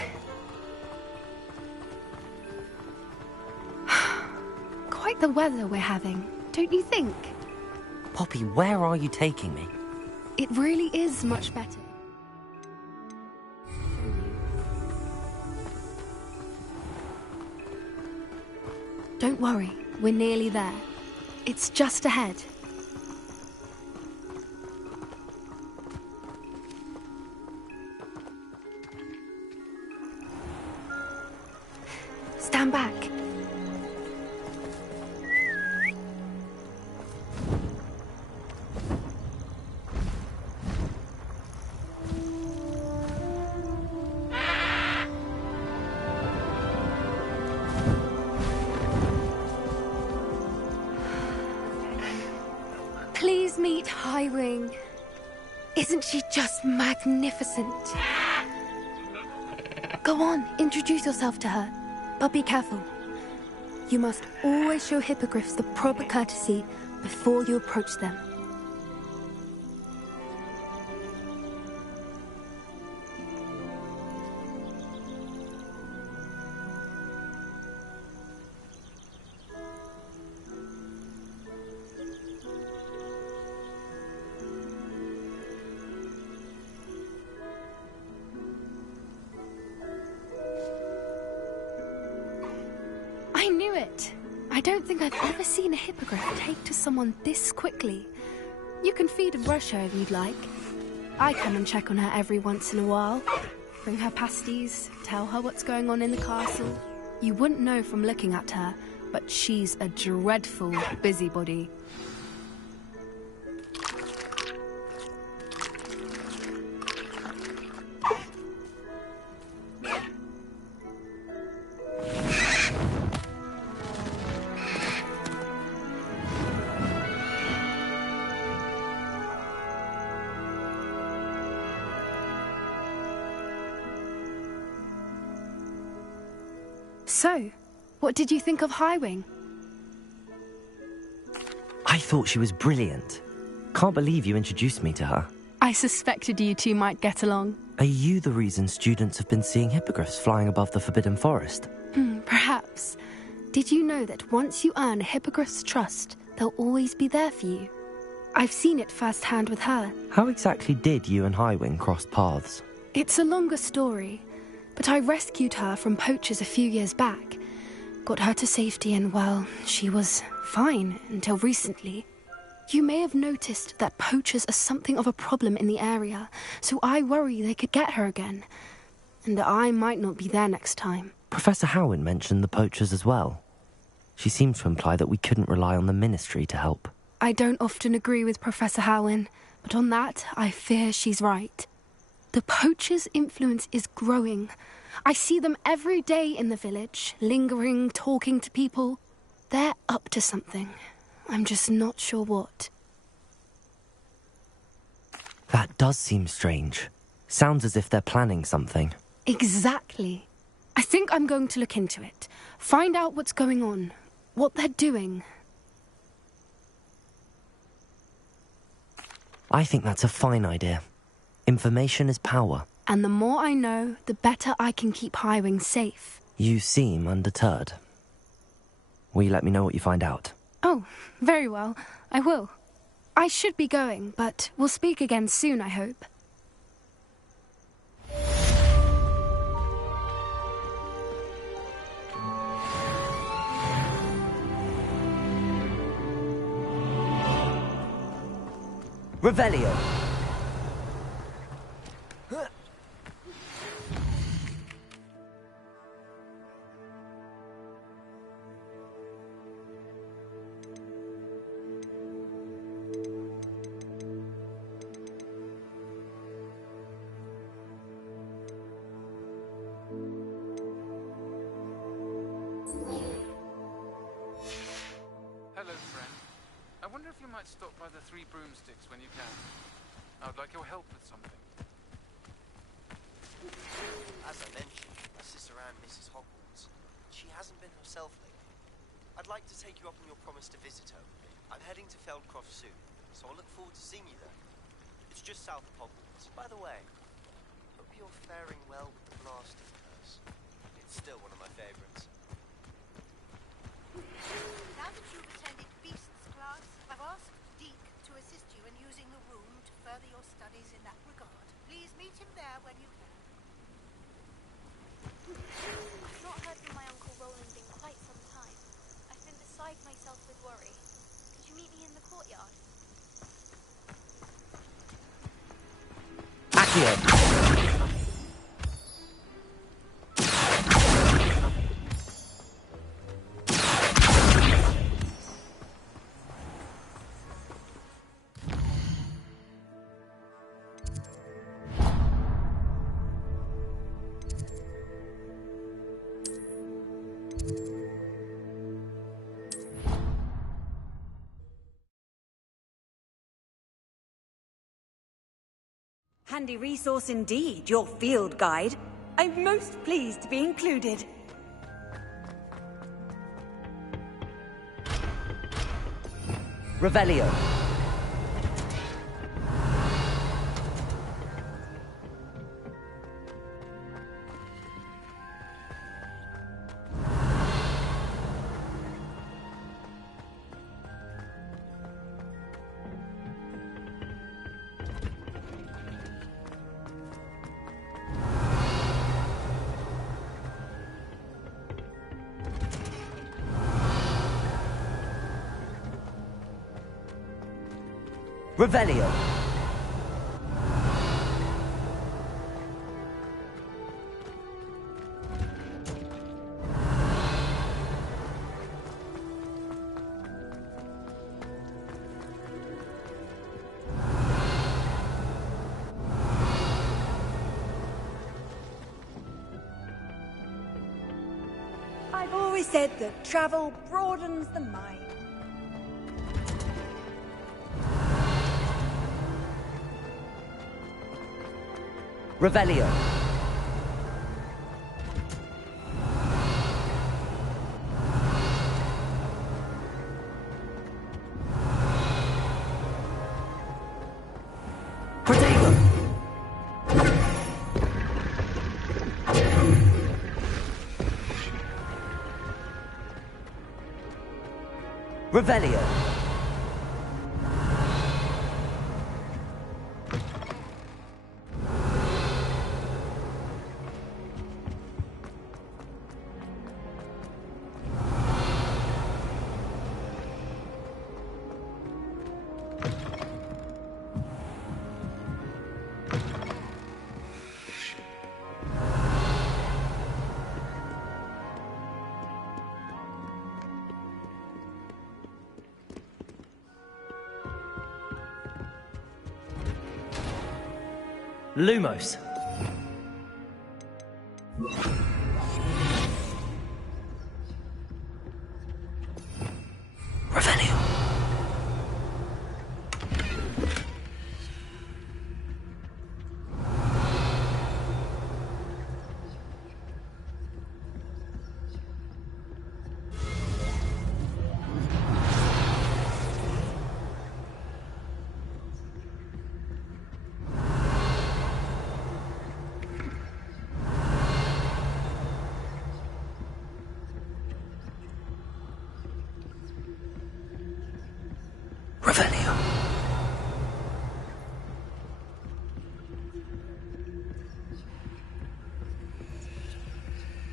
Quite the weather we're having, don't you think? Poppy, where are you taking me? It really is much better. Don't worry, we're nearly there. It's just ahead. Stand back. Please meet Highwing. Isn't she just magnificent? Go on, introduce yourself to her. But be careful. You must always show hippogriffs the proper courtesy before you approach them. I knew it! I don't think I've ever seen a hippogriff take to someone this quickly. You can feed and brush her if you'd like. I come and check on her every once in a while. Bring her pasties, tell her what's going on in the castle. You wouldn't know from looking at her, but she's a dreadful busybody. So, what did you think of Highwing? I thought she was brilliant. Can't believe you introduced me to her. I suspected you two might get along. Are you the reason students have been seeing hippogriffs flying above the Forbidden Forest? Perhaps. Did you know that once you earn a hippogriff's trust, they'll always be there for you? I've seen it firsthand with her. How exactly did you and Highwing cross paths? It's a longer story, but I rescued her from poachers a few years back. Got her to safety and, well, she was fine until recently. You may have noticed that poachers are something of a problem in the area, so I worry they could get her again. And that I might not be there next time. Professor Howin mentioned the poachers as well. She seemed to imply that we couldn't rely on the Ministry to help. I don't often agree with Professor Howin, but on that, I fear she's right. The poachers' influence is growing. I see them every day in the village, lingering, talking to people. They're up to something. I'm just not sure what. That does seem strange. Sounds as if they're planning something. Exactly. I think I'm going to look into it. Find out what's going on. What they're doing. I think that's a fine idea. Information is power. And the more I know, the better I can keep Highwing safe. You seem undeterred. Will you let me know what you find out? Oh, very well. I will. I should be going, but we'll speak again soon, I hope. Revelio. Hello, friend. I wonder if you might stop by the Three Broomsticks when you can. I would like your help with something. As I mentioned, my sister Anne misses Hogwarts. She hasn't been herself lately. I'd like to take you up on your promise to visit her. I'm heading to Feldcroft soon, so I'll look forward to seeing you there. It's just south of Hogwarts. By the way, hope you're faring well with the blasting curse. It's still one of my favorites. Now that you've attended Beasts class, I've asked Deke to assist you in using the room to further your studies in that regard. Please meet him there when you can. I've not heard from my Uncle Roland in quite some time. I've been beside myself with worry. Could you meet me in the courtyard? Accio. Handy resource indeed, your field guide. I'm most pleased to be included. Revelio. Revelio. I've always said that travel broadens the mind. Revelio. Protego. Revelio. Lumos. Revelio.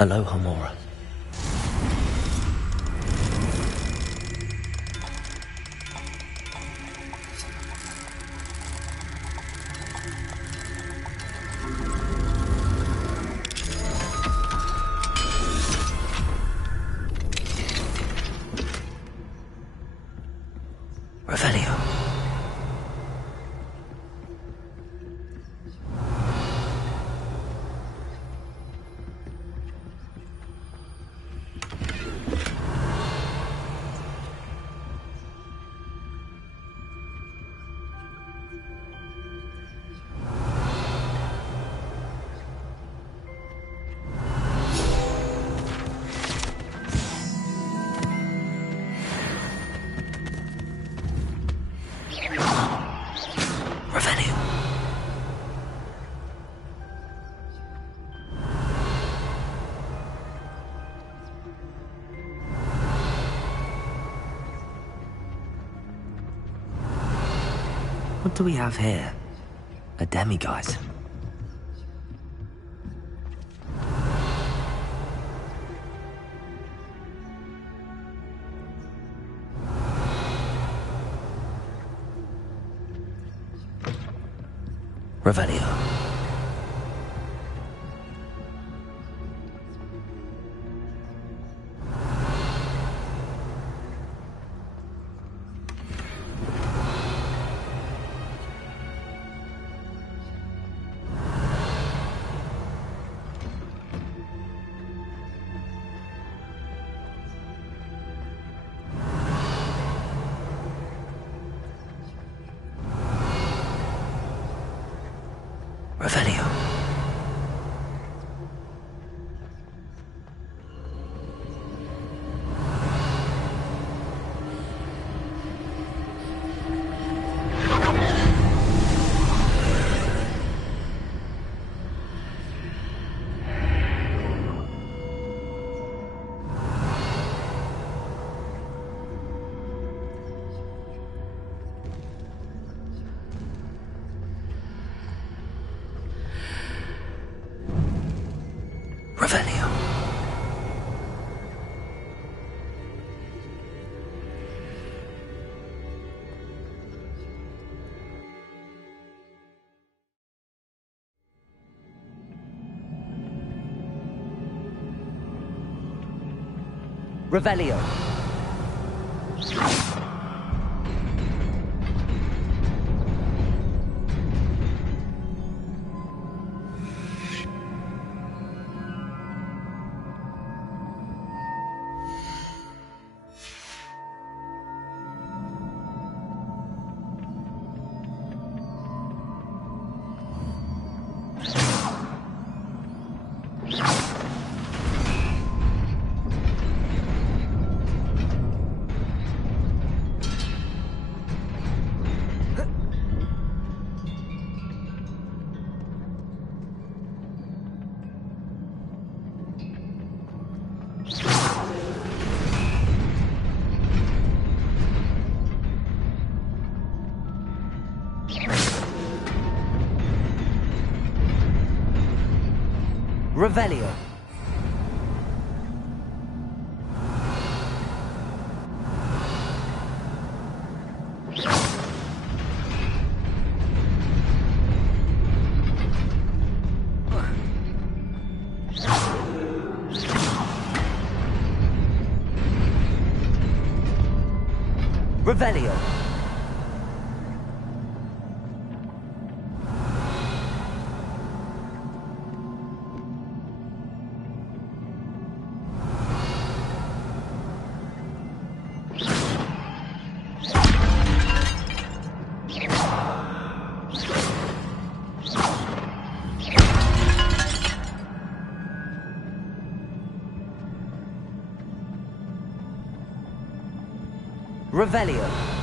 Aloha, Mora. Revelio. What do we have here? A demiguise. Revelio. Revelio. Revelio. Revelio. Revelio. Revelio. Revelio.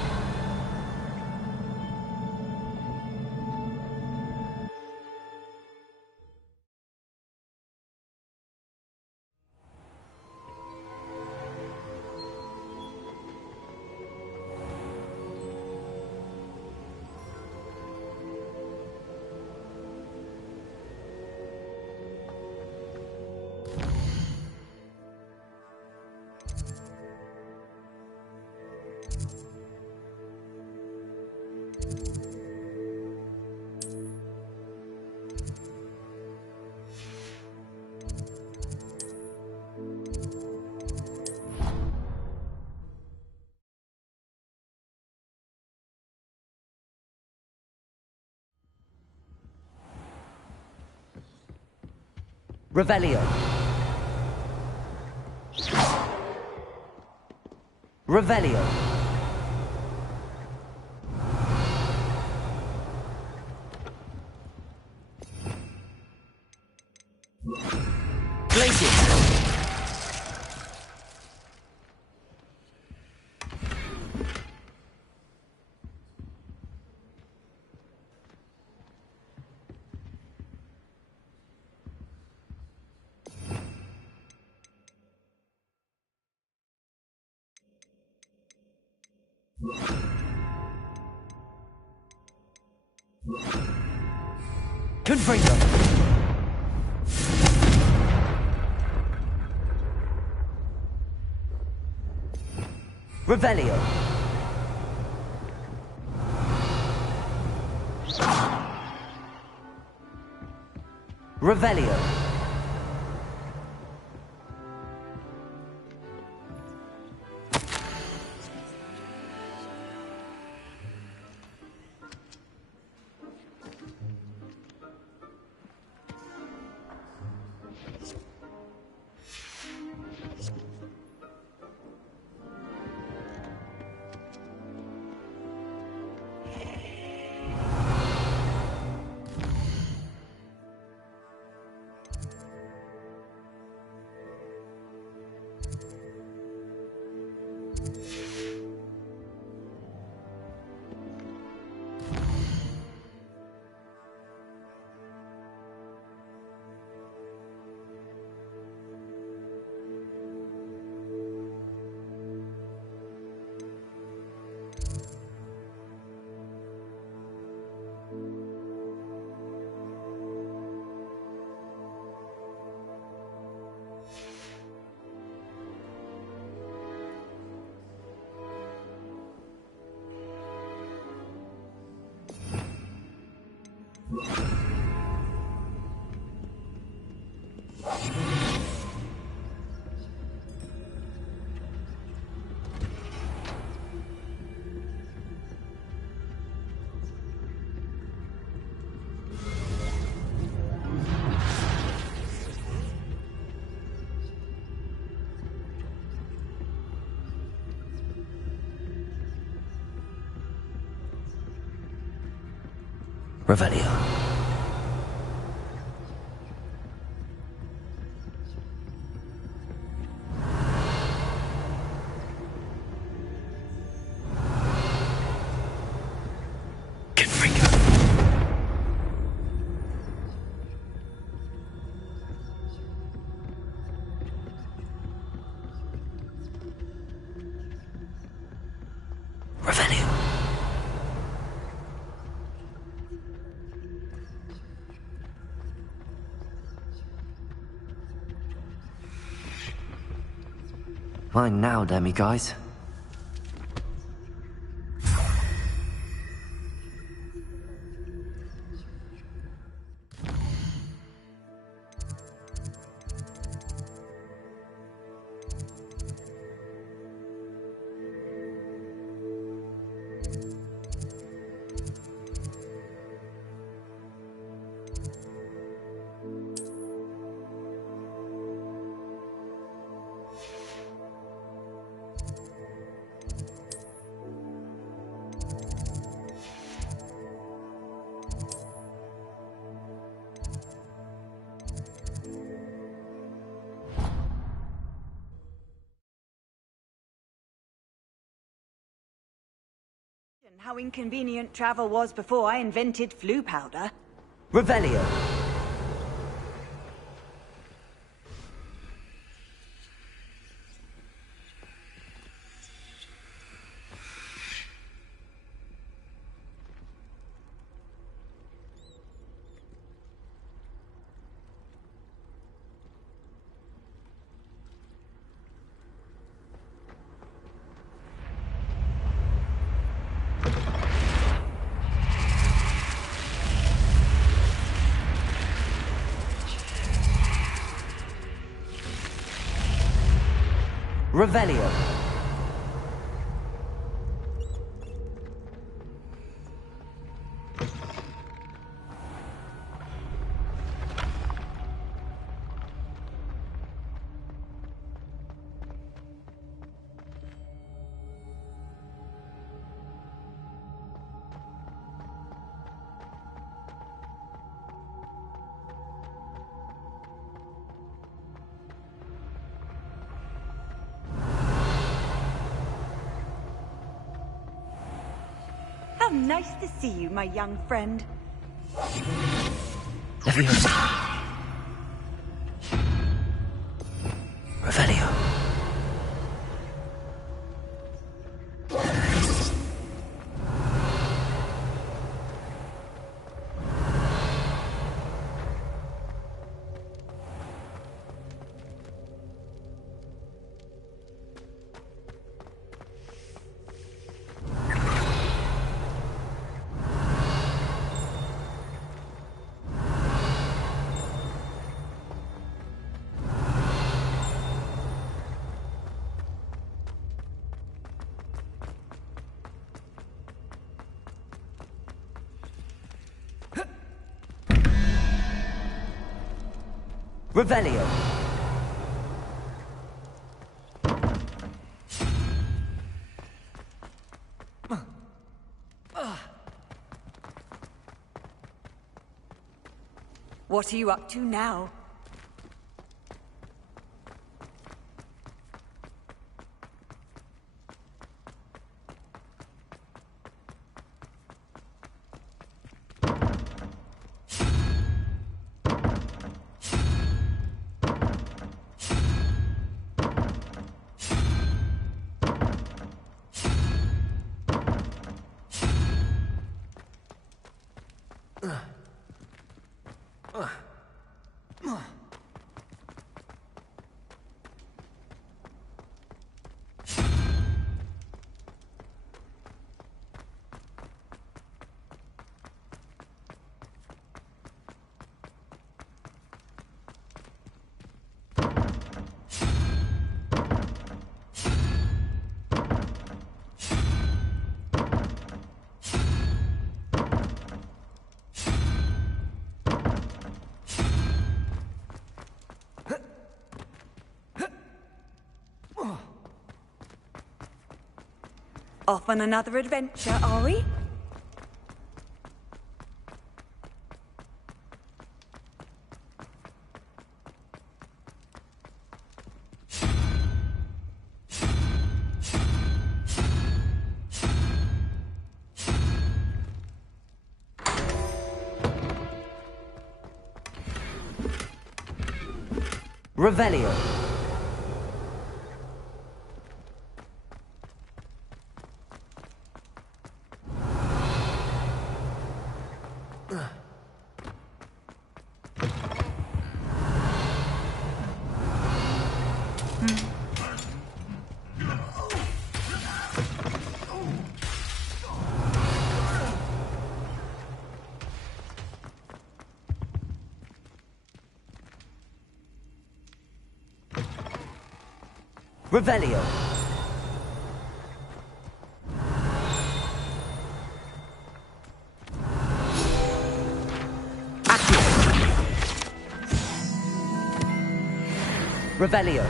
Revelio. Revelio. Glacius. Confringo. Revelio. Revelio. Revelio. Fine now, Demi guys. How inconvenient travel was before I invented flu powder. Revelio. Revelio. nice to see you, my young friend. Leviosa. Revelio. Revelio. What are you up to now? Off on another adventure, are we? Revelio. Revelio. Accio. Revelio.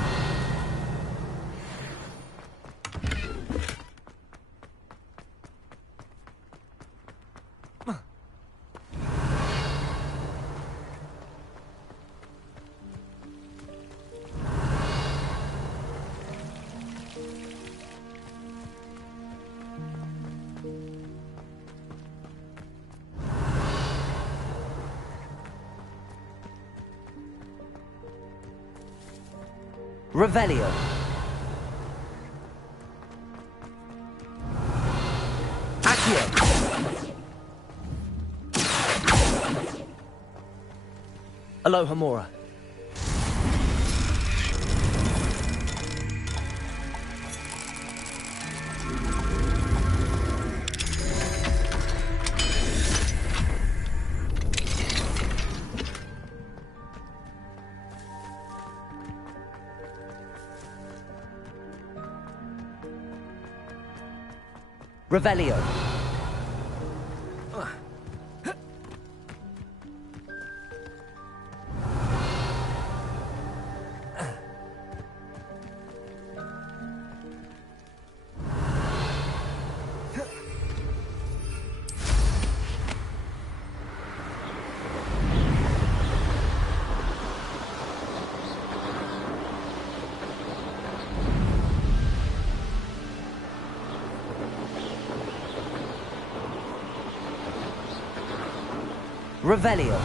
Revelio. Accio. Aloha Mora. Revelio. Revelio.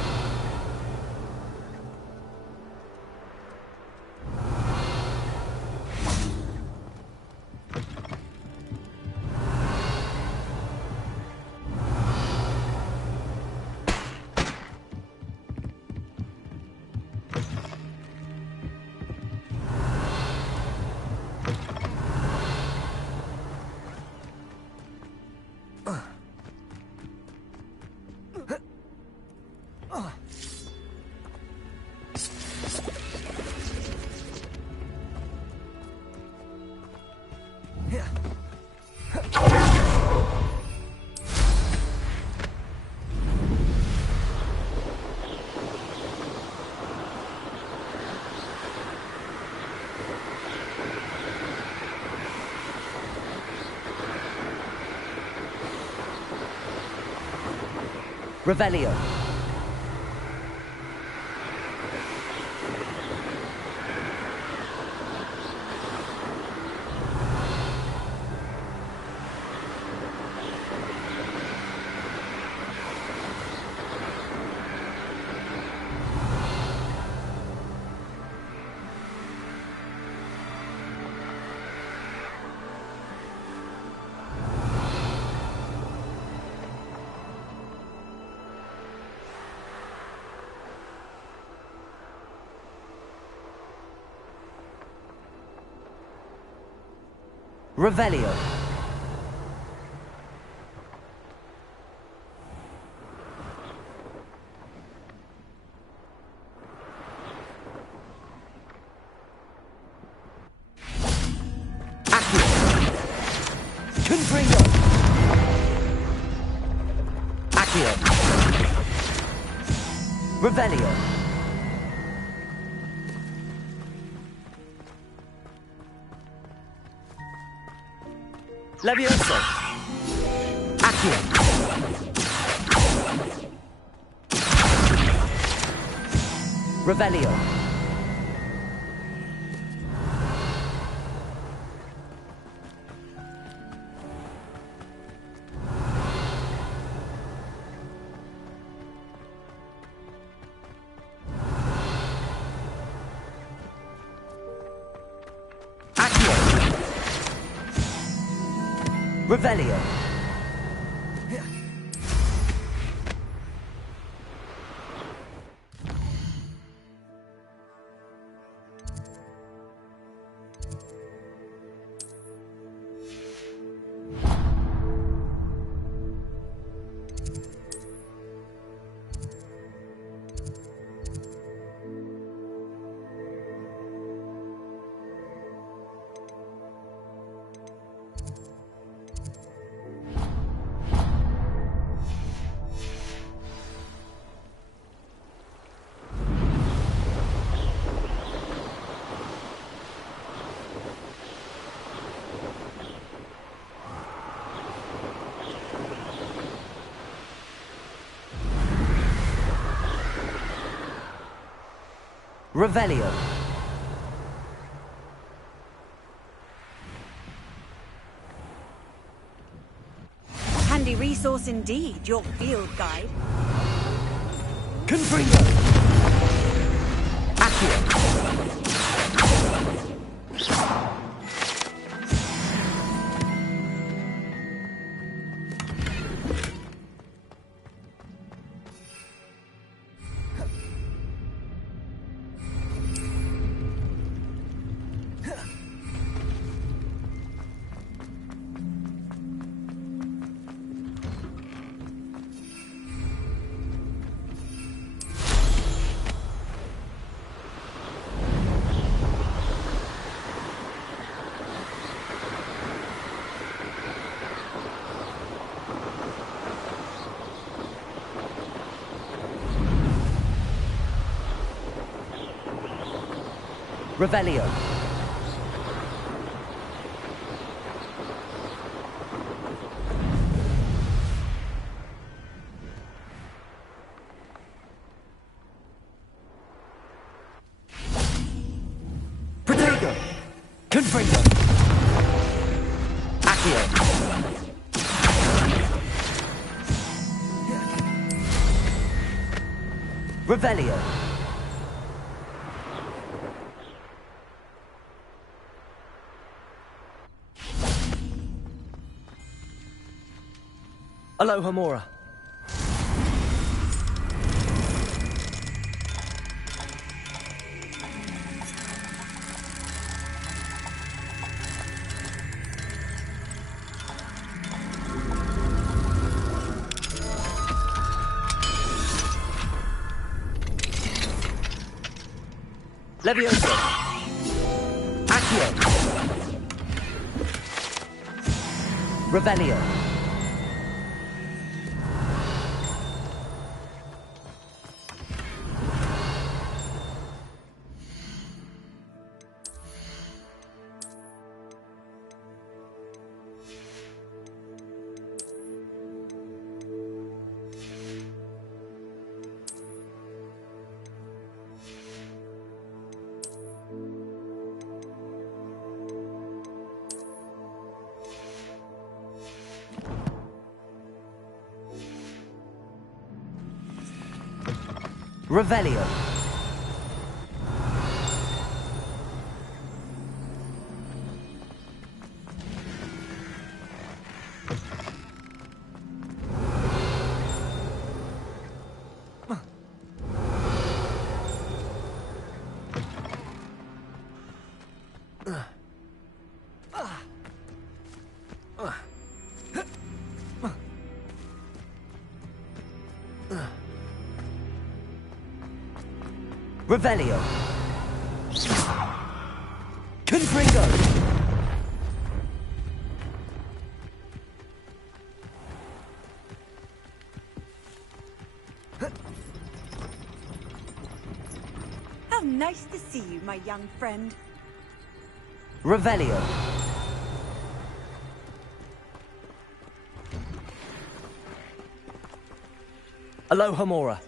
Revelio. Revelio. Accio. Confringo. Accio. Revelio. Levioso. Accio. Revelio. Revelio. Revelio. Handy resource indeed, your field guide. Confringo. Accio. Revelio. Protego. Confringo. Accio. Revelio. Alohomora. Levioso. Accio. Revelio. Revelio. Revelio. Confringo. How nice to see you, my young friend. Revelio. Alohomora.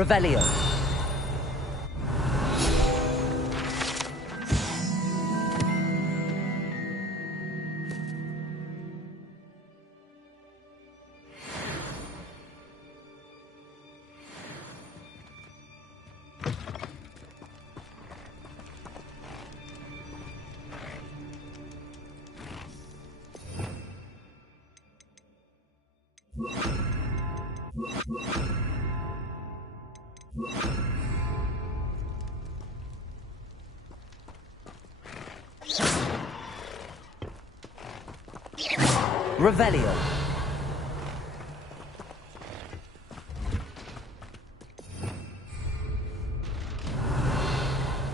Revelio. Revelio.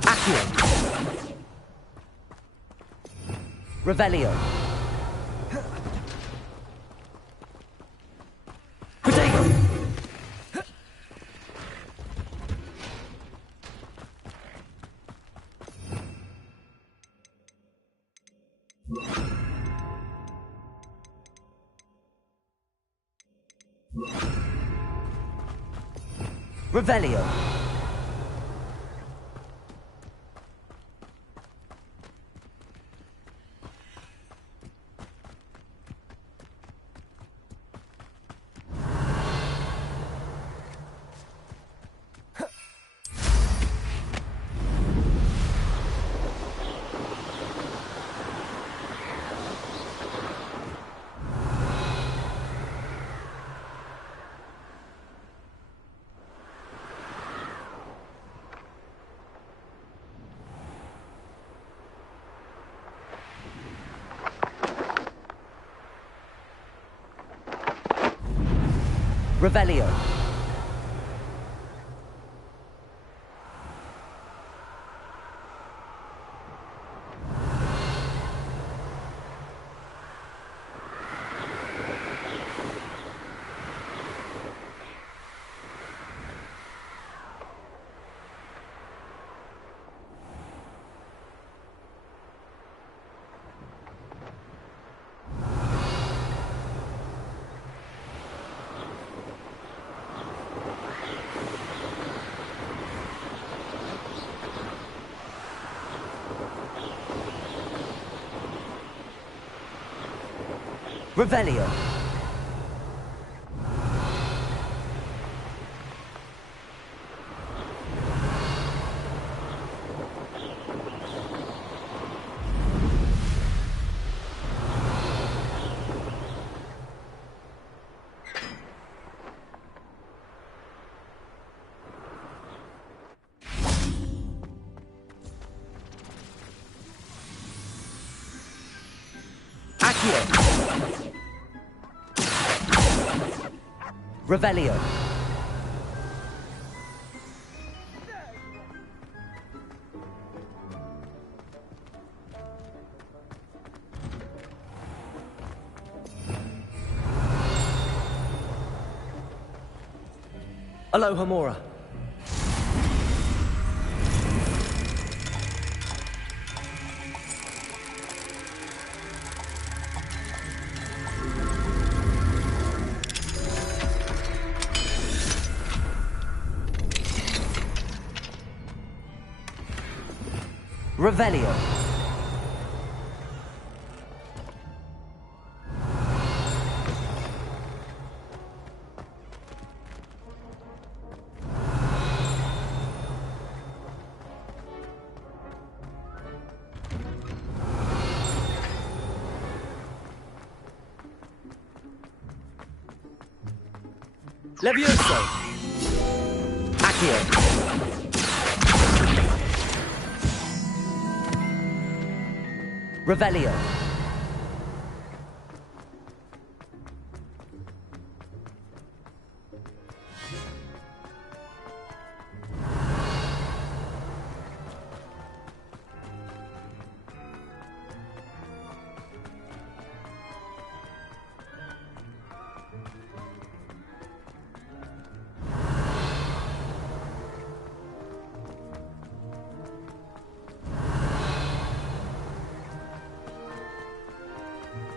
Accio. Revelio. Protego. Revelio. Revelio. Revelio. Revelio. Alohomora. Revelio. Levioso. Accio. Revelio.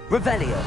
Revelio.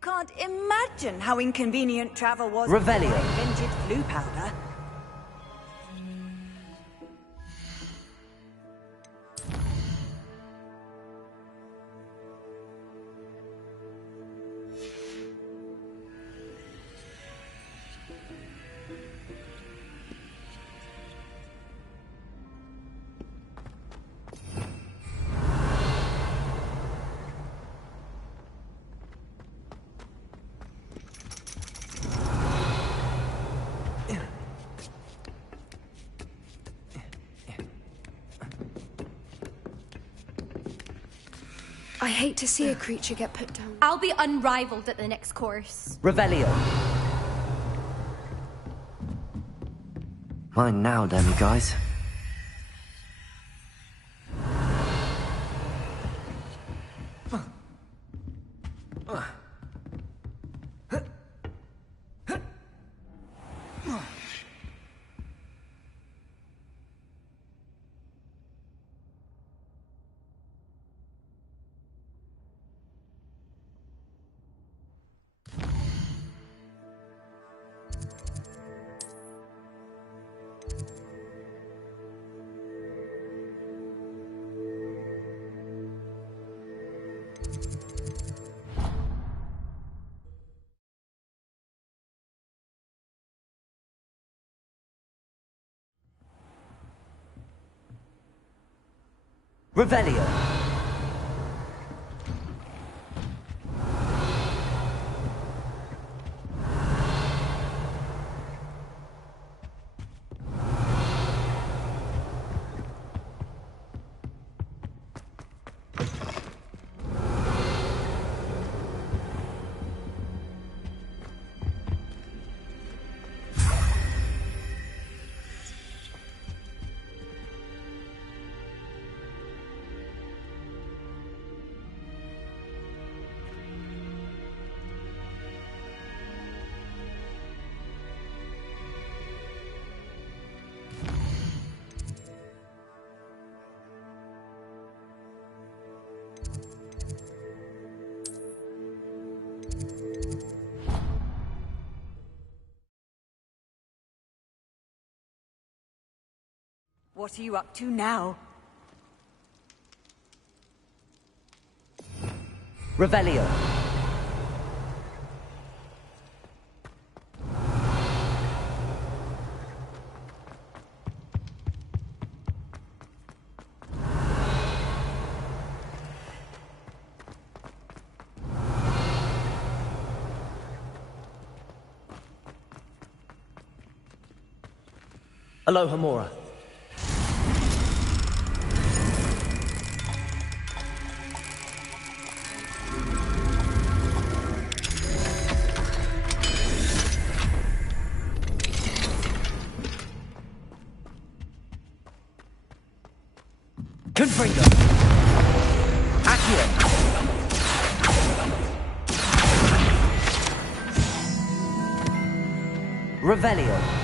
can't imagine how inconvenient travel was Revelio. before I invented blue powder. I hate to see a creature get put down. I'll be unrivaled at the next course. Revelio. Mine now, damn guys. Revelio. What are you up to now? Revelio. Aloha Mora. Confringo. Accio. Revelio.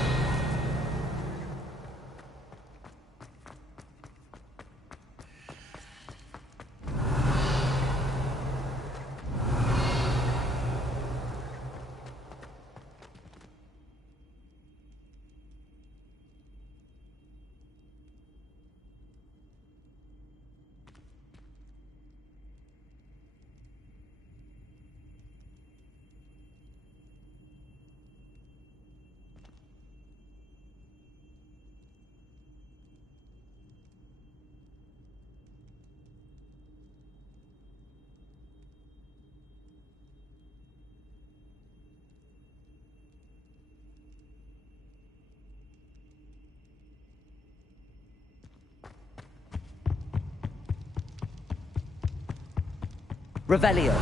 Revelio.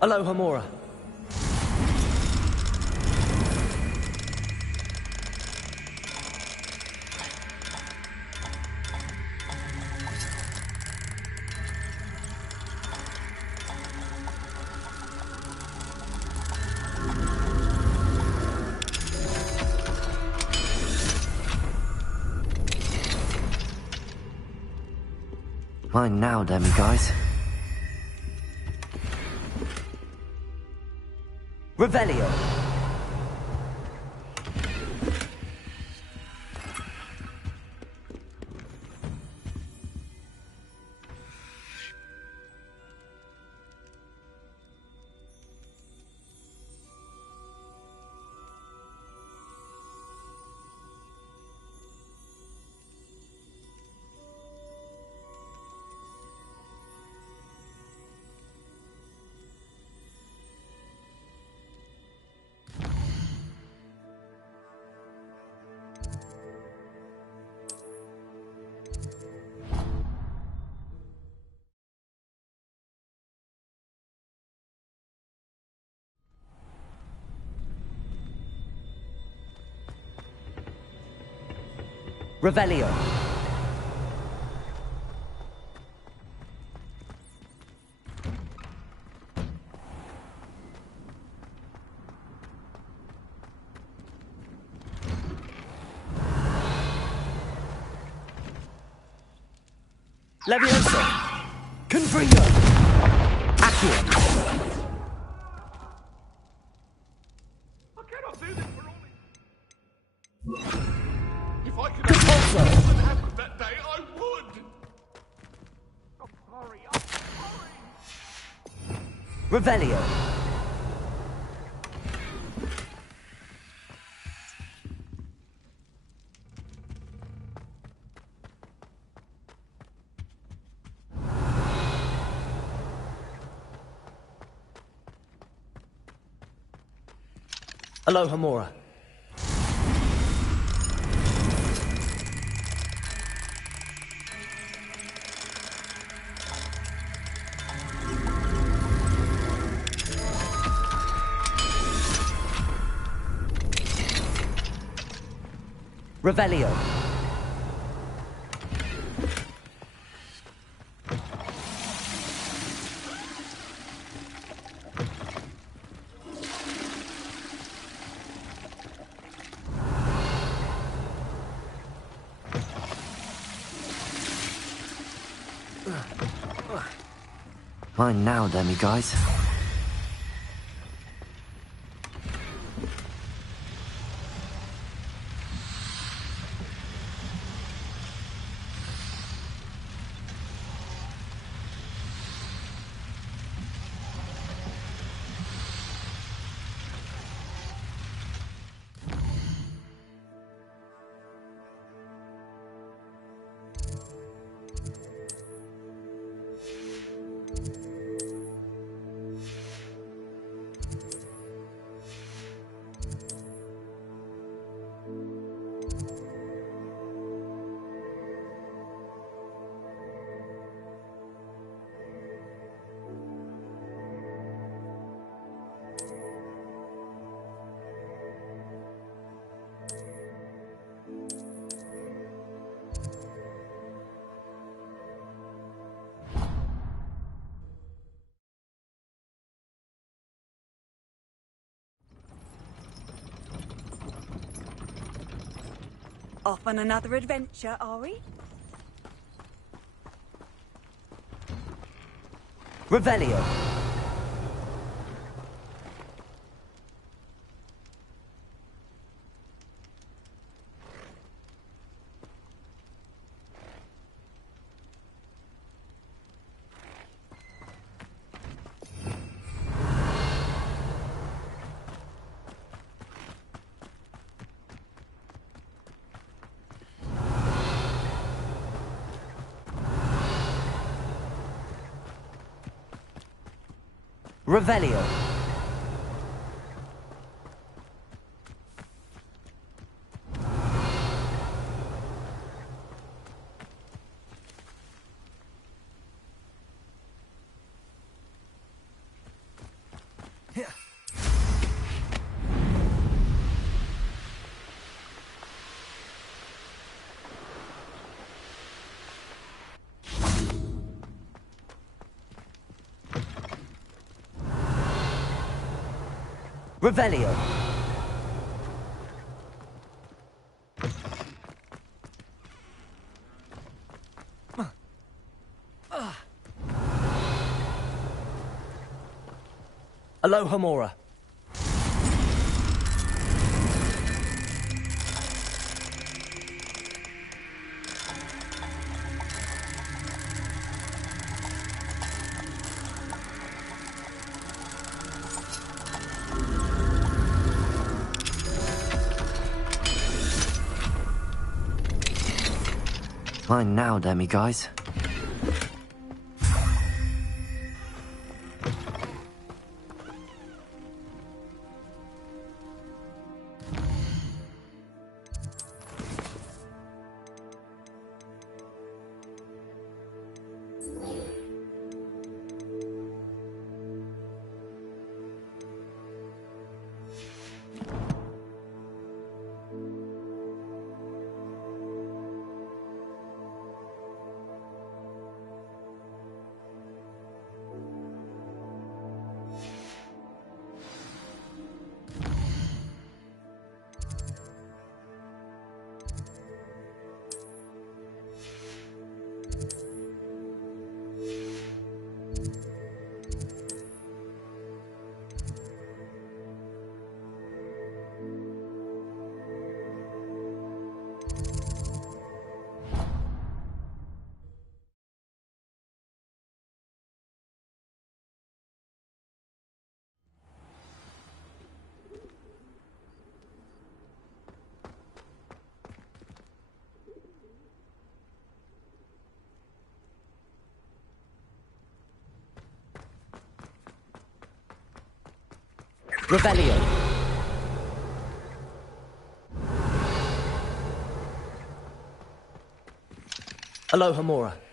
Aloha Mora. Mine now, damn you guys. Revelio. Revelio. Levioso. Confringo. Accio. I cannot do this for only... If I could have happened that day, I would! I'm sorry, I'm sorry! Revelio. Aloha Mora. Revelio. Fine now, demi-guys. Off on another adventure, are we? Revelio. Revelio. Revelio. Aloha Mora. decline now, demiguise. Revelio. Aloha Mora.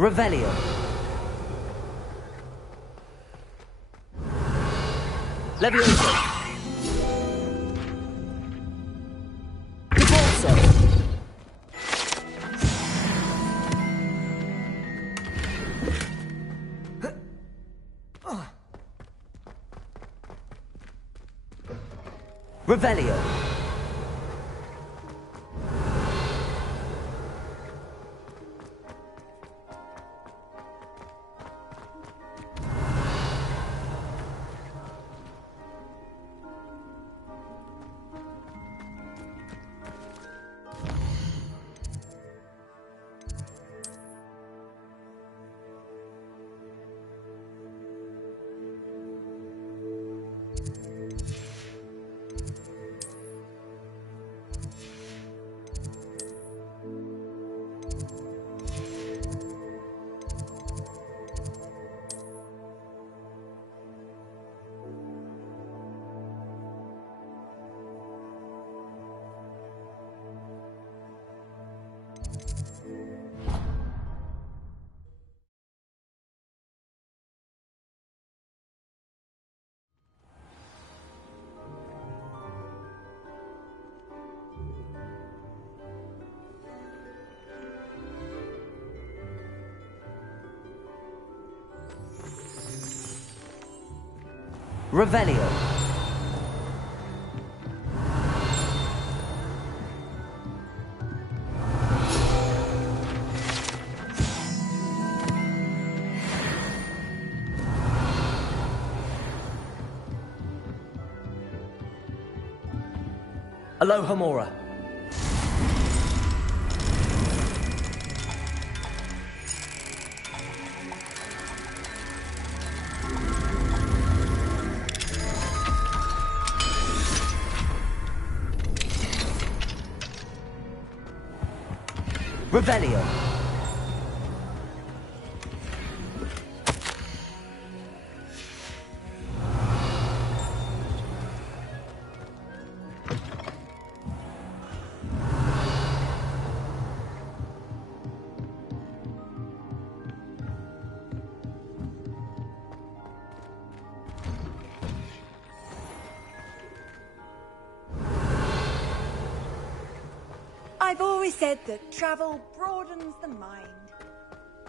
Revelio. Levioso. Divorzo. Revelio. Revelio. Aloha Mora. Revelio. I've always said that travel broadens the mind.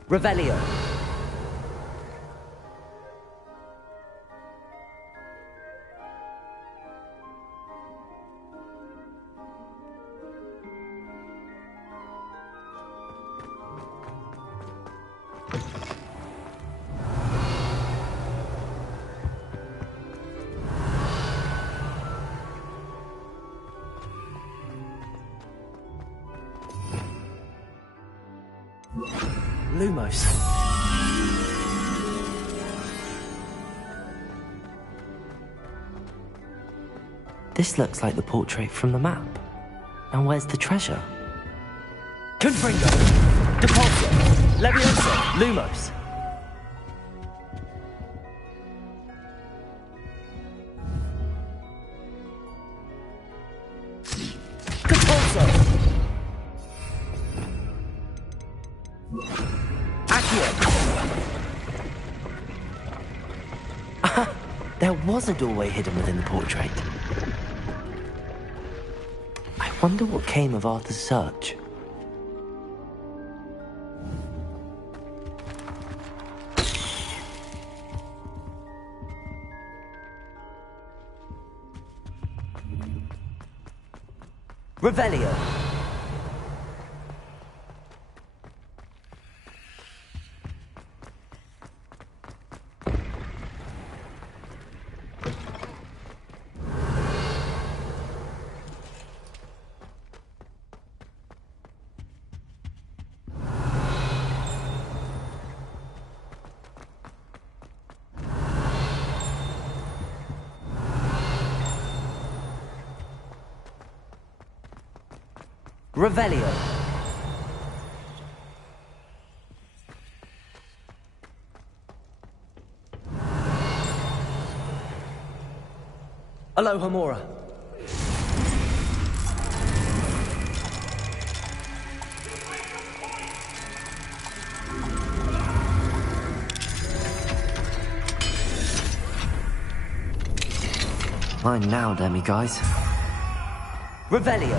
Revelio. Lumos. This looks like the portrait from the map. And where's the treasure? Confringo! Depulso! Levioso! Lumos! Depulso! Accio! There was a doorway hidden within the portrait. I wonder what came of Arthur's search. Revelio. Revelio. Alohomora. Mine now, demiguise. Revelio.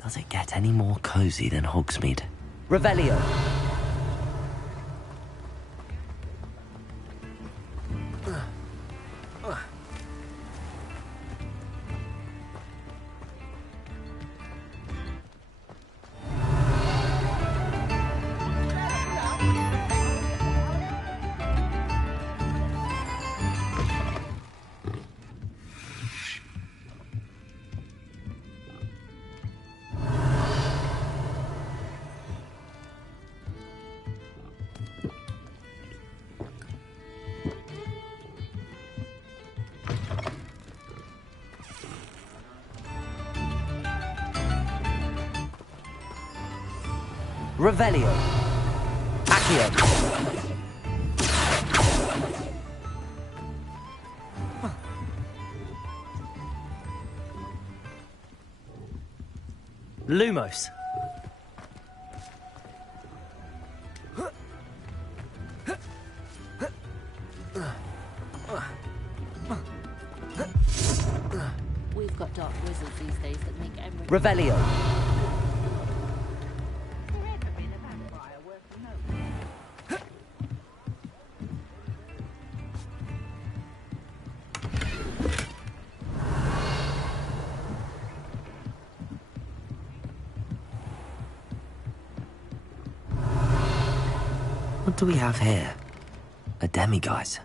Does it get any more cozy than Hogsmeade? Revelio. Revelio. Accio. Lumos. We've got dark wizards these days that make everything. Revelio. What do we have here? A demiguise.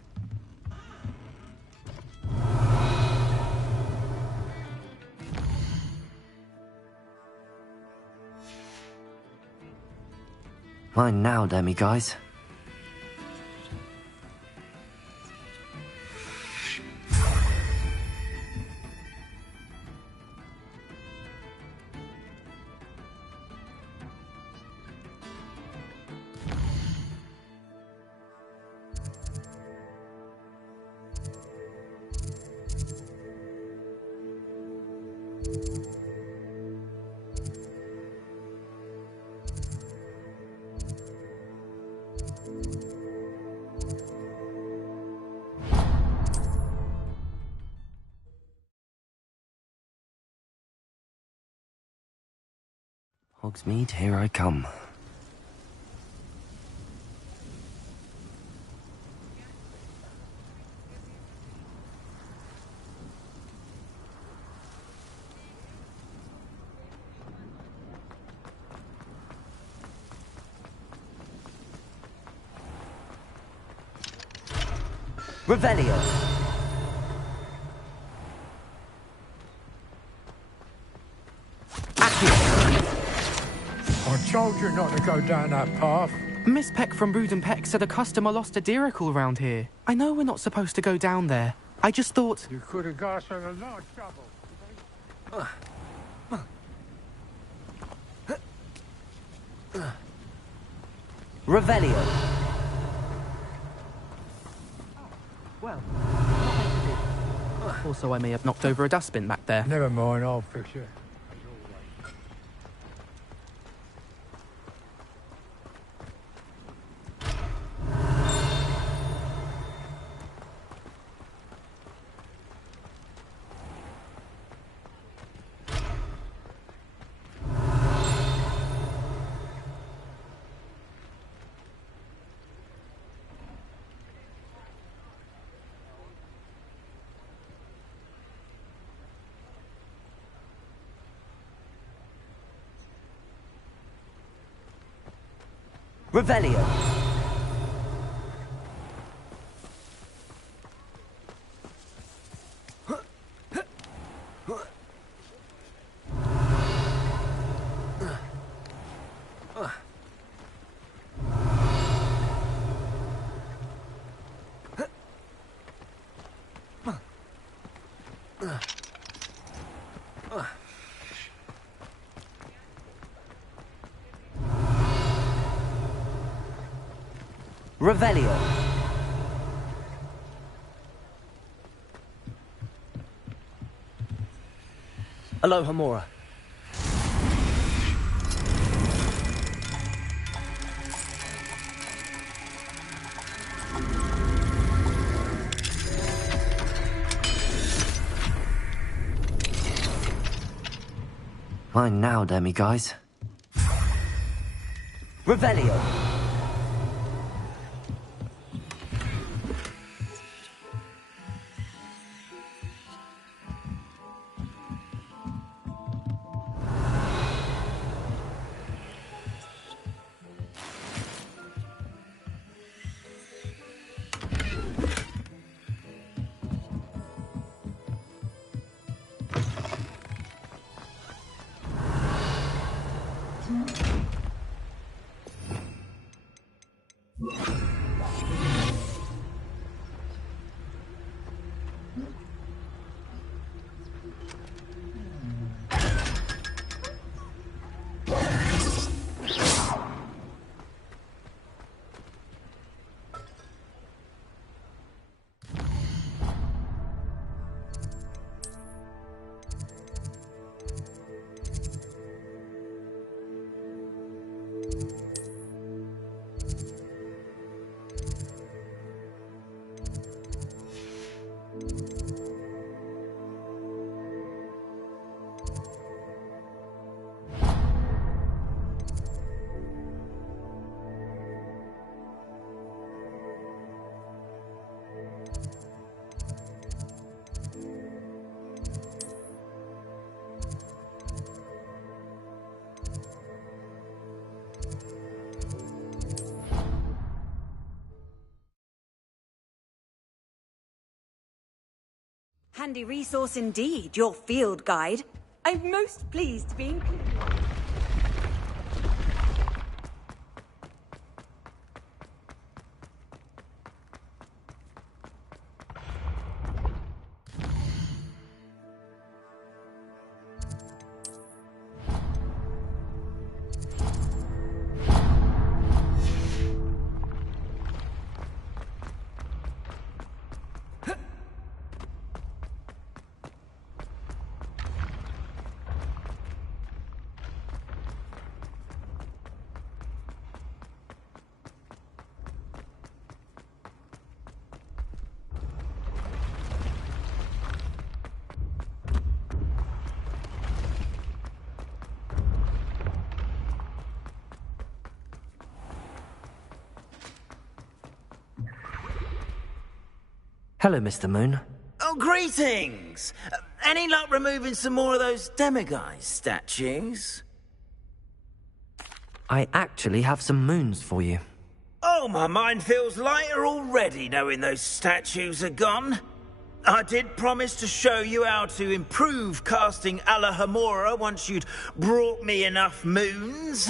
Mine now, demiguise. Hogsmeade, here I come. Revelio. I told you not to go down that path. Miss Peck from Brood and Peck said a customer lost a diricle round here. I know we're not supposed to go down there. I just thought... You could have got us in a lot of trouble. Revelio. Well, also I may have knocked over a dustbin back there. Never mind, I'll fix it. Revelio. Revelio. Alohomora. Mine now, demi-guys. Revelio. Handy resource indeed, your field guide. I'm most pleased to be included. Hello, Mr. Moon. Oh, greetings! Any luck removing some more of those demiguise statues? I actually have some moons for you. Oh, my mind feels lighter already knowing those statues are gone. I did promise to show you how to improve casting Alohomora once you'd brought me enough moons.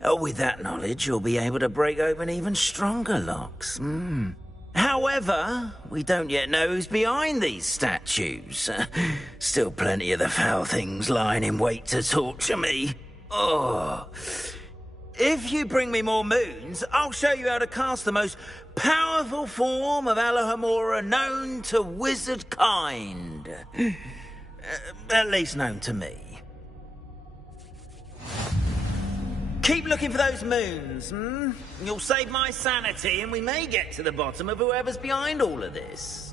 With that knowledge, you'll be able to break open even stronger locks. However, we don't yet know who's behind these statues. Still plenty of the foul things lying in wait to torture me. Oh. If you bring me more moons, I'll show you how to cast the most powerful form of Alohomora known to wizard kind. At least known to me. Keep looking for those moons, You'll save my sanity and we may get to the bottom of whoever's behind all of this.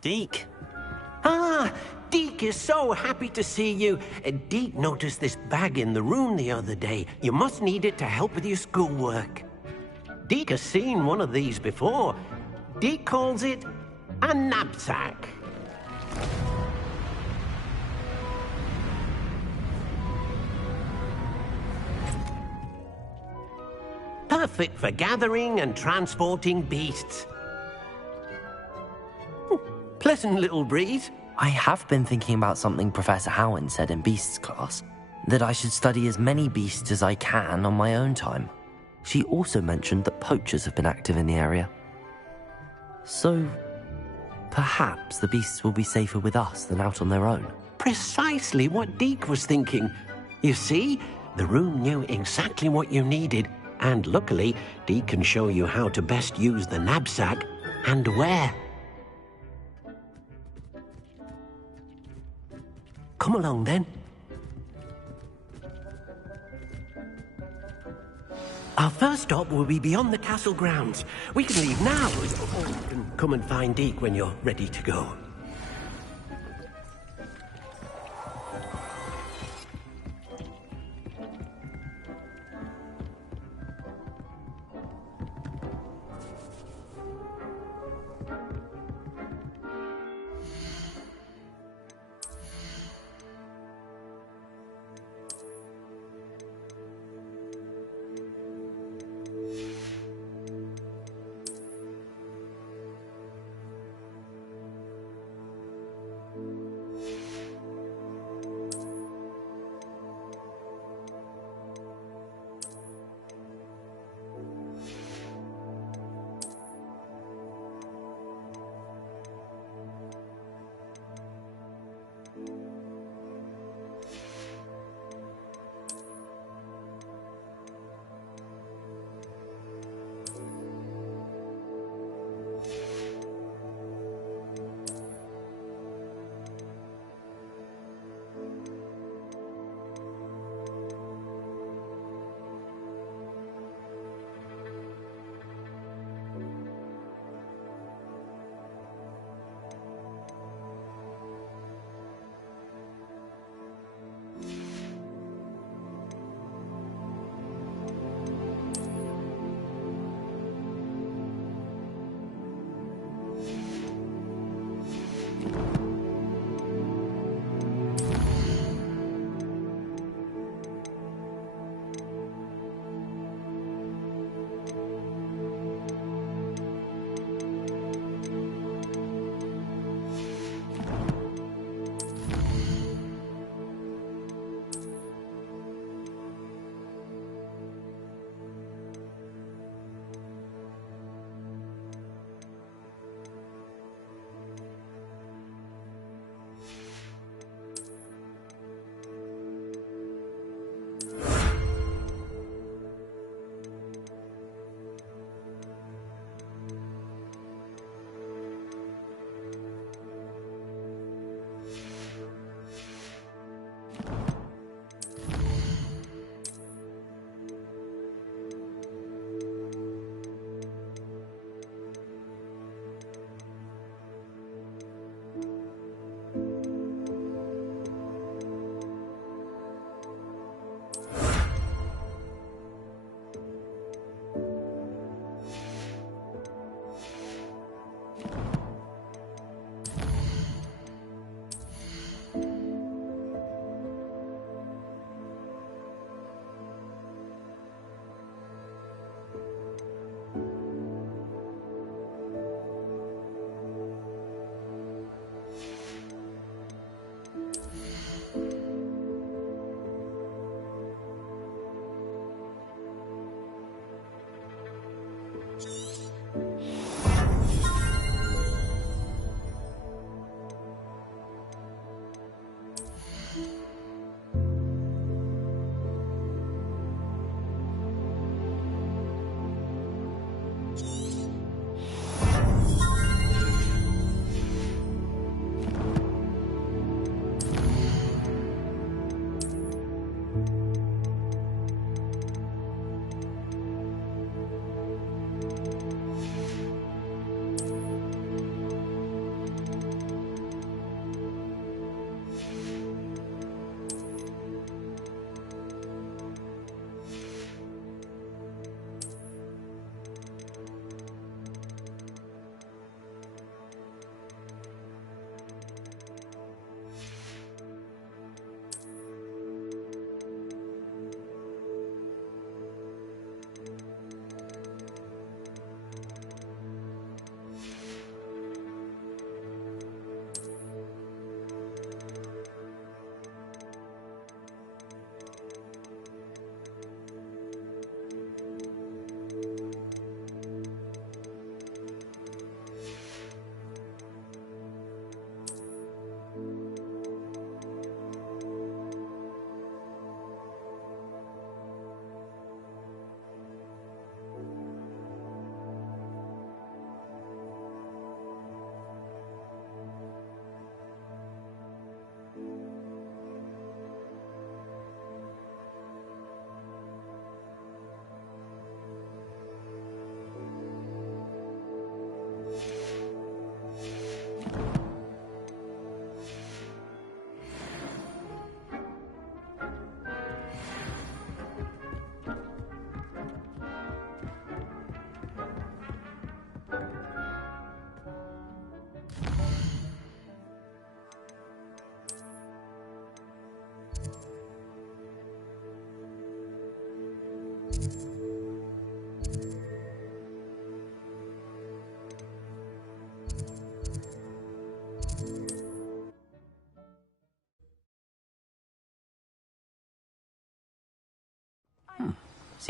Deke. Ah, Deke is so happy to see you. Deke noticed this bag in the room the other day. You must need it to help with your schoolwork. Deke has seen one of these before. Deke calls it a knapsack. Perfect for gathering and transporting beasts. Pleasant little breeze. I have been thinking about something Professor Howen said in Beasts class, that I should study as many beasts as I can on my own time. She also mentioned that poachers have been active in the area. So, perhaps the beasts will be safer with us than out on their own. Precisely what Deke was thinking. You see, the room knew exactly what you needed, and luckily, Deke can show you how to best use the knapsack and where. Come along, then. Our first stop will be beyond the castle grounds. We can leave now, or you can come and find Deke when you're ready to go.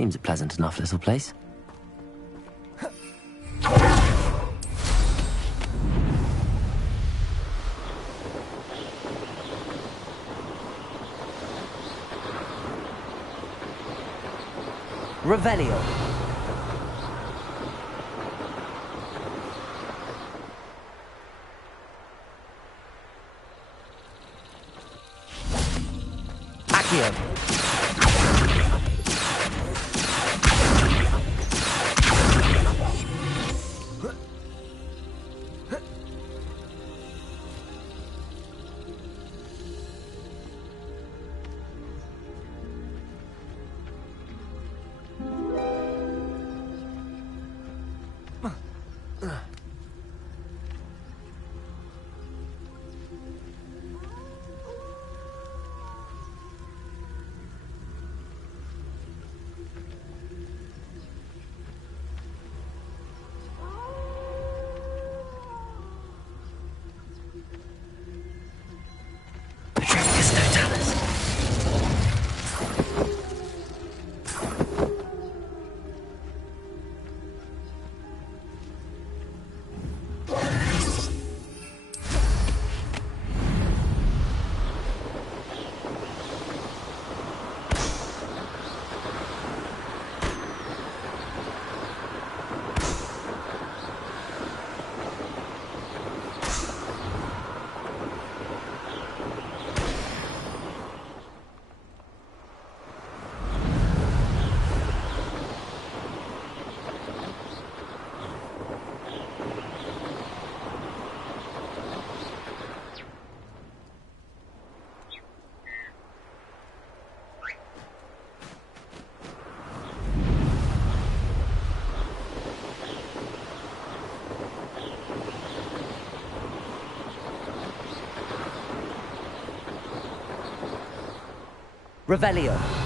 Seems a pleasant enough little place. Revelio. Accio. Revelio.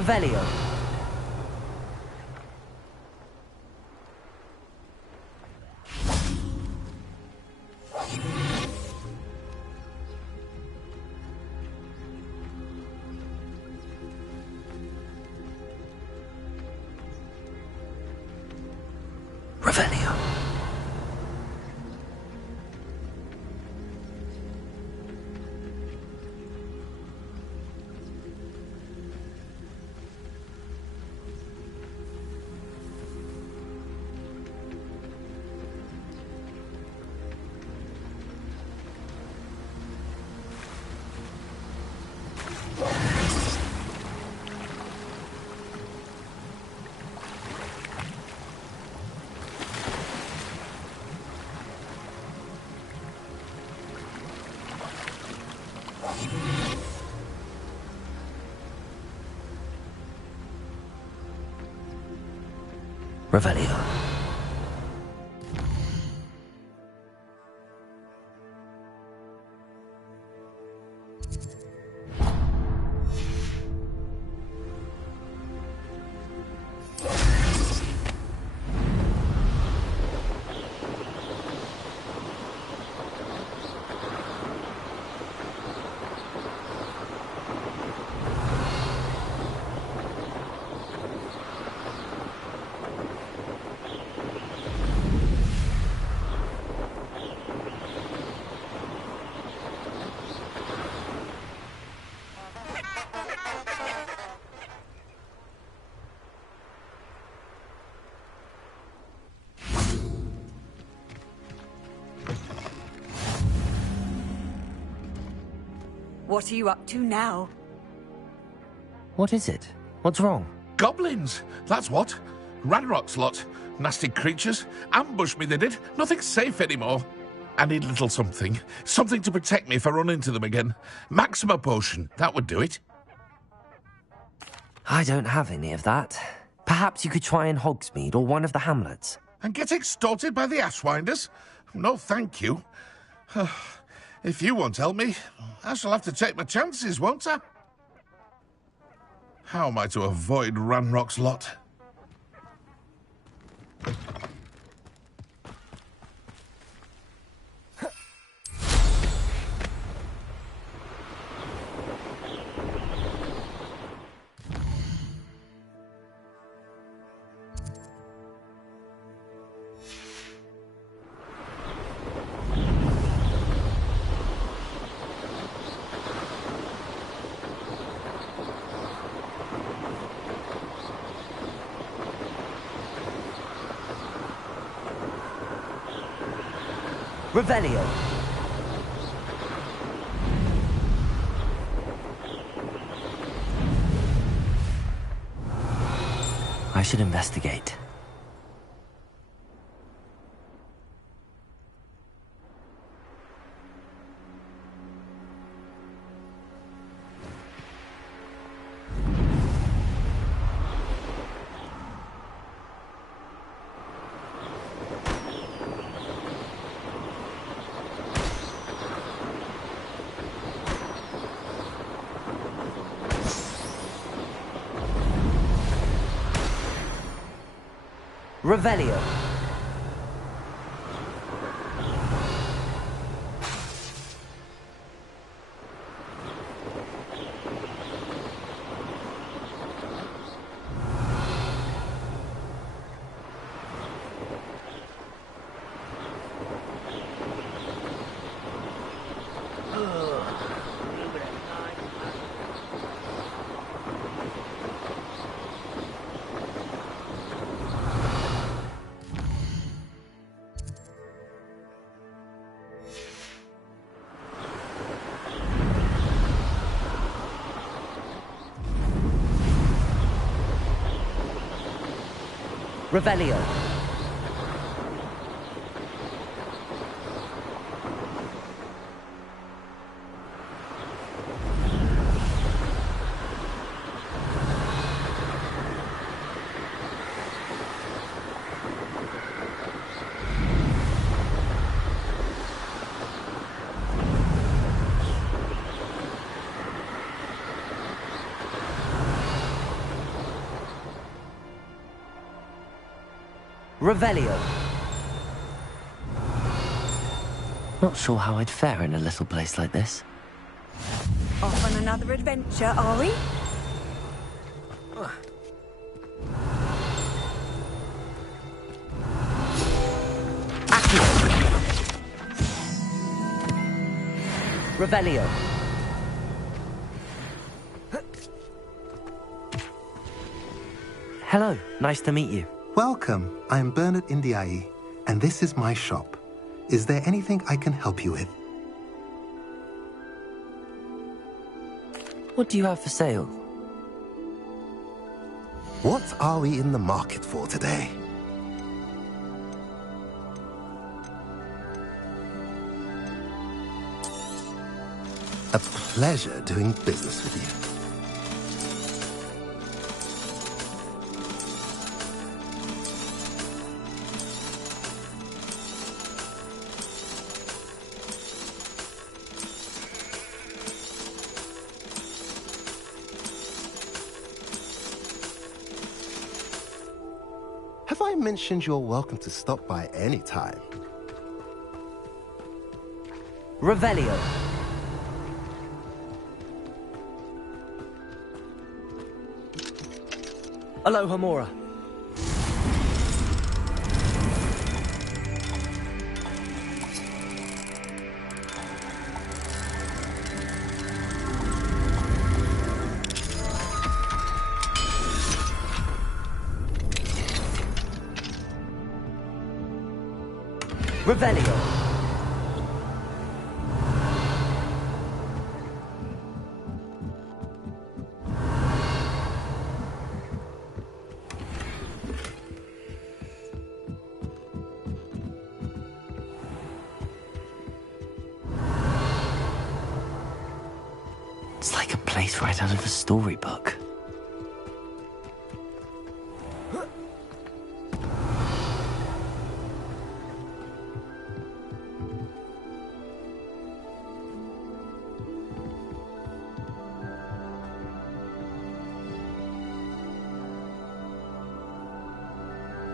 Revelio. Revelio. Revelio. What are you up to now? What is it? What's wrong? Goblins! That's what. Ranrock's lot. Nasty creatures. Ambushed me, they did. Nothing's safe anymore. I need a little something. Something to protect me if I run into them again. Maxima potion. That would do it. I don't have any of that. Perhaps you could try in Hogsmeade or one of the hamlets. And get extorted by the Ashwinders? No, thank you. If you won't help me, I shall have to take my chances, won't I? How am I to avoid Ranrock's lot? Revelio. I should investigate. Revelio. Revelio. Revelio. Not sure how I'd fare in a little place like this. Off on another adventure, are we? Revelio. Hello, nice to meet you. Welcome. I'm Bernard Indiai, and this is my shop. Is there anything I can help you with? What do you have for sale? What are we in the market for today? A pleasure doing business with you. Have I mentioned you're welcome to stop by any time? Revelio. Aloha Mora. Revelio. place right out of a storybook.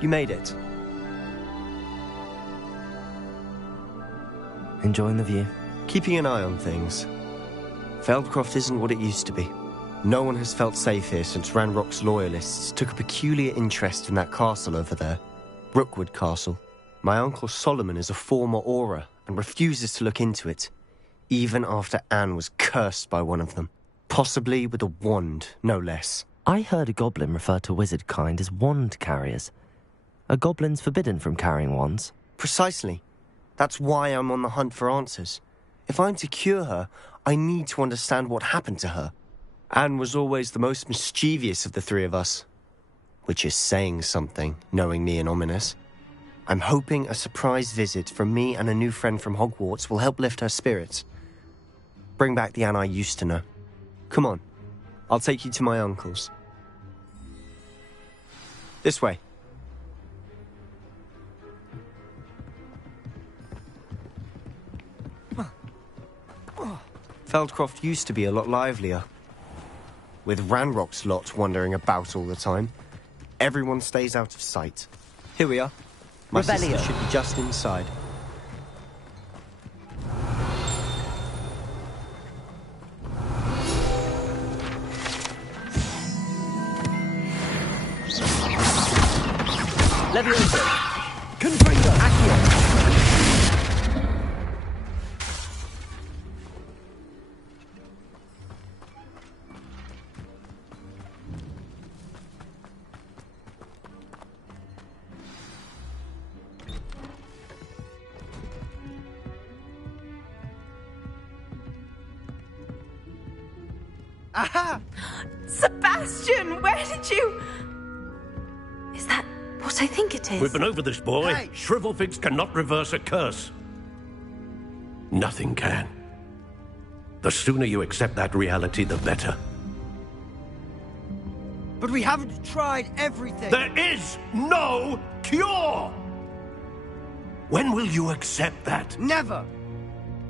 You made it. Enjoying the view? Keeping an eye on things. Feldcroft isn't what it used to be. No one has felt safe here since Ranrock's loyalists took a peculiar interest in that castle over there. Rookwood Castle. My uncle Solomon is a former Auror and refuses to look into it, even after Anne was cursed by one of them. Possibly with a wand, no less. I heard a goblin refer to wizard kind as wand carriers. Are goblins forbidden from carrying wands? Precisely. That's why I'm on the hunt for answers. If I'm to cure her, I need to understand what happened to her. Anne was always the most mischievous of the three of us. Which is saying something, knowing me and Ominous. I'm hoping a surprise visit from me and a new friend from Hogwarts will help lift her spirits. Bring back the Anne I used to know. Come on, I'll take you to my uncle's. This way. Feldcroft used to be a lot livelier. With Ranrock's lot wandering about all the time, everyone stays out of sight. Here we are. My sister should be just inside. Levioso! Confringo! Accio! Aha! Sebastian, where did you... Is that what I think it is? We've been over this, boy. Hey. Shrivelfigs cannot reverse a curse. Nothing can. The sooner you accept that reality, the better. But we haven't tried everything. There is no cure! When will you accept that? Never.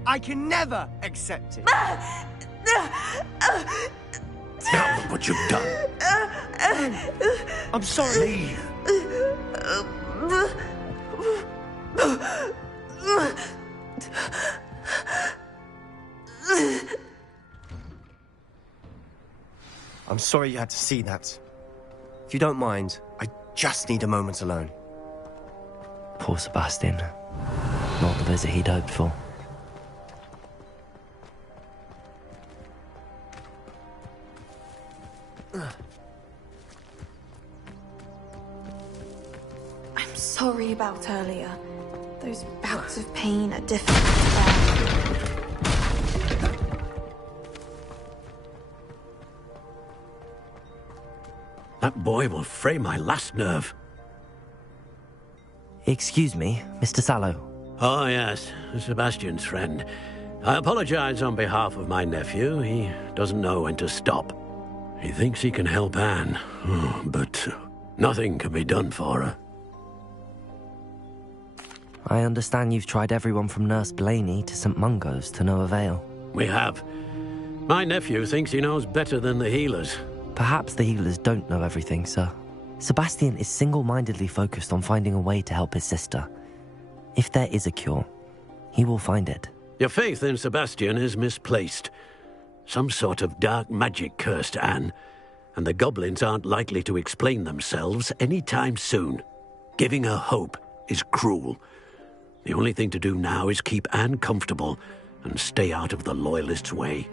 I can never accept it. Now look what you've done. I'm sorry. I'm sorry you had to see that. If you don't mind, I just need a moment alone. Poor Sebastian. Not the visit he'd hoped for. I'm sorry about earlier. Those bouts of pain are difficult to bear. That boy will fray my last nerve. Excuse me, Mr. Sallow. Oh, yes, Sebastian's friend. I apologize on behalf of my nephew. He doesn't know when to stop. He thinks he can help Anne, but nothing can be done for her. I understand you've tried everyone from Nurse Blaney to St. Mungo's to no avail. We have. My nephew thinks he knows better than the healers. Perhaps the healers don't know everything, sir. Sebastian is single-mindedly focused on finding a way to help his sister. If there is a cure, he will find it. Your faith in Sebastian is misplaced. Some sort of dark magic cursed Anne, and the goblins aren't likely to explain themselves anytime soon. Giving her hope is cruel. The only thing to do now is keep Anne comfortable and stay out of the Loyalists' way.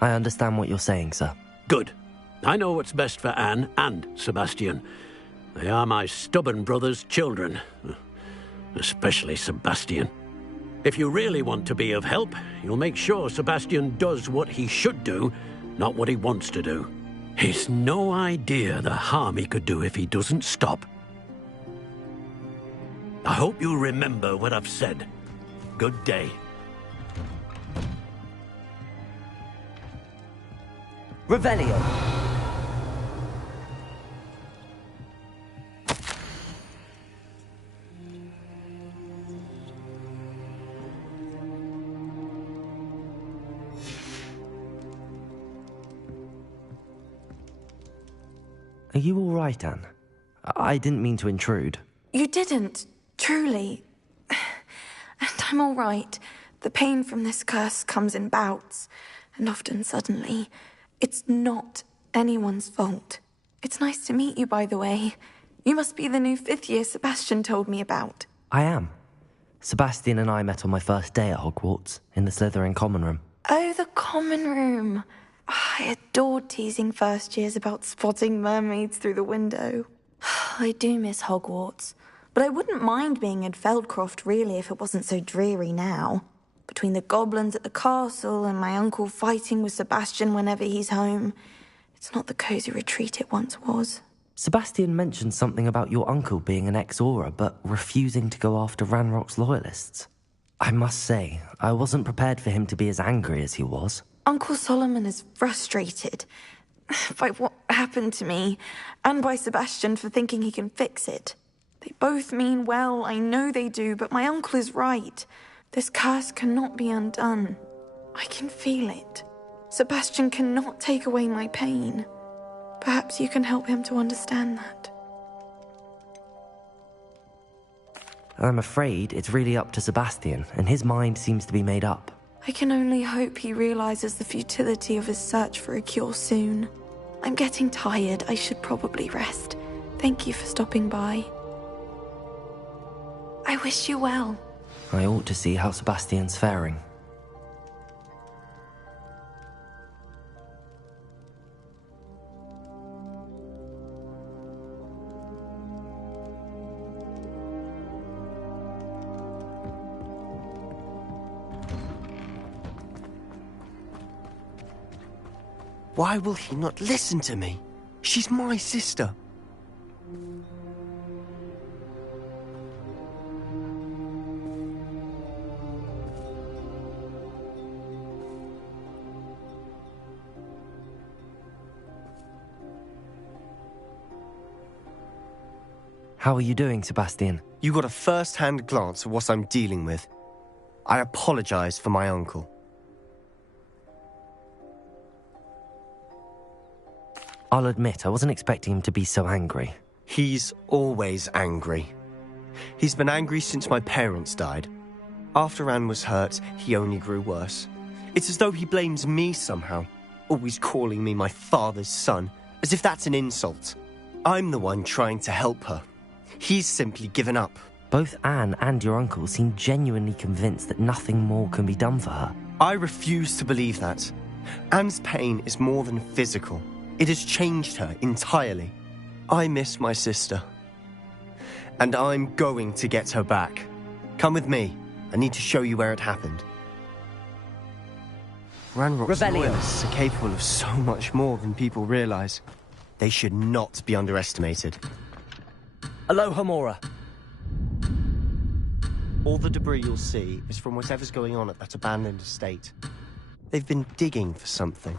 I understand what you're saying, sir. Good. I know what's best for Anne and Sebastian. They are my stubborn brother's children. Especially Sebastian. If you really want to be of help, you'll make sure Sebastian does what he should do, not what he wants to do. He's no idea the harm he could do if he doesn't stop. I hope you remember what I've said. Good day. Revelio. Are you all right, Anne? I didn't mean to intrude. You didn't, truly. And I'm all right. The pain from this curse comes in bouts, and often suddenly. It's not anyone's fault. It's nice to meet you, by the way. You must be the new 5th year Sebastian told me about. I am. Sebastian and I met on my first day at Hogwarts, in the Slytherin common room. Oh, the common room. I adored teasing first years about spotting mermaids through the window. I do miss Hogwarts, but I wouldn't mind being in Feldcroft really if it wasn't so dreary now. Between the goblins at the castle and my uncle fighting with Sebastian whenever he's home, it's not the cosy retreat it once was. Sebastian mentioned something about your uncle being an ex-Auror, but refusing to go after Ranrock's loyalists. I must say, I wasn't prepared for him to be as angry as he was. Uncle Solomon is frustrated by what happened to me, and by Sebastian for thinking he can fix it. They both mean well, I know they do, but my uncle is right. This curse cannot be undone. I can feel it. Sebastian cannot take away my pain. Perhaps you can help him to understand that. I'm afraid it's really up to Sebastian, and his mind seems to be made up. I can only hope he realizes the futility of his search for a cure soon. I'm getting tired. I should probably rest. Thank you for stopping by. I wish you well. I ought to see how Sebastian's faring. Why will he not listen to me? She's my sister. How are you doing, Sebastian? You got a first-hand glance at what I'm dealing with. I apologize for my uncle. I'll admit, I wasn't expecting him to be so angry. He's always angry. He's been angry since my parents died. After Anne was hurt, he only grew worse. It's as though he blames me somehow, always calling me my father's son, as if that's an insult. I'm the one trying to help her. He's simply given up. Both Anne and your uncle seem genuinely convinced that nothing more can be done for her. I refuse to believe that. Anne's pain is more than physical. It has changed her entirely. I miss my sister. And I'm going to get her back. Come with me. I need to show you where it happened. Ranrock's loyalists are capable of so much more than people realize. They should not be underestimated. Alohomora. All the debris you'll see is from whatever's going on at that abandoned estate. They've been digging for something.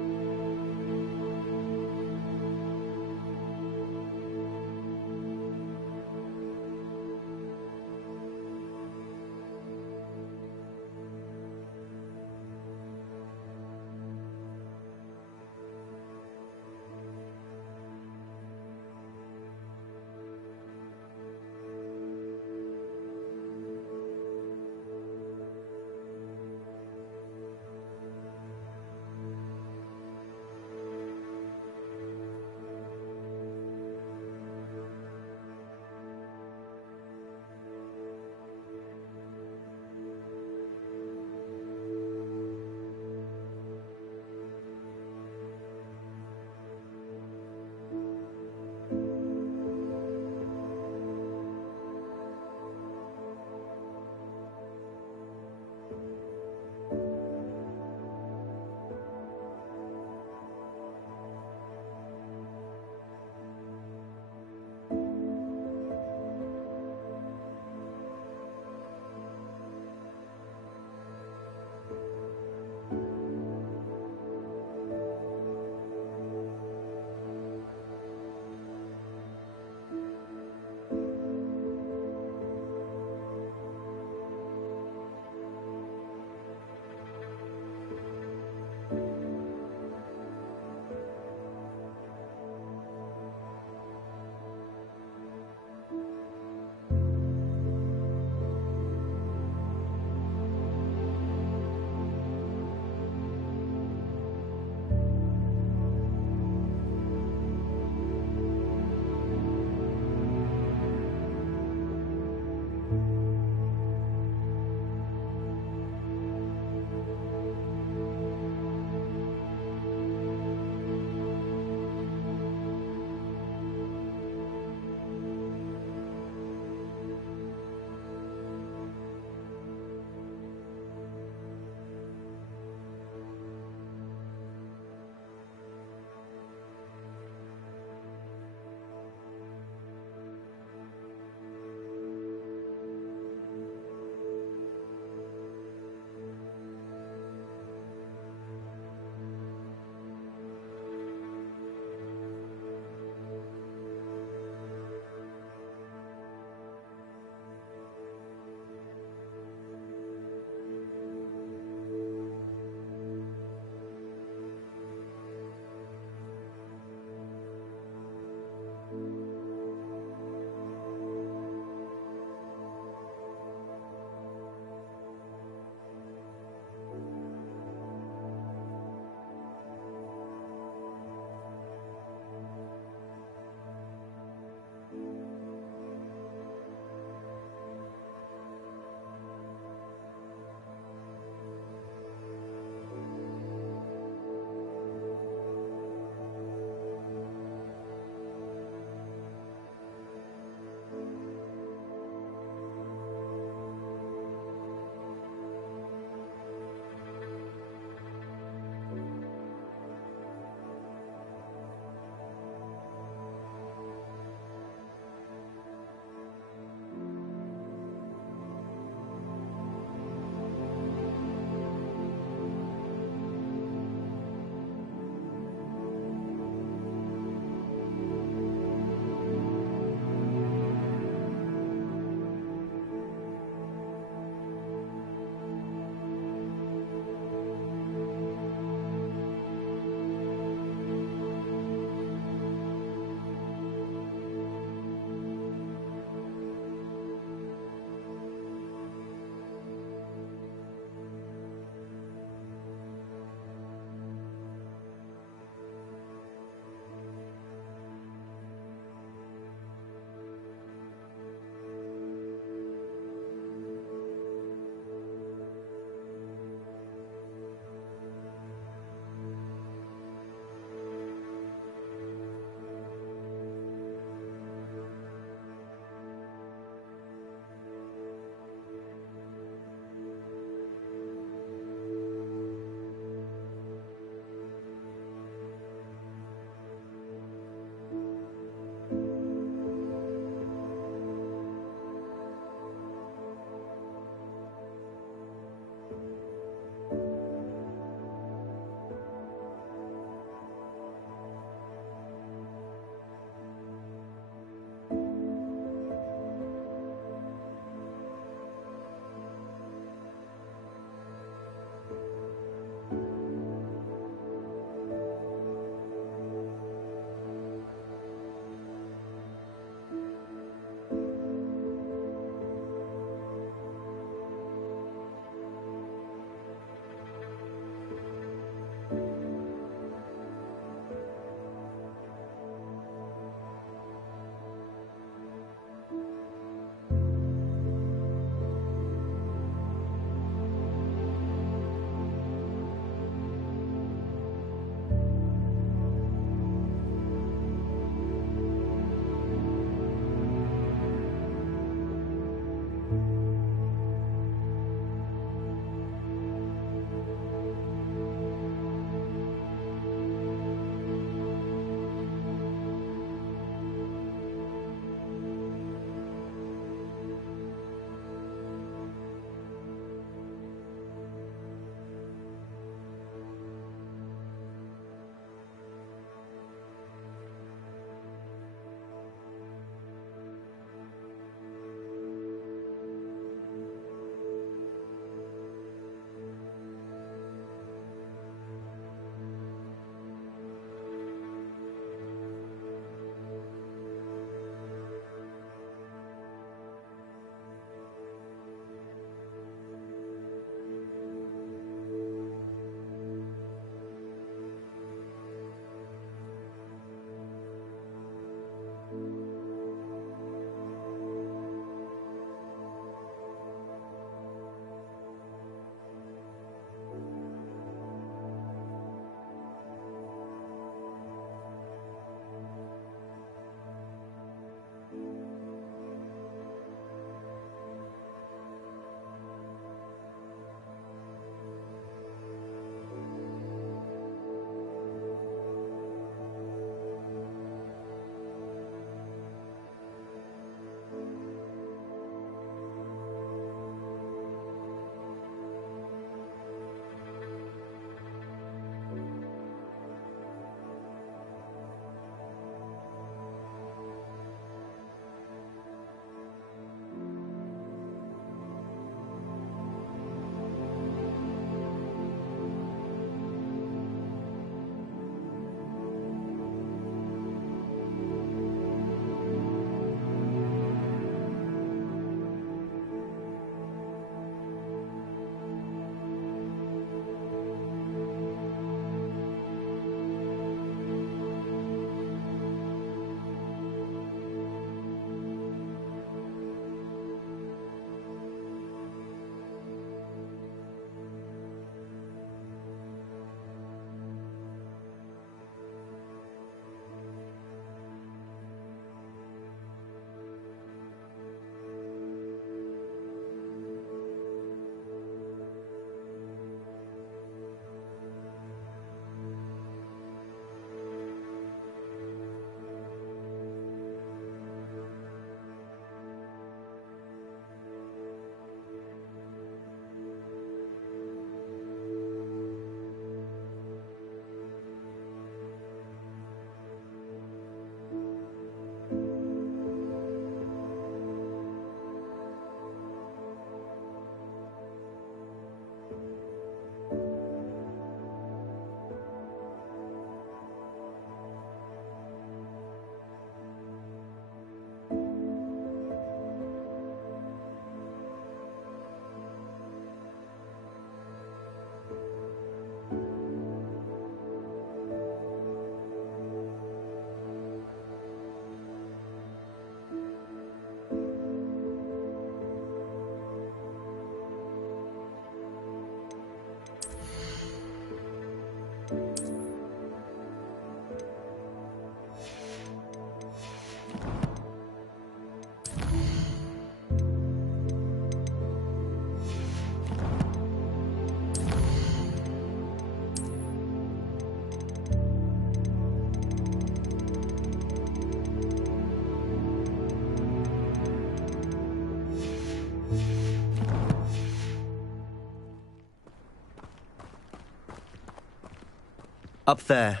Up there,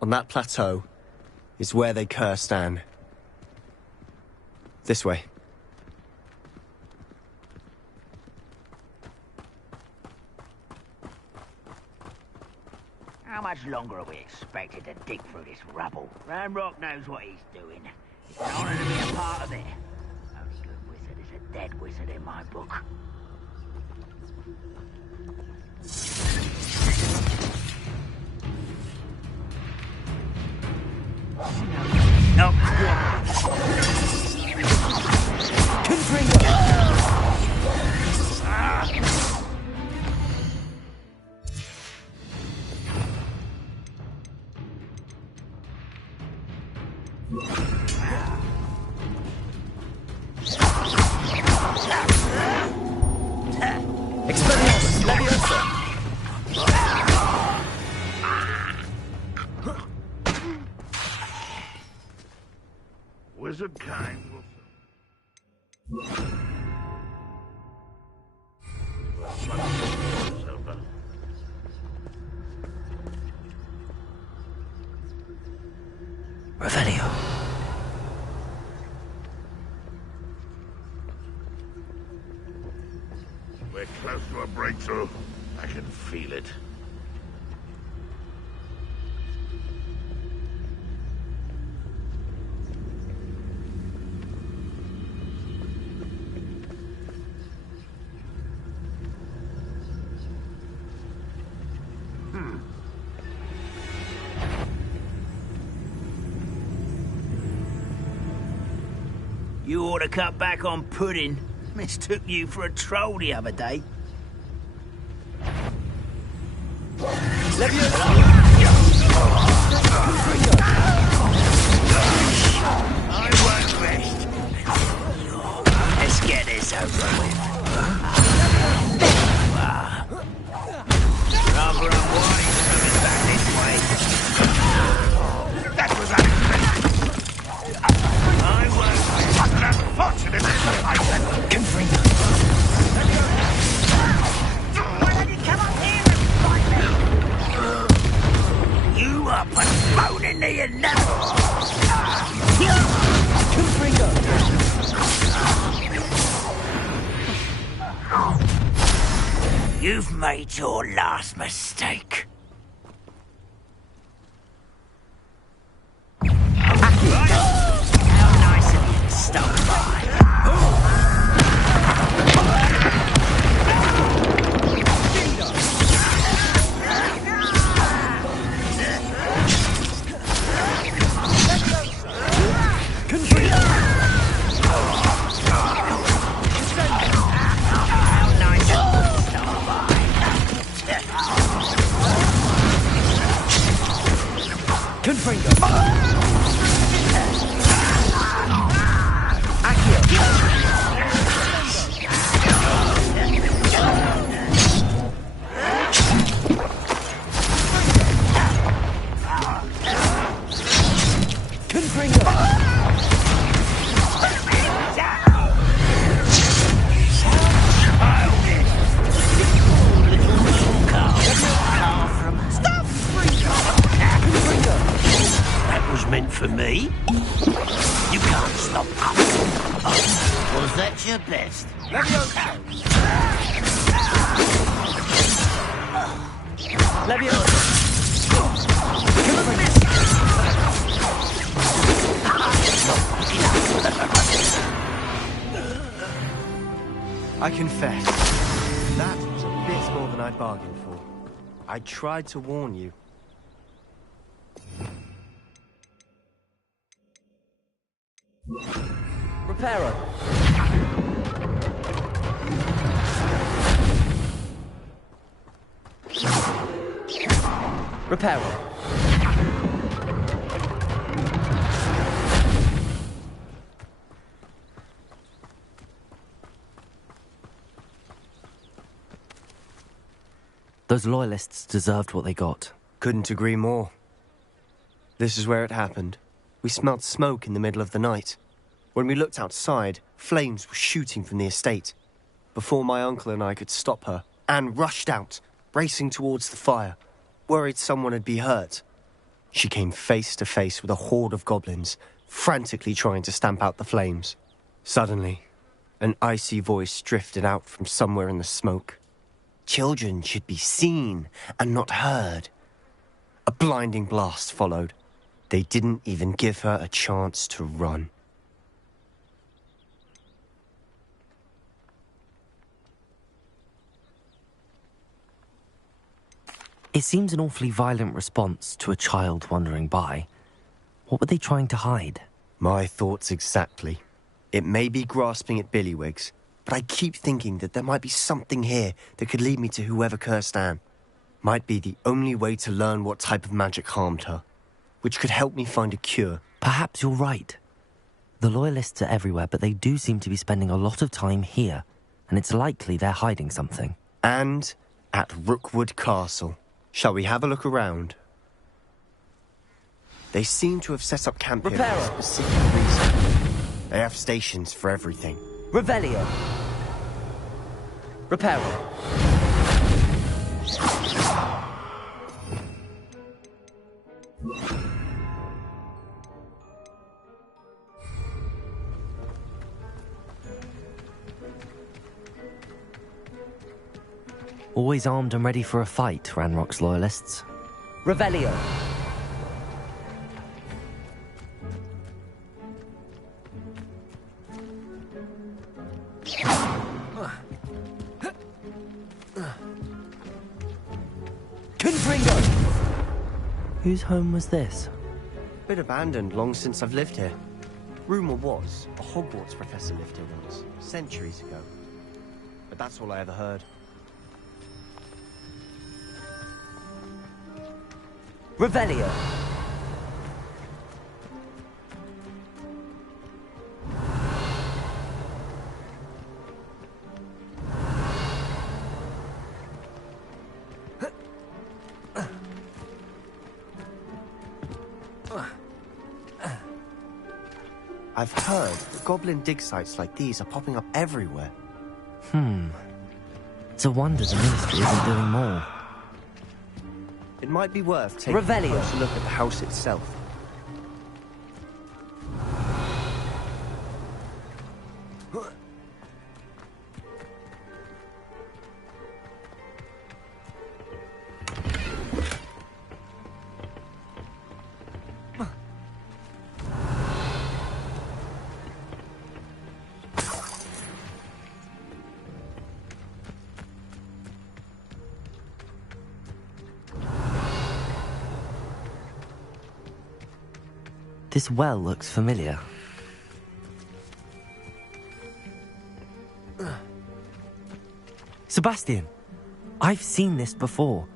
on that plateau, is where they cursed Anne. This way. How much longer are we expected to dig through this rubble? Ramrock knows what he's doing. It's an honor to be a part of it. Only good wizard is a dead wizard in my book. No. Expelliarmus, Leviosa! Wizard kind will... Revelio. We're close to a breakthrough. I can feel it. You ought to cut back on pudding. Mistook you for a troll the other day. I won't rest. Let's get this over with. Rather unwise coming back this way. That was unexpected. I won't rest. What an unfortunate situation. Confringo. Why don't you come up here and fight me? You up and blown into your nose. You've made your last mistake. Right. How nice of you to stop by. Meant for me. You can't stop us. Oh, was that your best? Leviosa! Leviosa! I confess, that was a bit more than I'd bargained for. I tried to warn you. Reparo. Reparo. Those loyalists deserved what they got. Couldn't agree more. This is where it happened. We smelt smoke in the middle of the night. When we looked outside, flames were shooting from the estate. Before my uncle and I could stop her, Anne rushed out, racing towards the fire. worried someone would be hurt. She came face to face with a horde of goblins, frantically trying to stamp out the flames. Suddenly, an icy voice drifted out from somewhere in the smoke. Children should be seen and not heard. A blinding blast followed. They didn't even give her a chance to run. It seems an awfully violent response to a child wandering by. What were they trying to hide? My thoughts exactly. It may be grasping at Billywigs, but I keep thinking that there might be something here that could lead me to whoever cursed Anne. Might be the only way to learn what type of magic harmed her, which could help me find a cure. Perhaps you're right. The Loyalists are everywhere, but they do seem to be spending a lot of time here, and it's likely they're hiding something. And at Rookwood Castle. Shall we have a look around? They seem to have set up camp here for a specific reason. They have stations for everything. Revelio. Reparo. Always armed and ready for a fight, Ranrock's Loyalists. Revelio. Confringo! Whose home was this? Bit abandoned long since I've lived here. Rumour was, a Hogwarts professor lived here once, centuries ago. But that's all I ever heard. Revelio. I've heard that goblin dig sites like these are popping up everywhere. It's a wonder the Ministry isn't doing more. It might be worth taking a closer look at the house itself. This well looks familiar. Sebastian, I've seen this before.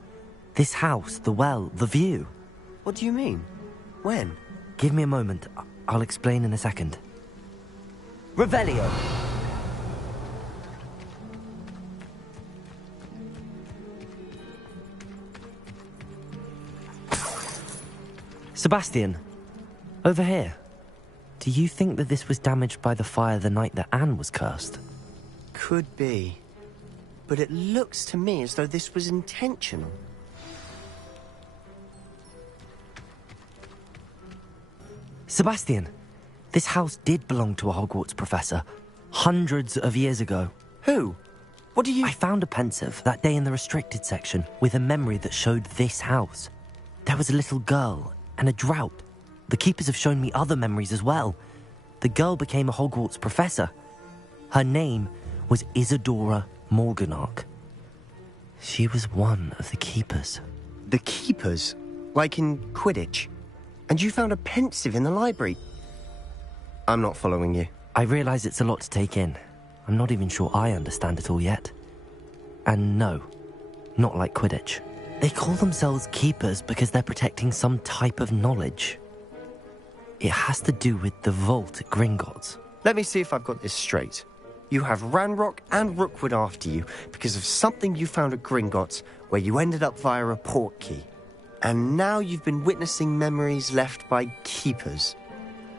This house, the well, the view. What do you mean? When? Give me a moment. I'll explain in a second. Revelio. Sebastian, over here. Do you think that this was damaged by the fire the night that Anne was cursed? Could be. But it looks to me as though this was intentional. Sebastian, this house did belong to a Hogwarts professor, hundreds of years ago. Who? What do you... I found a pensive that day in the restricted section with a memory that showed this house. There was a little girl and a drought. The keepers have shown me other memories as well. The girl became a Hogwarts professor. Her name was Isadora Morganach. She was one of the keepers. The keepers? Like in Quidditch? And you found a pensive in the library? I'm not following you. I realise it's a lot to take in. I'm not even sure I understand it all yet. And no, not like Quidditch. They call themselves keepers because they're protecting some type of knowledge. It has to do with the vault at Gringotts. Let me see if I've got this straight. You have Ranrock and Rookwood after you because of something you found at Gringotts where you ended up via a port key. And now you've been witnessing memories left by keepers.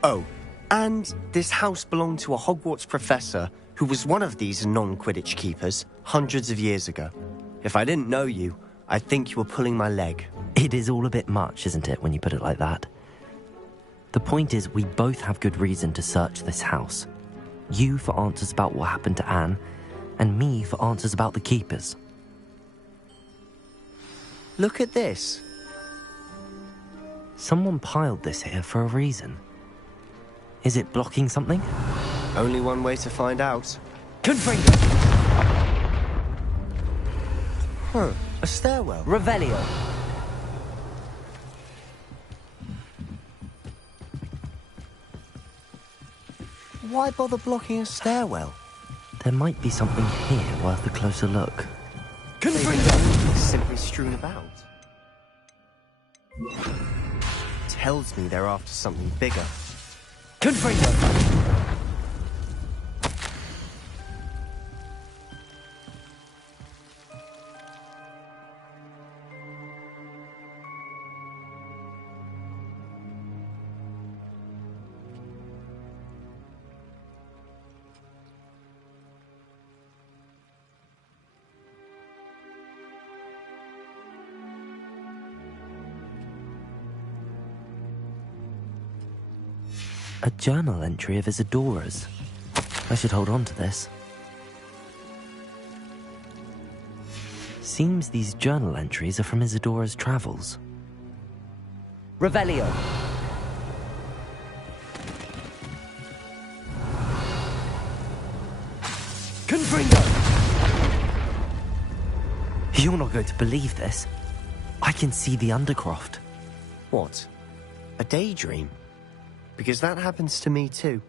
Oh, and this house belonged to a Hogwarts professor who was one of these non-Quidditch keepers hundreds of years ago. If I didn't know you, I think you were pulling my leg. It is all a bit much, isn't it, when you put it like that? The point is, we both have good reason to search this house. You for answers about what happened to Anne, and me for answers about the keepers. Look at this. Someone piled this here for a reason. Is it blocking something? Only one way to find out. Confringo! Huh, a stairwell. Revelio. Why bother blocking a stairwell? There might be something here worth a closer look. Confringo! Simply strewn about. Tells me they're after something bigger. Confringo! A journal entry of Isadora's. I should hold on to this. Seems these journal entries are from Isadora's travels. Revelio. Confringo! You're not going to believe this. I can see the Undercroft. What? A daydream? Because that happens to me too.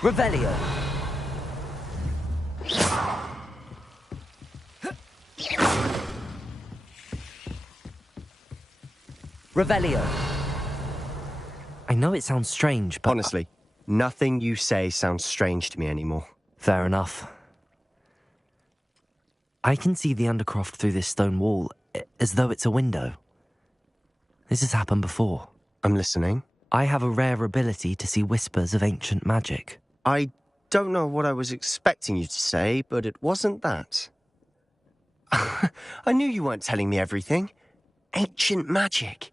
Revelio. Revelio. I know it sounds strange, but... Honestly, nothing you say sounds strange to me anymore. Fair enough. I can see the Undercroft through this stone wall, as though it's a window. This has happened before. I'm listening. I have a rare ability to see whispers of ancient magic. I don't know what I was expecting you to say, but it wasn't that. I knew you weren't telling me everything. Ancient magic.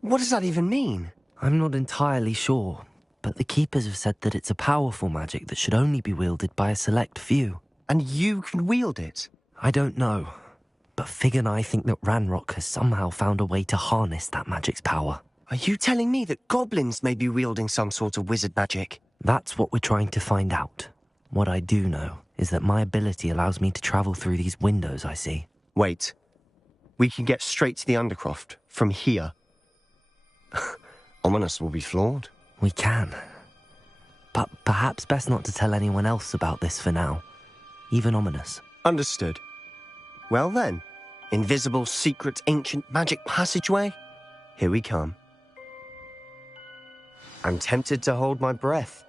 What does that even mean? I'm not entirely sure, but the Keepers have said that it's a powerful magic that should only be wielded by a select few. And you can wield it? I don't know. But Fig and I think that Ranrock has somehow found a way to harness that magic's power. Are you telling me that goblins may be wielding some sort of wizard magic? That's what we're trying to find out. What I do know is that my ability allows me to travel through these windows I see. Wait. We can get straight to the Undercroft from here. Ominous will be floored. We can. But perhaps best not to tell anyone else about this for now. Even Ominous. Understood. Well then, invisible, secret, ancient magic passageway? Here we come. I'm tempted to hold my breath.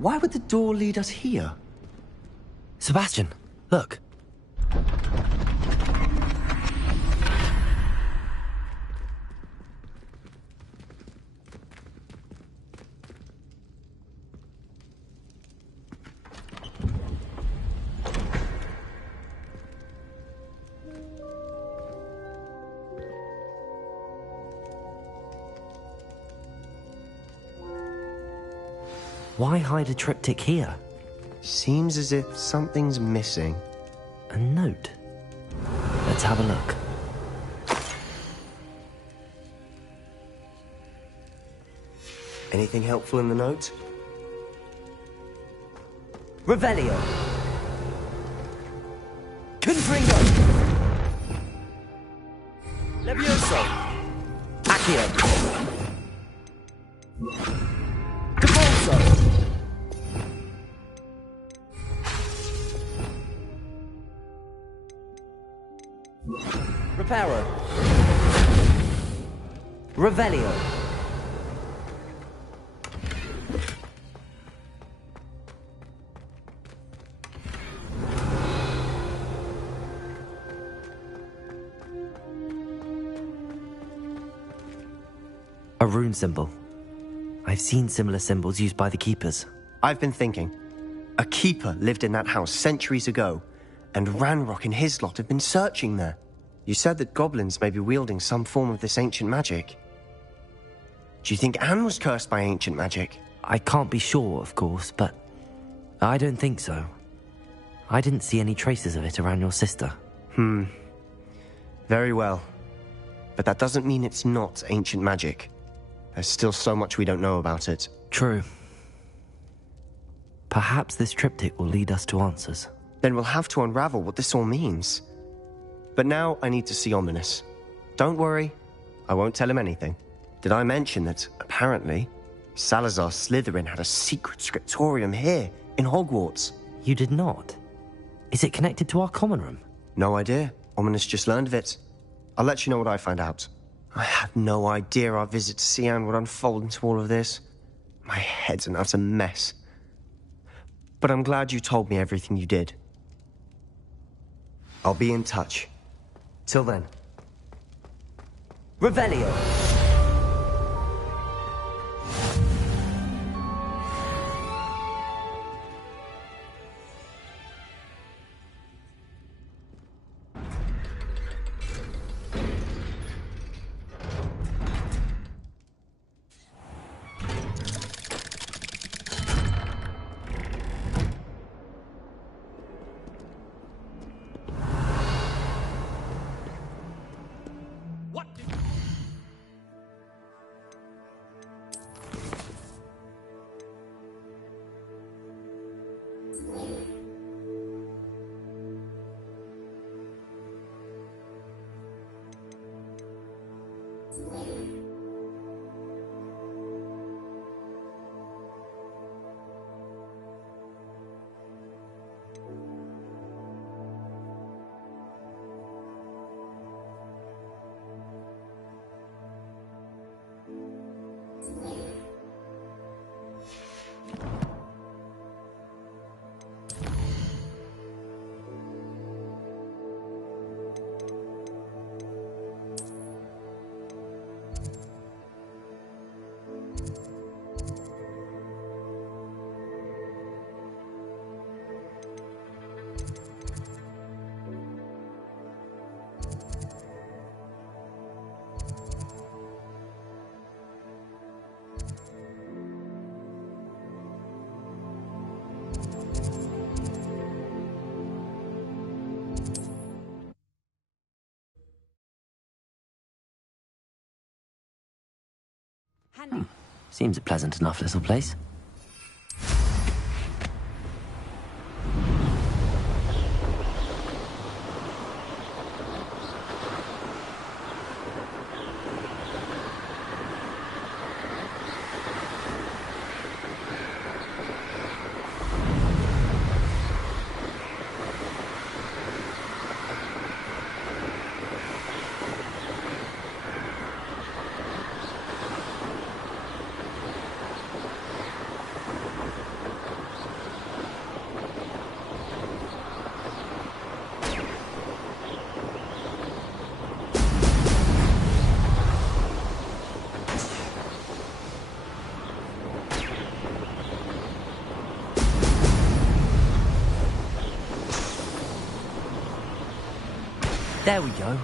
Why would the door lead us here? Sebastian, look. Why hide a triptych here? Seems as if something's missing. A note. Let's have a look. Anything helpful in the note? Revelio. Confringo. Levioso. Accio. Cabolso. Reparo. Revelio. A rune symbol. I've seen similar symbols used by the keepers. I've been thinking. A keeper lived in that house centuries ago, and Ranrock and his lot have been searching there. You said that goblins may be wielding some form of this ancient magic. Do you think Anne was cursed by ancient magic? I can't be sure, of course, but I don't think so. I didn't see any traces of it around your sister. Very well. But that doesn't mean it's not ancient magic. There's still so much we don't know about it. True. Perhaps this triptych will lead us to answers. Then we'll have to unravel what this all means. But now I need to see Ominous. Don't worry, I won't tell him anything. Did I mention that, apparently, Salazar Slytherin had a secret scriptorium here, in Hogwarts? You did not? Is it connected to our common room? No idea. Ominous just learned of it. I'll let you know what I find out. I had no idea our visit to see Anne would unfold into all of this. My head's an utter mess. But I'm glad you told me everything you did. I'll be in touch. Till then. Revelio! Seems a pleasant enough little place. There we go.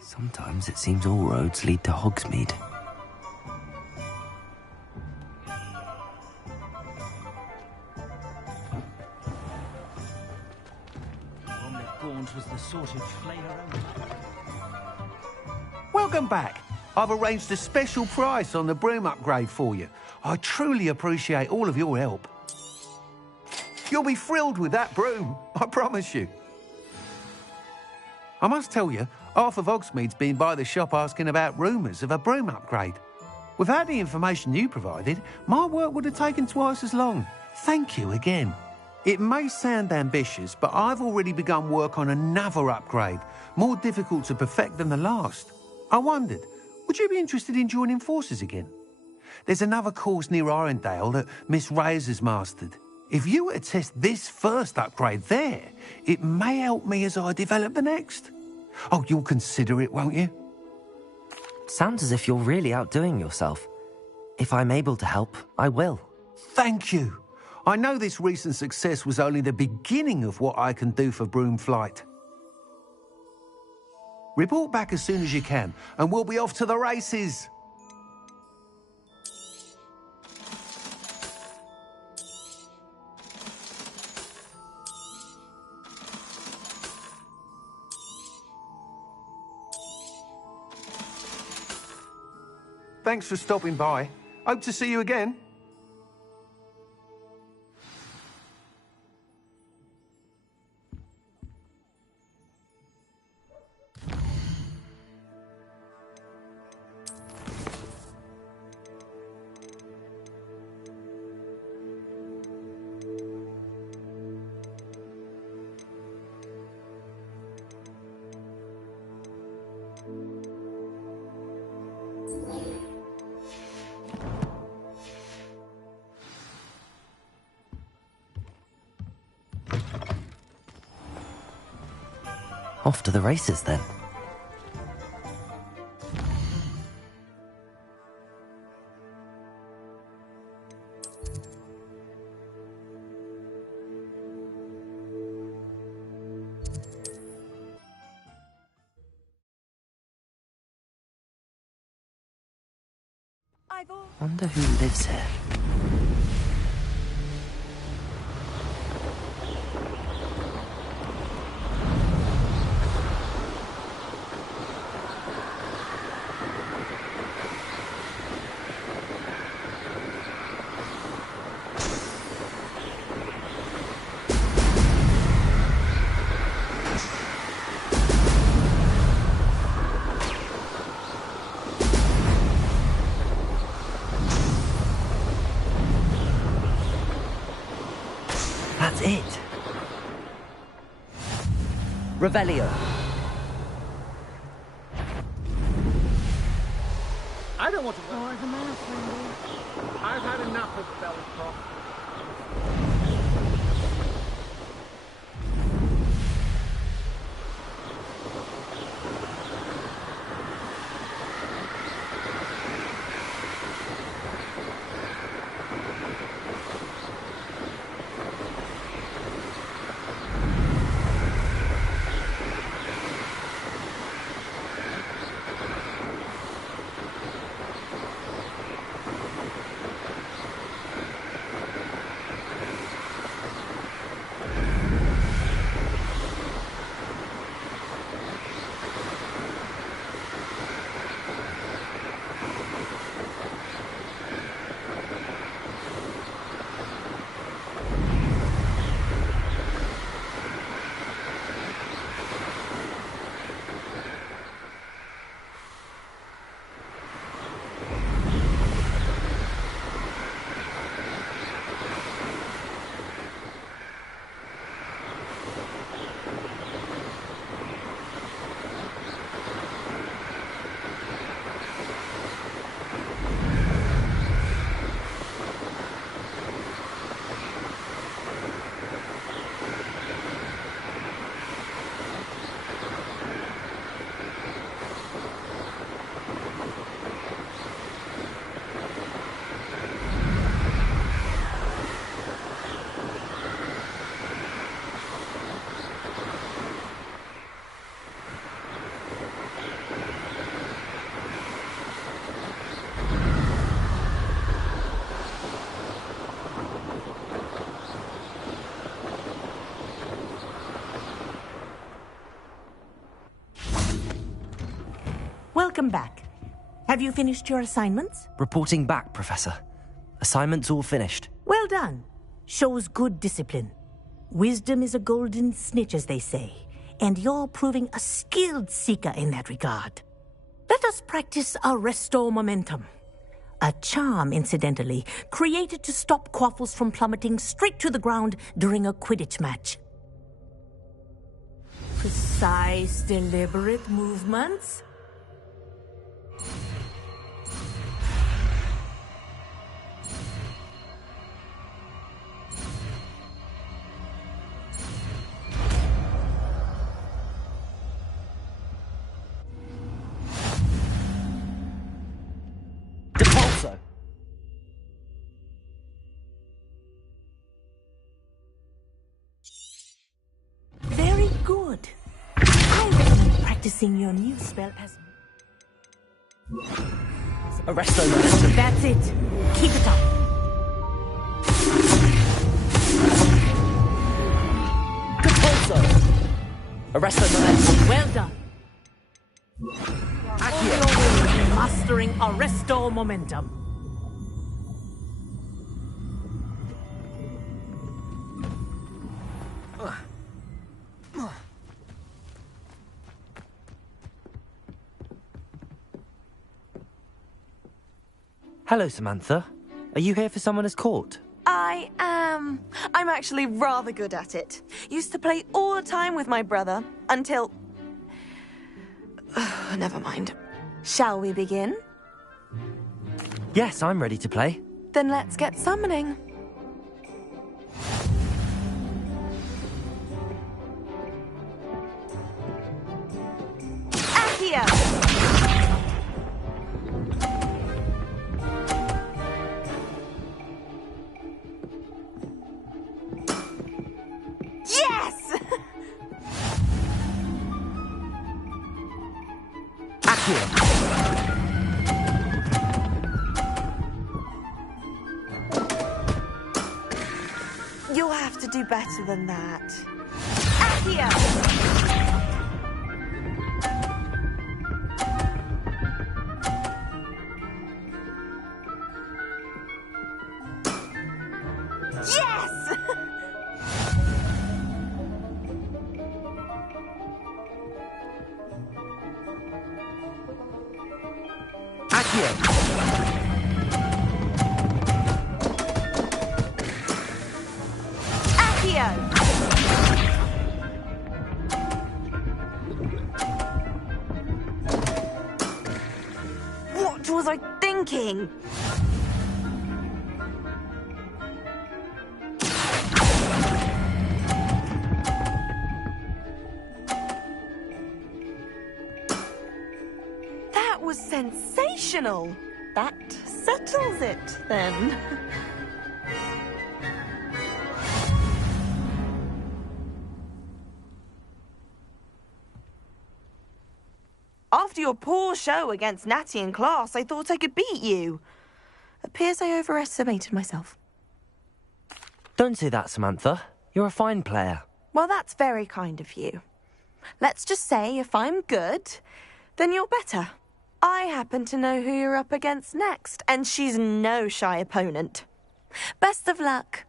Sometimes it seems all roads lead to Hogsmeade. Gaunt was the sort of flayer. Welcome back. I've arranged a special price on the broom upgrade for you. I truly appreciate all of your help. You'll be thrilled with that broom, I promise you. I must tell you, half of Hogsmeade's been by the shop asking about rumours of a broom upgrade. Without the information you provided, my work would have taken twice as long. Thank you again. It may sound ambitious, but I've already begun work on another upgrade, more difficult to perfect than the last. I wondered, would you be interested in joining forces again? There's another course near Arendale that Miss Reyes has mastered. If you were to test this first upgrade there, it may help me as I develop the next. Oh, you'll consider it, won't you? Sounds as if you're really outdoing yourself. If I'm able to help, I will. Thank you. I know this recent success was only the beginning of what I can do for Broomflight. Report back as soon as you can, and we'll be off to the races. Thanks for stopping by. Hope to see you again. Off to the races, then. Wonder who lives here. That's it. Revelio. I don't want to more of a mouth, Wendy. I've had enough of Belcroft. Welcome back. Have you finished your assignments? Reporting back, Professor. Assignments all finished. Well done. Shows good discipline. Wisdom is a golden snitch, as they say, and you're proving a skilled seeker in that regard. Let us practice Arresto Momentum. A charm, incidentally, created to stop quaffles from plummeting straight to the ground during a Quidditch match. Precise, deliberate movements. Depulso! Very good. I recommend practicing your new spell as... Arresto Momentum. That's it. Keep it up. Depulso! Arresto Momentum. Well done. Accio. Mastering Arresto Momentum. Hello, Samantha. Are you here for Summoner's Court? I am. I'm actually rather good at it. Used to play all the time with my brother until... Never mind. Shall we begin? Yes, I'm ready to play. Then let's get summoning. Accio! Yes! You'll have to do better than that. Accio! Yes! Accio! What was I thinking? That was sensational. That settles it, then. After your poor show against Natty in class, I thought I could beat you. Appears I overestimated myself. Don't say that, Samantha. You're a fine player. Well, that's very kind of you. Let's just say if I'm good, then you're better. I happen to know who you're up against next, and she's no shy opponent. Best of luck.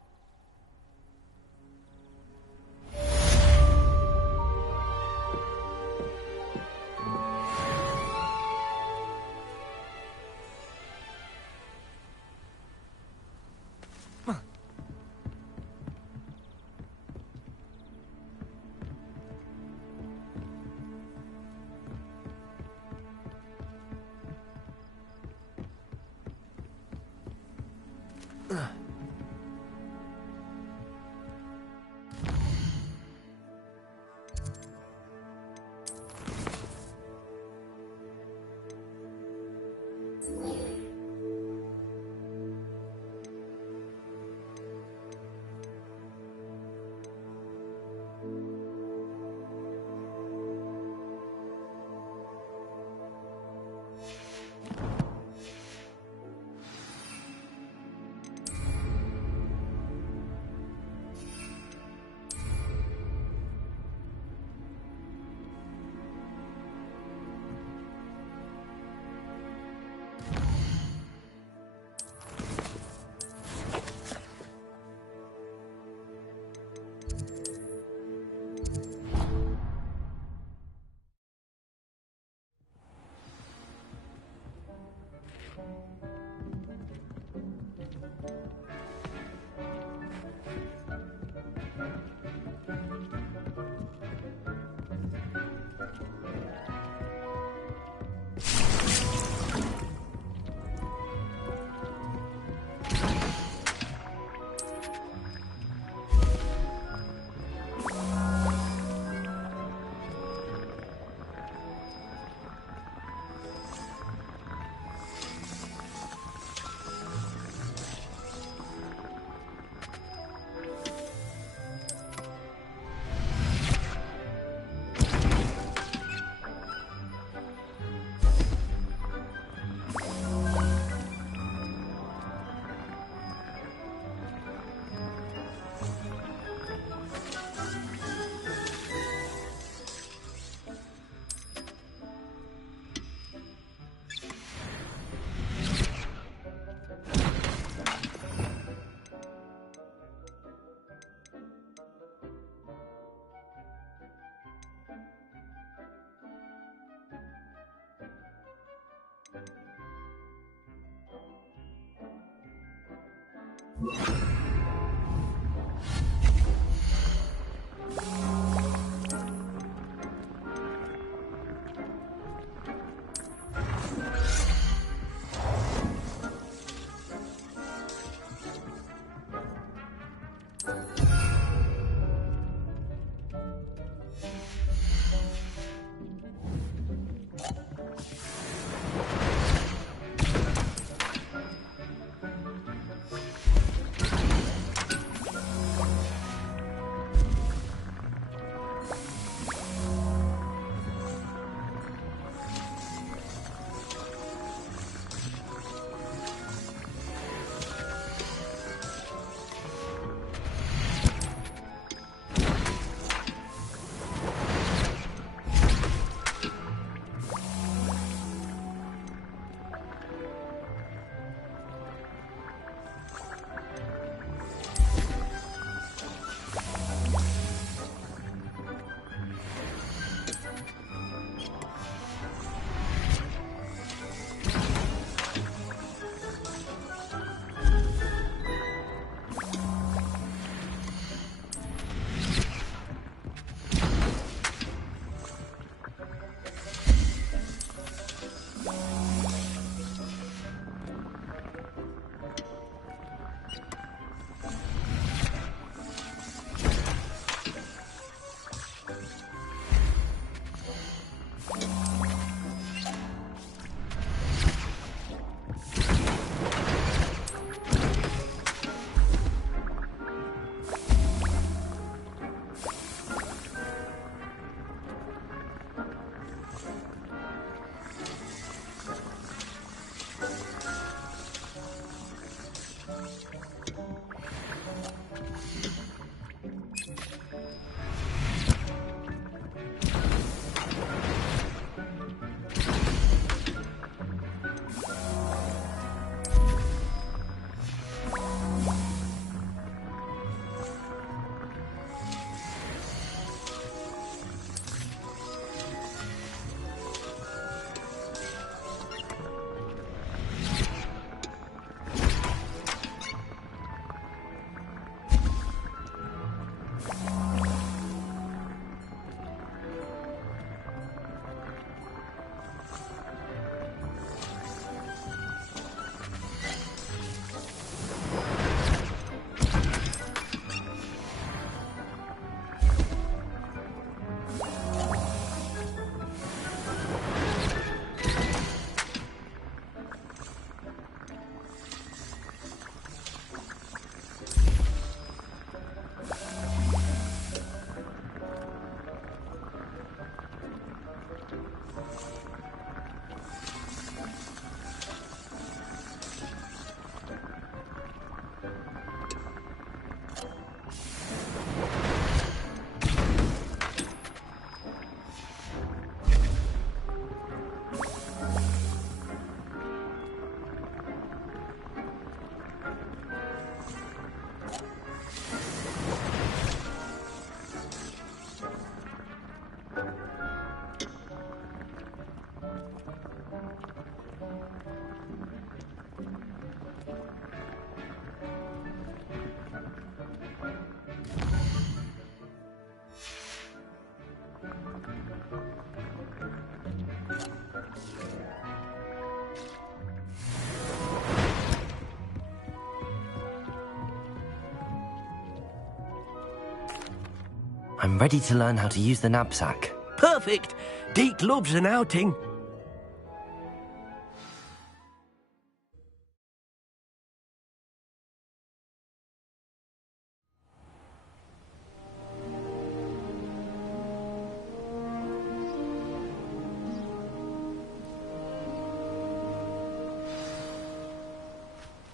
I'm ready to learn how to use the knapsack. Perfect! Deke loves an outing.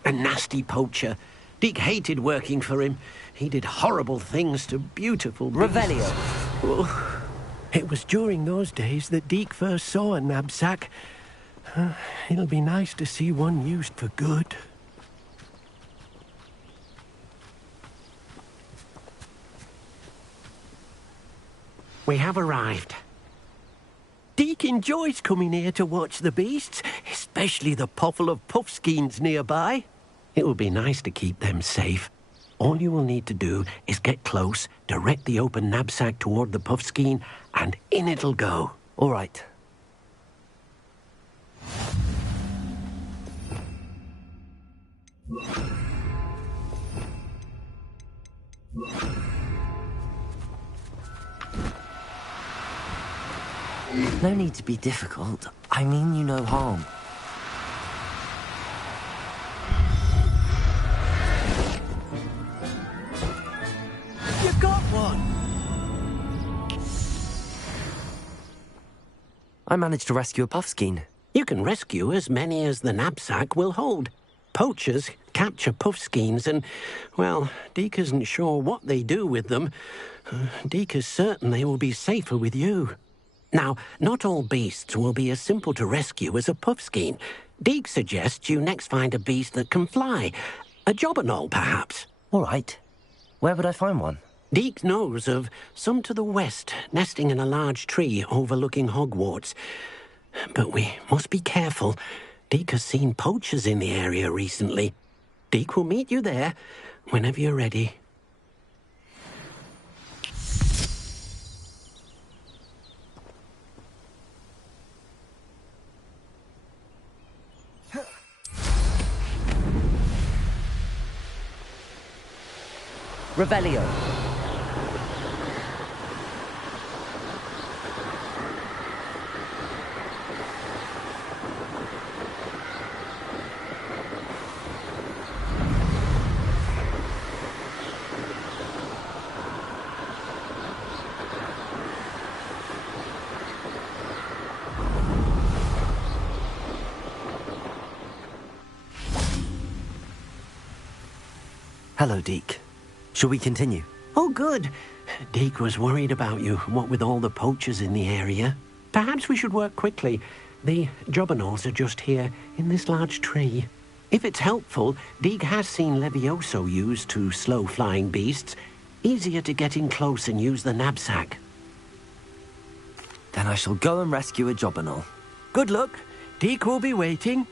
A nasty poacher. Deke hated working for him. He did horrible things to beautiful beasts. Revelio. Oh, it was during those days that Deke first saw a knapsack. It'll be nice to see one used for good. We have arrived. Deke enjoys coming here to watch the beasts, especially the potful of puffskeins nearby. It would be nice to keep them safe. All you will need to do is get close, direct the open knapsack toward the puffskein, and in it'll go. All right. No need to be difficult. I mean you no harm. You got one! I managed to rescue a puffskein. You can rescue as many as the knapsack will hold. Poachers capture puffskeins and, well, Deke isn't sure what they do with them. Deke is certain they will be safer with you. Now, not all beasts will be as simple to rescue as a puffskein. Deke suggests you next find a beast that can fly. A jobberknoll, perhaps. All right. Where would I find one? Deke knows of some to the west, nesting in a large tree overlooking Hogwarts. But we must be careful. Deke has seen poachers in the area recently. Deke will meet you there whenever you're ready. Revelio. Hello, Deke. Shall we continue? Oh, good. Deke was worried about you, what with all the poachers in the area. Perhaps we should work quickly. The jobberknolls are just here, in this large tree. If it's helpful, Deke has seen Levioso used to slow flying beasts. Easier to get in close and use the knapsack. Then I shall go and rescue a jobberknoll. Good luck. Deke will be waiting.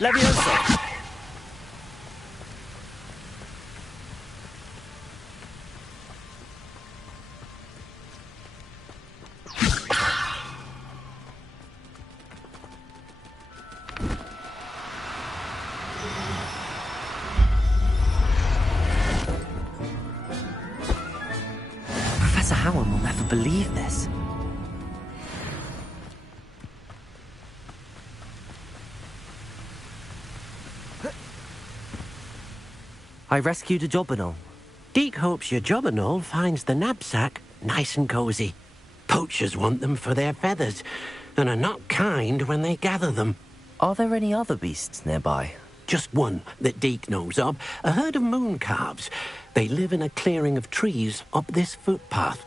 Levioso! Professor Howard will never believe this. I rescued a jobberknoll. Deke hopes your jobberknoll finds the knapsack nice and cozy. Poachers want them for their feathers, and are not kind when they gather them. Are there any other beasts nearby? Just one that Deke knows of, a herd of moon calves. They live in a clearing of trees up this footpath.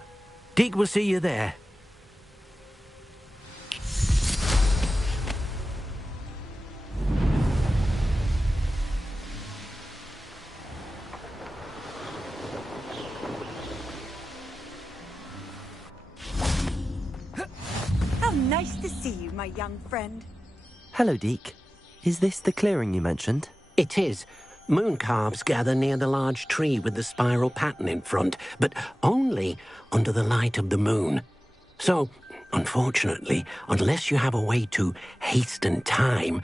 Deke will see you there. Nice to see you, my young friend. Hello, Deke. Is this the clearing you mentioned? It is. Moon calves gather near the large tree with the spiral pattern in front, but only under the light of the moon. So, unfortunately, unless you have a way to hasten time,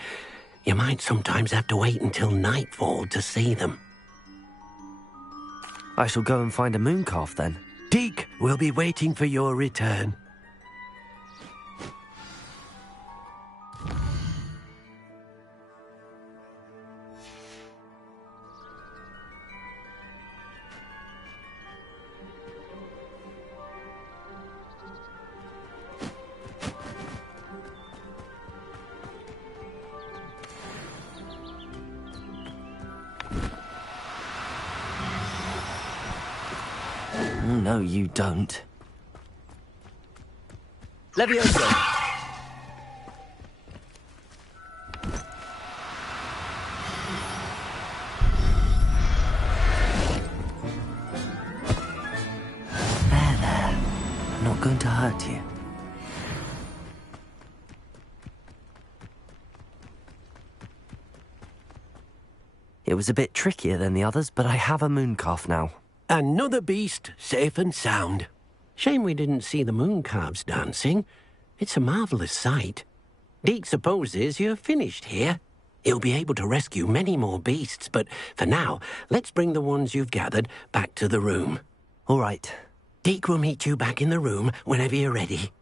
you might sometimes have to wait until nightfall to see them. I shall go and find a moon calf then. Deke will be waiting for your return. No, you don't. Levioso! There. I'm not going to hurt you. It was a bit trickier than the others, but I have a mooncalf now. Another beast, safe and sound. Shame we didn't see the mooncalves dancing. It's a marvellous sight. Deke supposes you're finished here. He'll be able to rescue many more beasts, but for now, let's bring the ones you've gathered back to the room. All right. Deke will meet you back in the room whenever you're ready.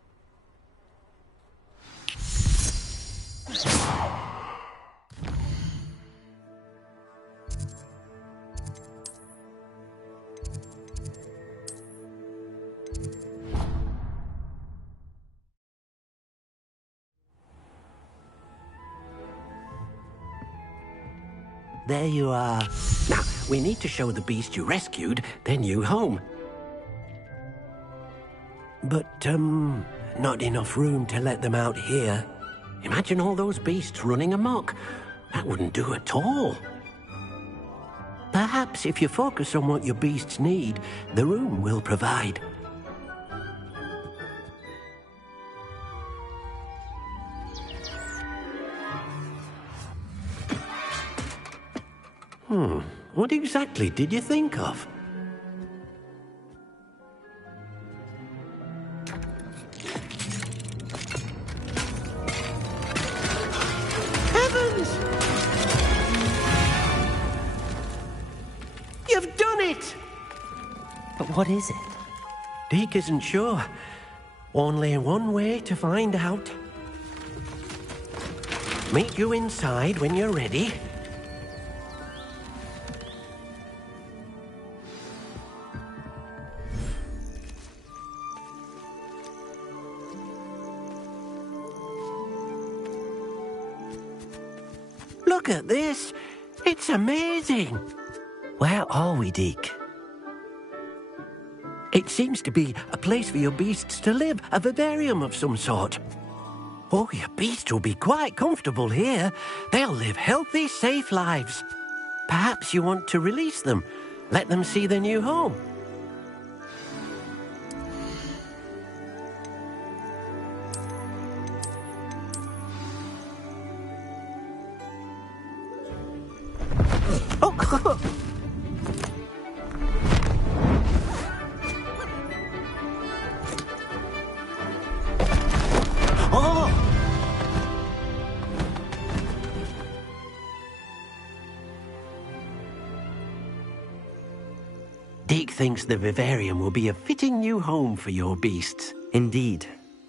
There you are. Now, we need to show the beast you rescued their new home. But, not enough room to let them out here. Imagine all those beasts running amok. That wouldn't do at all. Perhaps if you focus on what your beasts need, the room will provide. What exactly did you think of? Heavens! You've done it! But what is it? Deke isn't sure. Only one way to find out. Meet you inside when you're ready. Look at this. It's amazing. Where are we, Deke? It seems to be a place for your beasts to live, a vivarium of some sort. Oh, your beasts will be quite comfortable here. They'll live healthy, safe lives. Perhaps you want to release them, let them see their new home. Deke thinks the vivarium will be a fitting new home for your beasts. Indeed.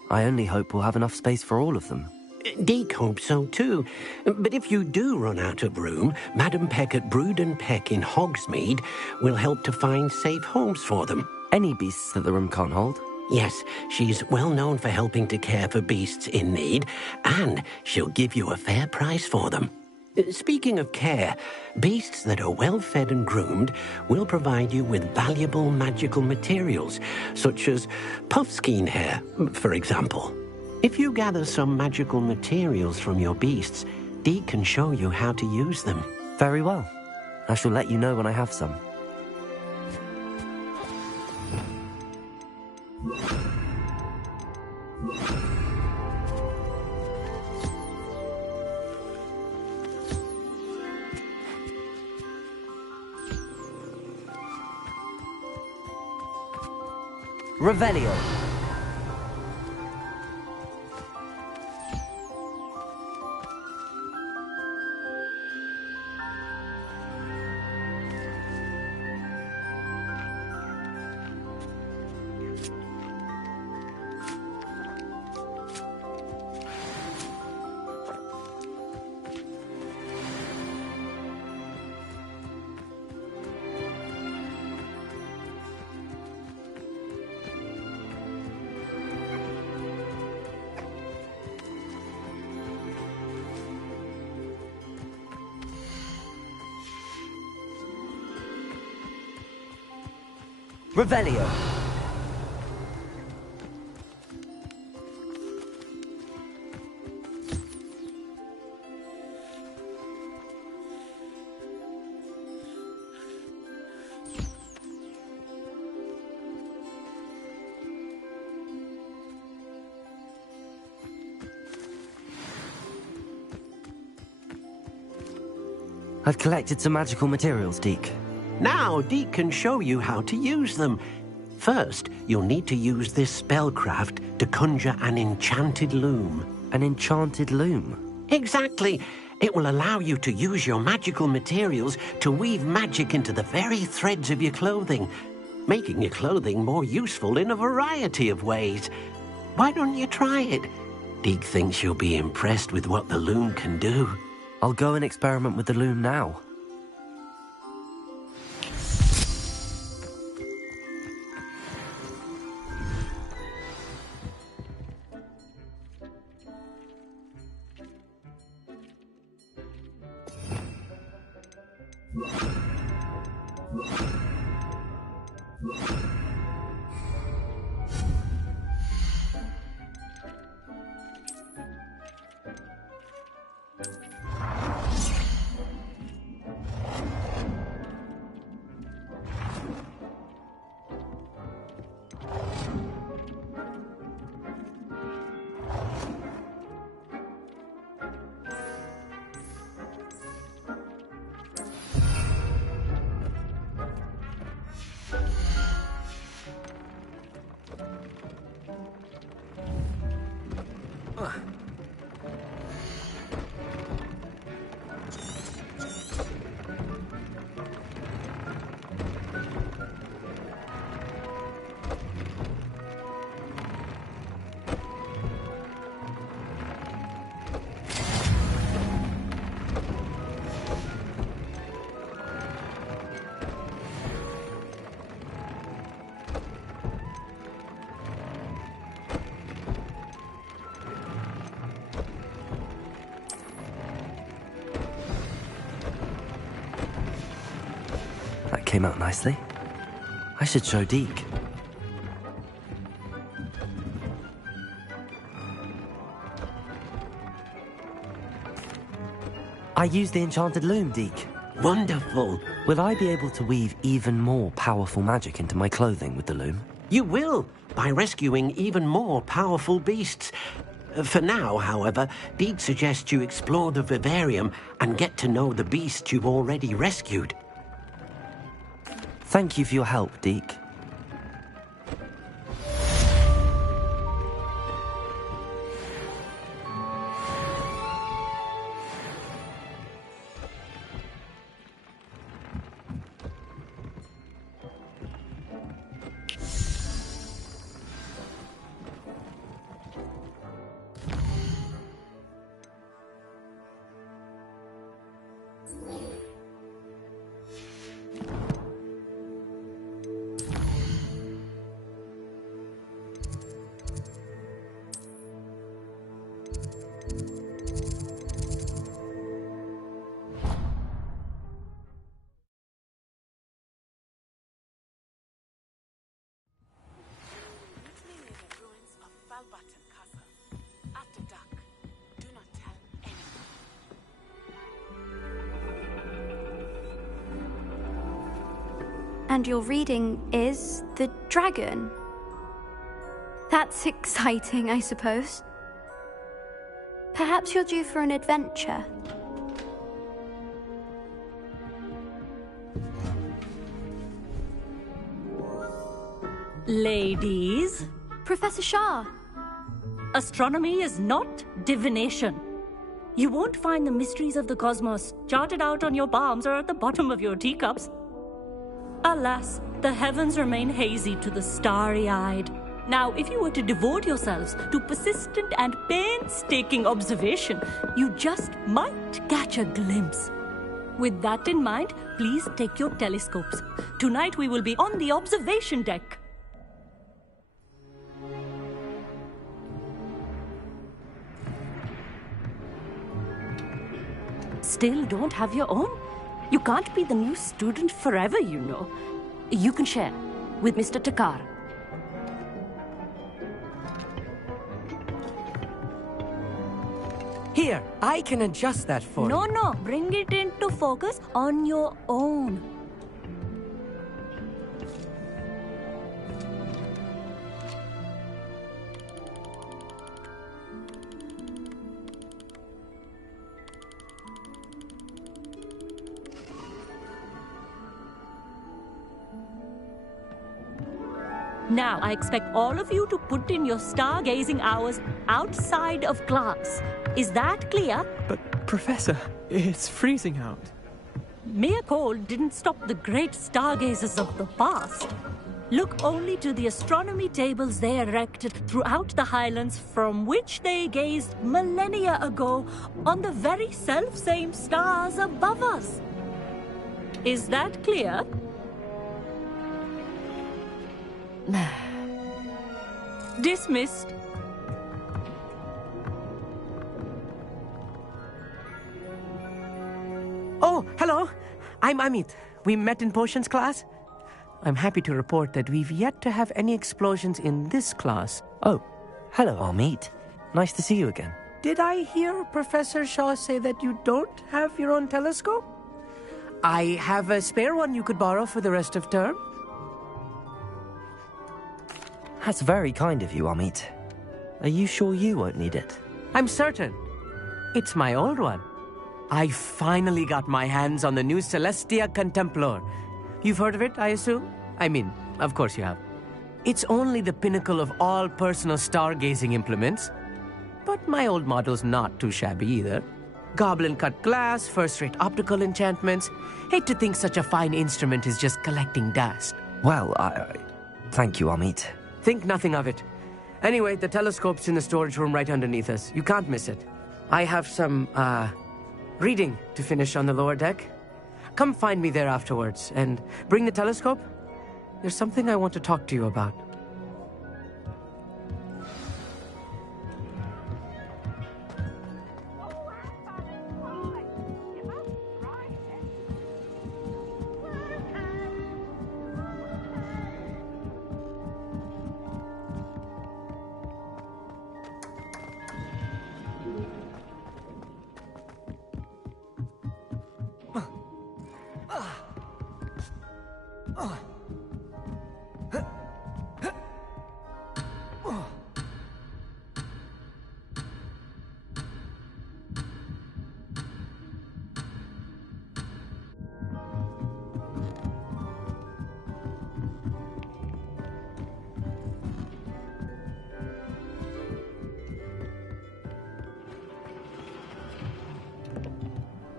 I only hope we'll have enough space for all of them. Deke hopes so too. But if you do run out of room, Madam Peck at Brood and Peck in Hogsmeade will help to find safe homes for them. Any beasts that the room can't hold? Yes, she's well known for helping to care for beasts in need, and she'll give you a fair price for them. Speaking of care, beasts that are well fed and groomed will provide you with valuable magical materials, such as puffskein hair, for example. If you gather some magical materials from your beasts, Deke can show you how to use them. Very well. I shall let you know when I have some. Revelio. Revelio. I've collected some magical materials, Deke. Now, Deke can show you how to use them. First, you'll need to use this spellcraft to conjure an enchanted loom. An enchanted loom? Exactly. It will allow you to use your magical materials to weave magic into the very threads of your clothing, making your clothing more useful in a variety of ways. Why don't you try it? Deke thinks you'll be impressed with what the loom can do. I'll go and experiment with the loom now. That came out nicely. I should show Deke. I used the enchanted loom, Deke. Wonderful. Will I be able to weave even more powerful magic into my clothing with the loom? You will, by rescuing even more powerful beasts. For now, however, Deke suggests you explore the vivarium and get to know the beasts you've already rescued. Thank you for your help, Deke. And your reading is The Dragon. That's exciting, I suppose. Perhaps you're due for an adventure. Ladies. Professor Shah. Astronomy is not divination. You won't find the mysteries of the cosmos charted out on your palms or at the bottom of your teacups. Alas, the heavens remain hazy to the starry-eyed. Now, if you were to devote yourselves to persistent and painstaking observation, you just might catch a glimpse. With that in mind, please take your telescopes. Tonight we will be on the observation deck. Still don't have your own? You can't be the new student forever, you know. You can share with Mr. Takar. Here, I can adjust that for you. No, bring it into focus on your own. Now, I expect all of you to put in your stargazing hours outside of class. Is that clear? But, Professor, it's freezing out. Mere cold didn't stop the great stargazers of the past. Look only to the astronomy tables they erected throughout the Highlands from which they gazed millennia ago on the very self-same stars above us. Is that clear? Dismissed. Oh, hello. I'm Amit. We met in potions class. I'm happy to report that we've yet to have any explosions in this class. Oh, hello, Amit. Nice to see you again. Did I hear Professor Shaw say that you don't have your own telescope? I have a spare one you could borrow for the rest of term. That's very kind of you, Amit. Are you sure you won't need it? I'm certain. It's my old one. I finally got my hands on the new Celestia Contemplar. You've heard of it, I assume? I mean, of course you have. It's only the pinnacle of all personal stargazing implements. But my old model's not too shabby either. Goblin-cut glass, first-rate optical enchantments. Hate to think such a fine instrument is just collecting dust. Well, thank you, Amit. Think nothing of it. Anyway, the telescope's in the storage room right underneath us. You can't miss it. I have some, reading to finish on the lower deck. Come find me there afterwards, and bring the telescope. There's something I want to talk to you about.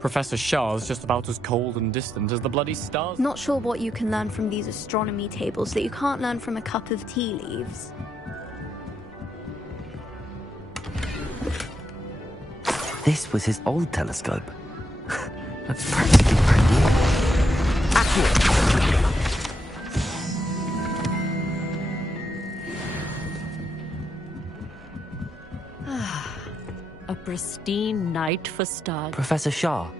Professor Shah's just about as cold and distant as the bloody stars. Not sure what you can learn from these astronomy tables that you can't learn from a cup of tea leaves. This was his old telescope. That's practically brand new. Accurate. A pristine night for stars. Professor Shah,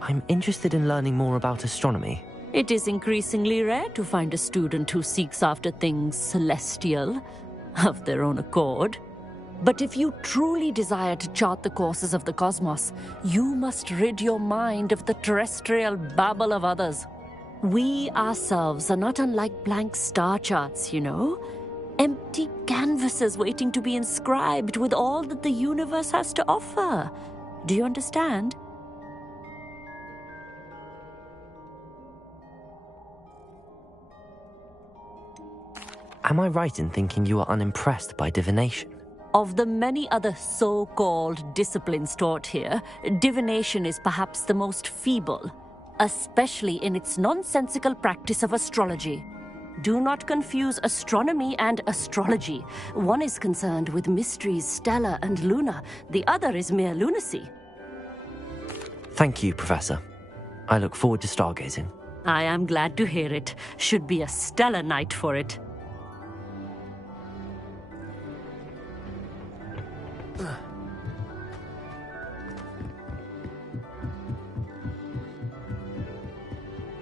I'm interested in learning more about astronomy. It is increasingly rare to find a student who seeks after things celestial, of their own accord. But if you truly desire to chart the courses of the cosmos, you must rid your mind of the terrestrial babble of others. We ourselves are not unlike blank star charts, you know. Empty canvases waiting to be inscribed with all that the universe has to offer. Do you understand? Am I right in thinking you are unimpressed by divination? Of the many other so-called disciplines taught here, divination is perhaps the most feeble, especially in its nonsensical practice of astrology. Do not confuse astronomy and astrology. One is concerned with mysteries stellar and lunar. The other is mere lunacy. Thank you, Professor. I look forward to stargazing. I am glad to hear it. Should be a stellar night for it.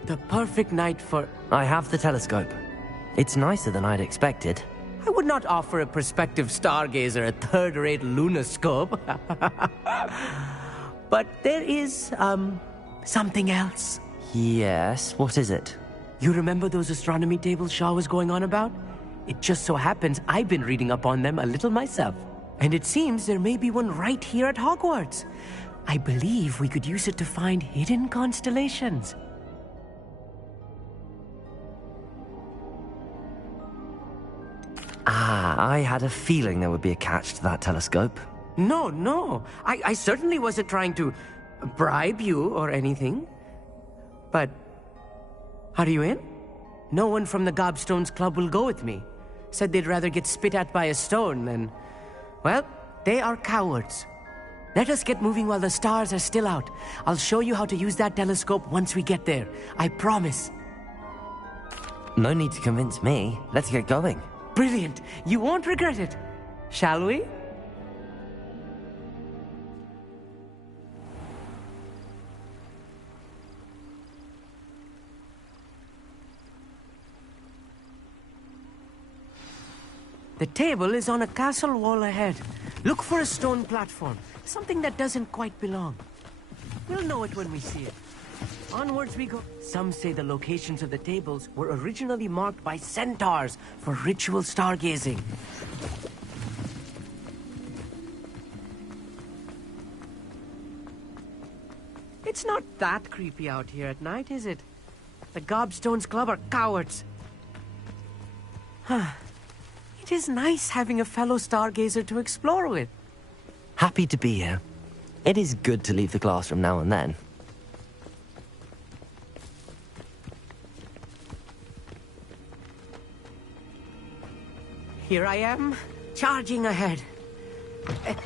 The perfect night for... I have the telescope. It's nicer than I'd expected. I would not offer a prospective stargazer a third-rate lunoscope. But there is, something else. Yes, what is it? You remember those astronomy tables Shaw was going on about? It just so happens I've been reading up on them a little myself. And it seems there may be one right here at Hogwarts. I believe we could use it to find hidden constellations. I had a feeling there would be a catch to that telescope. No, no. I certainly wasn't trying to bribe you or anything. But are you in? No one from the Gobstones Club will go with me. Said they'd rather get spit at by a stone than... Well, they are cowards. Let us get moving while the stars are still out. I'll show you how to use that telescope once we get there. I promise. No need to convince me. Let's get going. Brilliant. You won't regret it. Shall we? The table is on a castle wall ahead. Look for a stone platform, something that doesn't quite belong. We'll know it when we see it. Onwards we go. Some say the locations of the tables were originally marked by centaurs for ritual stargazing. It's not that creepy out here at night, is it? The Gobstones Club are cowards. It is nice having a fellow stargazer to explore with. Happy to be here. It is good to leave the classroom now and then. Here I am, charging ahead.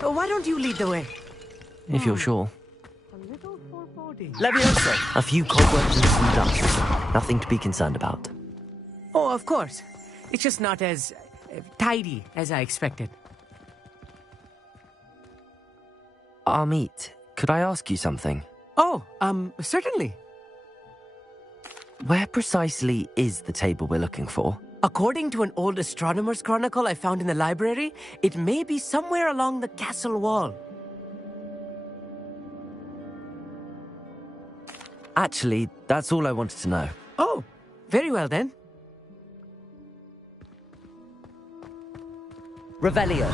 Why don't you lead the way? If you're sure. A little foreboding. Levioso! A few cobwebs and some dust. Nothing to be concerned about. Oh, of course. It's just not as tidy as I expected. Amit, could I ask you something? Oh, certainly. Where precisely is the table we're looking for? According to an old astronomer's chronicle I found in the library, it may be somewhere along the castle wall. Actually, that's all I wanted to know. Oh, very well then. Revelio.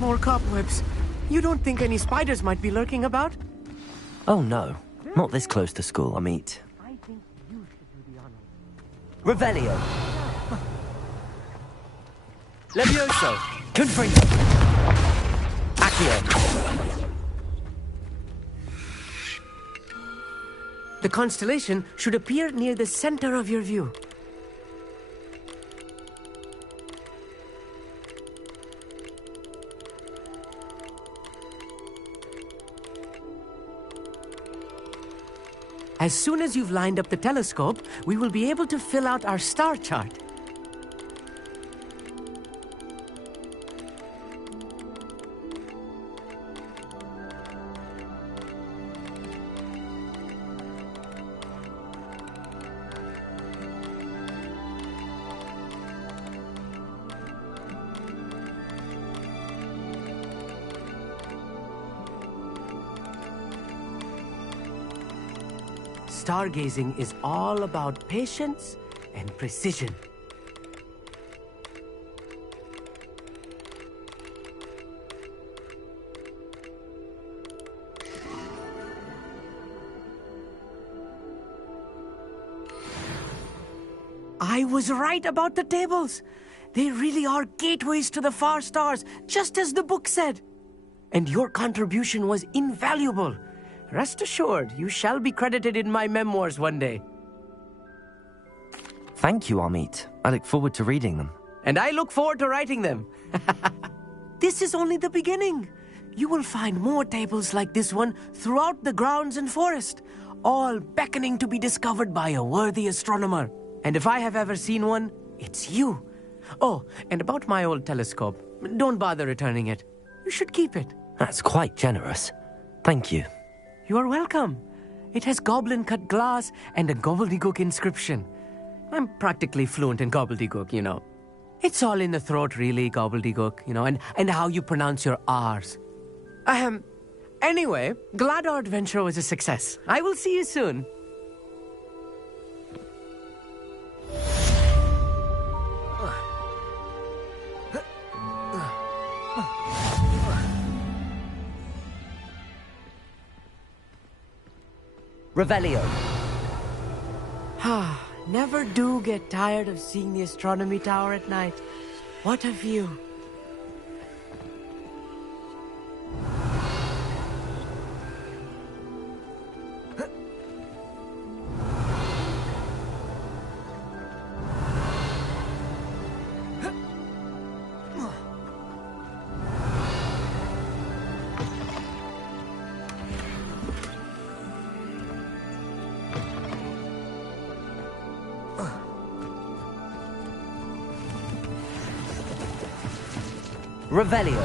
More cobwebs. You don't think any spiders might be lurking about? Oh no, not this close to school, Amit. I think you should do the honors. Revelio. Levioso. Confringo. Accio. The constellation should appear near the center of your view. As soon as you've lined up the telescope, we will be able to fill out our star chart. Stargazing is all about patience and precision. I was right about the tables. They really are gateways to the far stars, just as the book said. And your contribution was invaluable. Rest assured, you shall be credited in my memoirs one day. Thank you, Amit. I look forward to reading them. And I look forward to writing them. This is only the beginning. You will find more tables like this one throughout the grounds and forest, all beckoning to be discovered by a worthy astronomer. And if I have ever seen one, it's you. Oh, and about my old telescope, don't bother returning it. You should keep it. That's quite generous. Thank you. You are welcome. It has goblin-cut glass and a gobbledygook inscription. I'm practically fluent in gobbledygook, you know. It's all in the throat, really, gobbledygook, you know, and how you pronounce your R's. Anyway, glad our adventure was a success. I will see you soon. Revelio. Never do get tired of seeing the astronomy tower at night. What a view. Revelio.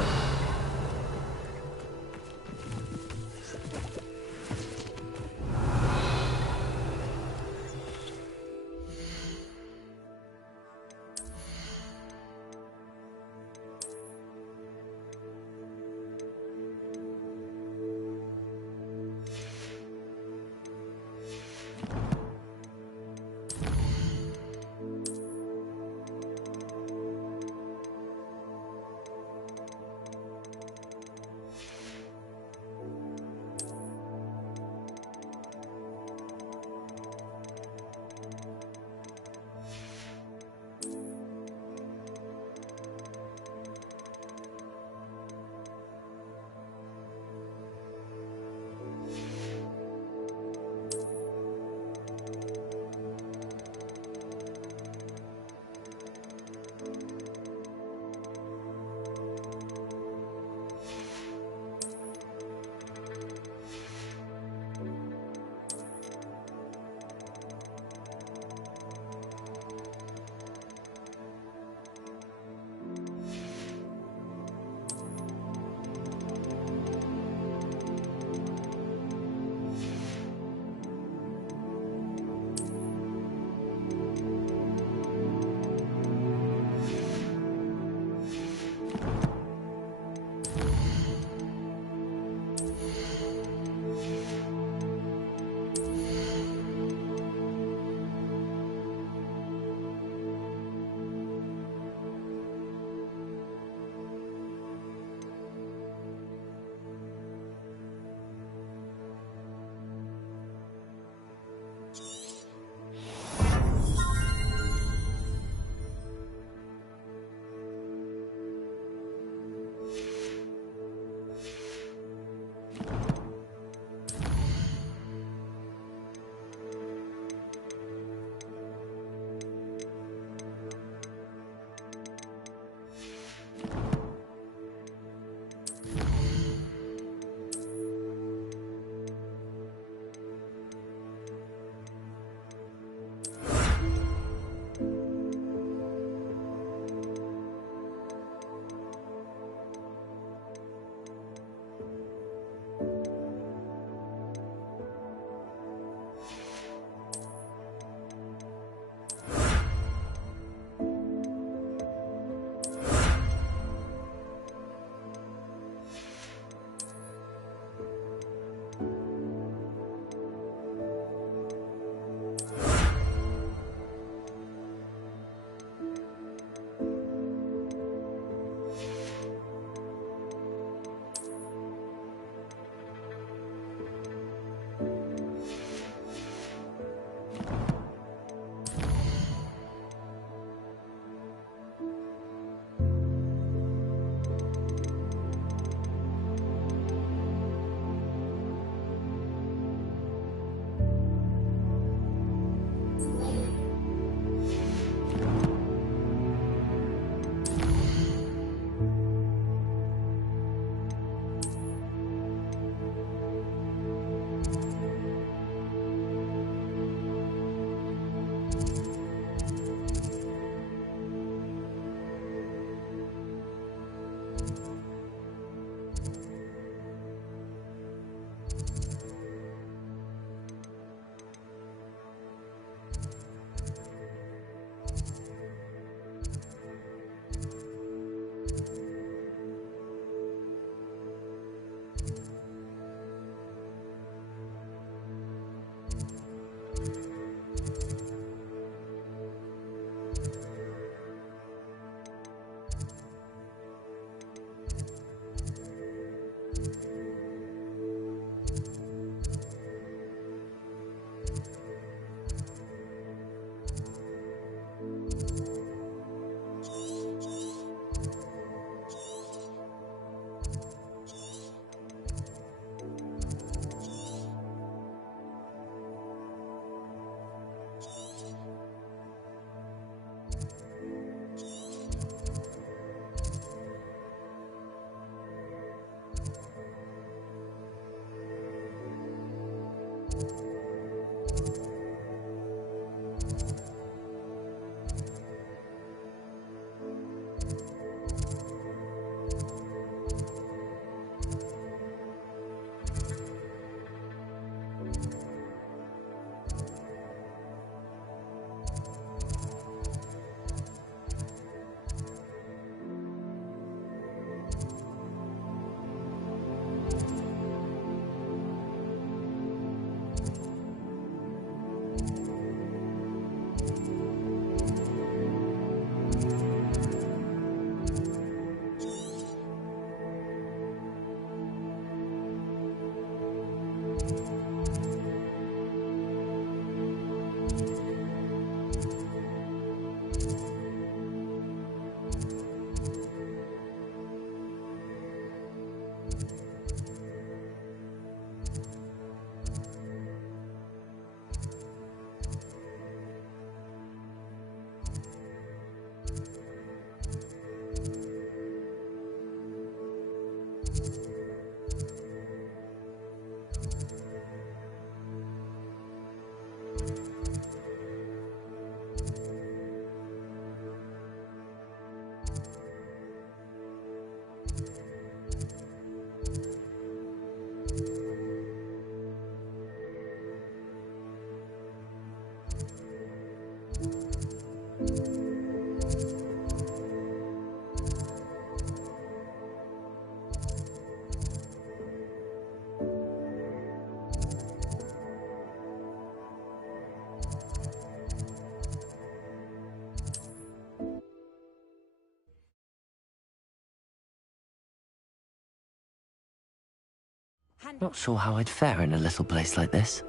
Not sure how I'd fare in a little place like this.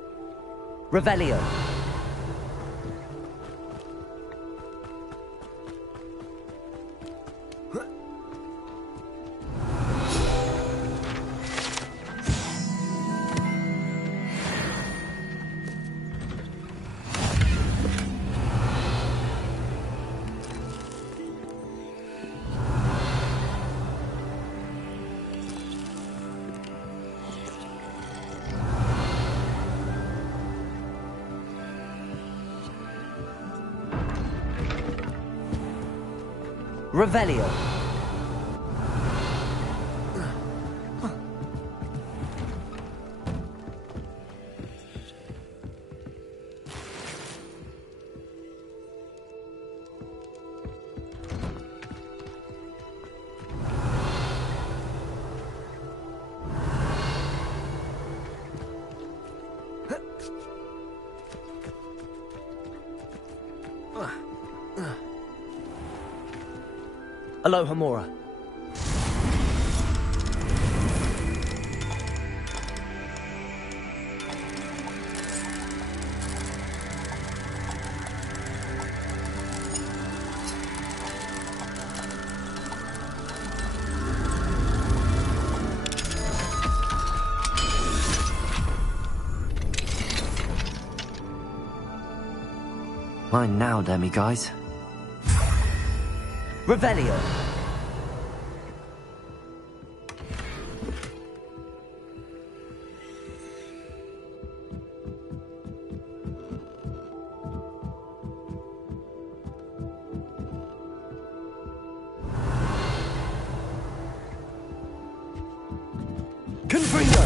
Revelio. Revelio. Alohomora. Mine now, demiguys. Revelio. Confringo.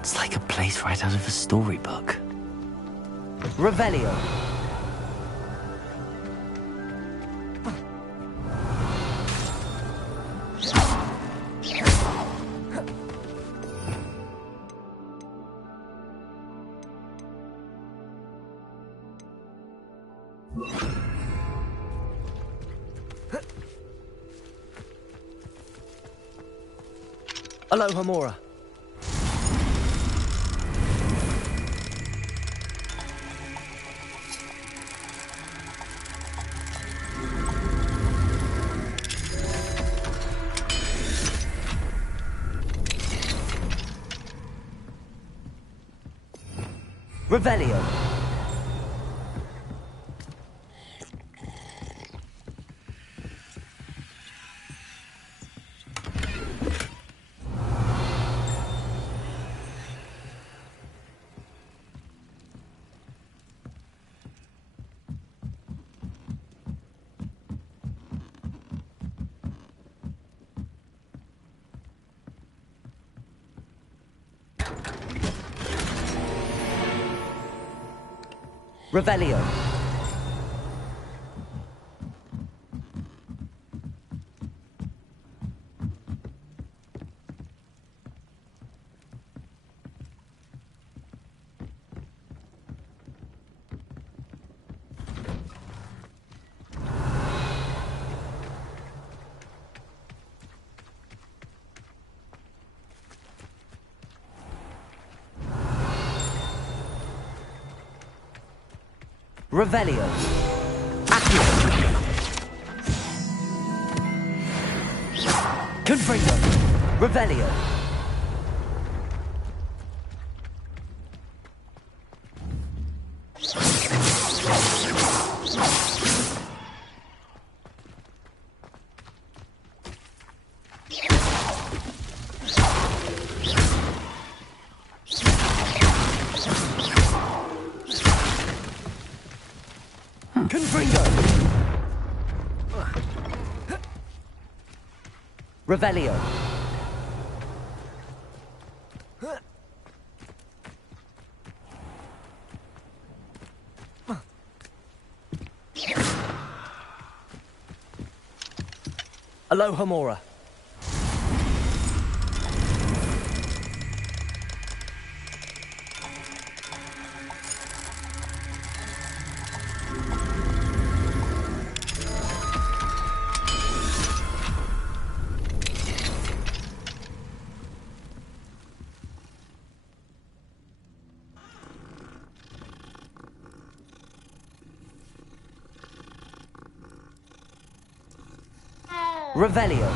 It's like a place right out of a storybook. Revelio. Alohomora. Revelio. Revelio. Revelio. Accio. Confringo. Revelio. Confringo. Revelio. Alohomora. Revelio.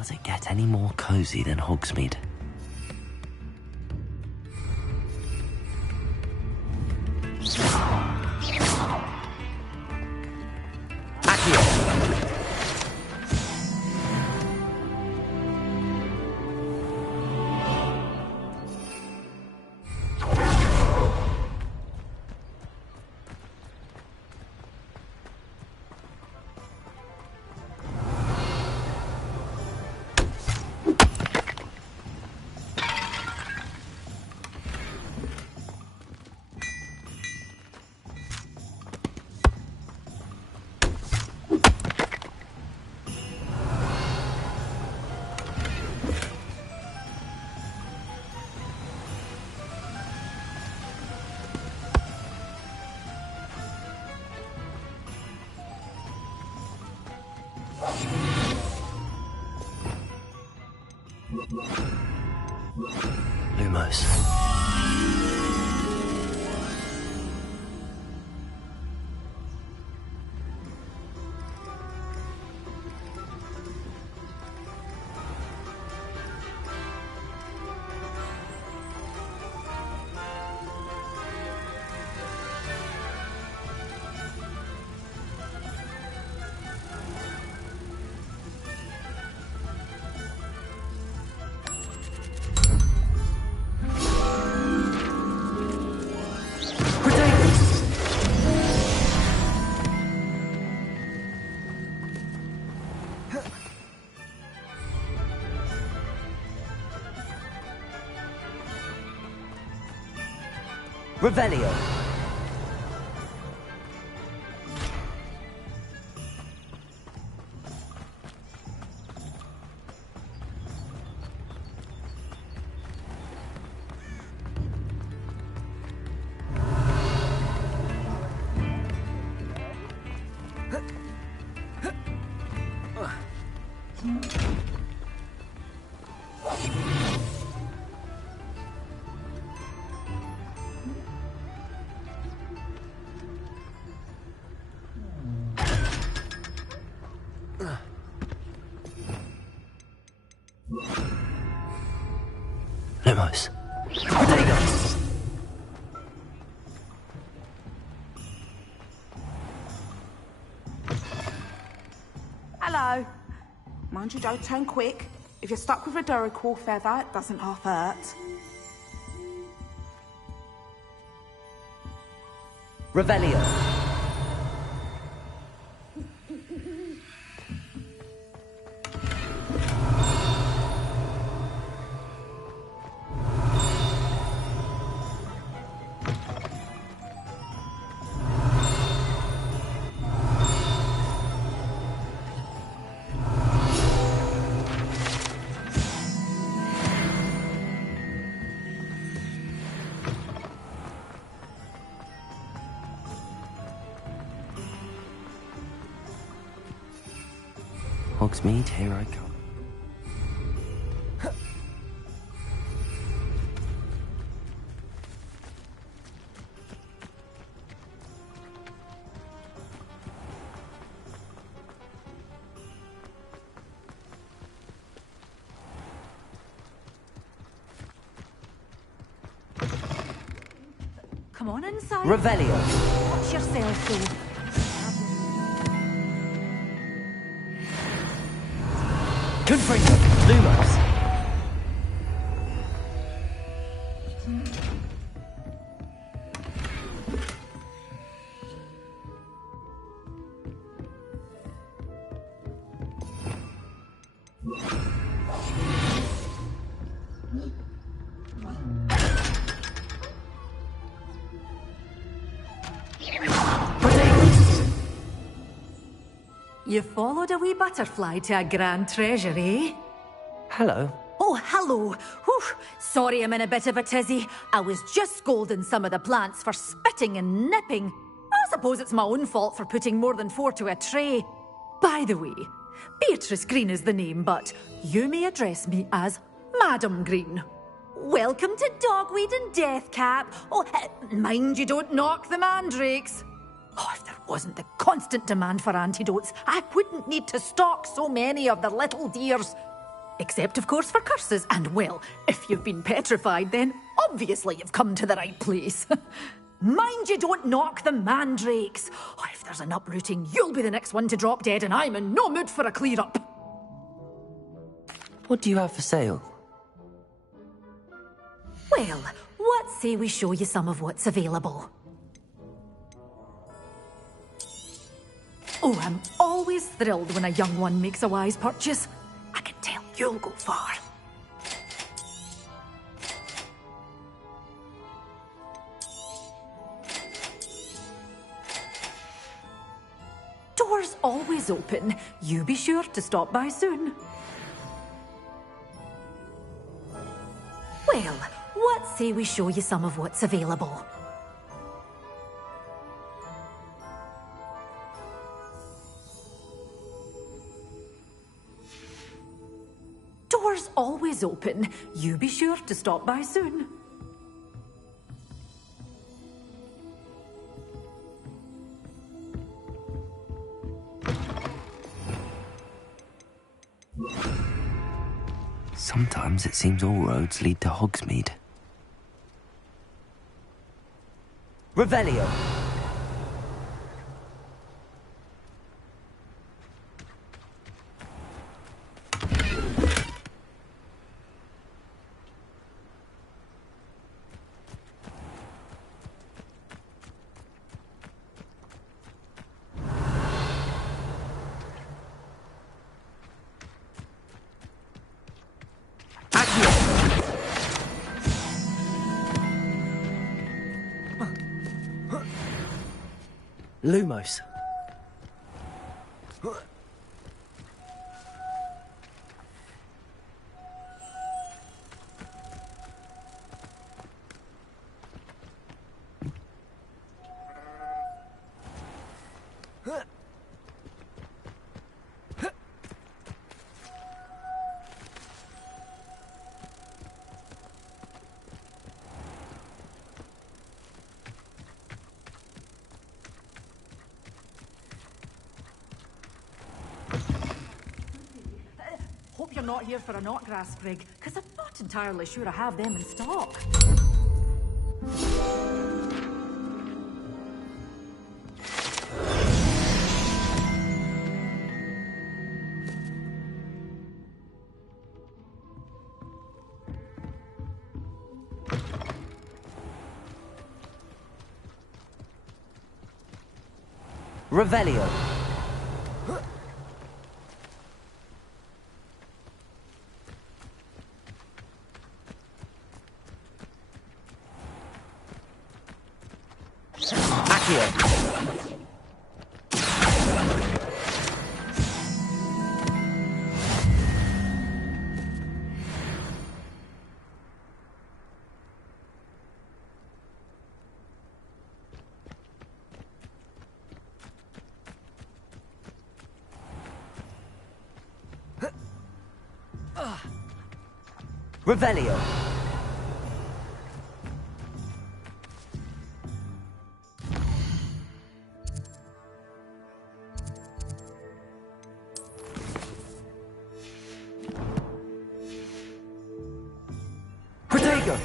Does it get any more cozy than Hogsmeade? Lumos. Revelio. Lumos. Potatoes. Hello. Mind you don't turn quick. If you're stuck with a Duracell feather, it doesn't half hurt. Revelio. Hogsmeade, here I come. Come on inside. Revelio. Watch yourself, though. Confringo. Lumos. You followed a wee butterfly to a grand treasure, eh? Hello. Oh, hello. Whew. Sorry I'm in a bit of a tizzy. I was just scolding some of the plants for spitting and nipping. I suppose it's my own fault for putting more than 4 to a tray. By the way, Beatrice Green is the name, but you may address me as Madam Green. Welcome to Dogweed and Deathcap. Oh, mind you don't knock the mandrakes. Oh, if there wasn't the constant demand for antidotes, I wouldn't need to stock so many of the little dears. Except, of course, for curses. And, well, if you've been petrified, then obviously you've come to the right place. Mind you don't knock the mandrakes. Oh, if there's an uprooting, you'll be the next one to drop dead, and I'm in no mood for a clear-up. What do you have for sale? Well, what say we show you some of what's available? Oh, I'm always thrilled when a young one makes a wise purchase. I can tell you'll go far. Doors always open. You be sure to stop by soon. Well, what say we show you some of what's available? Doors always open. You be sure to stop by soon. Sometimes it seems all roads lead to Hogsmeade. Revelio. Lumos. Hope you're not here for a knotgrass sprig, because I'm not entirely sure I have them in stock. Revelio. Accio. Revelio. Protego.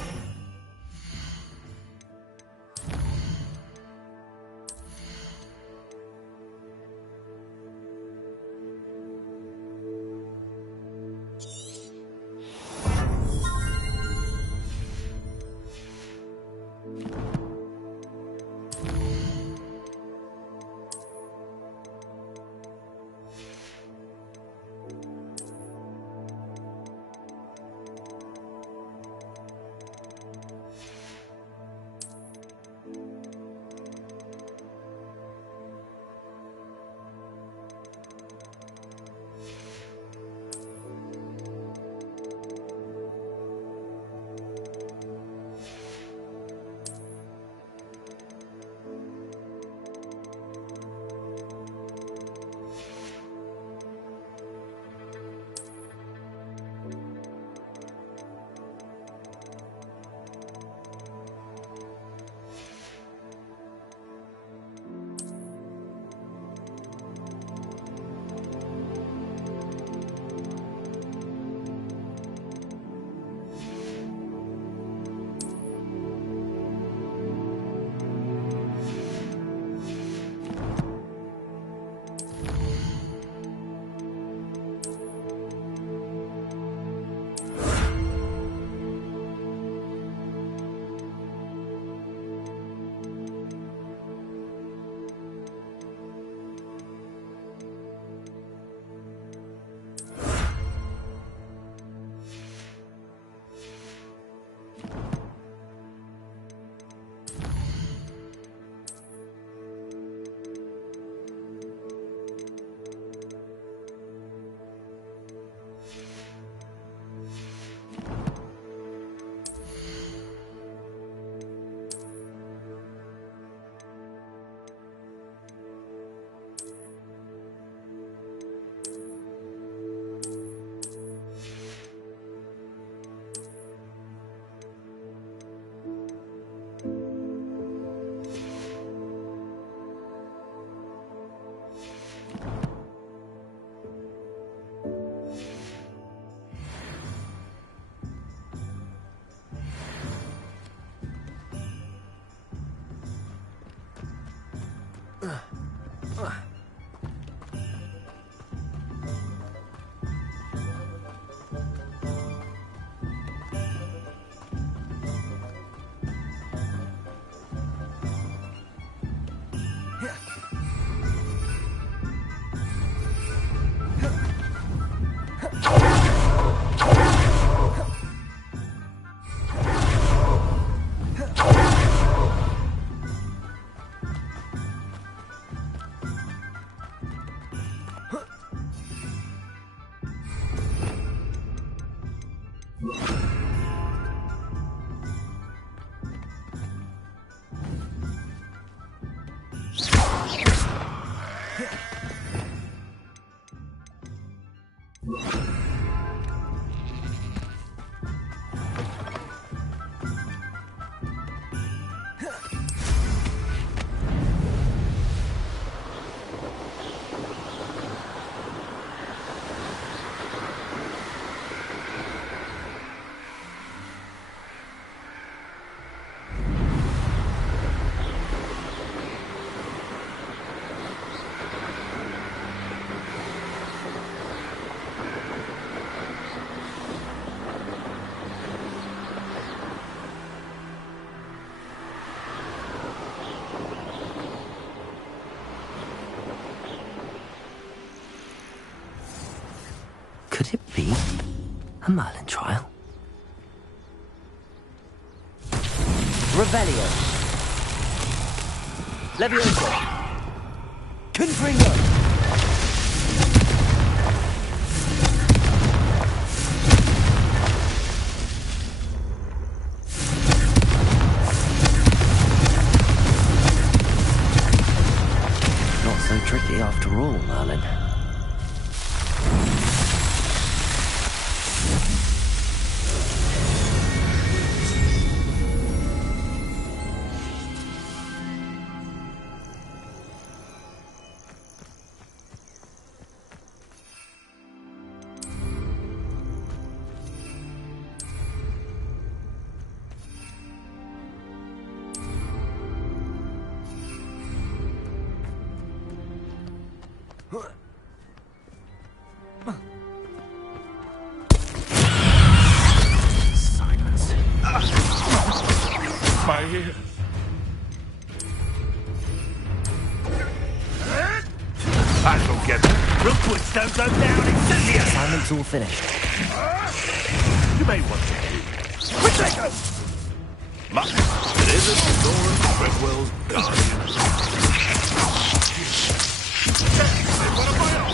Could it be a Merlin trial? Revelio. Levioso. Confringo. Not so tricky after all, Merlin. Silence. My ears. I shall get them. Rookwoods don't go down incendiary! Assignment's all finished. You may want to. Which I go? It isn't Lord Treadwell's guardian. What am I on?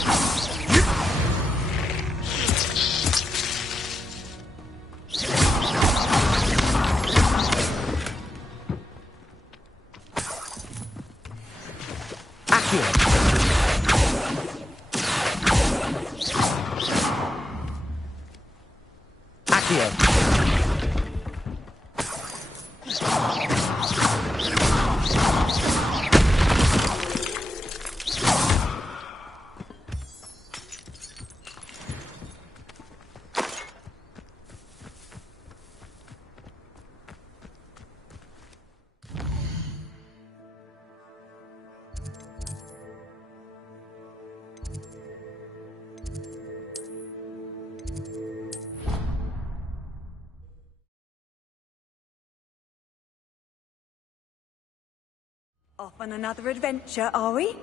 Off on another adventure, are we?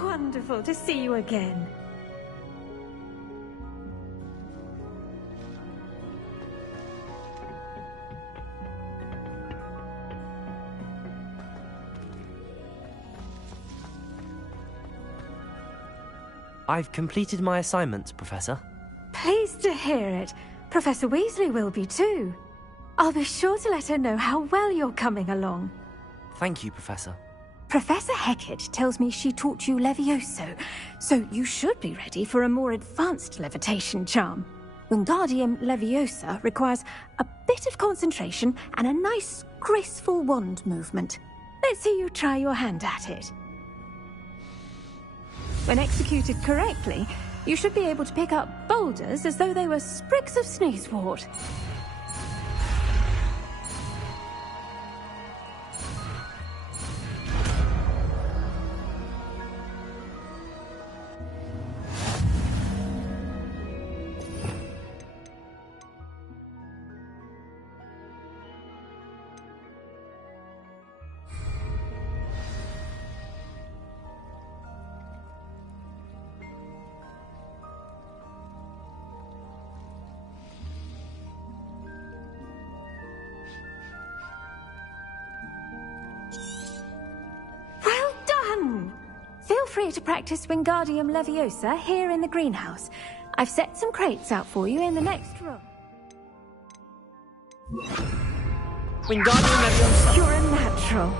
Wonderful to see you again. I've completed my assignments, Professor. Pleased to hear it. Professor Weasley will be too. I'll be sure to let her know how well you're coming along. Thank you, Professor. Professor Hecat tells me she taught you Levioso, so you should be ready for a more advanced levitation charm. Wingardium Leviosa requires a bit of concentration and a nice, graceful wand movement. Let's see you try your hand at it. When executed correctly, you should be able to pick up boulders as though they were sprigs of sneezewort. Feel free to practice Wingardium Leviosa here in the greenhouse. I've set some crates out for you in the next room. Wingardium Leviosa! You're a natural.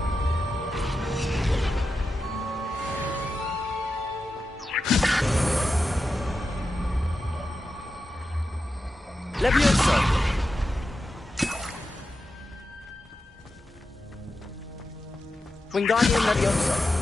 Leviosa! Wingardium Leviosa!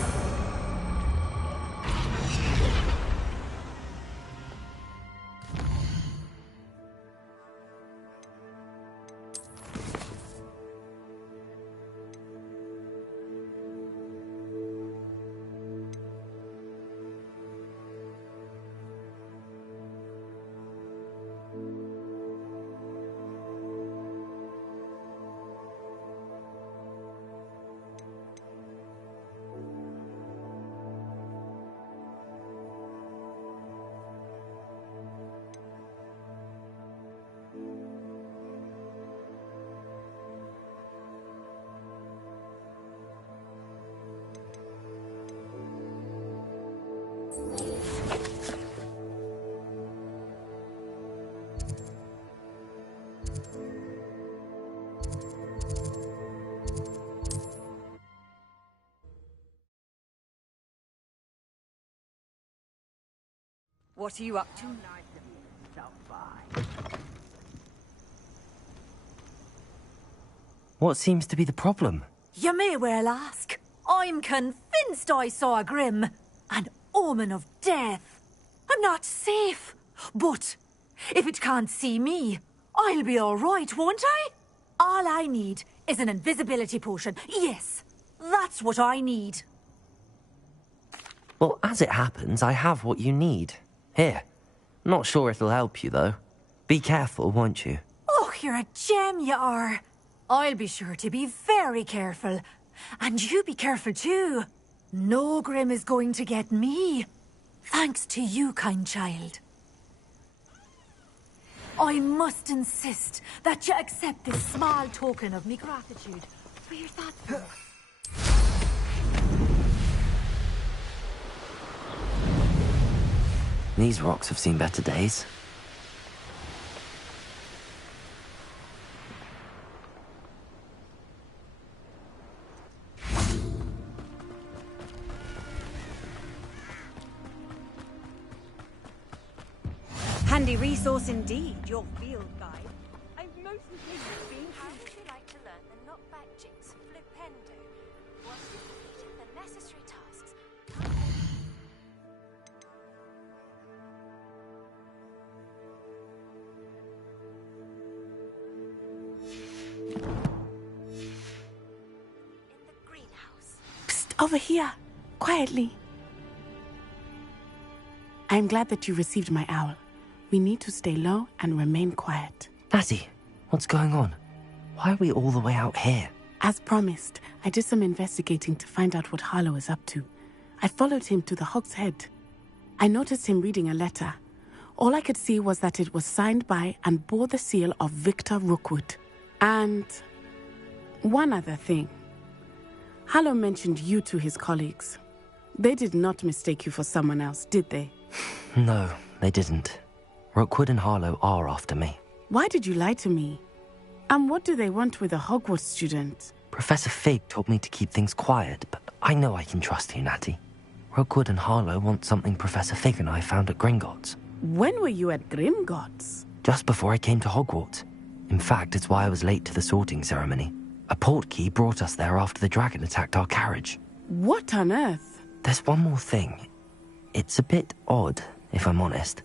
What are you up to? What seems to be the problem? You may well ask. I'm convinced I saw a Grim, an omen of death. I'm not safe, but if it can't see me, I'll be all right, won't I? All I need is an invisibility potion. Yes, that's what I need. Well, as it happens, I have what you need. Here. Not sure it'll help you, though. Be careful, won't you? Oh, you're a gem, you are. I'll be sure to be very careful. And you be careful too. No Grim is going to get me. Thanks to you, kind child. I must insist that you accept this small token of me gratitude. Wear that for us. These rocks have seen better days. Handy resource indeed, your field guide. I've mostly been. How would you like to learn the knockback jigs flipendo? Once you've completed the necessary tasks, in the greenhouse. Psst, over here. Quietly. I'm glad that you received my owl. We need to stay low and remain quiet. Natty, what's going on? Why are we all the way out here? As promised, I did some investigating to find out what Harlow is up to. I followed him to the Hog's Head. I noticed him reading a letter. All I could see was that it was signed by and bore the seal of Victor Rookwood. And one other thing. Harlow mentioned you to his colleagues. They did not mistake you for someone else, did they? No, they didn't. Rookwood and Harlow are after me. Why did you lie to me? And what do they want with a Hogwarts student? Professor Fig told me to keep things quiet, but I know I can trust you, Natty. Rookwood and Harlow want something Professor Fig and I found at Gringotts. When were you at Gringotts? Just before I came to Hogwarts. In fact, it's why I was late to the sorting ceremony. A portkey brought us there after the dragon attacked our carriage. What on earth? There's one more thing. It's a bit odd, if I'm honest.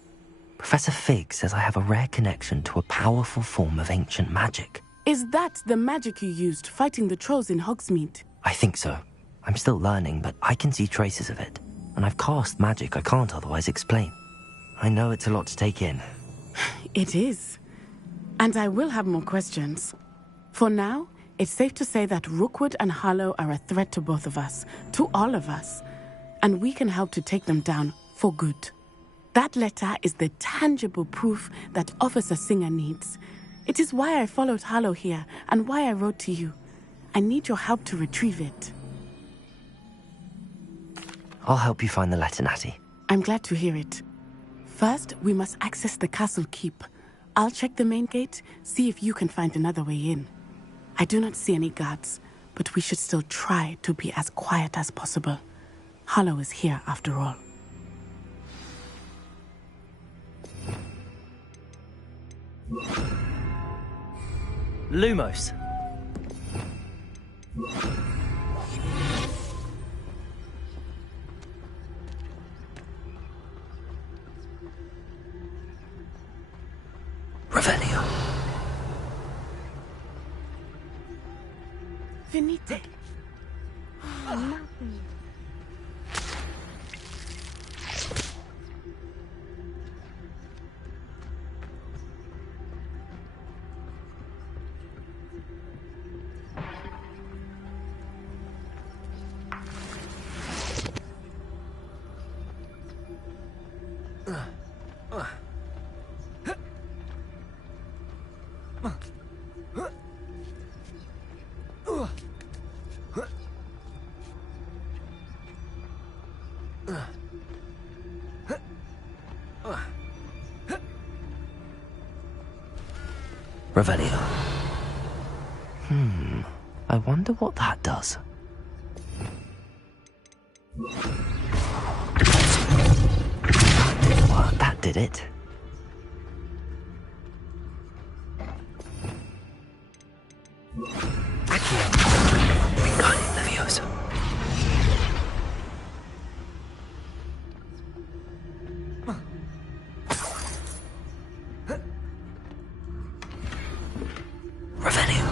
Professor Fig says I have a rare connection to a powerful form of ancient magic. Is that the magic you used fighting the trolls in Hogsmeade? I think so. I'm still learning, but I can see traces of it. And I've cast magic I can't otherwise explain. I know it's a lot to take in. It is. And I will have more questions. For now, it's safe to say that Rookwood and Harlow are a threat to both of us, to all of us. And we can help to take them down for good. That letter is the tangible proof that Officer Singer needs. It is why I followed Harlow here and why I wrote to you. I need your help to retrieve it. I'll help you find the letter, Natty. I'm glad to hear it. First, we must access the castle keep. I'll check the main gate, see if you can find another way in. I do not see any guards, but we should still try to be as quiet as possible. Harlow is here after all. Lumos. Revelio. Venite. Nothing. Revelio. I wonder what that does. That did it. Accio. Wingardium Leviosa. Revelio.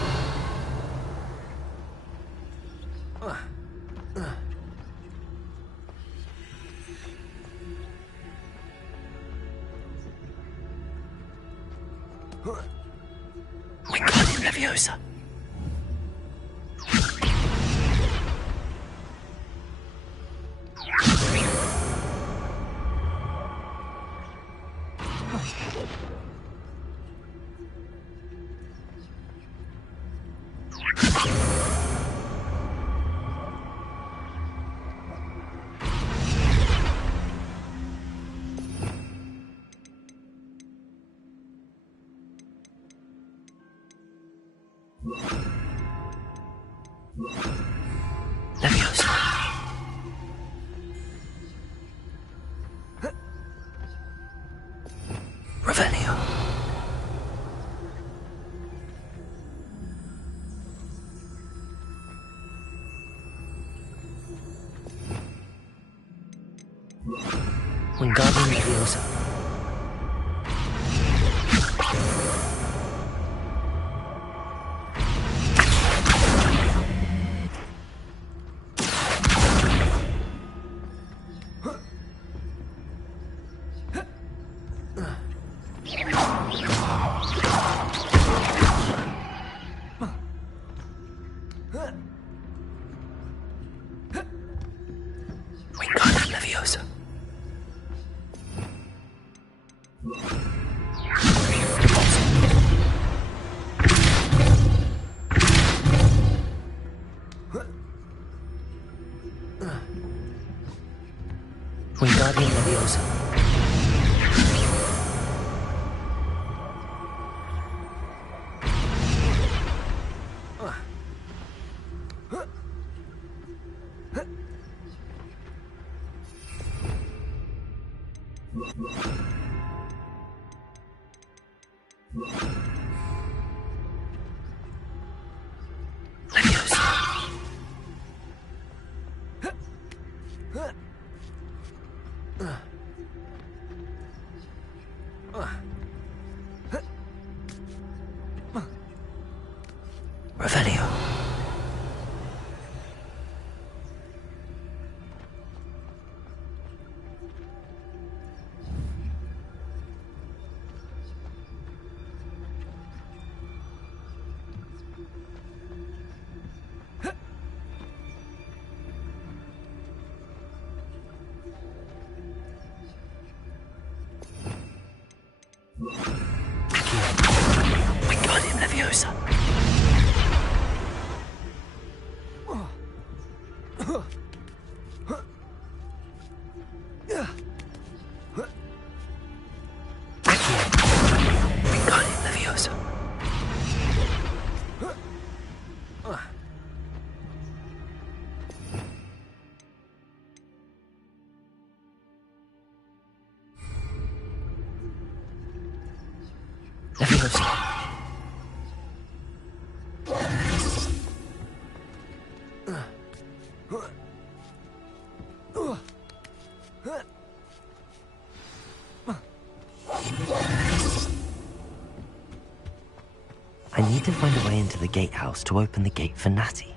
Wingardium Leviosa. Leviosa. Revelio. Wingardium Leviosa. Wingardium Leviosa. Wingardium Leviosa. Revelio. Wingardium Leviosa. Wingardium Leviosa. Leviosa. I need to find a way into the gatehouse to open the gate for Natty.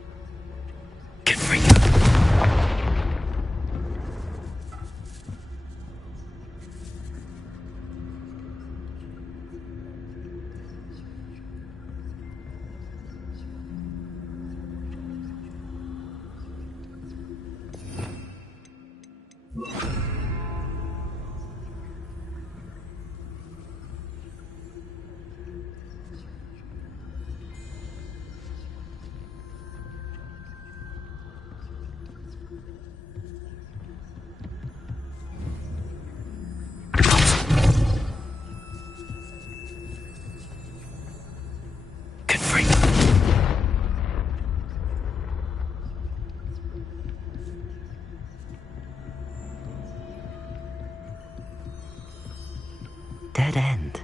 dead end.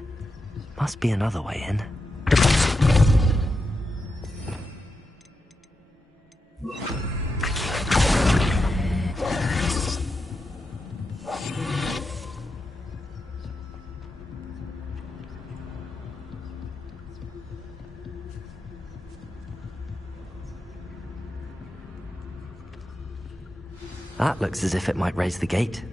Must be another way in. That looks as if it might raise the gate.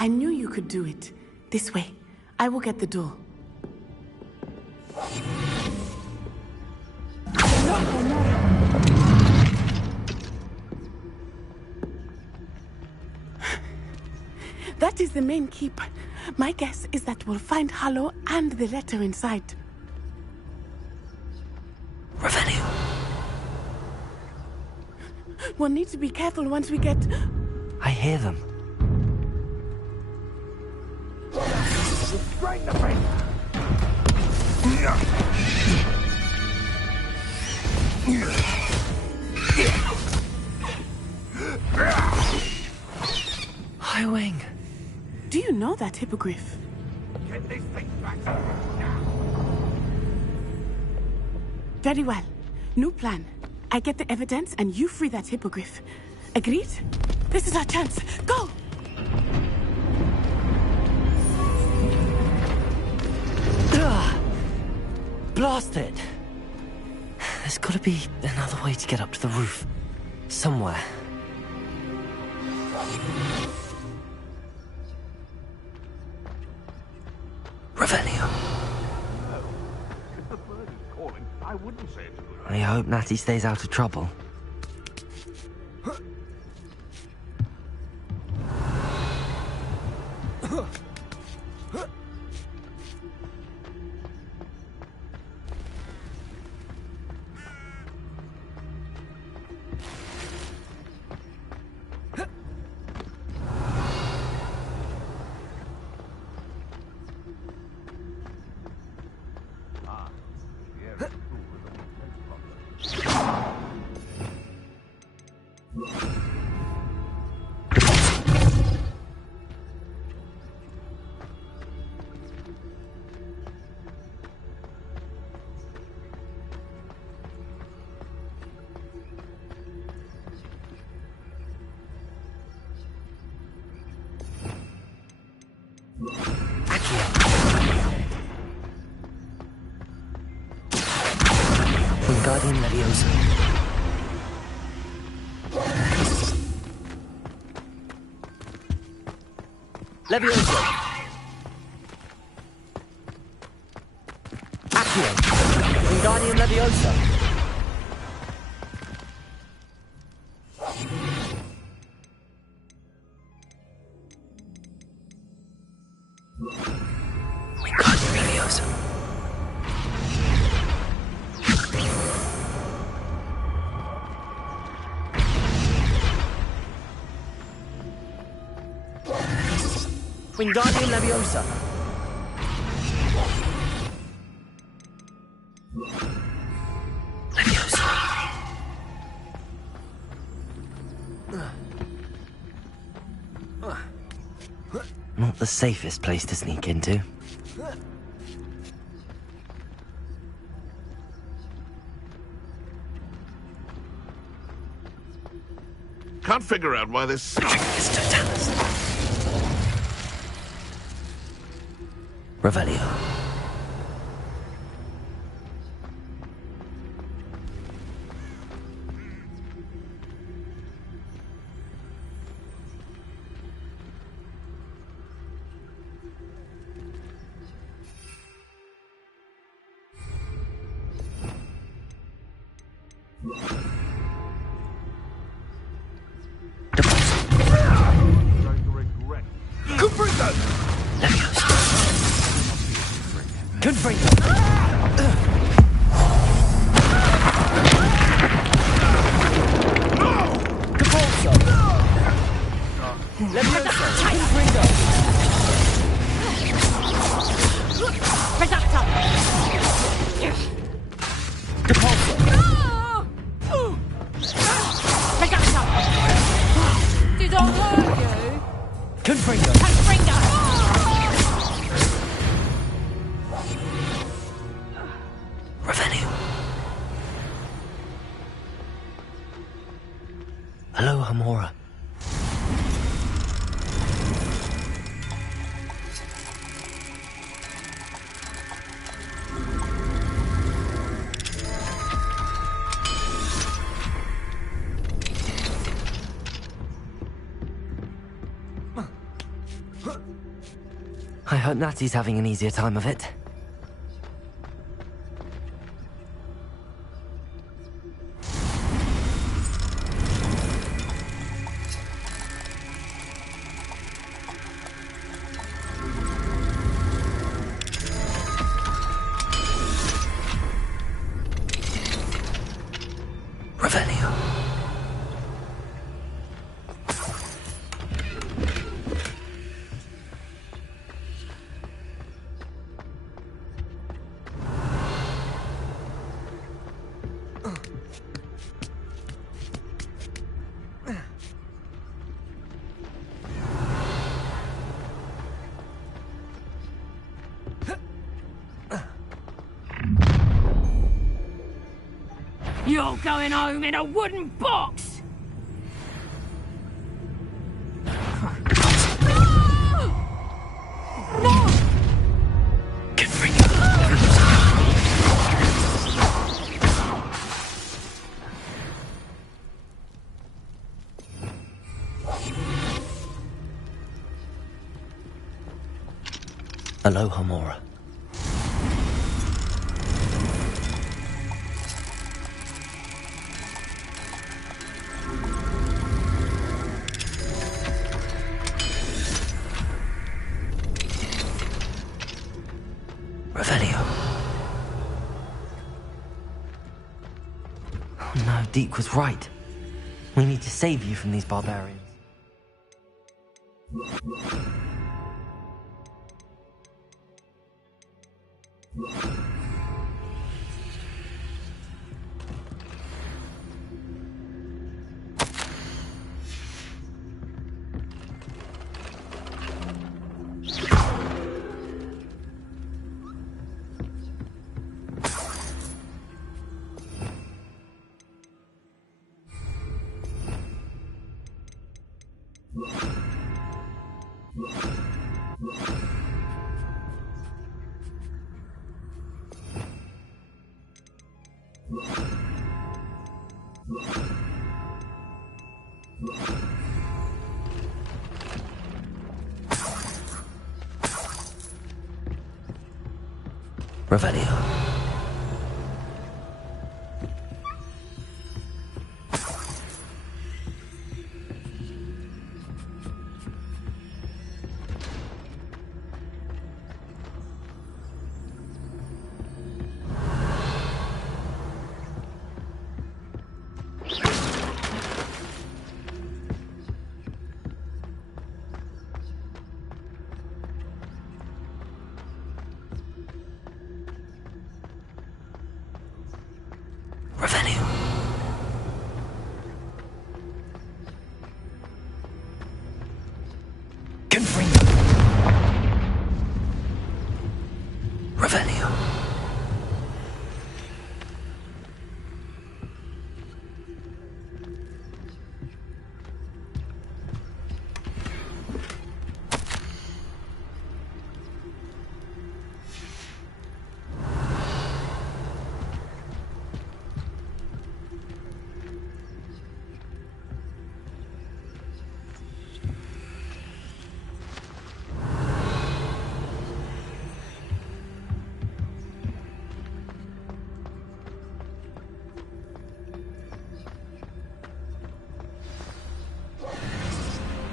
I knew you could do it. This way. I will get the door. That is the main keep. My guess is that we'll find Hollow and the letter inside. Revelio. We'll need to be careful once we get... I hear them. Restrain the beast! Highwing. Do you know that hippogriff? Get this thing back now! Very well. New plan. I get the evidence and you free that hippogriff. Agreed? This is our chance. Go! Blast it! There's gotta be another way to get up to the roof. Somewhere. Revelio. If the bird is calling, I wouldn't say it's a good I hope Natty stays out of trouble. Wingardium Leviosa. Leviosa. Accio. Wingardium Leviosa. Wingardium Leviosa. Wingardium Leviosa. Leviosa. Not the safest place to sneak into. Can't figure out why this... Revelio. Hello, Hamora. I hope Natty's having an easier time of it. You're going home in a wooden box! Hello, Hamora. Revelio. Oh no, Deke was right. We need to save you from these barbarians. Revelio.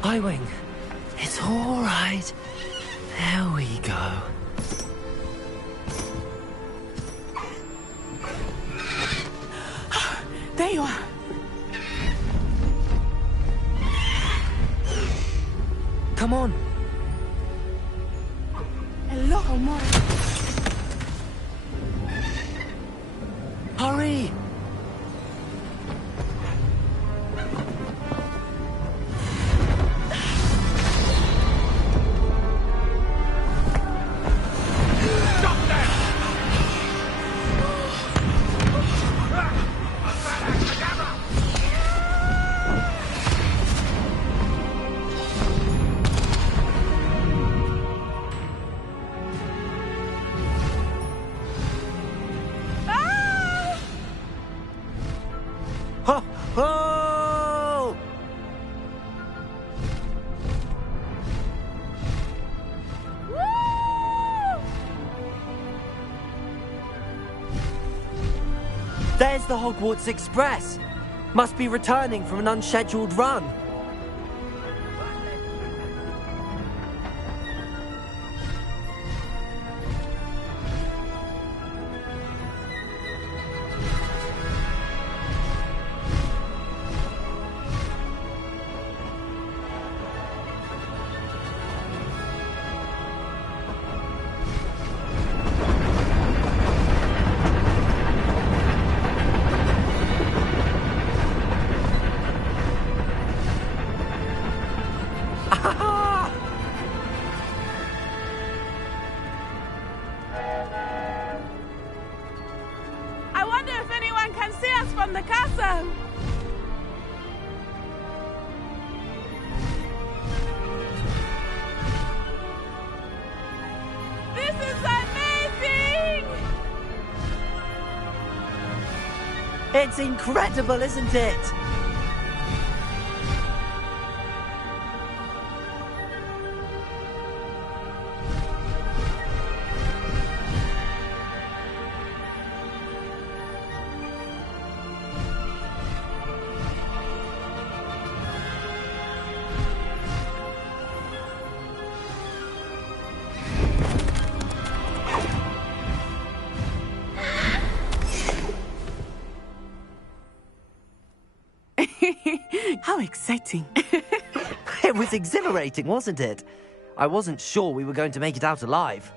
Highwing, it's all right. There we go. There you are. Come on. Hello, Homura. Hurry! Ho! Ho! There's the Hogwarts Express. Must be returning from an unscheduled run. I wonder if anyone can see us from the castle. This is amazing! It's incredible, isn't it? How exciting. It was exhilarating, wasn't it? I wasn't sure we were going to make it out alive.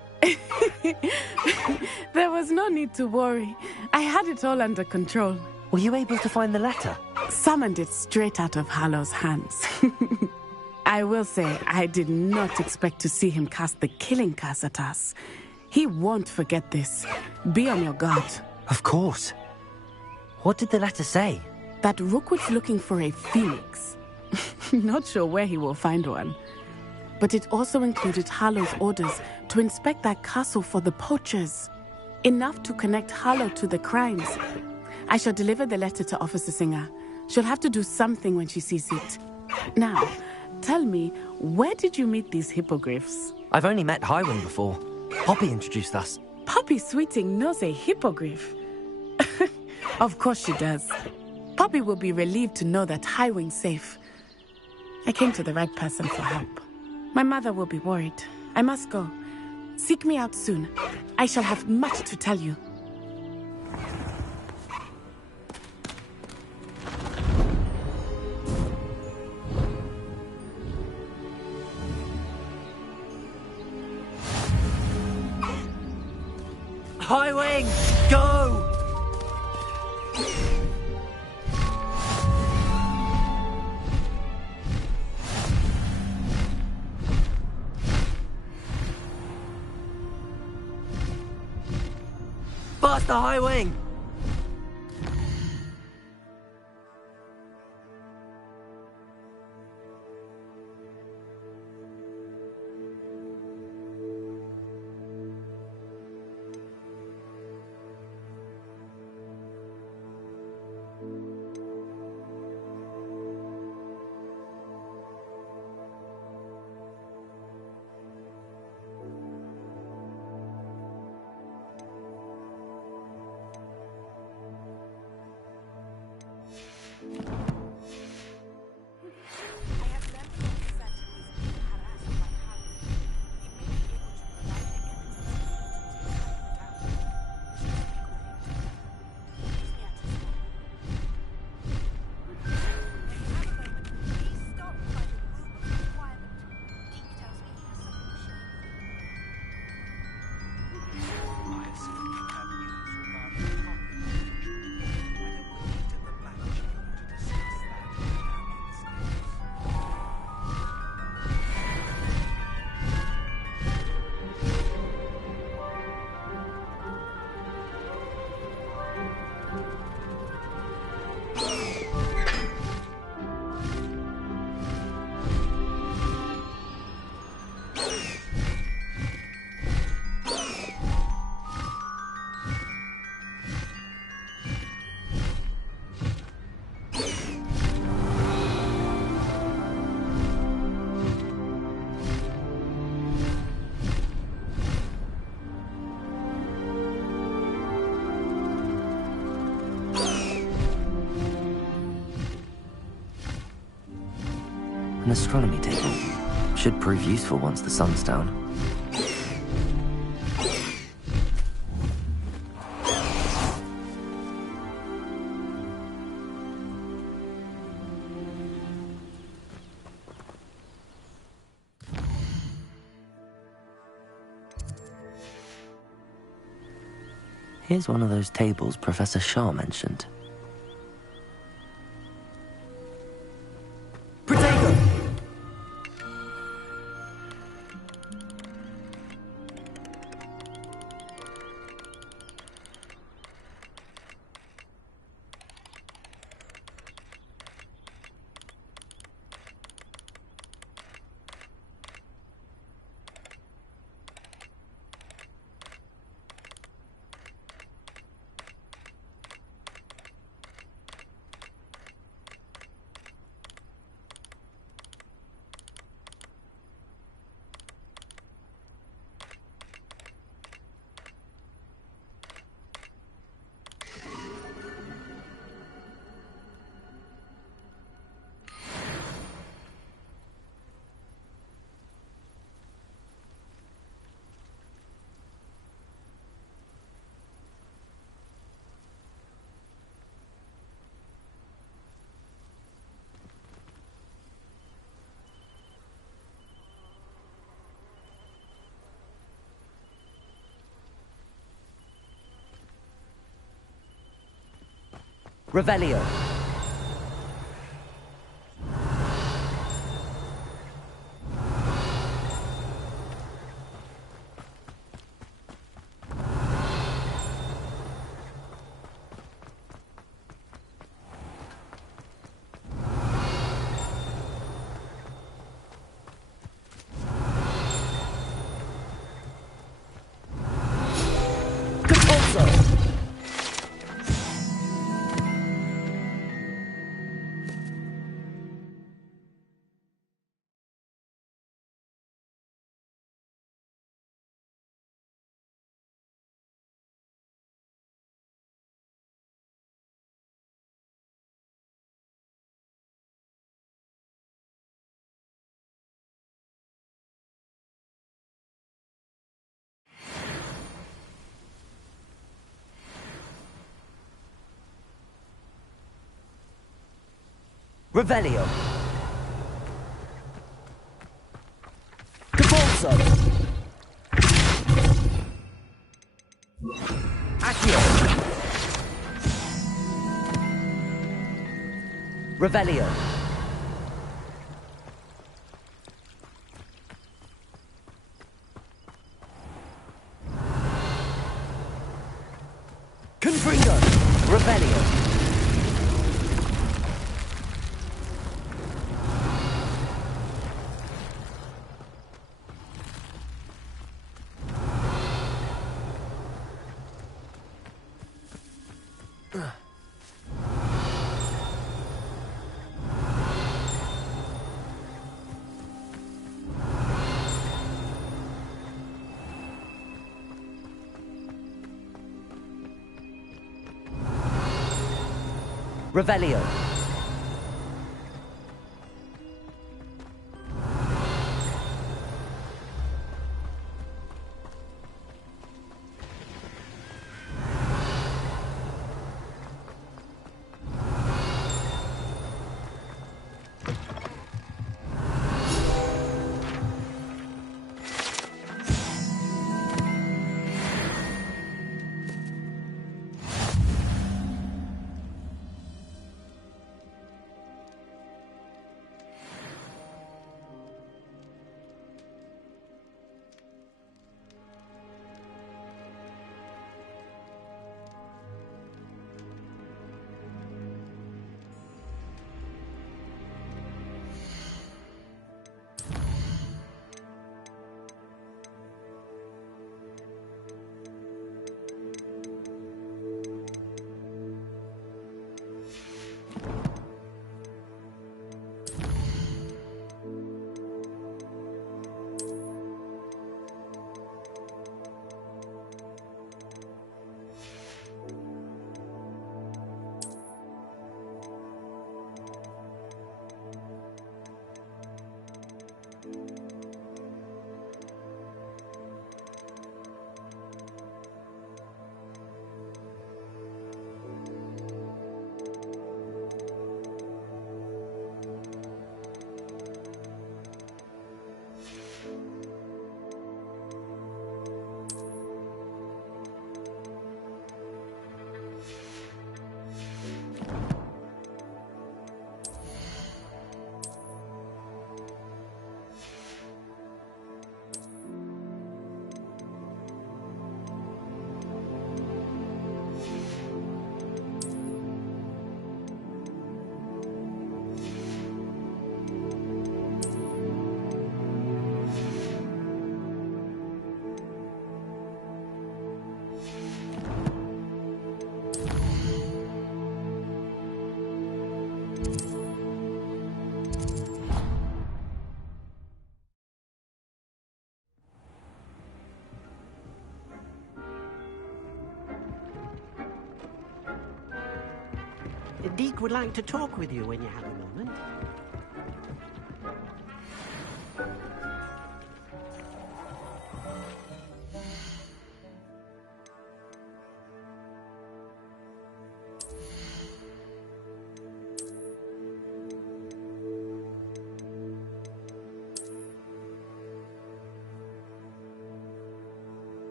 There was no need to worry. I had it all under control. Were you able to find the letter? Summoned it straight out of Hallow's hands. I will say, I did not expect to see him cast the killing curse at us. He won't forget this. Be on your guard. Of course. What did the letter say? That Rookwood's looking for a phoenix. Not sure where he will find one. But it also included Hallow's orders to inspect that castle for the poachers. Enough to connect Hallow to the crimes. I shall deliver the letter to Officer Singer. She'll have to do something when she sees it. Now, tell me, where did you meet these hippogriffs? I've only met Highwing before. Poppy introduced us. Poppy Sweeting knows a hippogriff. Of course she does. Poppy will be relieved to know that Highwing's safe. I came to the right person for help. My mother will be worried. I must go. Seek me out soon. I shall have much to tell you. Highwing, go! Faster, Highwing! An astronomy table. Should prove useful once the sun's down. Here's one of those tables Professor Shaw mentioned. Revelio. Revelio. Capolso. Accio. Revelio. Confringo. Revelio. Revelio. Deke would like to talk with you when you have a moment.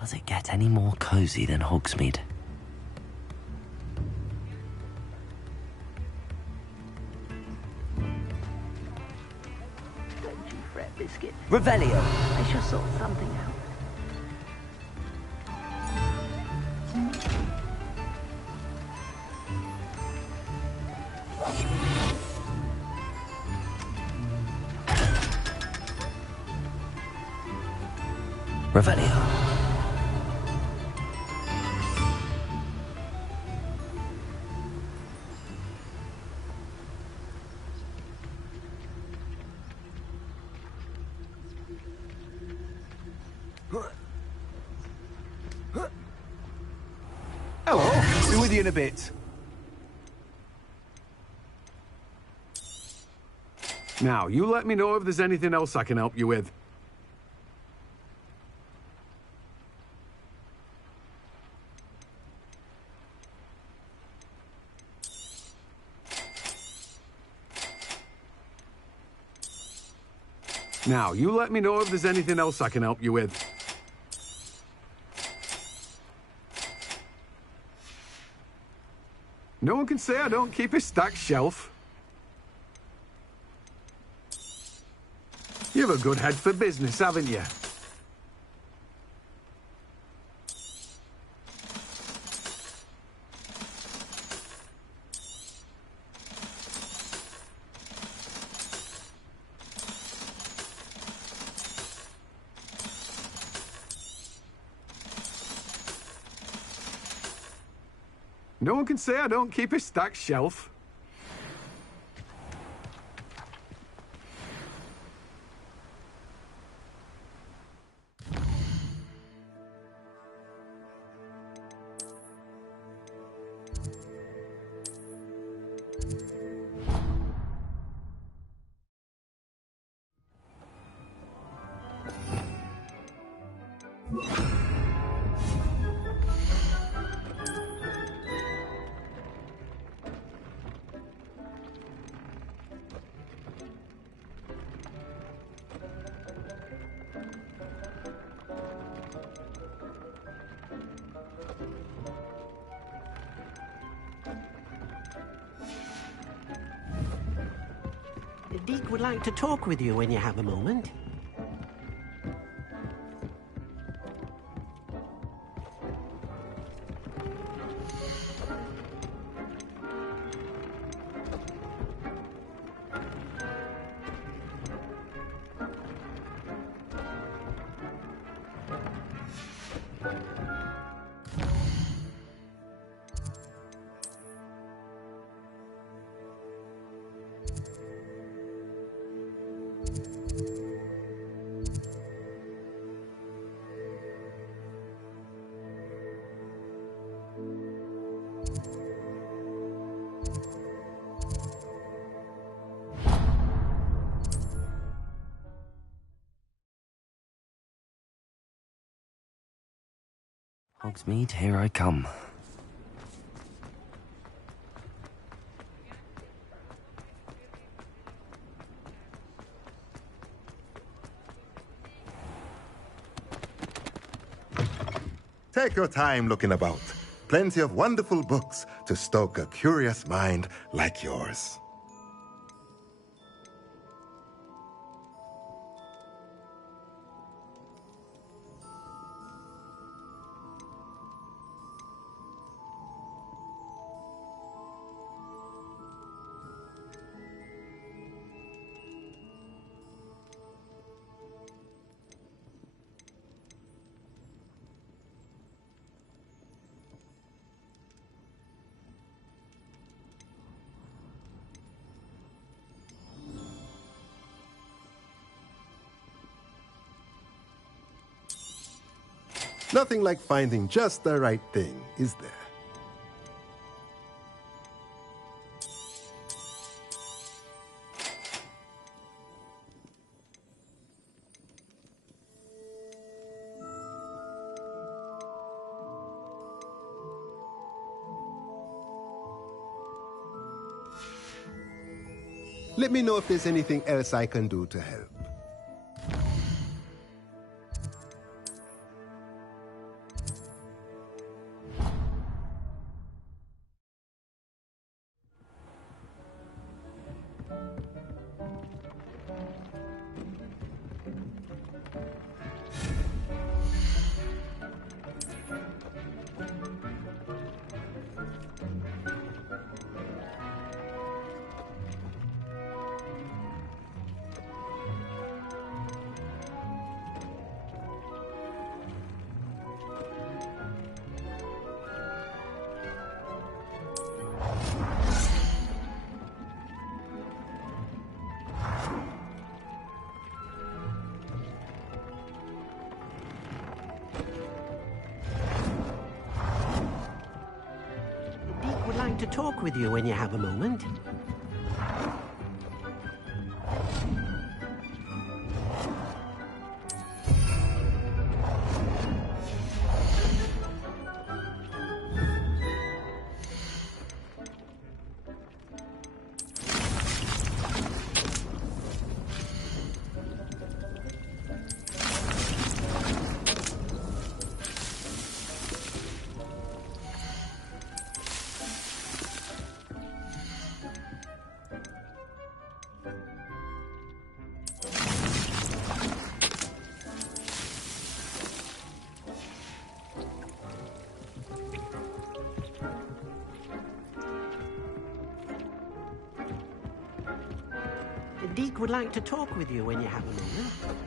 Does it get any more cozy than Hogsmeade? Don't you fret, Biscuit. Revelio! I shall sort something out. Revelio. Hello, be with you in a bit. Now, you let me know if there's anything else I can help you with. Now, you let me know if there's anything else I can help you with. No one can say I don't keep a stacked shelf. You have a good head for business, haven't you? No one can say I don't keep a stacked shelf. Deke would like to talk with you when you have a moment. Hogsmeade, here I come. Take your time looking about. Plenty of wonderful books to stoke a curious mind like yours. Nothing like finding just the right thing, is there? Let me know if there's anything else I can do to help. To talk with you when you have a moment. Deke would like to talk with you when you have a moment.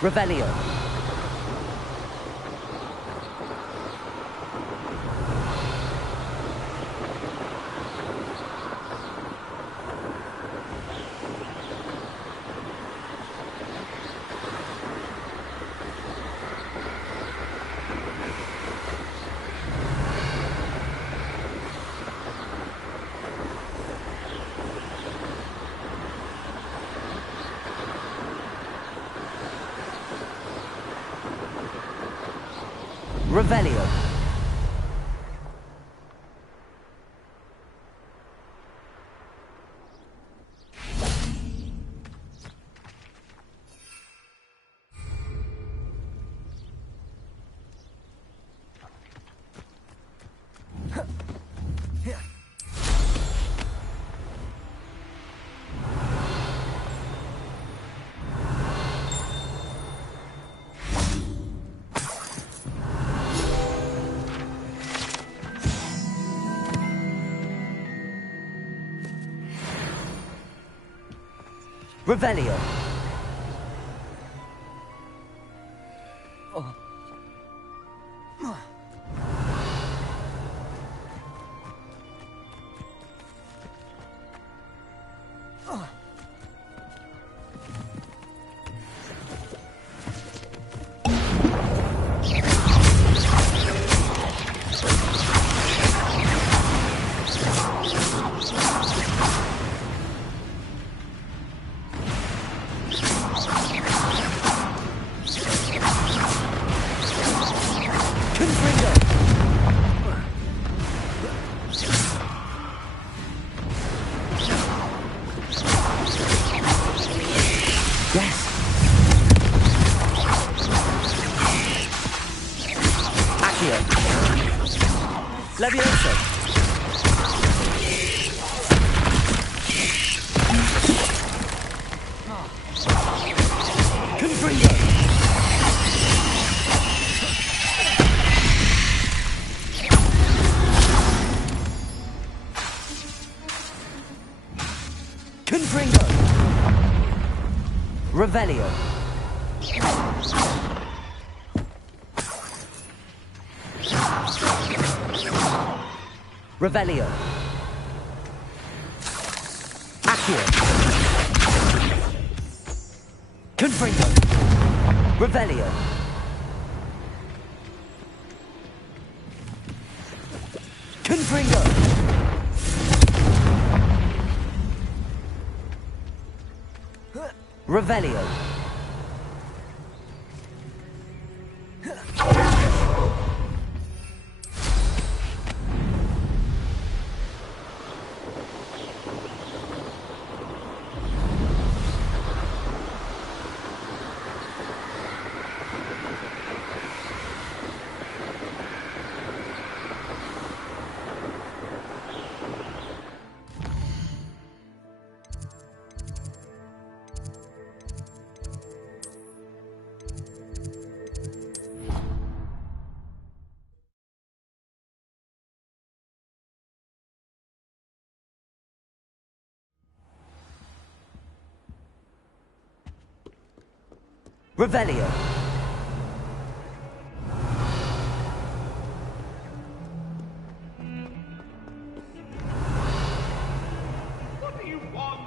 Revelio. Revelio. Revelio. Oh. Levioso. Confringo. Confringo. Revelio. Revelio. Accio. Confringo. Revelio. Confringo. Revelio. Revelio. What do you want?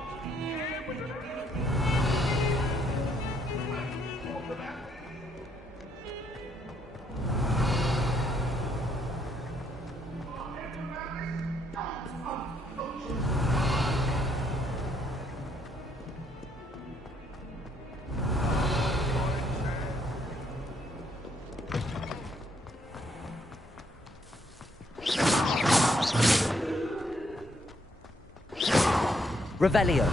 Revelio.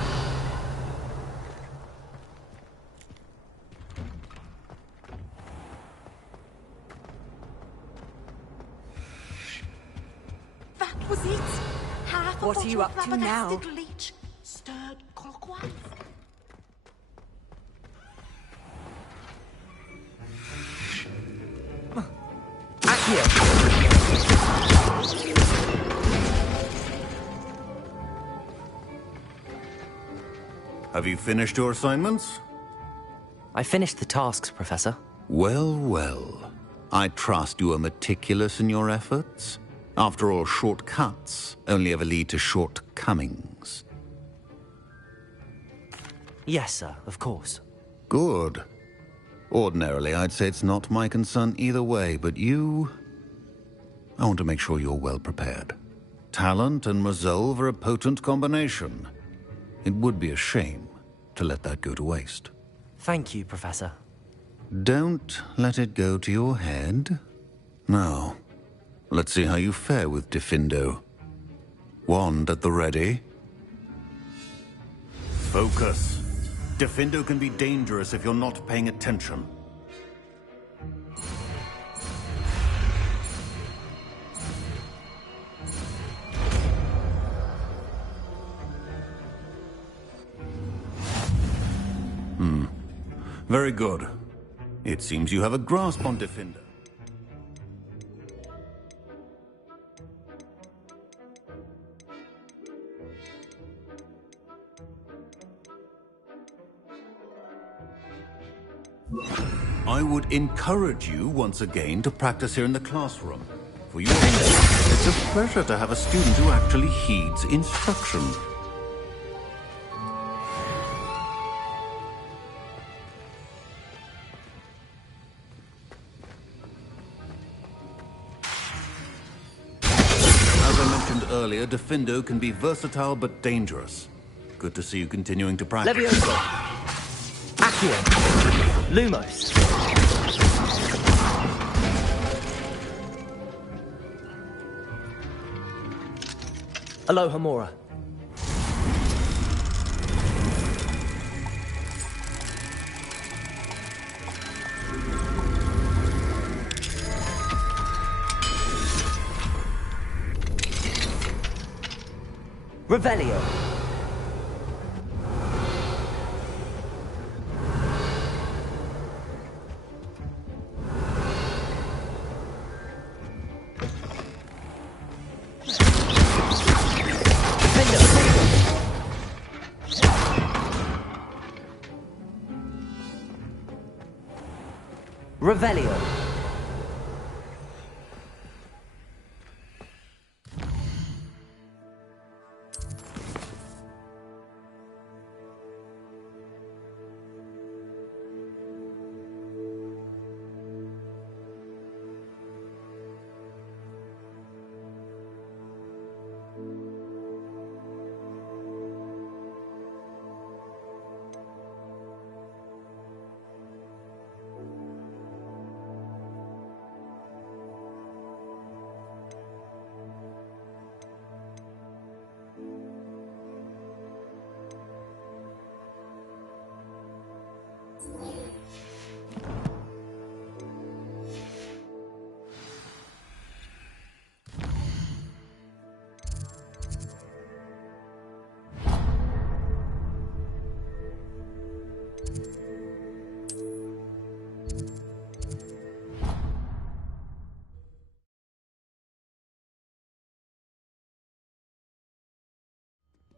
That was it. Half a What are you bottle up of to now? flabbergasted leech, stirred clockwise. Have you finished your assignments? I finished the tasks, Professor. Well, well. I trust you are meticulous in your efforts. After all, shortcuts only ever lead to shortcomings. Yes, sir, of course. Good. Ordinarily, I'd say it's not my concern either way, but you... I want to make sure you're well prepared. Talent and resolve are a potent combination. It would be a shame to let that go to waste. Thank you, Professor. Don't let it go to your head. Now, let's see how you fare with Diffindo. Wand at the ready. Focus. Diffindo can be dangerous if you're not paying attention. Very good. It seems you have a grasp on Diffindo. I would encourage you once again to practice here in the classroom. For your sake, it's a pleasure to have a student who actually heeds instruction. Earlier, Diffindo can be versatile but dangerous. Good to see you continuing to practice. Levioso. Accio. Lumos. Alohomora. Revelio. Revelio.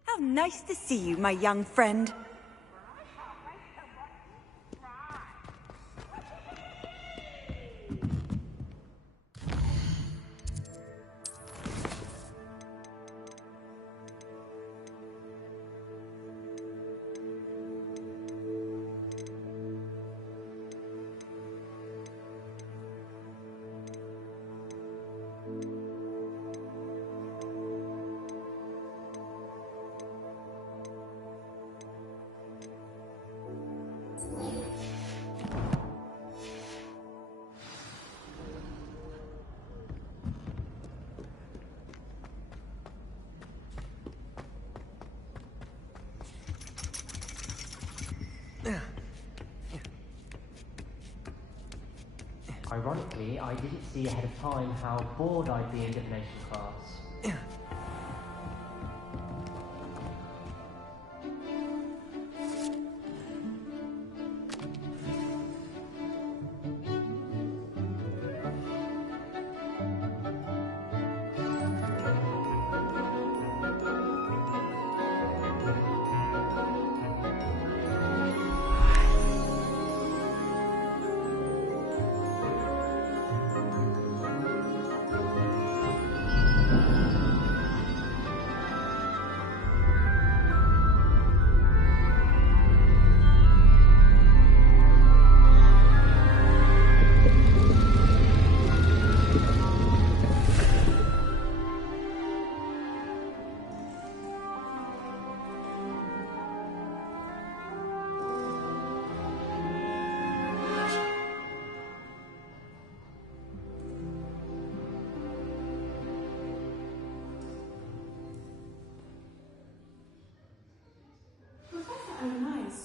How nice to see you, my young friend. Ironically, I didn't see ahead of time how bored I'd be in divination class.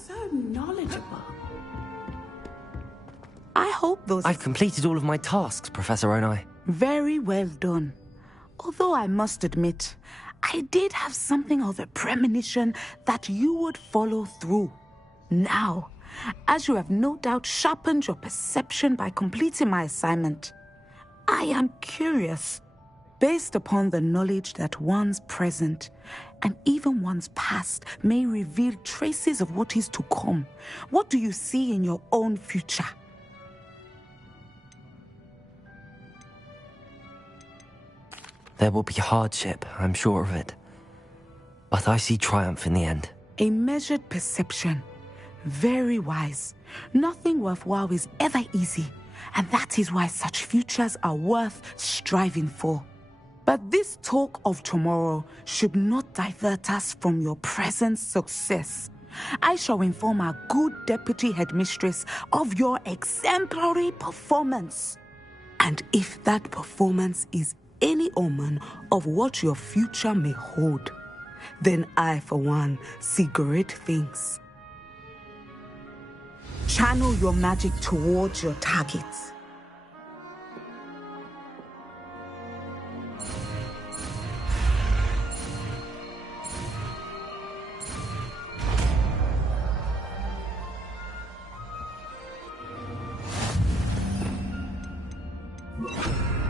So knowledgeable. I hope those... I've completed all of my tasks, Professor Onai. Very well done. Although I must admit, I did have something of a premonition that you would follow through. Now, as you have no doubt sharpened your perception by completing my assignment, I am curious, based upon the knowledge that one's present and even one's past may reveal traces of what is to come. What do you see in your own future? There will be hardship, I'm sure of it. But I see triumph in the end. A measured perception. Very wise. Nothing worthwhile is ever easy, and that is why such futures are worth striving for. But this talk of tomorrow should not divert us from your present success. I shall inform our good deputy headmistress of your exemplary performance. And if that performance is any omen of what your future may hold, then I, for one, see great things. Channel your magic towards your targets.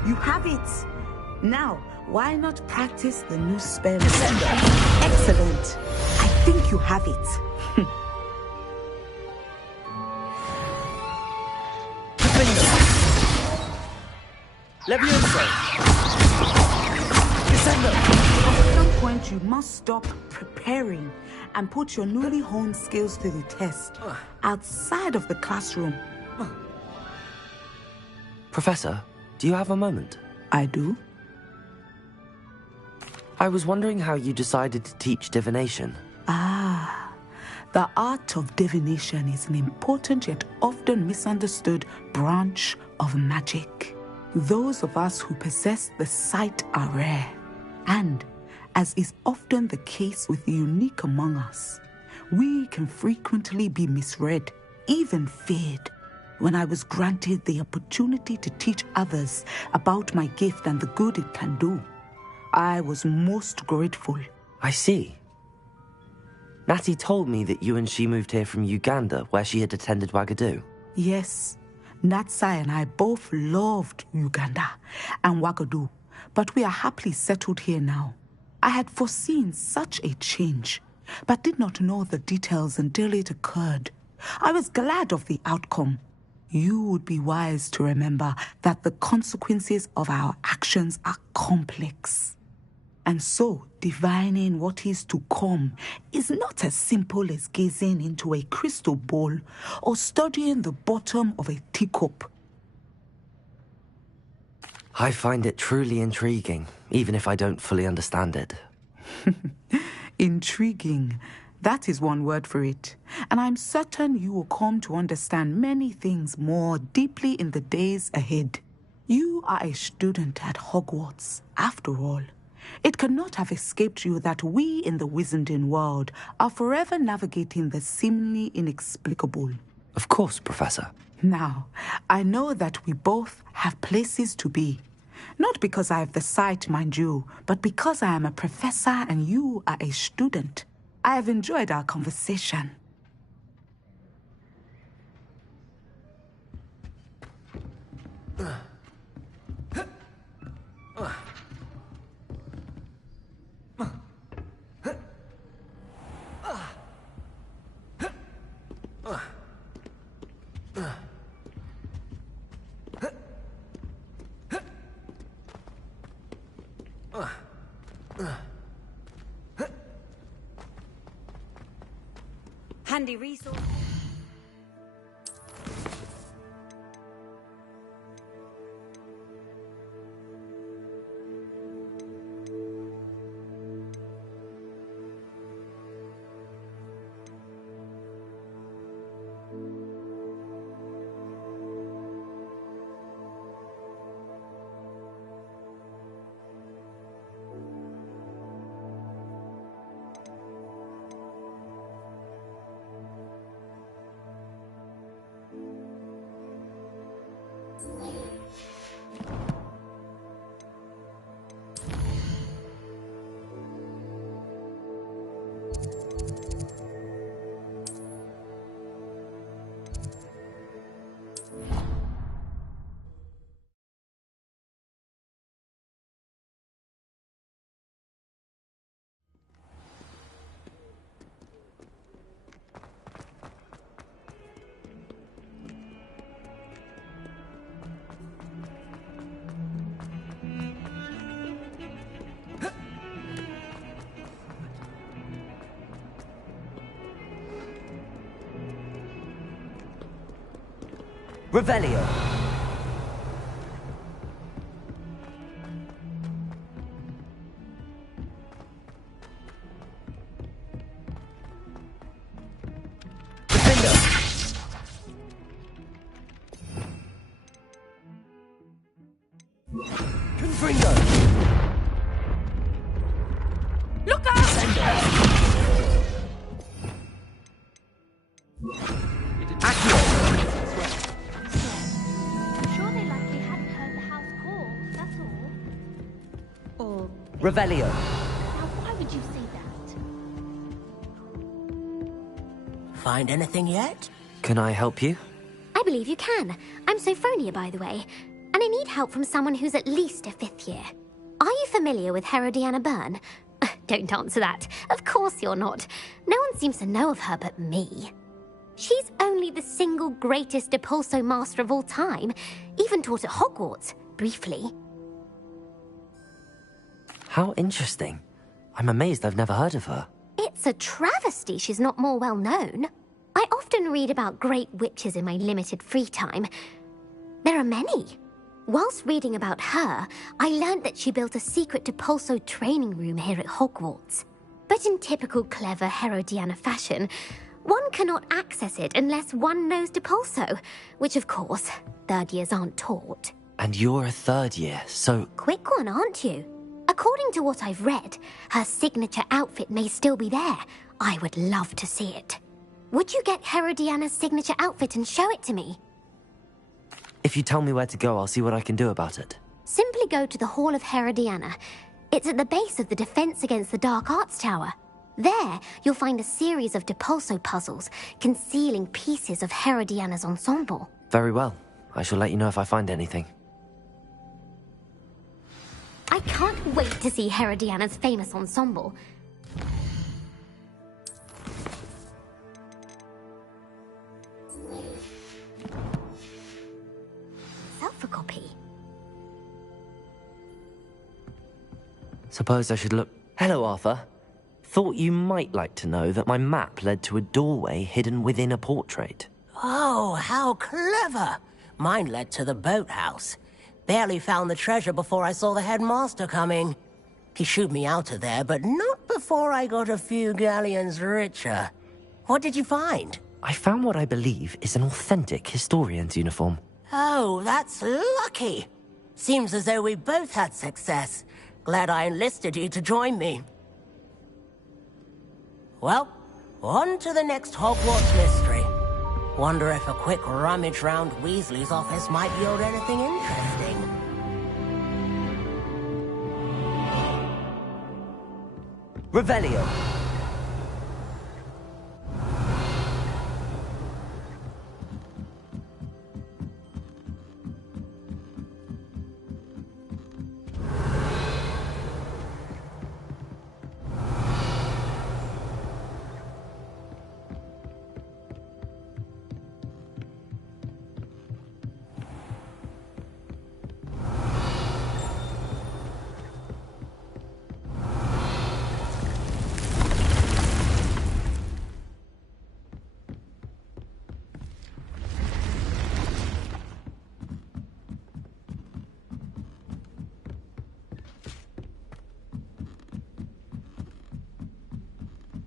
You have it. Now, why not practice the new spell? Excellent. I think you have it. Levioso! At some point, you must stop preparing and put your newly honed skills to the test outside of the classroom. Professor, do you have a moment? I do. I was wondering how you decided to teach divination. The art of divination is an important yet often misunderstood branch of magic. Those of us who possess the sight are rare, and, as is often the case with the unique among us, we can frequently be misread, even feared. When I was granted the opportunity to teach others about my gift and the good it can do, I was most grateful. I see. Natty told me that you and she moved here from Uganda, where she had attended Wagadu. Yes, Natsai and I both loved Uganda and Wagadu, but we are happily settled here now. I had foreseen such a change, but did not know the details until it occurred. I was glad of the outcome. You would be wise to remember that the consequences of our actions are complex. And so, divining what is to come is not as simple as gazing into a crystal ball or studying the bottom of a teacup. I find it truly intriguing, even if I don't fully understand it. Intriguing. That is one word for it. And I'm certain you will come to understand many things more deeply in the days ahead. You are a student at Hogwarts, after all. It cannot have escaped you that we in the Wizarding world are forever navigating the seemingly inexplicable. Of course, Professor. Now, I know that we both have places to be. Not because I have the sight, mind you, but because I am a professor and you are a student. I have enjoyed our conversation. Handy resource. Revelio. Confringo. Look out! Sure they likely hadn't heard the house call, that's all. Or... Revelio. Now why would you say that? Find anything yet? Can I help you? I believe you can. I'm Sophronia, by the way. and I need help from someone who's at least a 5th year. Are you familiar with Herodiana Byrne? Don't answer that. Of course you're not. No one seems to know of her but me. She's only the single greatest Depulso master of all time, even taught at Hogwarts, briefly. How interesting. I'm amazed I've never heard of her. It's a travesty she's not more well known. I often read about great witches in my limited free time. There are many. Whilst reading about her, I learned that she built a secret Depulso training room here at Hogwarts. But in typical clever Herodiana fashion, one cannot access it unless one knows Depulso, which of course, 3rd years aren't taught. And you're a 3rd year, so... Quick one, aren't you? According to what I've read, her signature outfit may still be there. I would love to see it. Would you get Herodiana's signature outfit and show it to me? If you tell me where to go, I'll see what I can do about it. Simply go to the Hall of Herodiana. It's at the base of the Defense Against the Dark Arts Tower. There, you'll find a series of Depulso puzzles concealing pieces of Herodiana's ensemble. Very well. I shall let you know if I find anything. I can't wait to see Herodiana's famous ensemble. Self-a-copy. Suppose I should look... Hello, Arthur. Thought you might like to know that my map led to a doorway hidden within a portrait. Oh, how clever! Mine led to the boathouse. Barely found the treasure before I saw the headmaster coming. He shooed me out of there, but not before I got a few galleons richer. What did you find? I found what I believe is an authentic historian's uniform. Oh, that's lucky. Seems as though we both had success. Glad I enlisted you to join me. Well, on to the next Hogwarts mystery. Wonder if a quick rummage round Weasley's office might yield anything interesting. Revelio.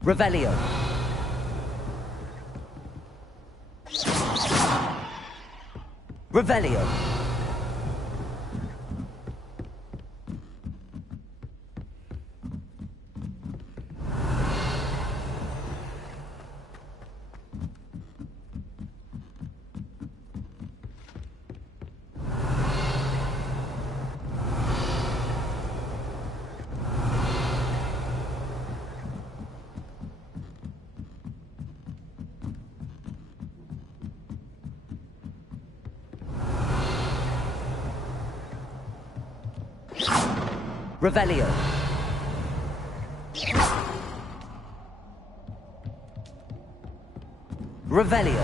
Revelio. Revelio. Revelio. Revelio.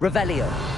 Revelio.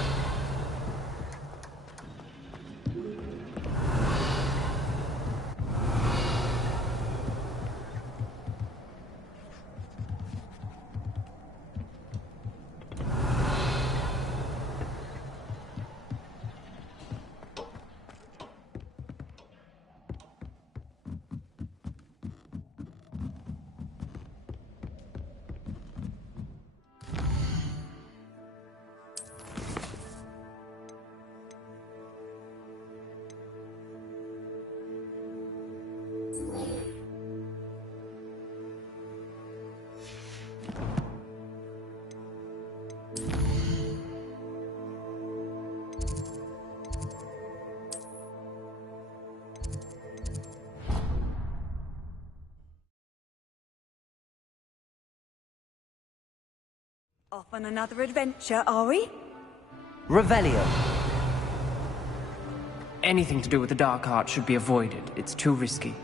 Off on another adventure, are we? Revelio. Anything to do with the dark art should be avoided. It's too risky.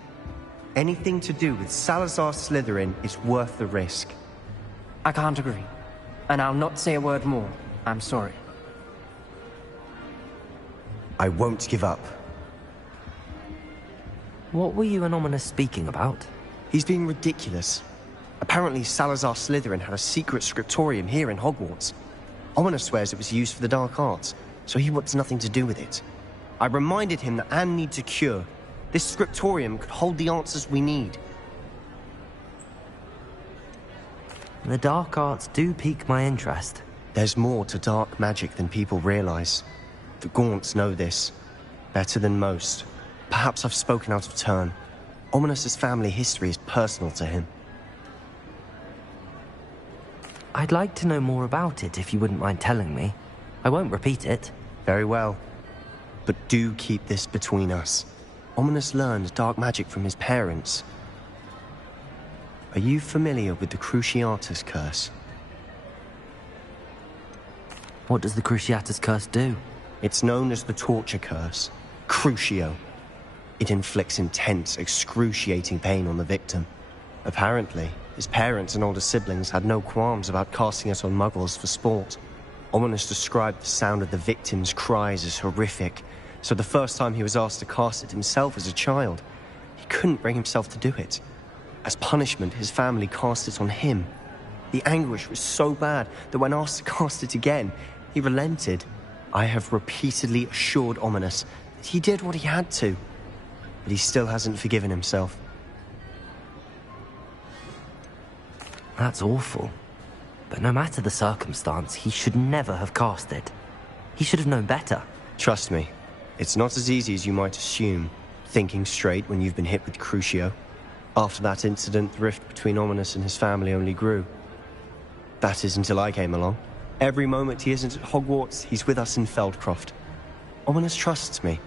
Anything to do with Salazar Slytherin is worth the risk. I can't agree. And I'll not say a word more. I'm sorry. I won't give up. What were you and Ominous speaking about? He's being ridiculous. Apparently Salazar Slytherin had a secret scriptorium here in Hogwarts. Ominous swears it was used for the dark arts, so he wants nothing to do with it. I reminded him that Anne needs a cure. This scriptorium could hold the answers we need. The dark arts do pique my interest. There's more to dark magic than people realize. The Gaunts know this. Better than most. Perhaps I've spoken out of turn. Ominous's family history is personal to him. I'd like to know more about it if you wouldn't mind telling me. I won't repeat it. Very well. But do keep this between us. Ominous learned dark magic from his parents. Are you familiar with the Cruciatus Curse? What does the Cruciatus Curse do? It's known as the Torture Curse. Crucio. It inflicts intense, excruciating pain on the victim. Apparently, his parents and older siblings had no qualms about casting it on muggles for sport. Ominous described the sound of the victim's cries as horrific, so the first time he was asked to cast it himself as a child, he couldn't bring himself to do it. As punishment, his family cast it on him. The anguish was so bad that when asked to cast it again, he relented. I have repeatedly assured Ominous that he did what he had to, but he still hasn't forgiven himself. That's awful. But no matter the circumstance, he should never have cast it. He should have known better. Trust me, it's not as easy as you might assume, thinking straight when you've been hit with Crucio. After that incident, the rift between Ominous and his family only grew. That is until I came along. Every moment he isn't at Hogwarts, he's with us in Feldcroft. Ominous trusts me.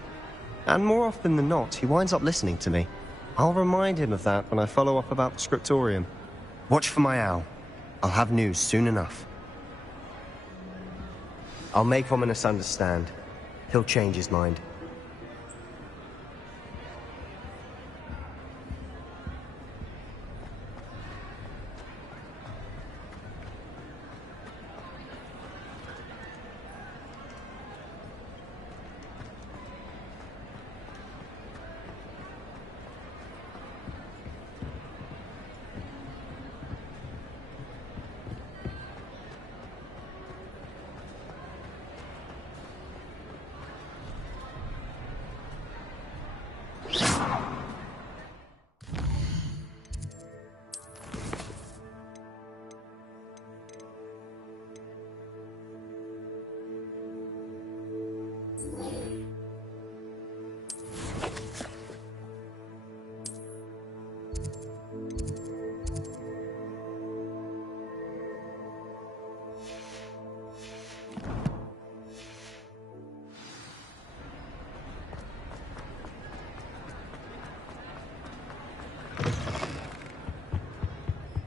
And more often than not, he winds up listening to me. I'll remind him of that when I follow up about the scriptorium. Watch for my owl. I'll have news soon enough. I'll make Ominous understand. He'll change his mind.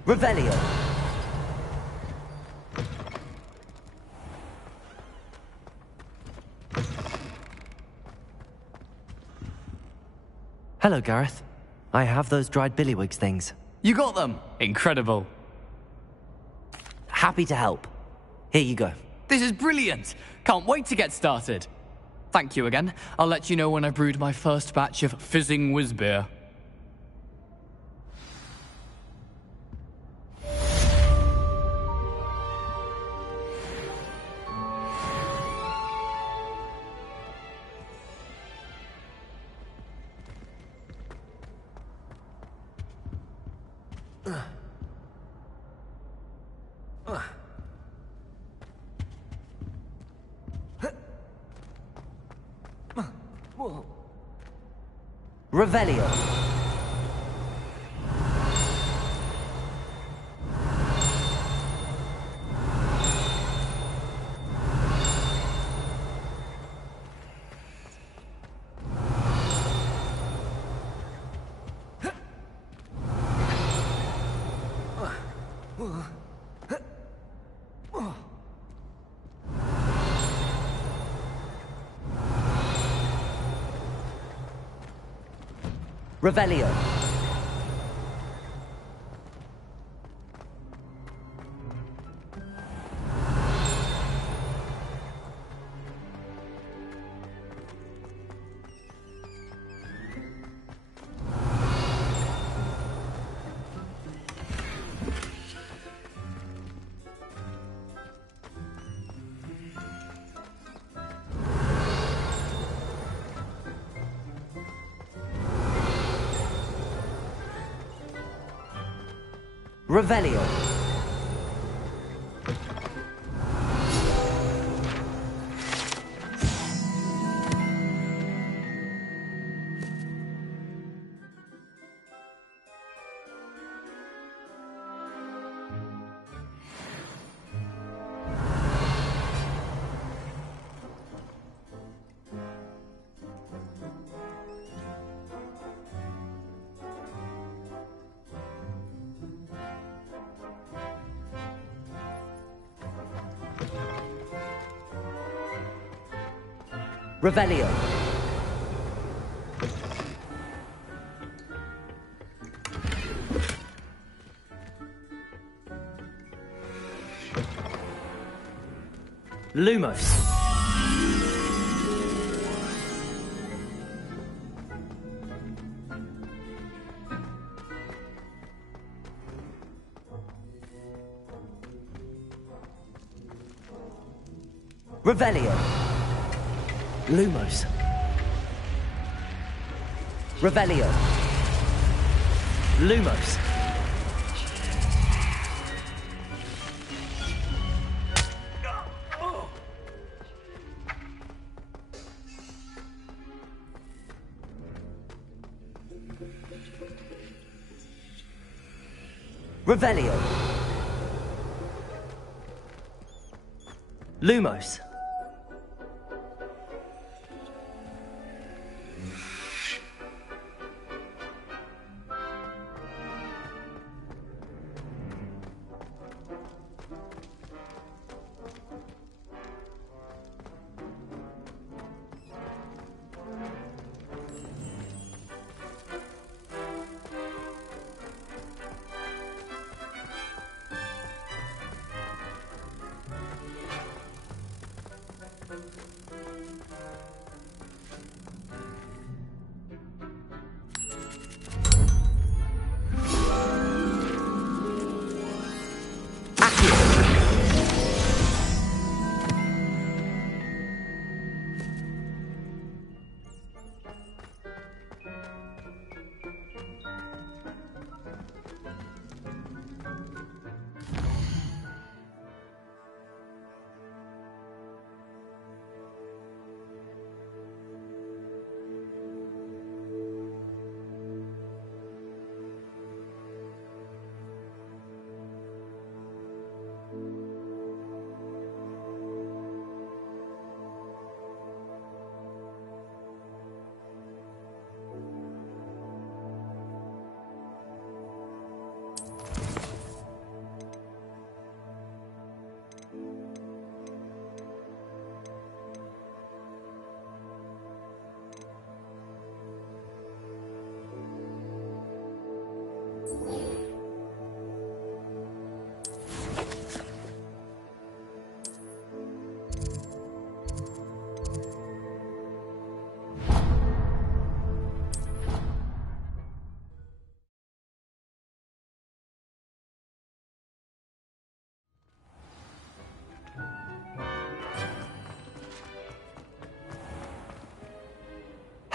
Revelio. Hello, Gareth. I have those dried billywigs things. You got them? Incredible. Happy to help. Here you go. This is brilliant. Can't wait to get started. Thank you again. I'll let you know when I've brewed my first batch of fizzing whiz-beer. Revelio. Revelio. Revelio. Revelio. Lumos. Revelio. Lumos. Revelio. Lumos. Revelio. Lumos.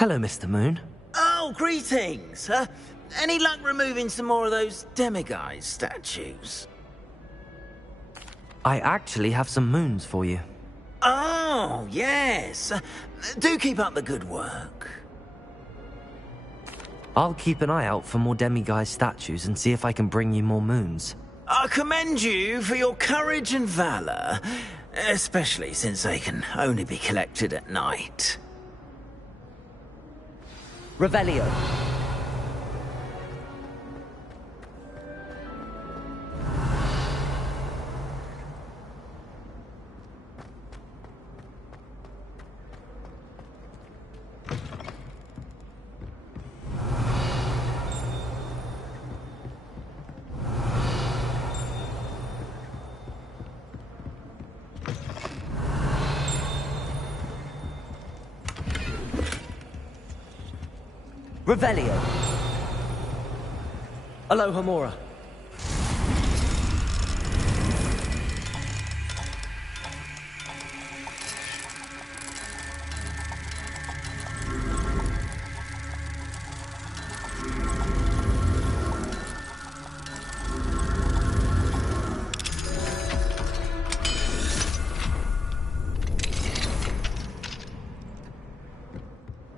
Hello, Mr. Moon. Oh, greetings! Any luck removing some more of those demiguise statues? I actually have some moons for you. Oh, yes. Do keep up the good work. I'll keep an eye out for more demiguise statues and see if I can bring you more moons. I commend you for your courage and valour, especially since they can only be collected at night. Revelio. Revelio. Alohomora.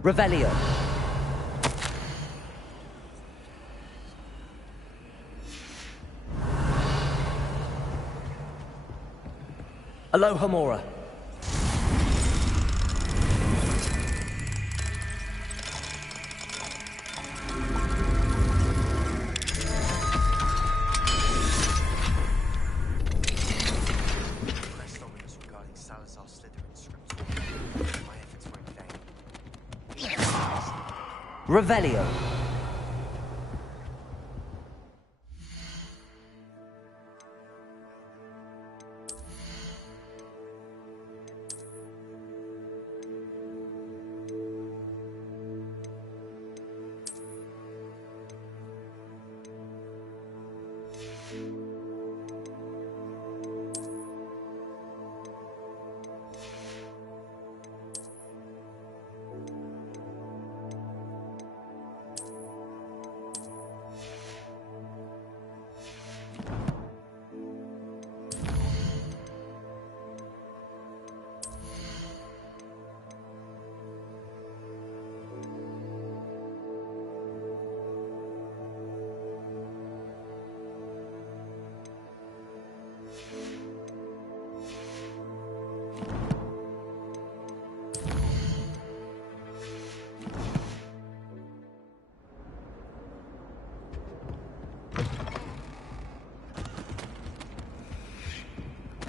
Revelio. Alohomora. Revelio.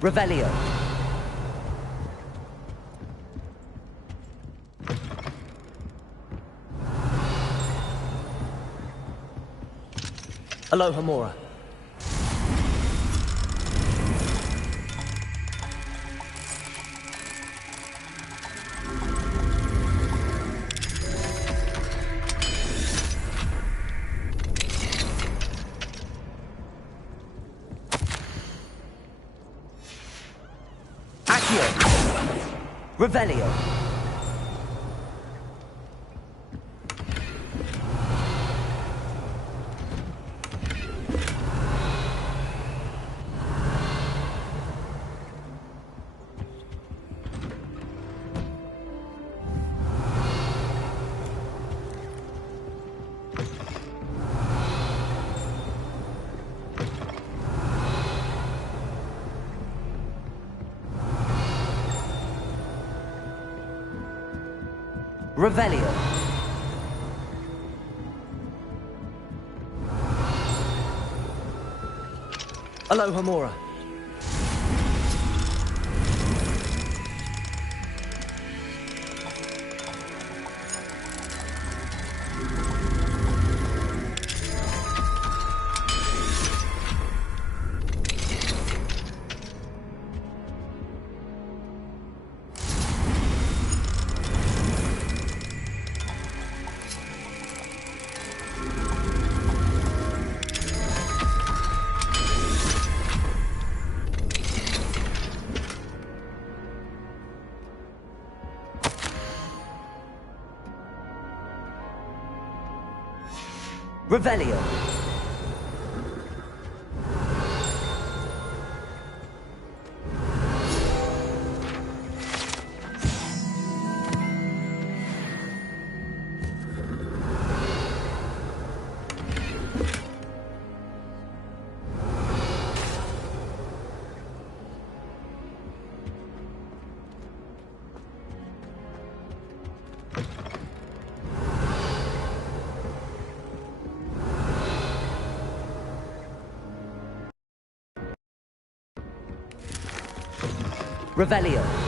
Revelio. Alohomora. Revelio. Revelio. Alohomora. Revelio. Revelio.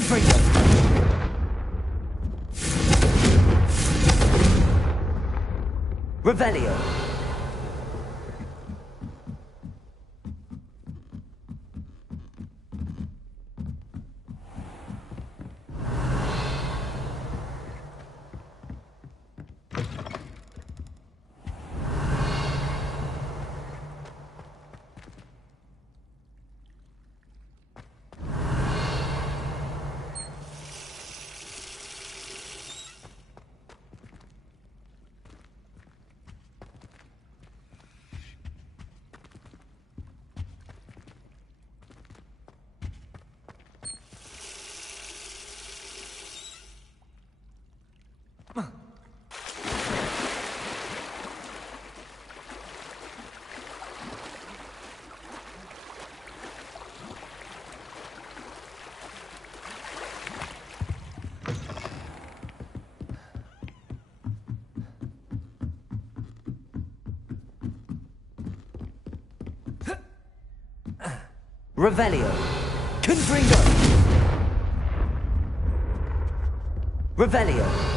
Confringo! Revelio! Revelio! Confringo! Revelio!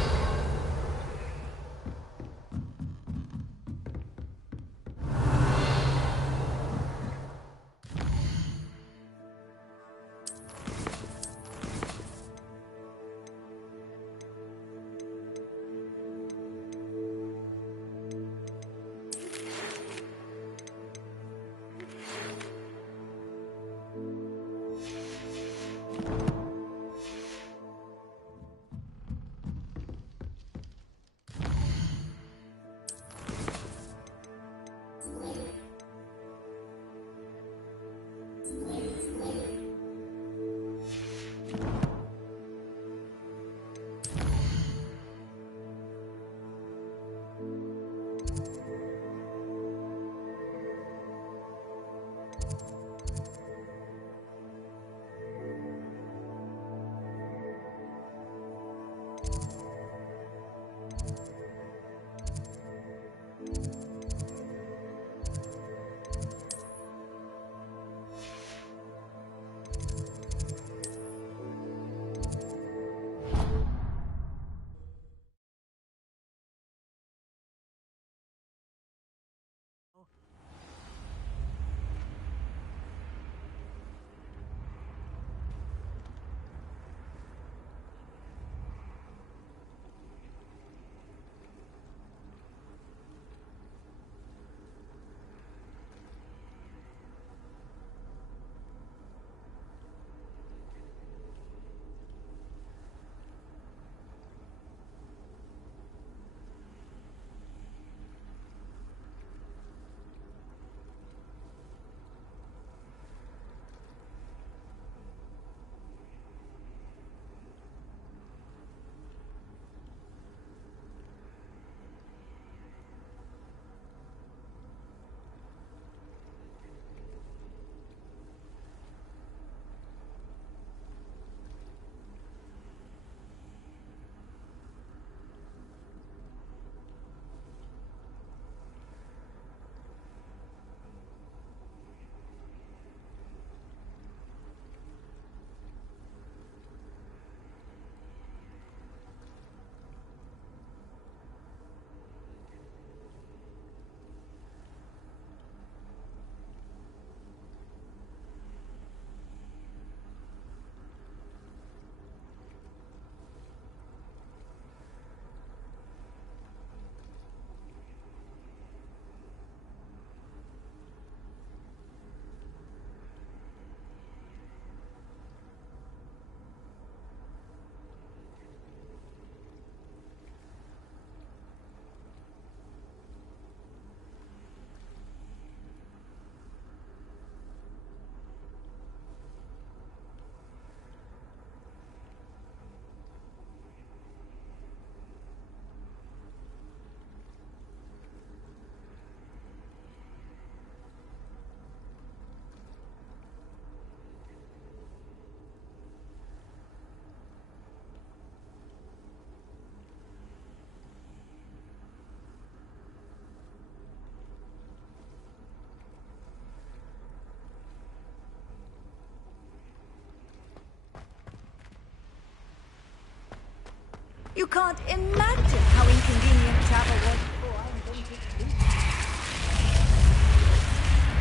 You can't imagine how inconvenient travel was before I invented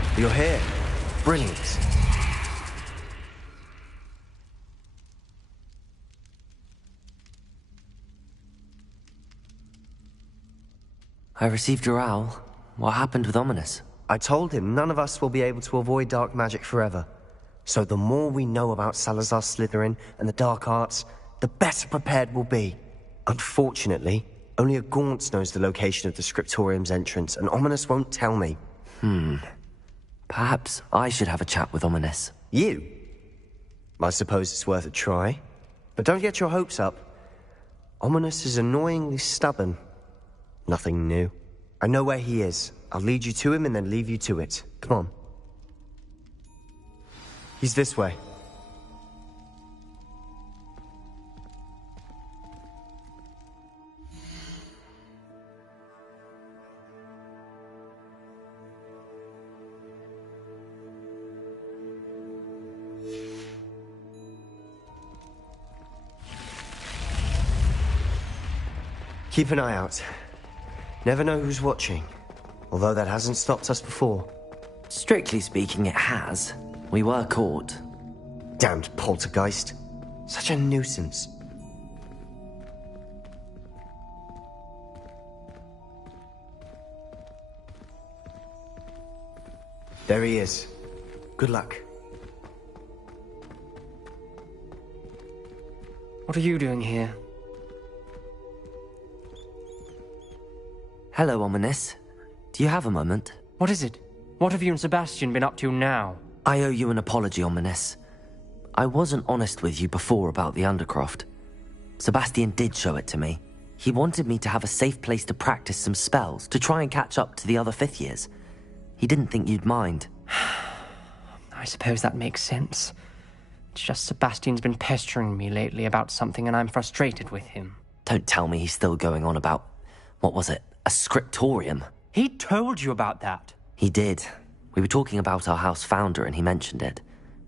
it. You're here. Brilliant. I received your owl. What happened with Ominous? I told him none of us will be able to avoid dark magic forever. So the more we know about Salazar Slytherin and the dark arts, the better prepared we'll be. Unfortunately, only a Gaunt knows the location of the Scriptorium's entrance, and Ominous won't tell me. Perhaps I should have a chat with Ominous. You? I suppose it's worth a try. But don't get your hopes up. Ominous is annoyingly stubborn. Nothing new. I know where he is. I'll lead you to him and then leave you to it. Come on. He's this way. Keep an eye out. Never know who's watching. Although that hasn't stopped us before. Strictly speaking, it has. We were caught. Damned poltergeist. Such a nuisance. There he is. Good luck. What are you doing here? Hello, Ominous. Do you have a moment? What is it? What have you and Sebastian been up to now? I owe you an apology, Ominous. I wasn't honest with you before about the Undercroft. Sebastian did show it to me. He wanted me to have a safe place to practice some spells, to try and catch up to the other fifth years. He didn't think you'd mind. I suppose that makes sense. It's just Sebastian's been pestering me lately about something and I'm frustrated with him. Don't tell me he's still going on about... what was it? A scriptorium? He told you about that? He did. We were talking about our house founder and he mentioned it.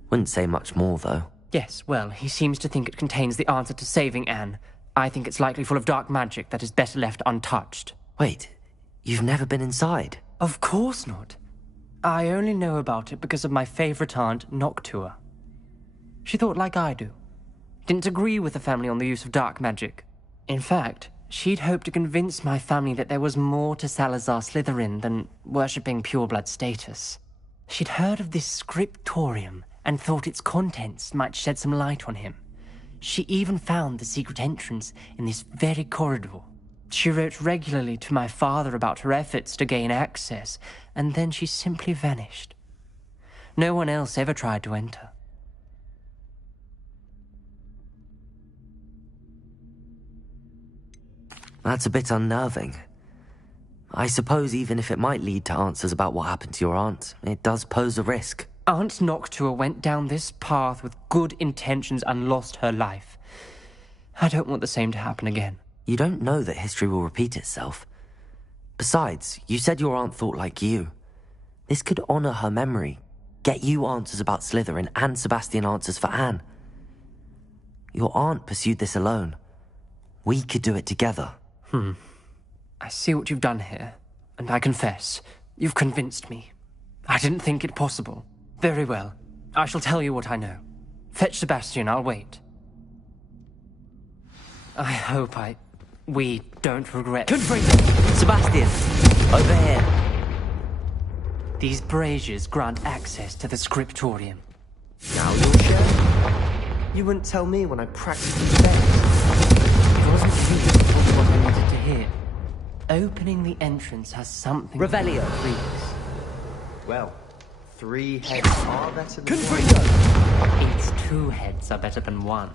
Wouldn't say much more, though. Yes, well, he seems to think it contains the answer to saving Anne. I think it's likely full of dark magic that is better left untouched. Wait, you've never been inside? Of course not. I only know about it because of my favorite aunt, Noctua. She thought like I do. Didn't agree with the family on the use of dark magic. In fact, she'd hoped to convince my family that there was more to Salazar Slytherin than worshipping pureblood status. She'd heard of this scriptorium and thought its contents might shed some light on him. She even found the secret entrance in this very corridor. She wrote regularly to my father about her efforts to gain access, and then she simply vanished. No one else ever tried to enter. That's a bit unnerving. I suppose even if it might lead to answers about what happened to your aunt, it does pose a risk. Aunt Noctua went down this path with good intentions and lost her life. I don't want the same to happen again. You don't know that history will repeat itself. Besides, you said your aunt thought like you. This could honor her memory, get you answers about Slytherin and Sebastian answers for Anne. Your aunt pursued this alone. We could do it together. I see what you've done here, and I confess, you've convinced me. I didn't think it possible. Very well. I shall tell you what I know. Fetch Sebastian, I'll wait. I hope we don't regret... Sebastian! Over here! These braziers grant access to the scriptorium. Now you'll share? You wouldn't tell me when I practiced in bed. It wasn't you who told me what I needed to hear. Opening the entrance has something... Revelio. Well, 3 heads are better than Its 2 heads are better than 1.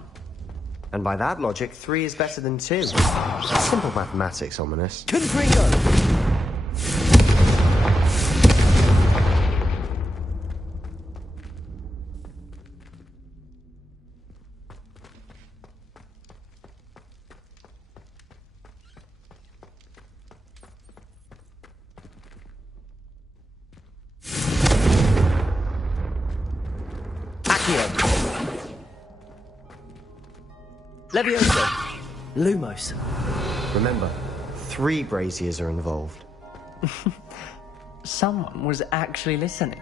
And by that logic, 3 is better than 2. Simple mathematics, Ominous. Levioso! Lumos. Remember, 3 braziers are involved. Someone was actually listening.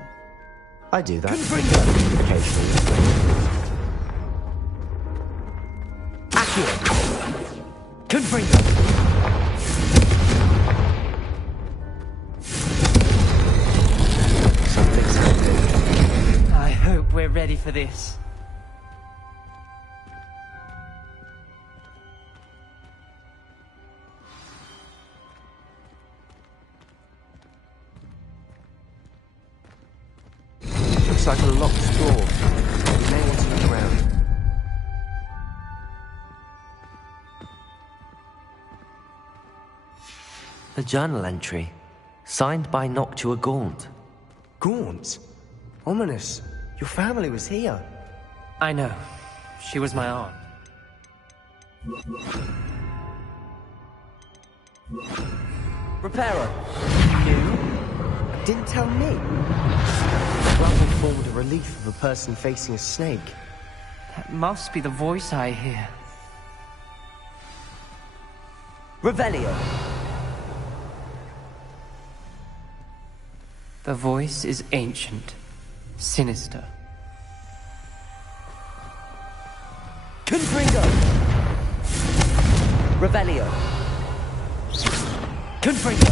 I do that. Occasionally. Confringo! Something's happening. I hope we're ready for this. Looks like a locked door. You may want to look around. A journal entry, signed by Noctua Gaunt. Gaunt? Ominous. Your family was here. I know. She was my aunt. Reparo. You? Didn't tell me. Rather formed a relief of a person facing a snake. That must be the voice I hear. Revelio. The voice is ancient, sinister. Confringo! Revelio. Confringo!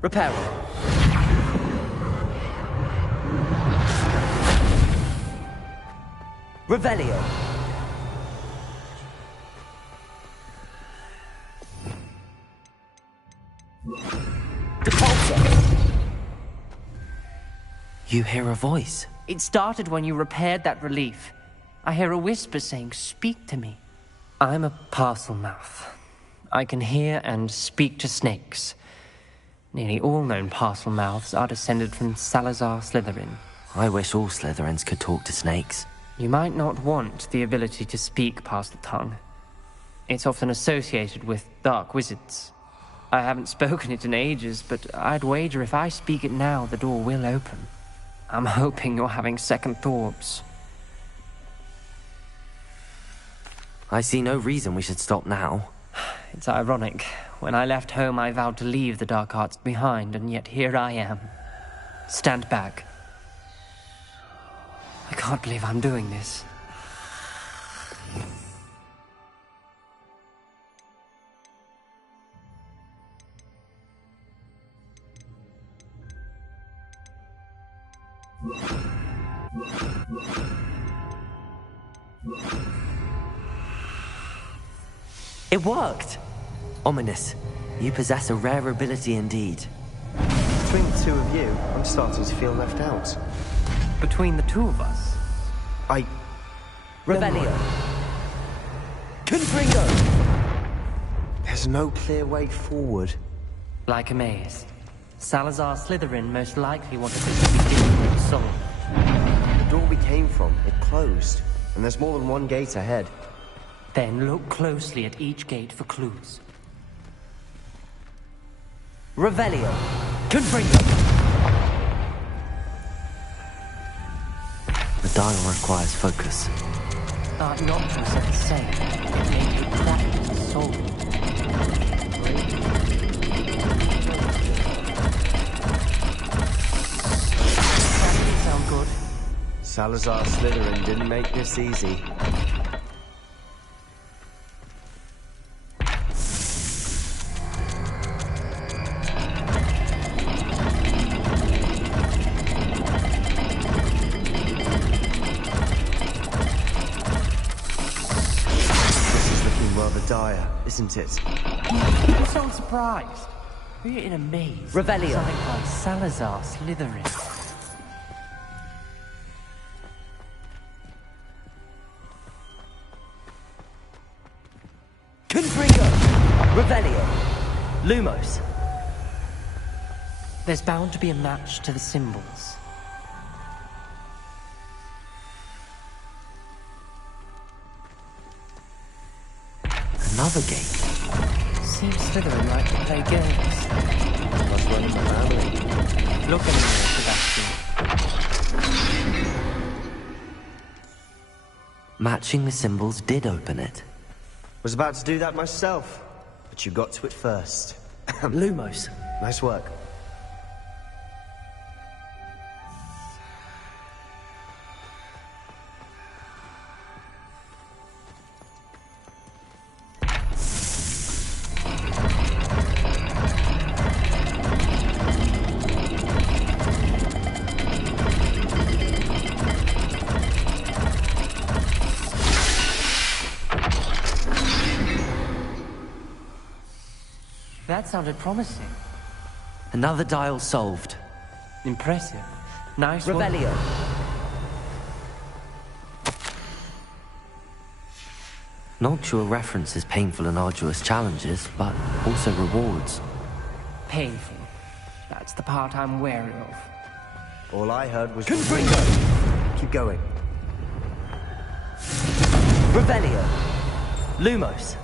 Reparo. Revelio. You hear a voice. It started when you repaired that relief. I hear a whisper saying, "Speak to me." I'm a parcel mouth. I can hear and speak to snakes. Nearly all known parcel mouths are descended from Salazar Slytherin. I wish all Slytherins could talk to snakes. You might not want the ability to speak past the tongue. It's often associated with dark wizards. I haven't spoken it in ages, but I'd wager if I speak it now, the door will open. I'm hoping you're having second thoughts. I see no reason we should stop now. It's ironic. When I left home, I vowed to leave the dark arts behind, and yet here I am. Stand back. I can't believe I'm doing this. It worked! Ominous. You possess a rare ability indeed. Between the 2 of you, I'm starting to feel left out. Between the 2 of us? Revelio. Confringo! There's no clear way forward. Like a maze. Salazar Slytherin most likely wanted this to be difficult to solve. The door we came from, it closed. And there's more than one gate ahead. Then look closely at each gate for clues. Revelio. Confringo! The dial requires focus. Art Noctua said the same. It may be cracked and solved. That didn't sound good. Salazar Slytherin didn't make this easy. Dire, isn't it? I'm so surprised. We're in a maze. Revelio. Designed by Salazar Slytherin. Confringo! Revelio. Lumos. There's bound to be a match to the symbols. Another gate. Seems Slytherin like to play games. Must run in the family. Look anywhere, Sebastian. Matching the symbols did open it. Was about to do that myself, but you got to it first. Lumos. Nice work. That sounded promising. Another dial solved. Impressive. Nice Revelio. Noctua references painful and arduous challenges, but also rewards. Painful. That's the part I'm wary of. All I heard was... Confringo! Keep going. Revelio. Lumos.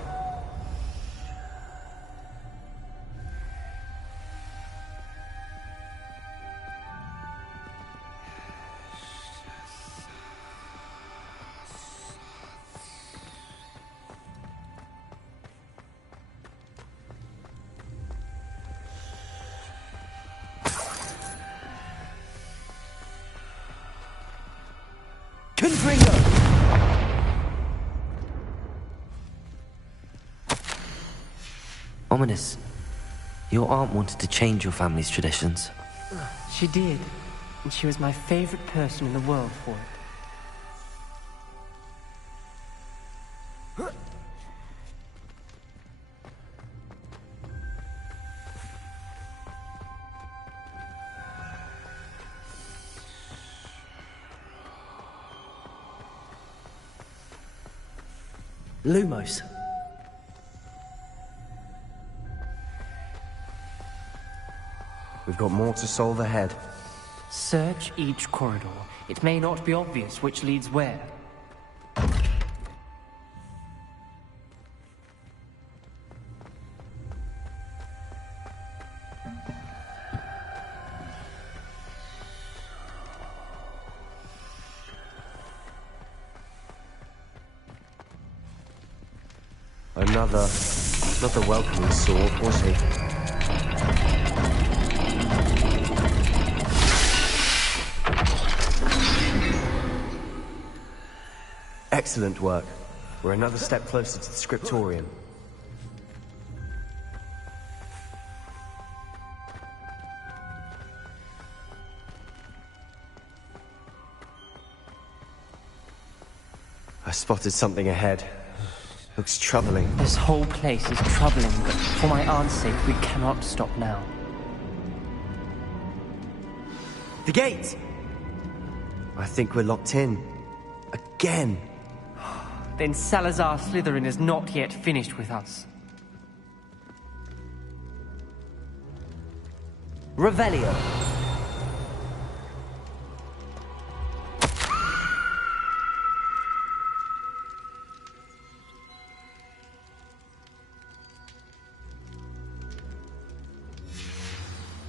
Ominous. Your aunt wanted to change your family's traditions. She did. And she was my favorite person in the world for it. Lumos. We've got more to solve ahead. Search each corridor. It may not be obvious which leads where. Another welcoming sword, was he? Excellent work. We're another step closer to the scriptorium. I spotted something ahead. Looks troubling. This whole place is troubling, but for my aunt's sake, we cannot stop now. The gate! I think we're locked in. Again. Then Salazar Slytherin is not yet finished with us. Revelio.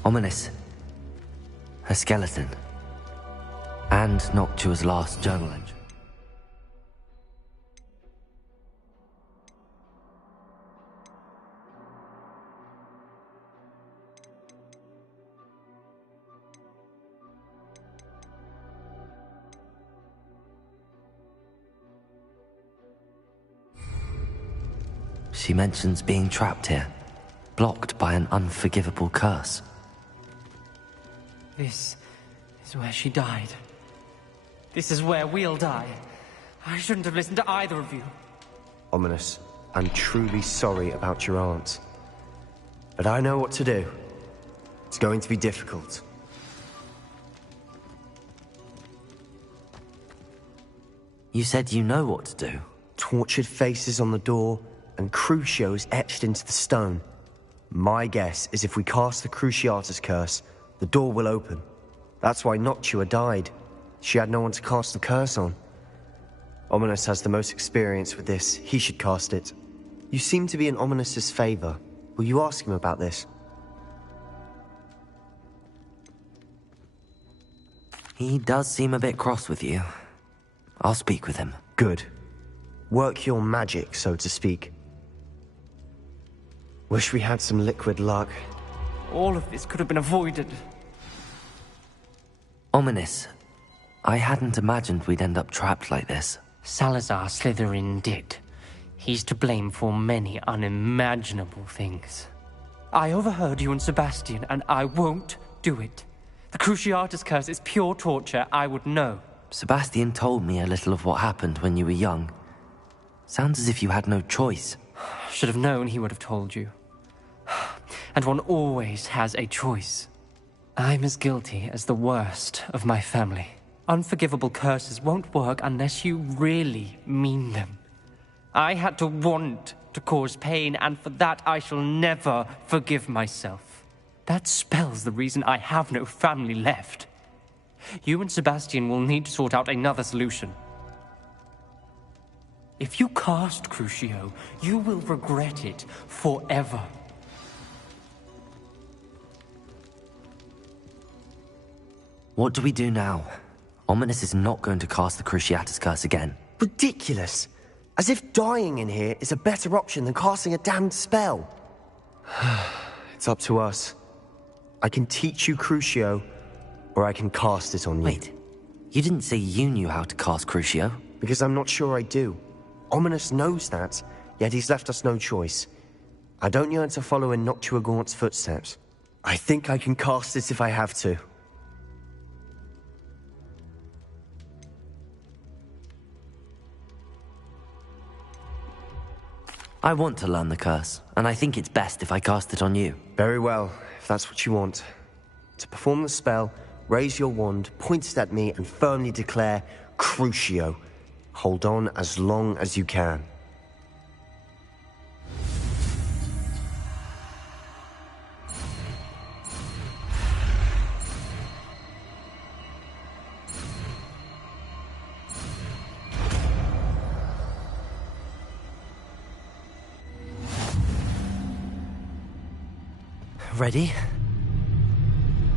Ominous. Her skeleton. And Noctua's last journal entry. She mentions being trapped here, blocked by an unforgivable curse. This is where she died. This is where we'll die. I shouldn't have listened to either of you. Ominous, I'm truly sorry about your aunt. But I know what to do. It's going to be difficult. You said you know what to do. Tortured faces on the door, and Crucios etched into the stone. My guess is if we cast the Cruciatus curse, the door will open. That's why Noctua died. She had no one to cast the curse on. Ominous has the most experience with this. He should cast it. You seem to be in Ominous's favor. Will you ask him about this? He does seem a bit cross with you. I'll speak with him. Good. Work your magic, so to speak. Wish we had some liquid luck. All of this could have been avoided. Ominous. I hadn't imagined we'd end up trapped like this. Salazar Slytherin did. He's to blame for many unimaginable things. I overheard you and Sebastian, and I won't do it. The Cruciatus curse is pure torture, I would know. Sebastian told me a little of what happened when you were young. Sounds as if you had no choice. Should have known he would have told you. And one always has a choice. I'm as guilty as the worst of my family. Unforgivable curses won't work unless you really mean them. I had to want to cause pain, and for that I shall never forgive myself. That spell's the reason I have no family left. You and Sebastian will need to sort out another solution. If you cast Crucio, you will regret it forever. What do we do now? Ominous is not going to cast the Cruciatus curse again. Ridiculous. As if dying in here is a better option than casting a damned spell. It's up to us. I can teach you Crucio, or I can cast it on you. Wait, you didn't say you knew how to cast Crucio? Because I'm not sure I do. Ominous knows that, yet he's left us no choice. I don't yearn to follow in Noctua Gaunt's footsteps. I think I can cast it if I have to. I want to learn the curse, and I think it's best if I cast it on you. Very well, if that's what you want. To perform the spell, raise your wand, point it at me, and firmly declare, Crucio. Hold on as long as you can. Ready?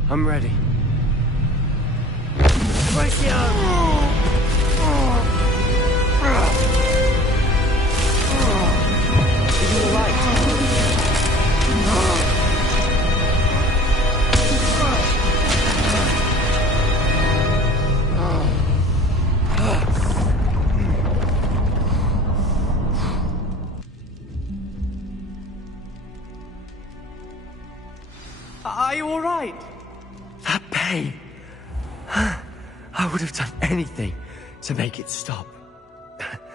I'm ready. Are you all right? That pain. I would have done anything to make it stop.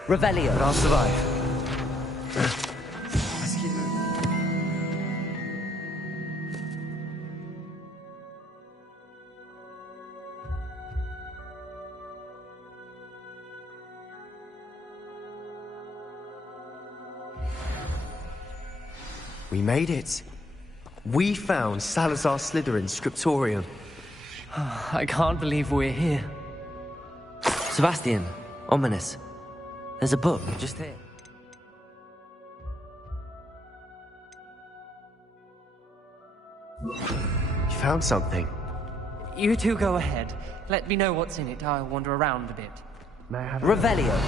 Revelio. But I'll survive. We made it. We found Salazar Slytherin's scriptorium. I can't believe we're here. Sebastian, Ominous. There's a book just here. You found something. You two go ahead. Let me know what's in it. I'll wander around a bit. May I have Revelio.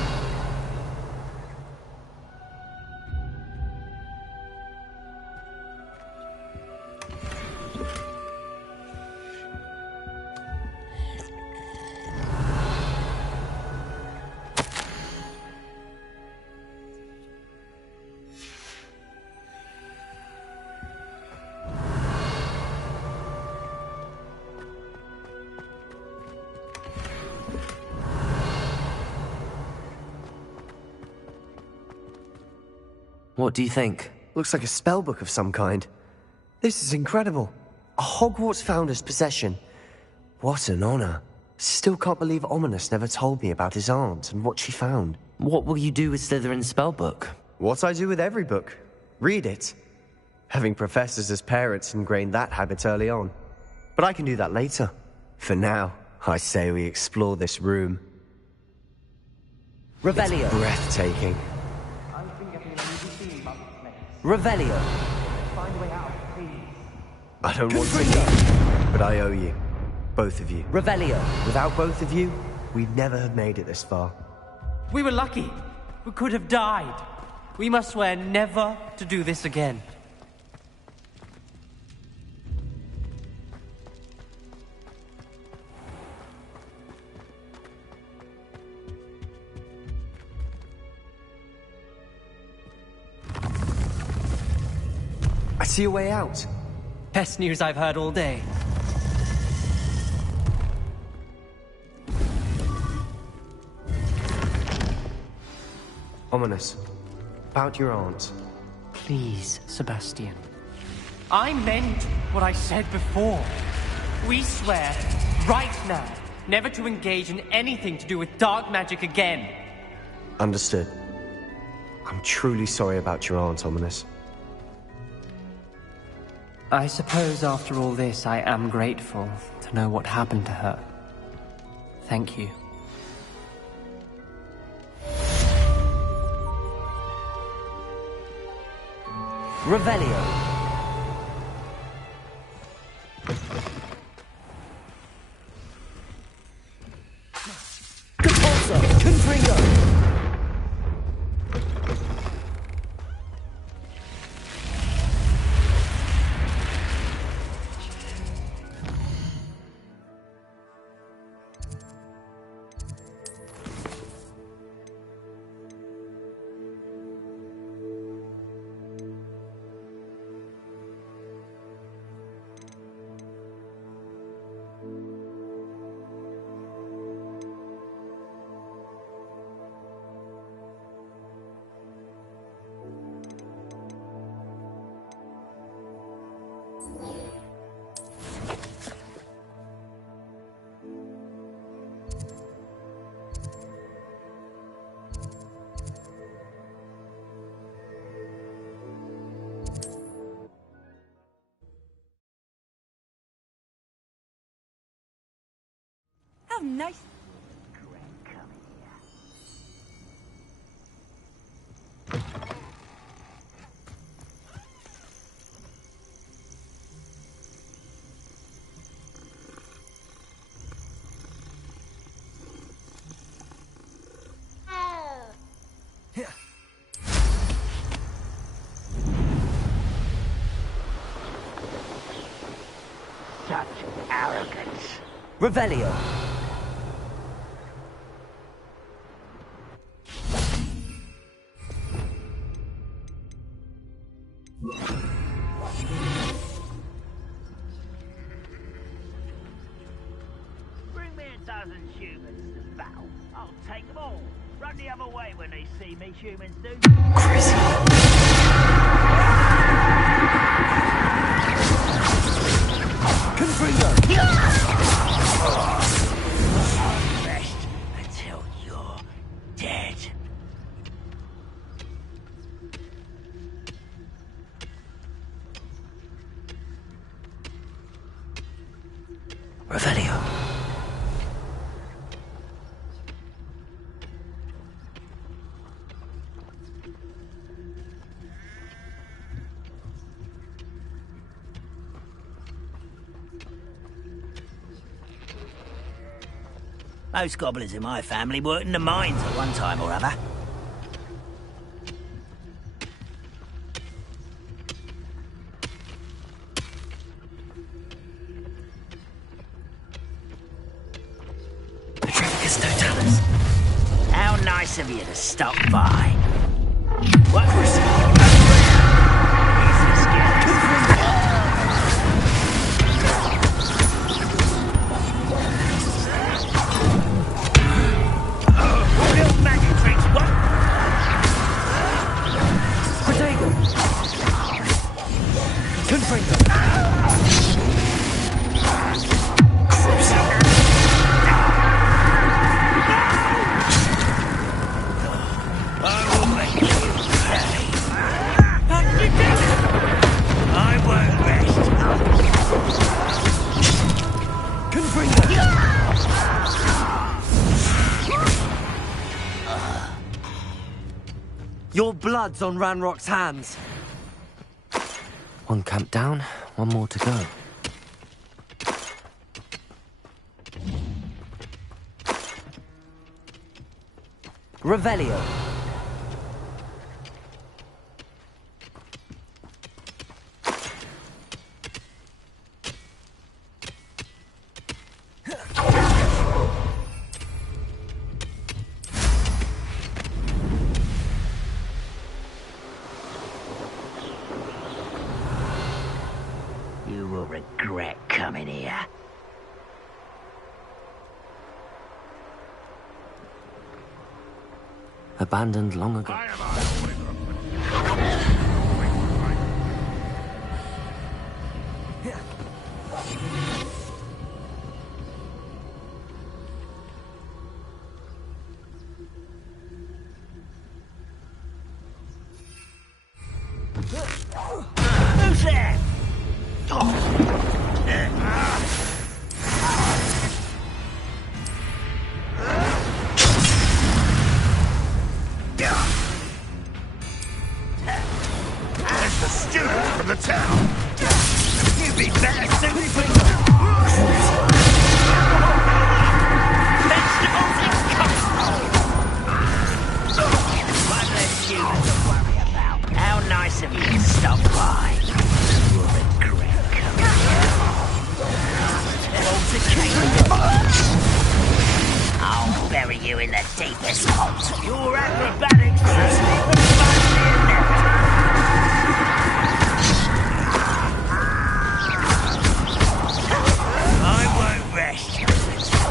What do you think? Looks like a spellbook of some kind. This is incredible. A Hogwarts founder's possession. What an honor. Still can't believe Ominous never told me about his aunt and what she found. What will you do with Slytherin's spellbook? What I do with every book. Read it. Having professors as parents ingrained that habit early on. But I can do that later. For now, I say we explore this room. Revelio. It's breathtaking. Revelio. I don't want to, but I owe you. Both of you. Revelio. Without both of you, we'd never have made it this far. We were lucky. We could have died. We must swear never to do this again. I see a way out. Best news I've heard all day. Ominous. About your aunt. Please, Sebastian. I meant what I said before. We swear, right now, never to engage in anything to do with dark magic again. Understood. I'm truly sorry about your aunt, Ominous. I suppose after all this, I am grateful to know what happened to her. Thank you. Revelio. Confringo. How nice. Such arrogance. Revelio. Bring me a dozen humans to battle. I'll take them all. Run the other way when they see me, humans do. Rest until you're dead. Revelio. Most goblins in my family worked in the mines at one time or other. How nice of you to stop by. What was real magic tricks, what? Your blood's on Ranrock's hands. One camp down, one more to go. Revelio. You will regret coming here. Abandoned long ago. Who's there? There's the student from the town. You'd be better suited for One less student to worry about. How nice of you to stop by. You will regret coming here. I'll bury you in the deepest pot. Your acrobatics just leave the fun in I won't rest.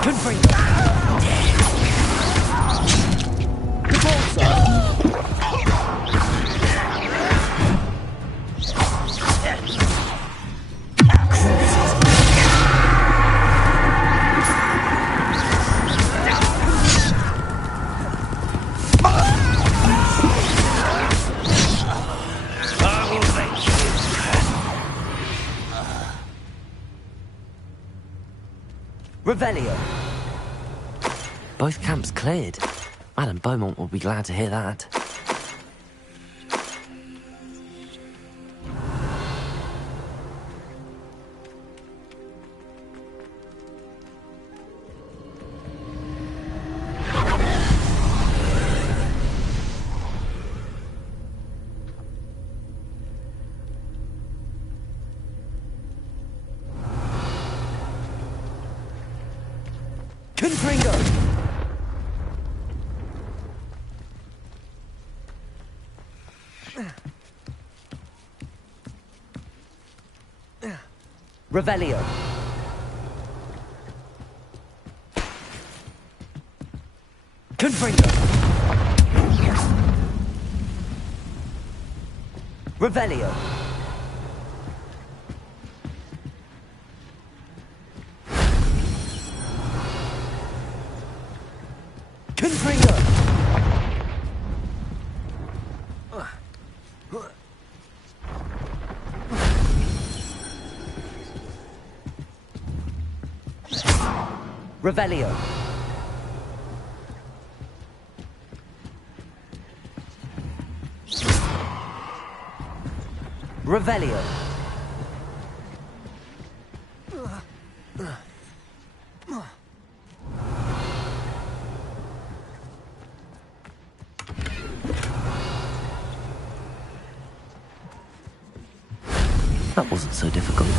Good for you. Revelio. Both camps cleared. Madame Beaumont will be glad to hear that. Revelio. Confringo. Revelio. Confringo. Revelio. Revelio. That wasn't so difficult.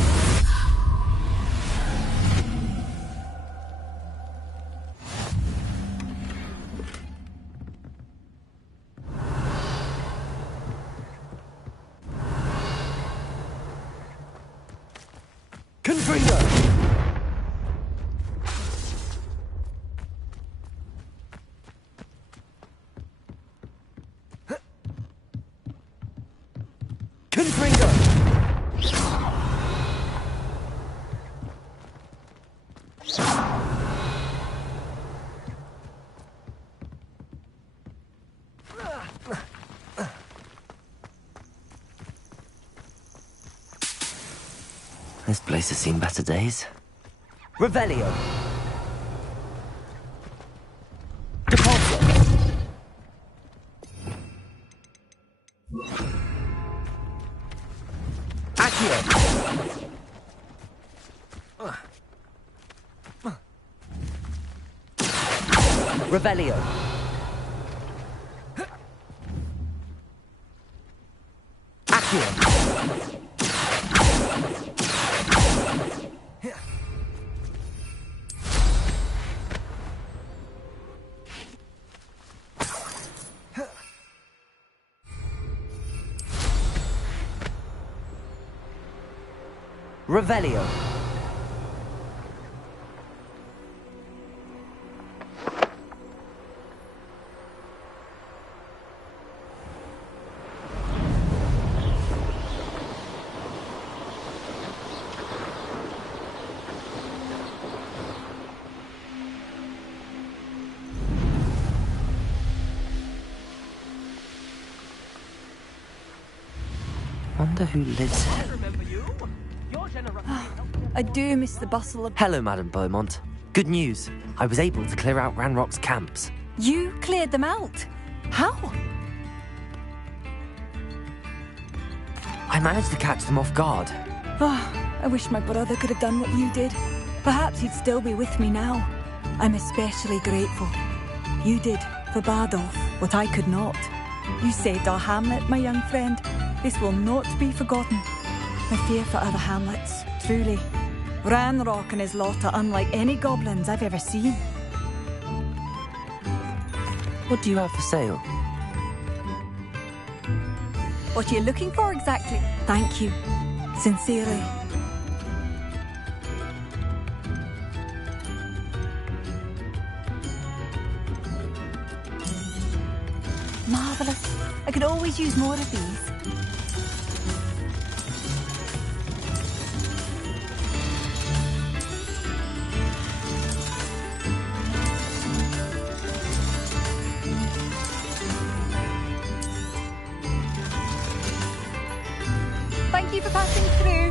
Confringo! Confringo! This place has seen better days. Revelio. Deposit. Accio. Revelio. here. Revelio. Wonder who lives here. I do miss the bustle of... Hello, Madame Beaumont. Good news. I was able to clear out Ranrock's camps. You cleared them out? How? I managed to catch them off guard. Oh, I wish my brother could have done what you did. Perhaps he'd still be with me now. I'm especially grateful. You did, for Bardolph, what I could not. You saved our hamlet, my young friend. This will not be forgotten. I fear for other hamlets, truly. Ranrock and his lot are unlike any goblins I've ever seen. What do you have for sale? What are you looking for exactly? Thank you. Sincerely. Marvellous. I could always use more of these. Thank you for passing through.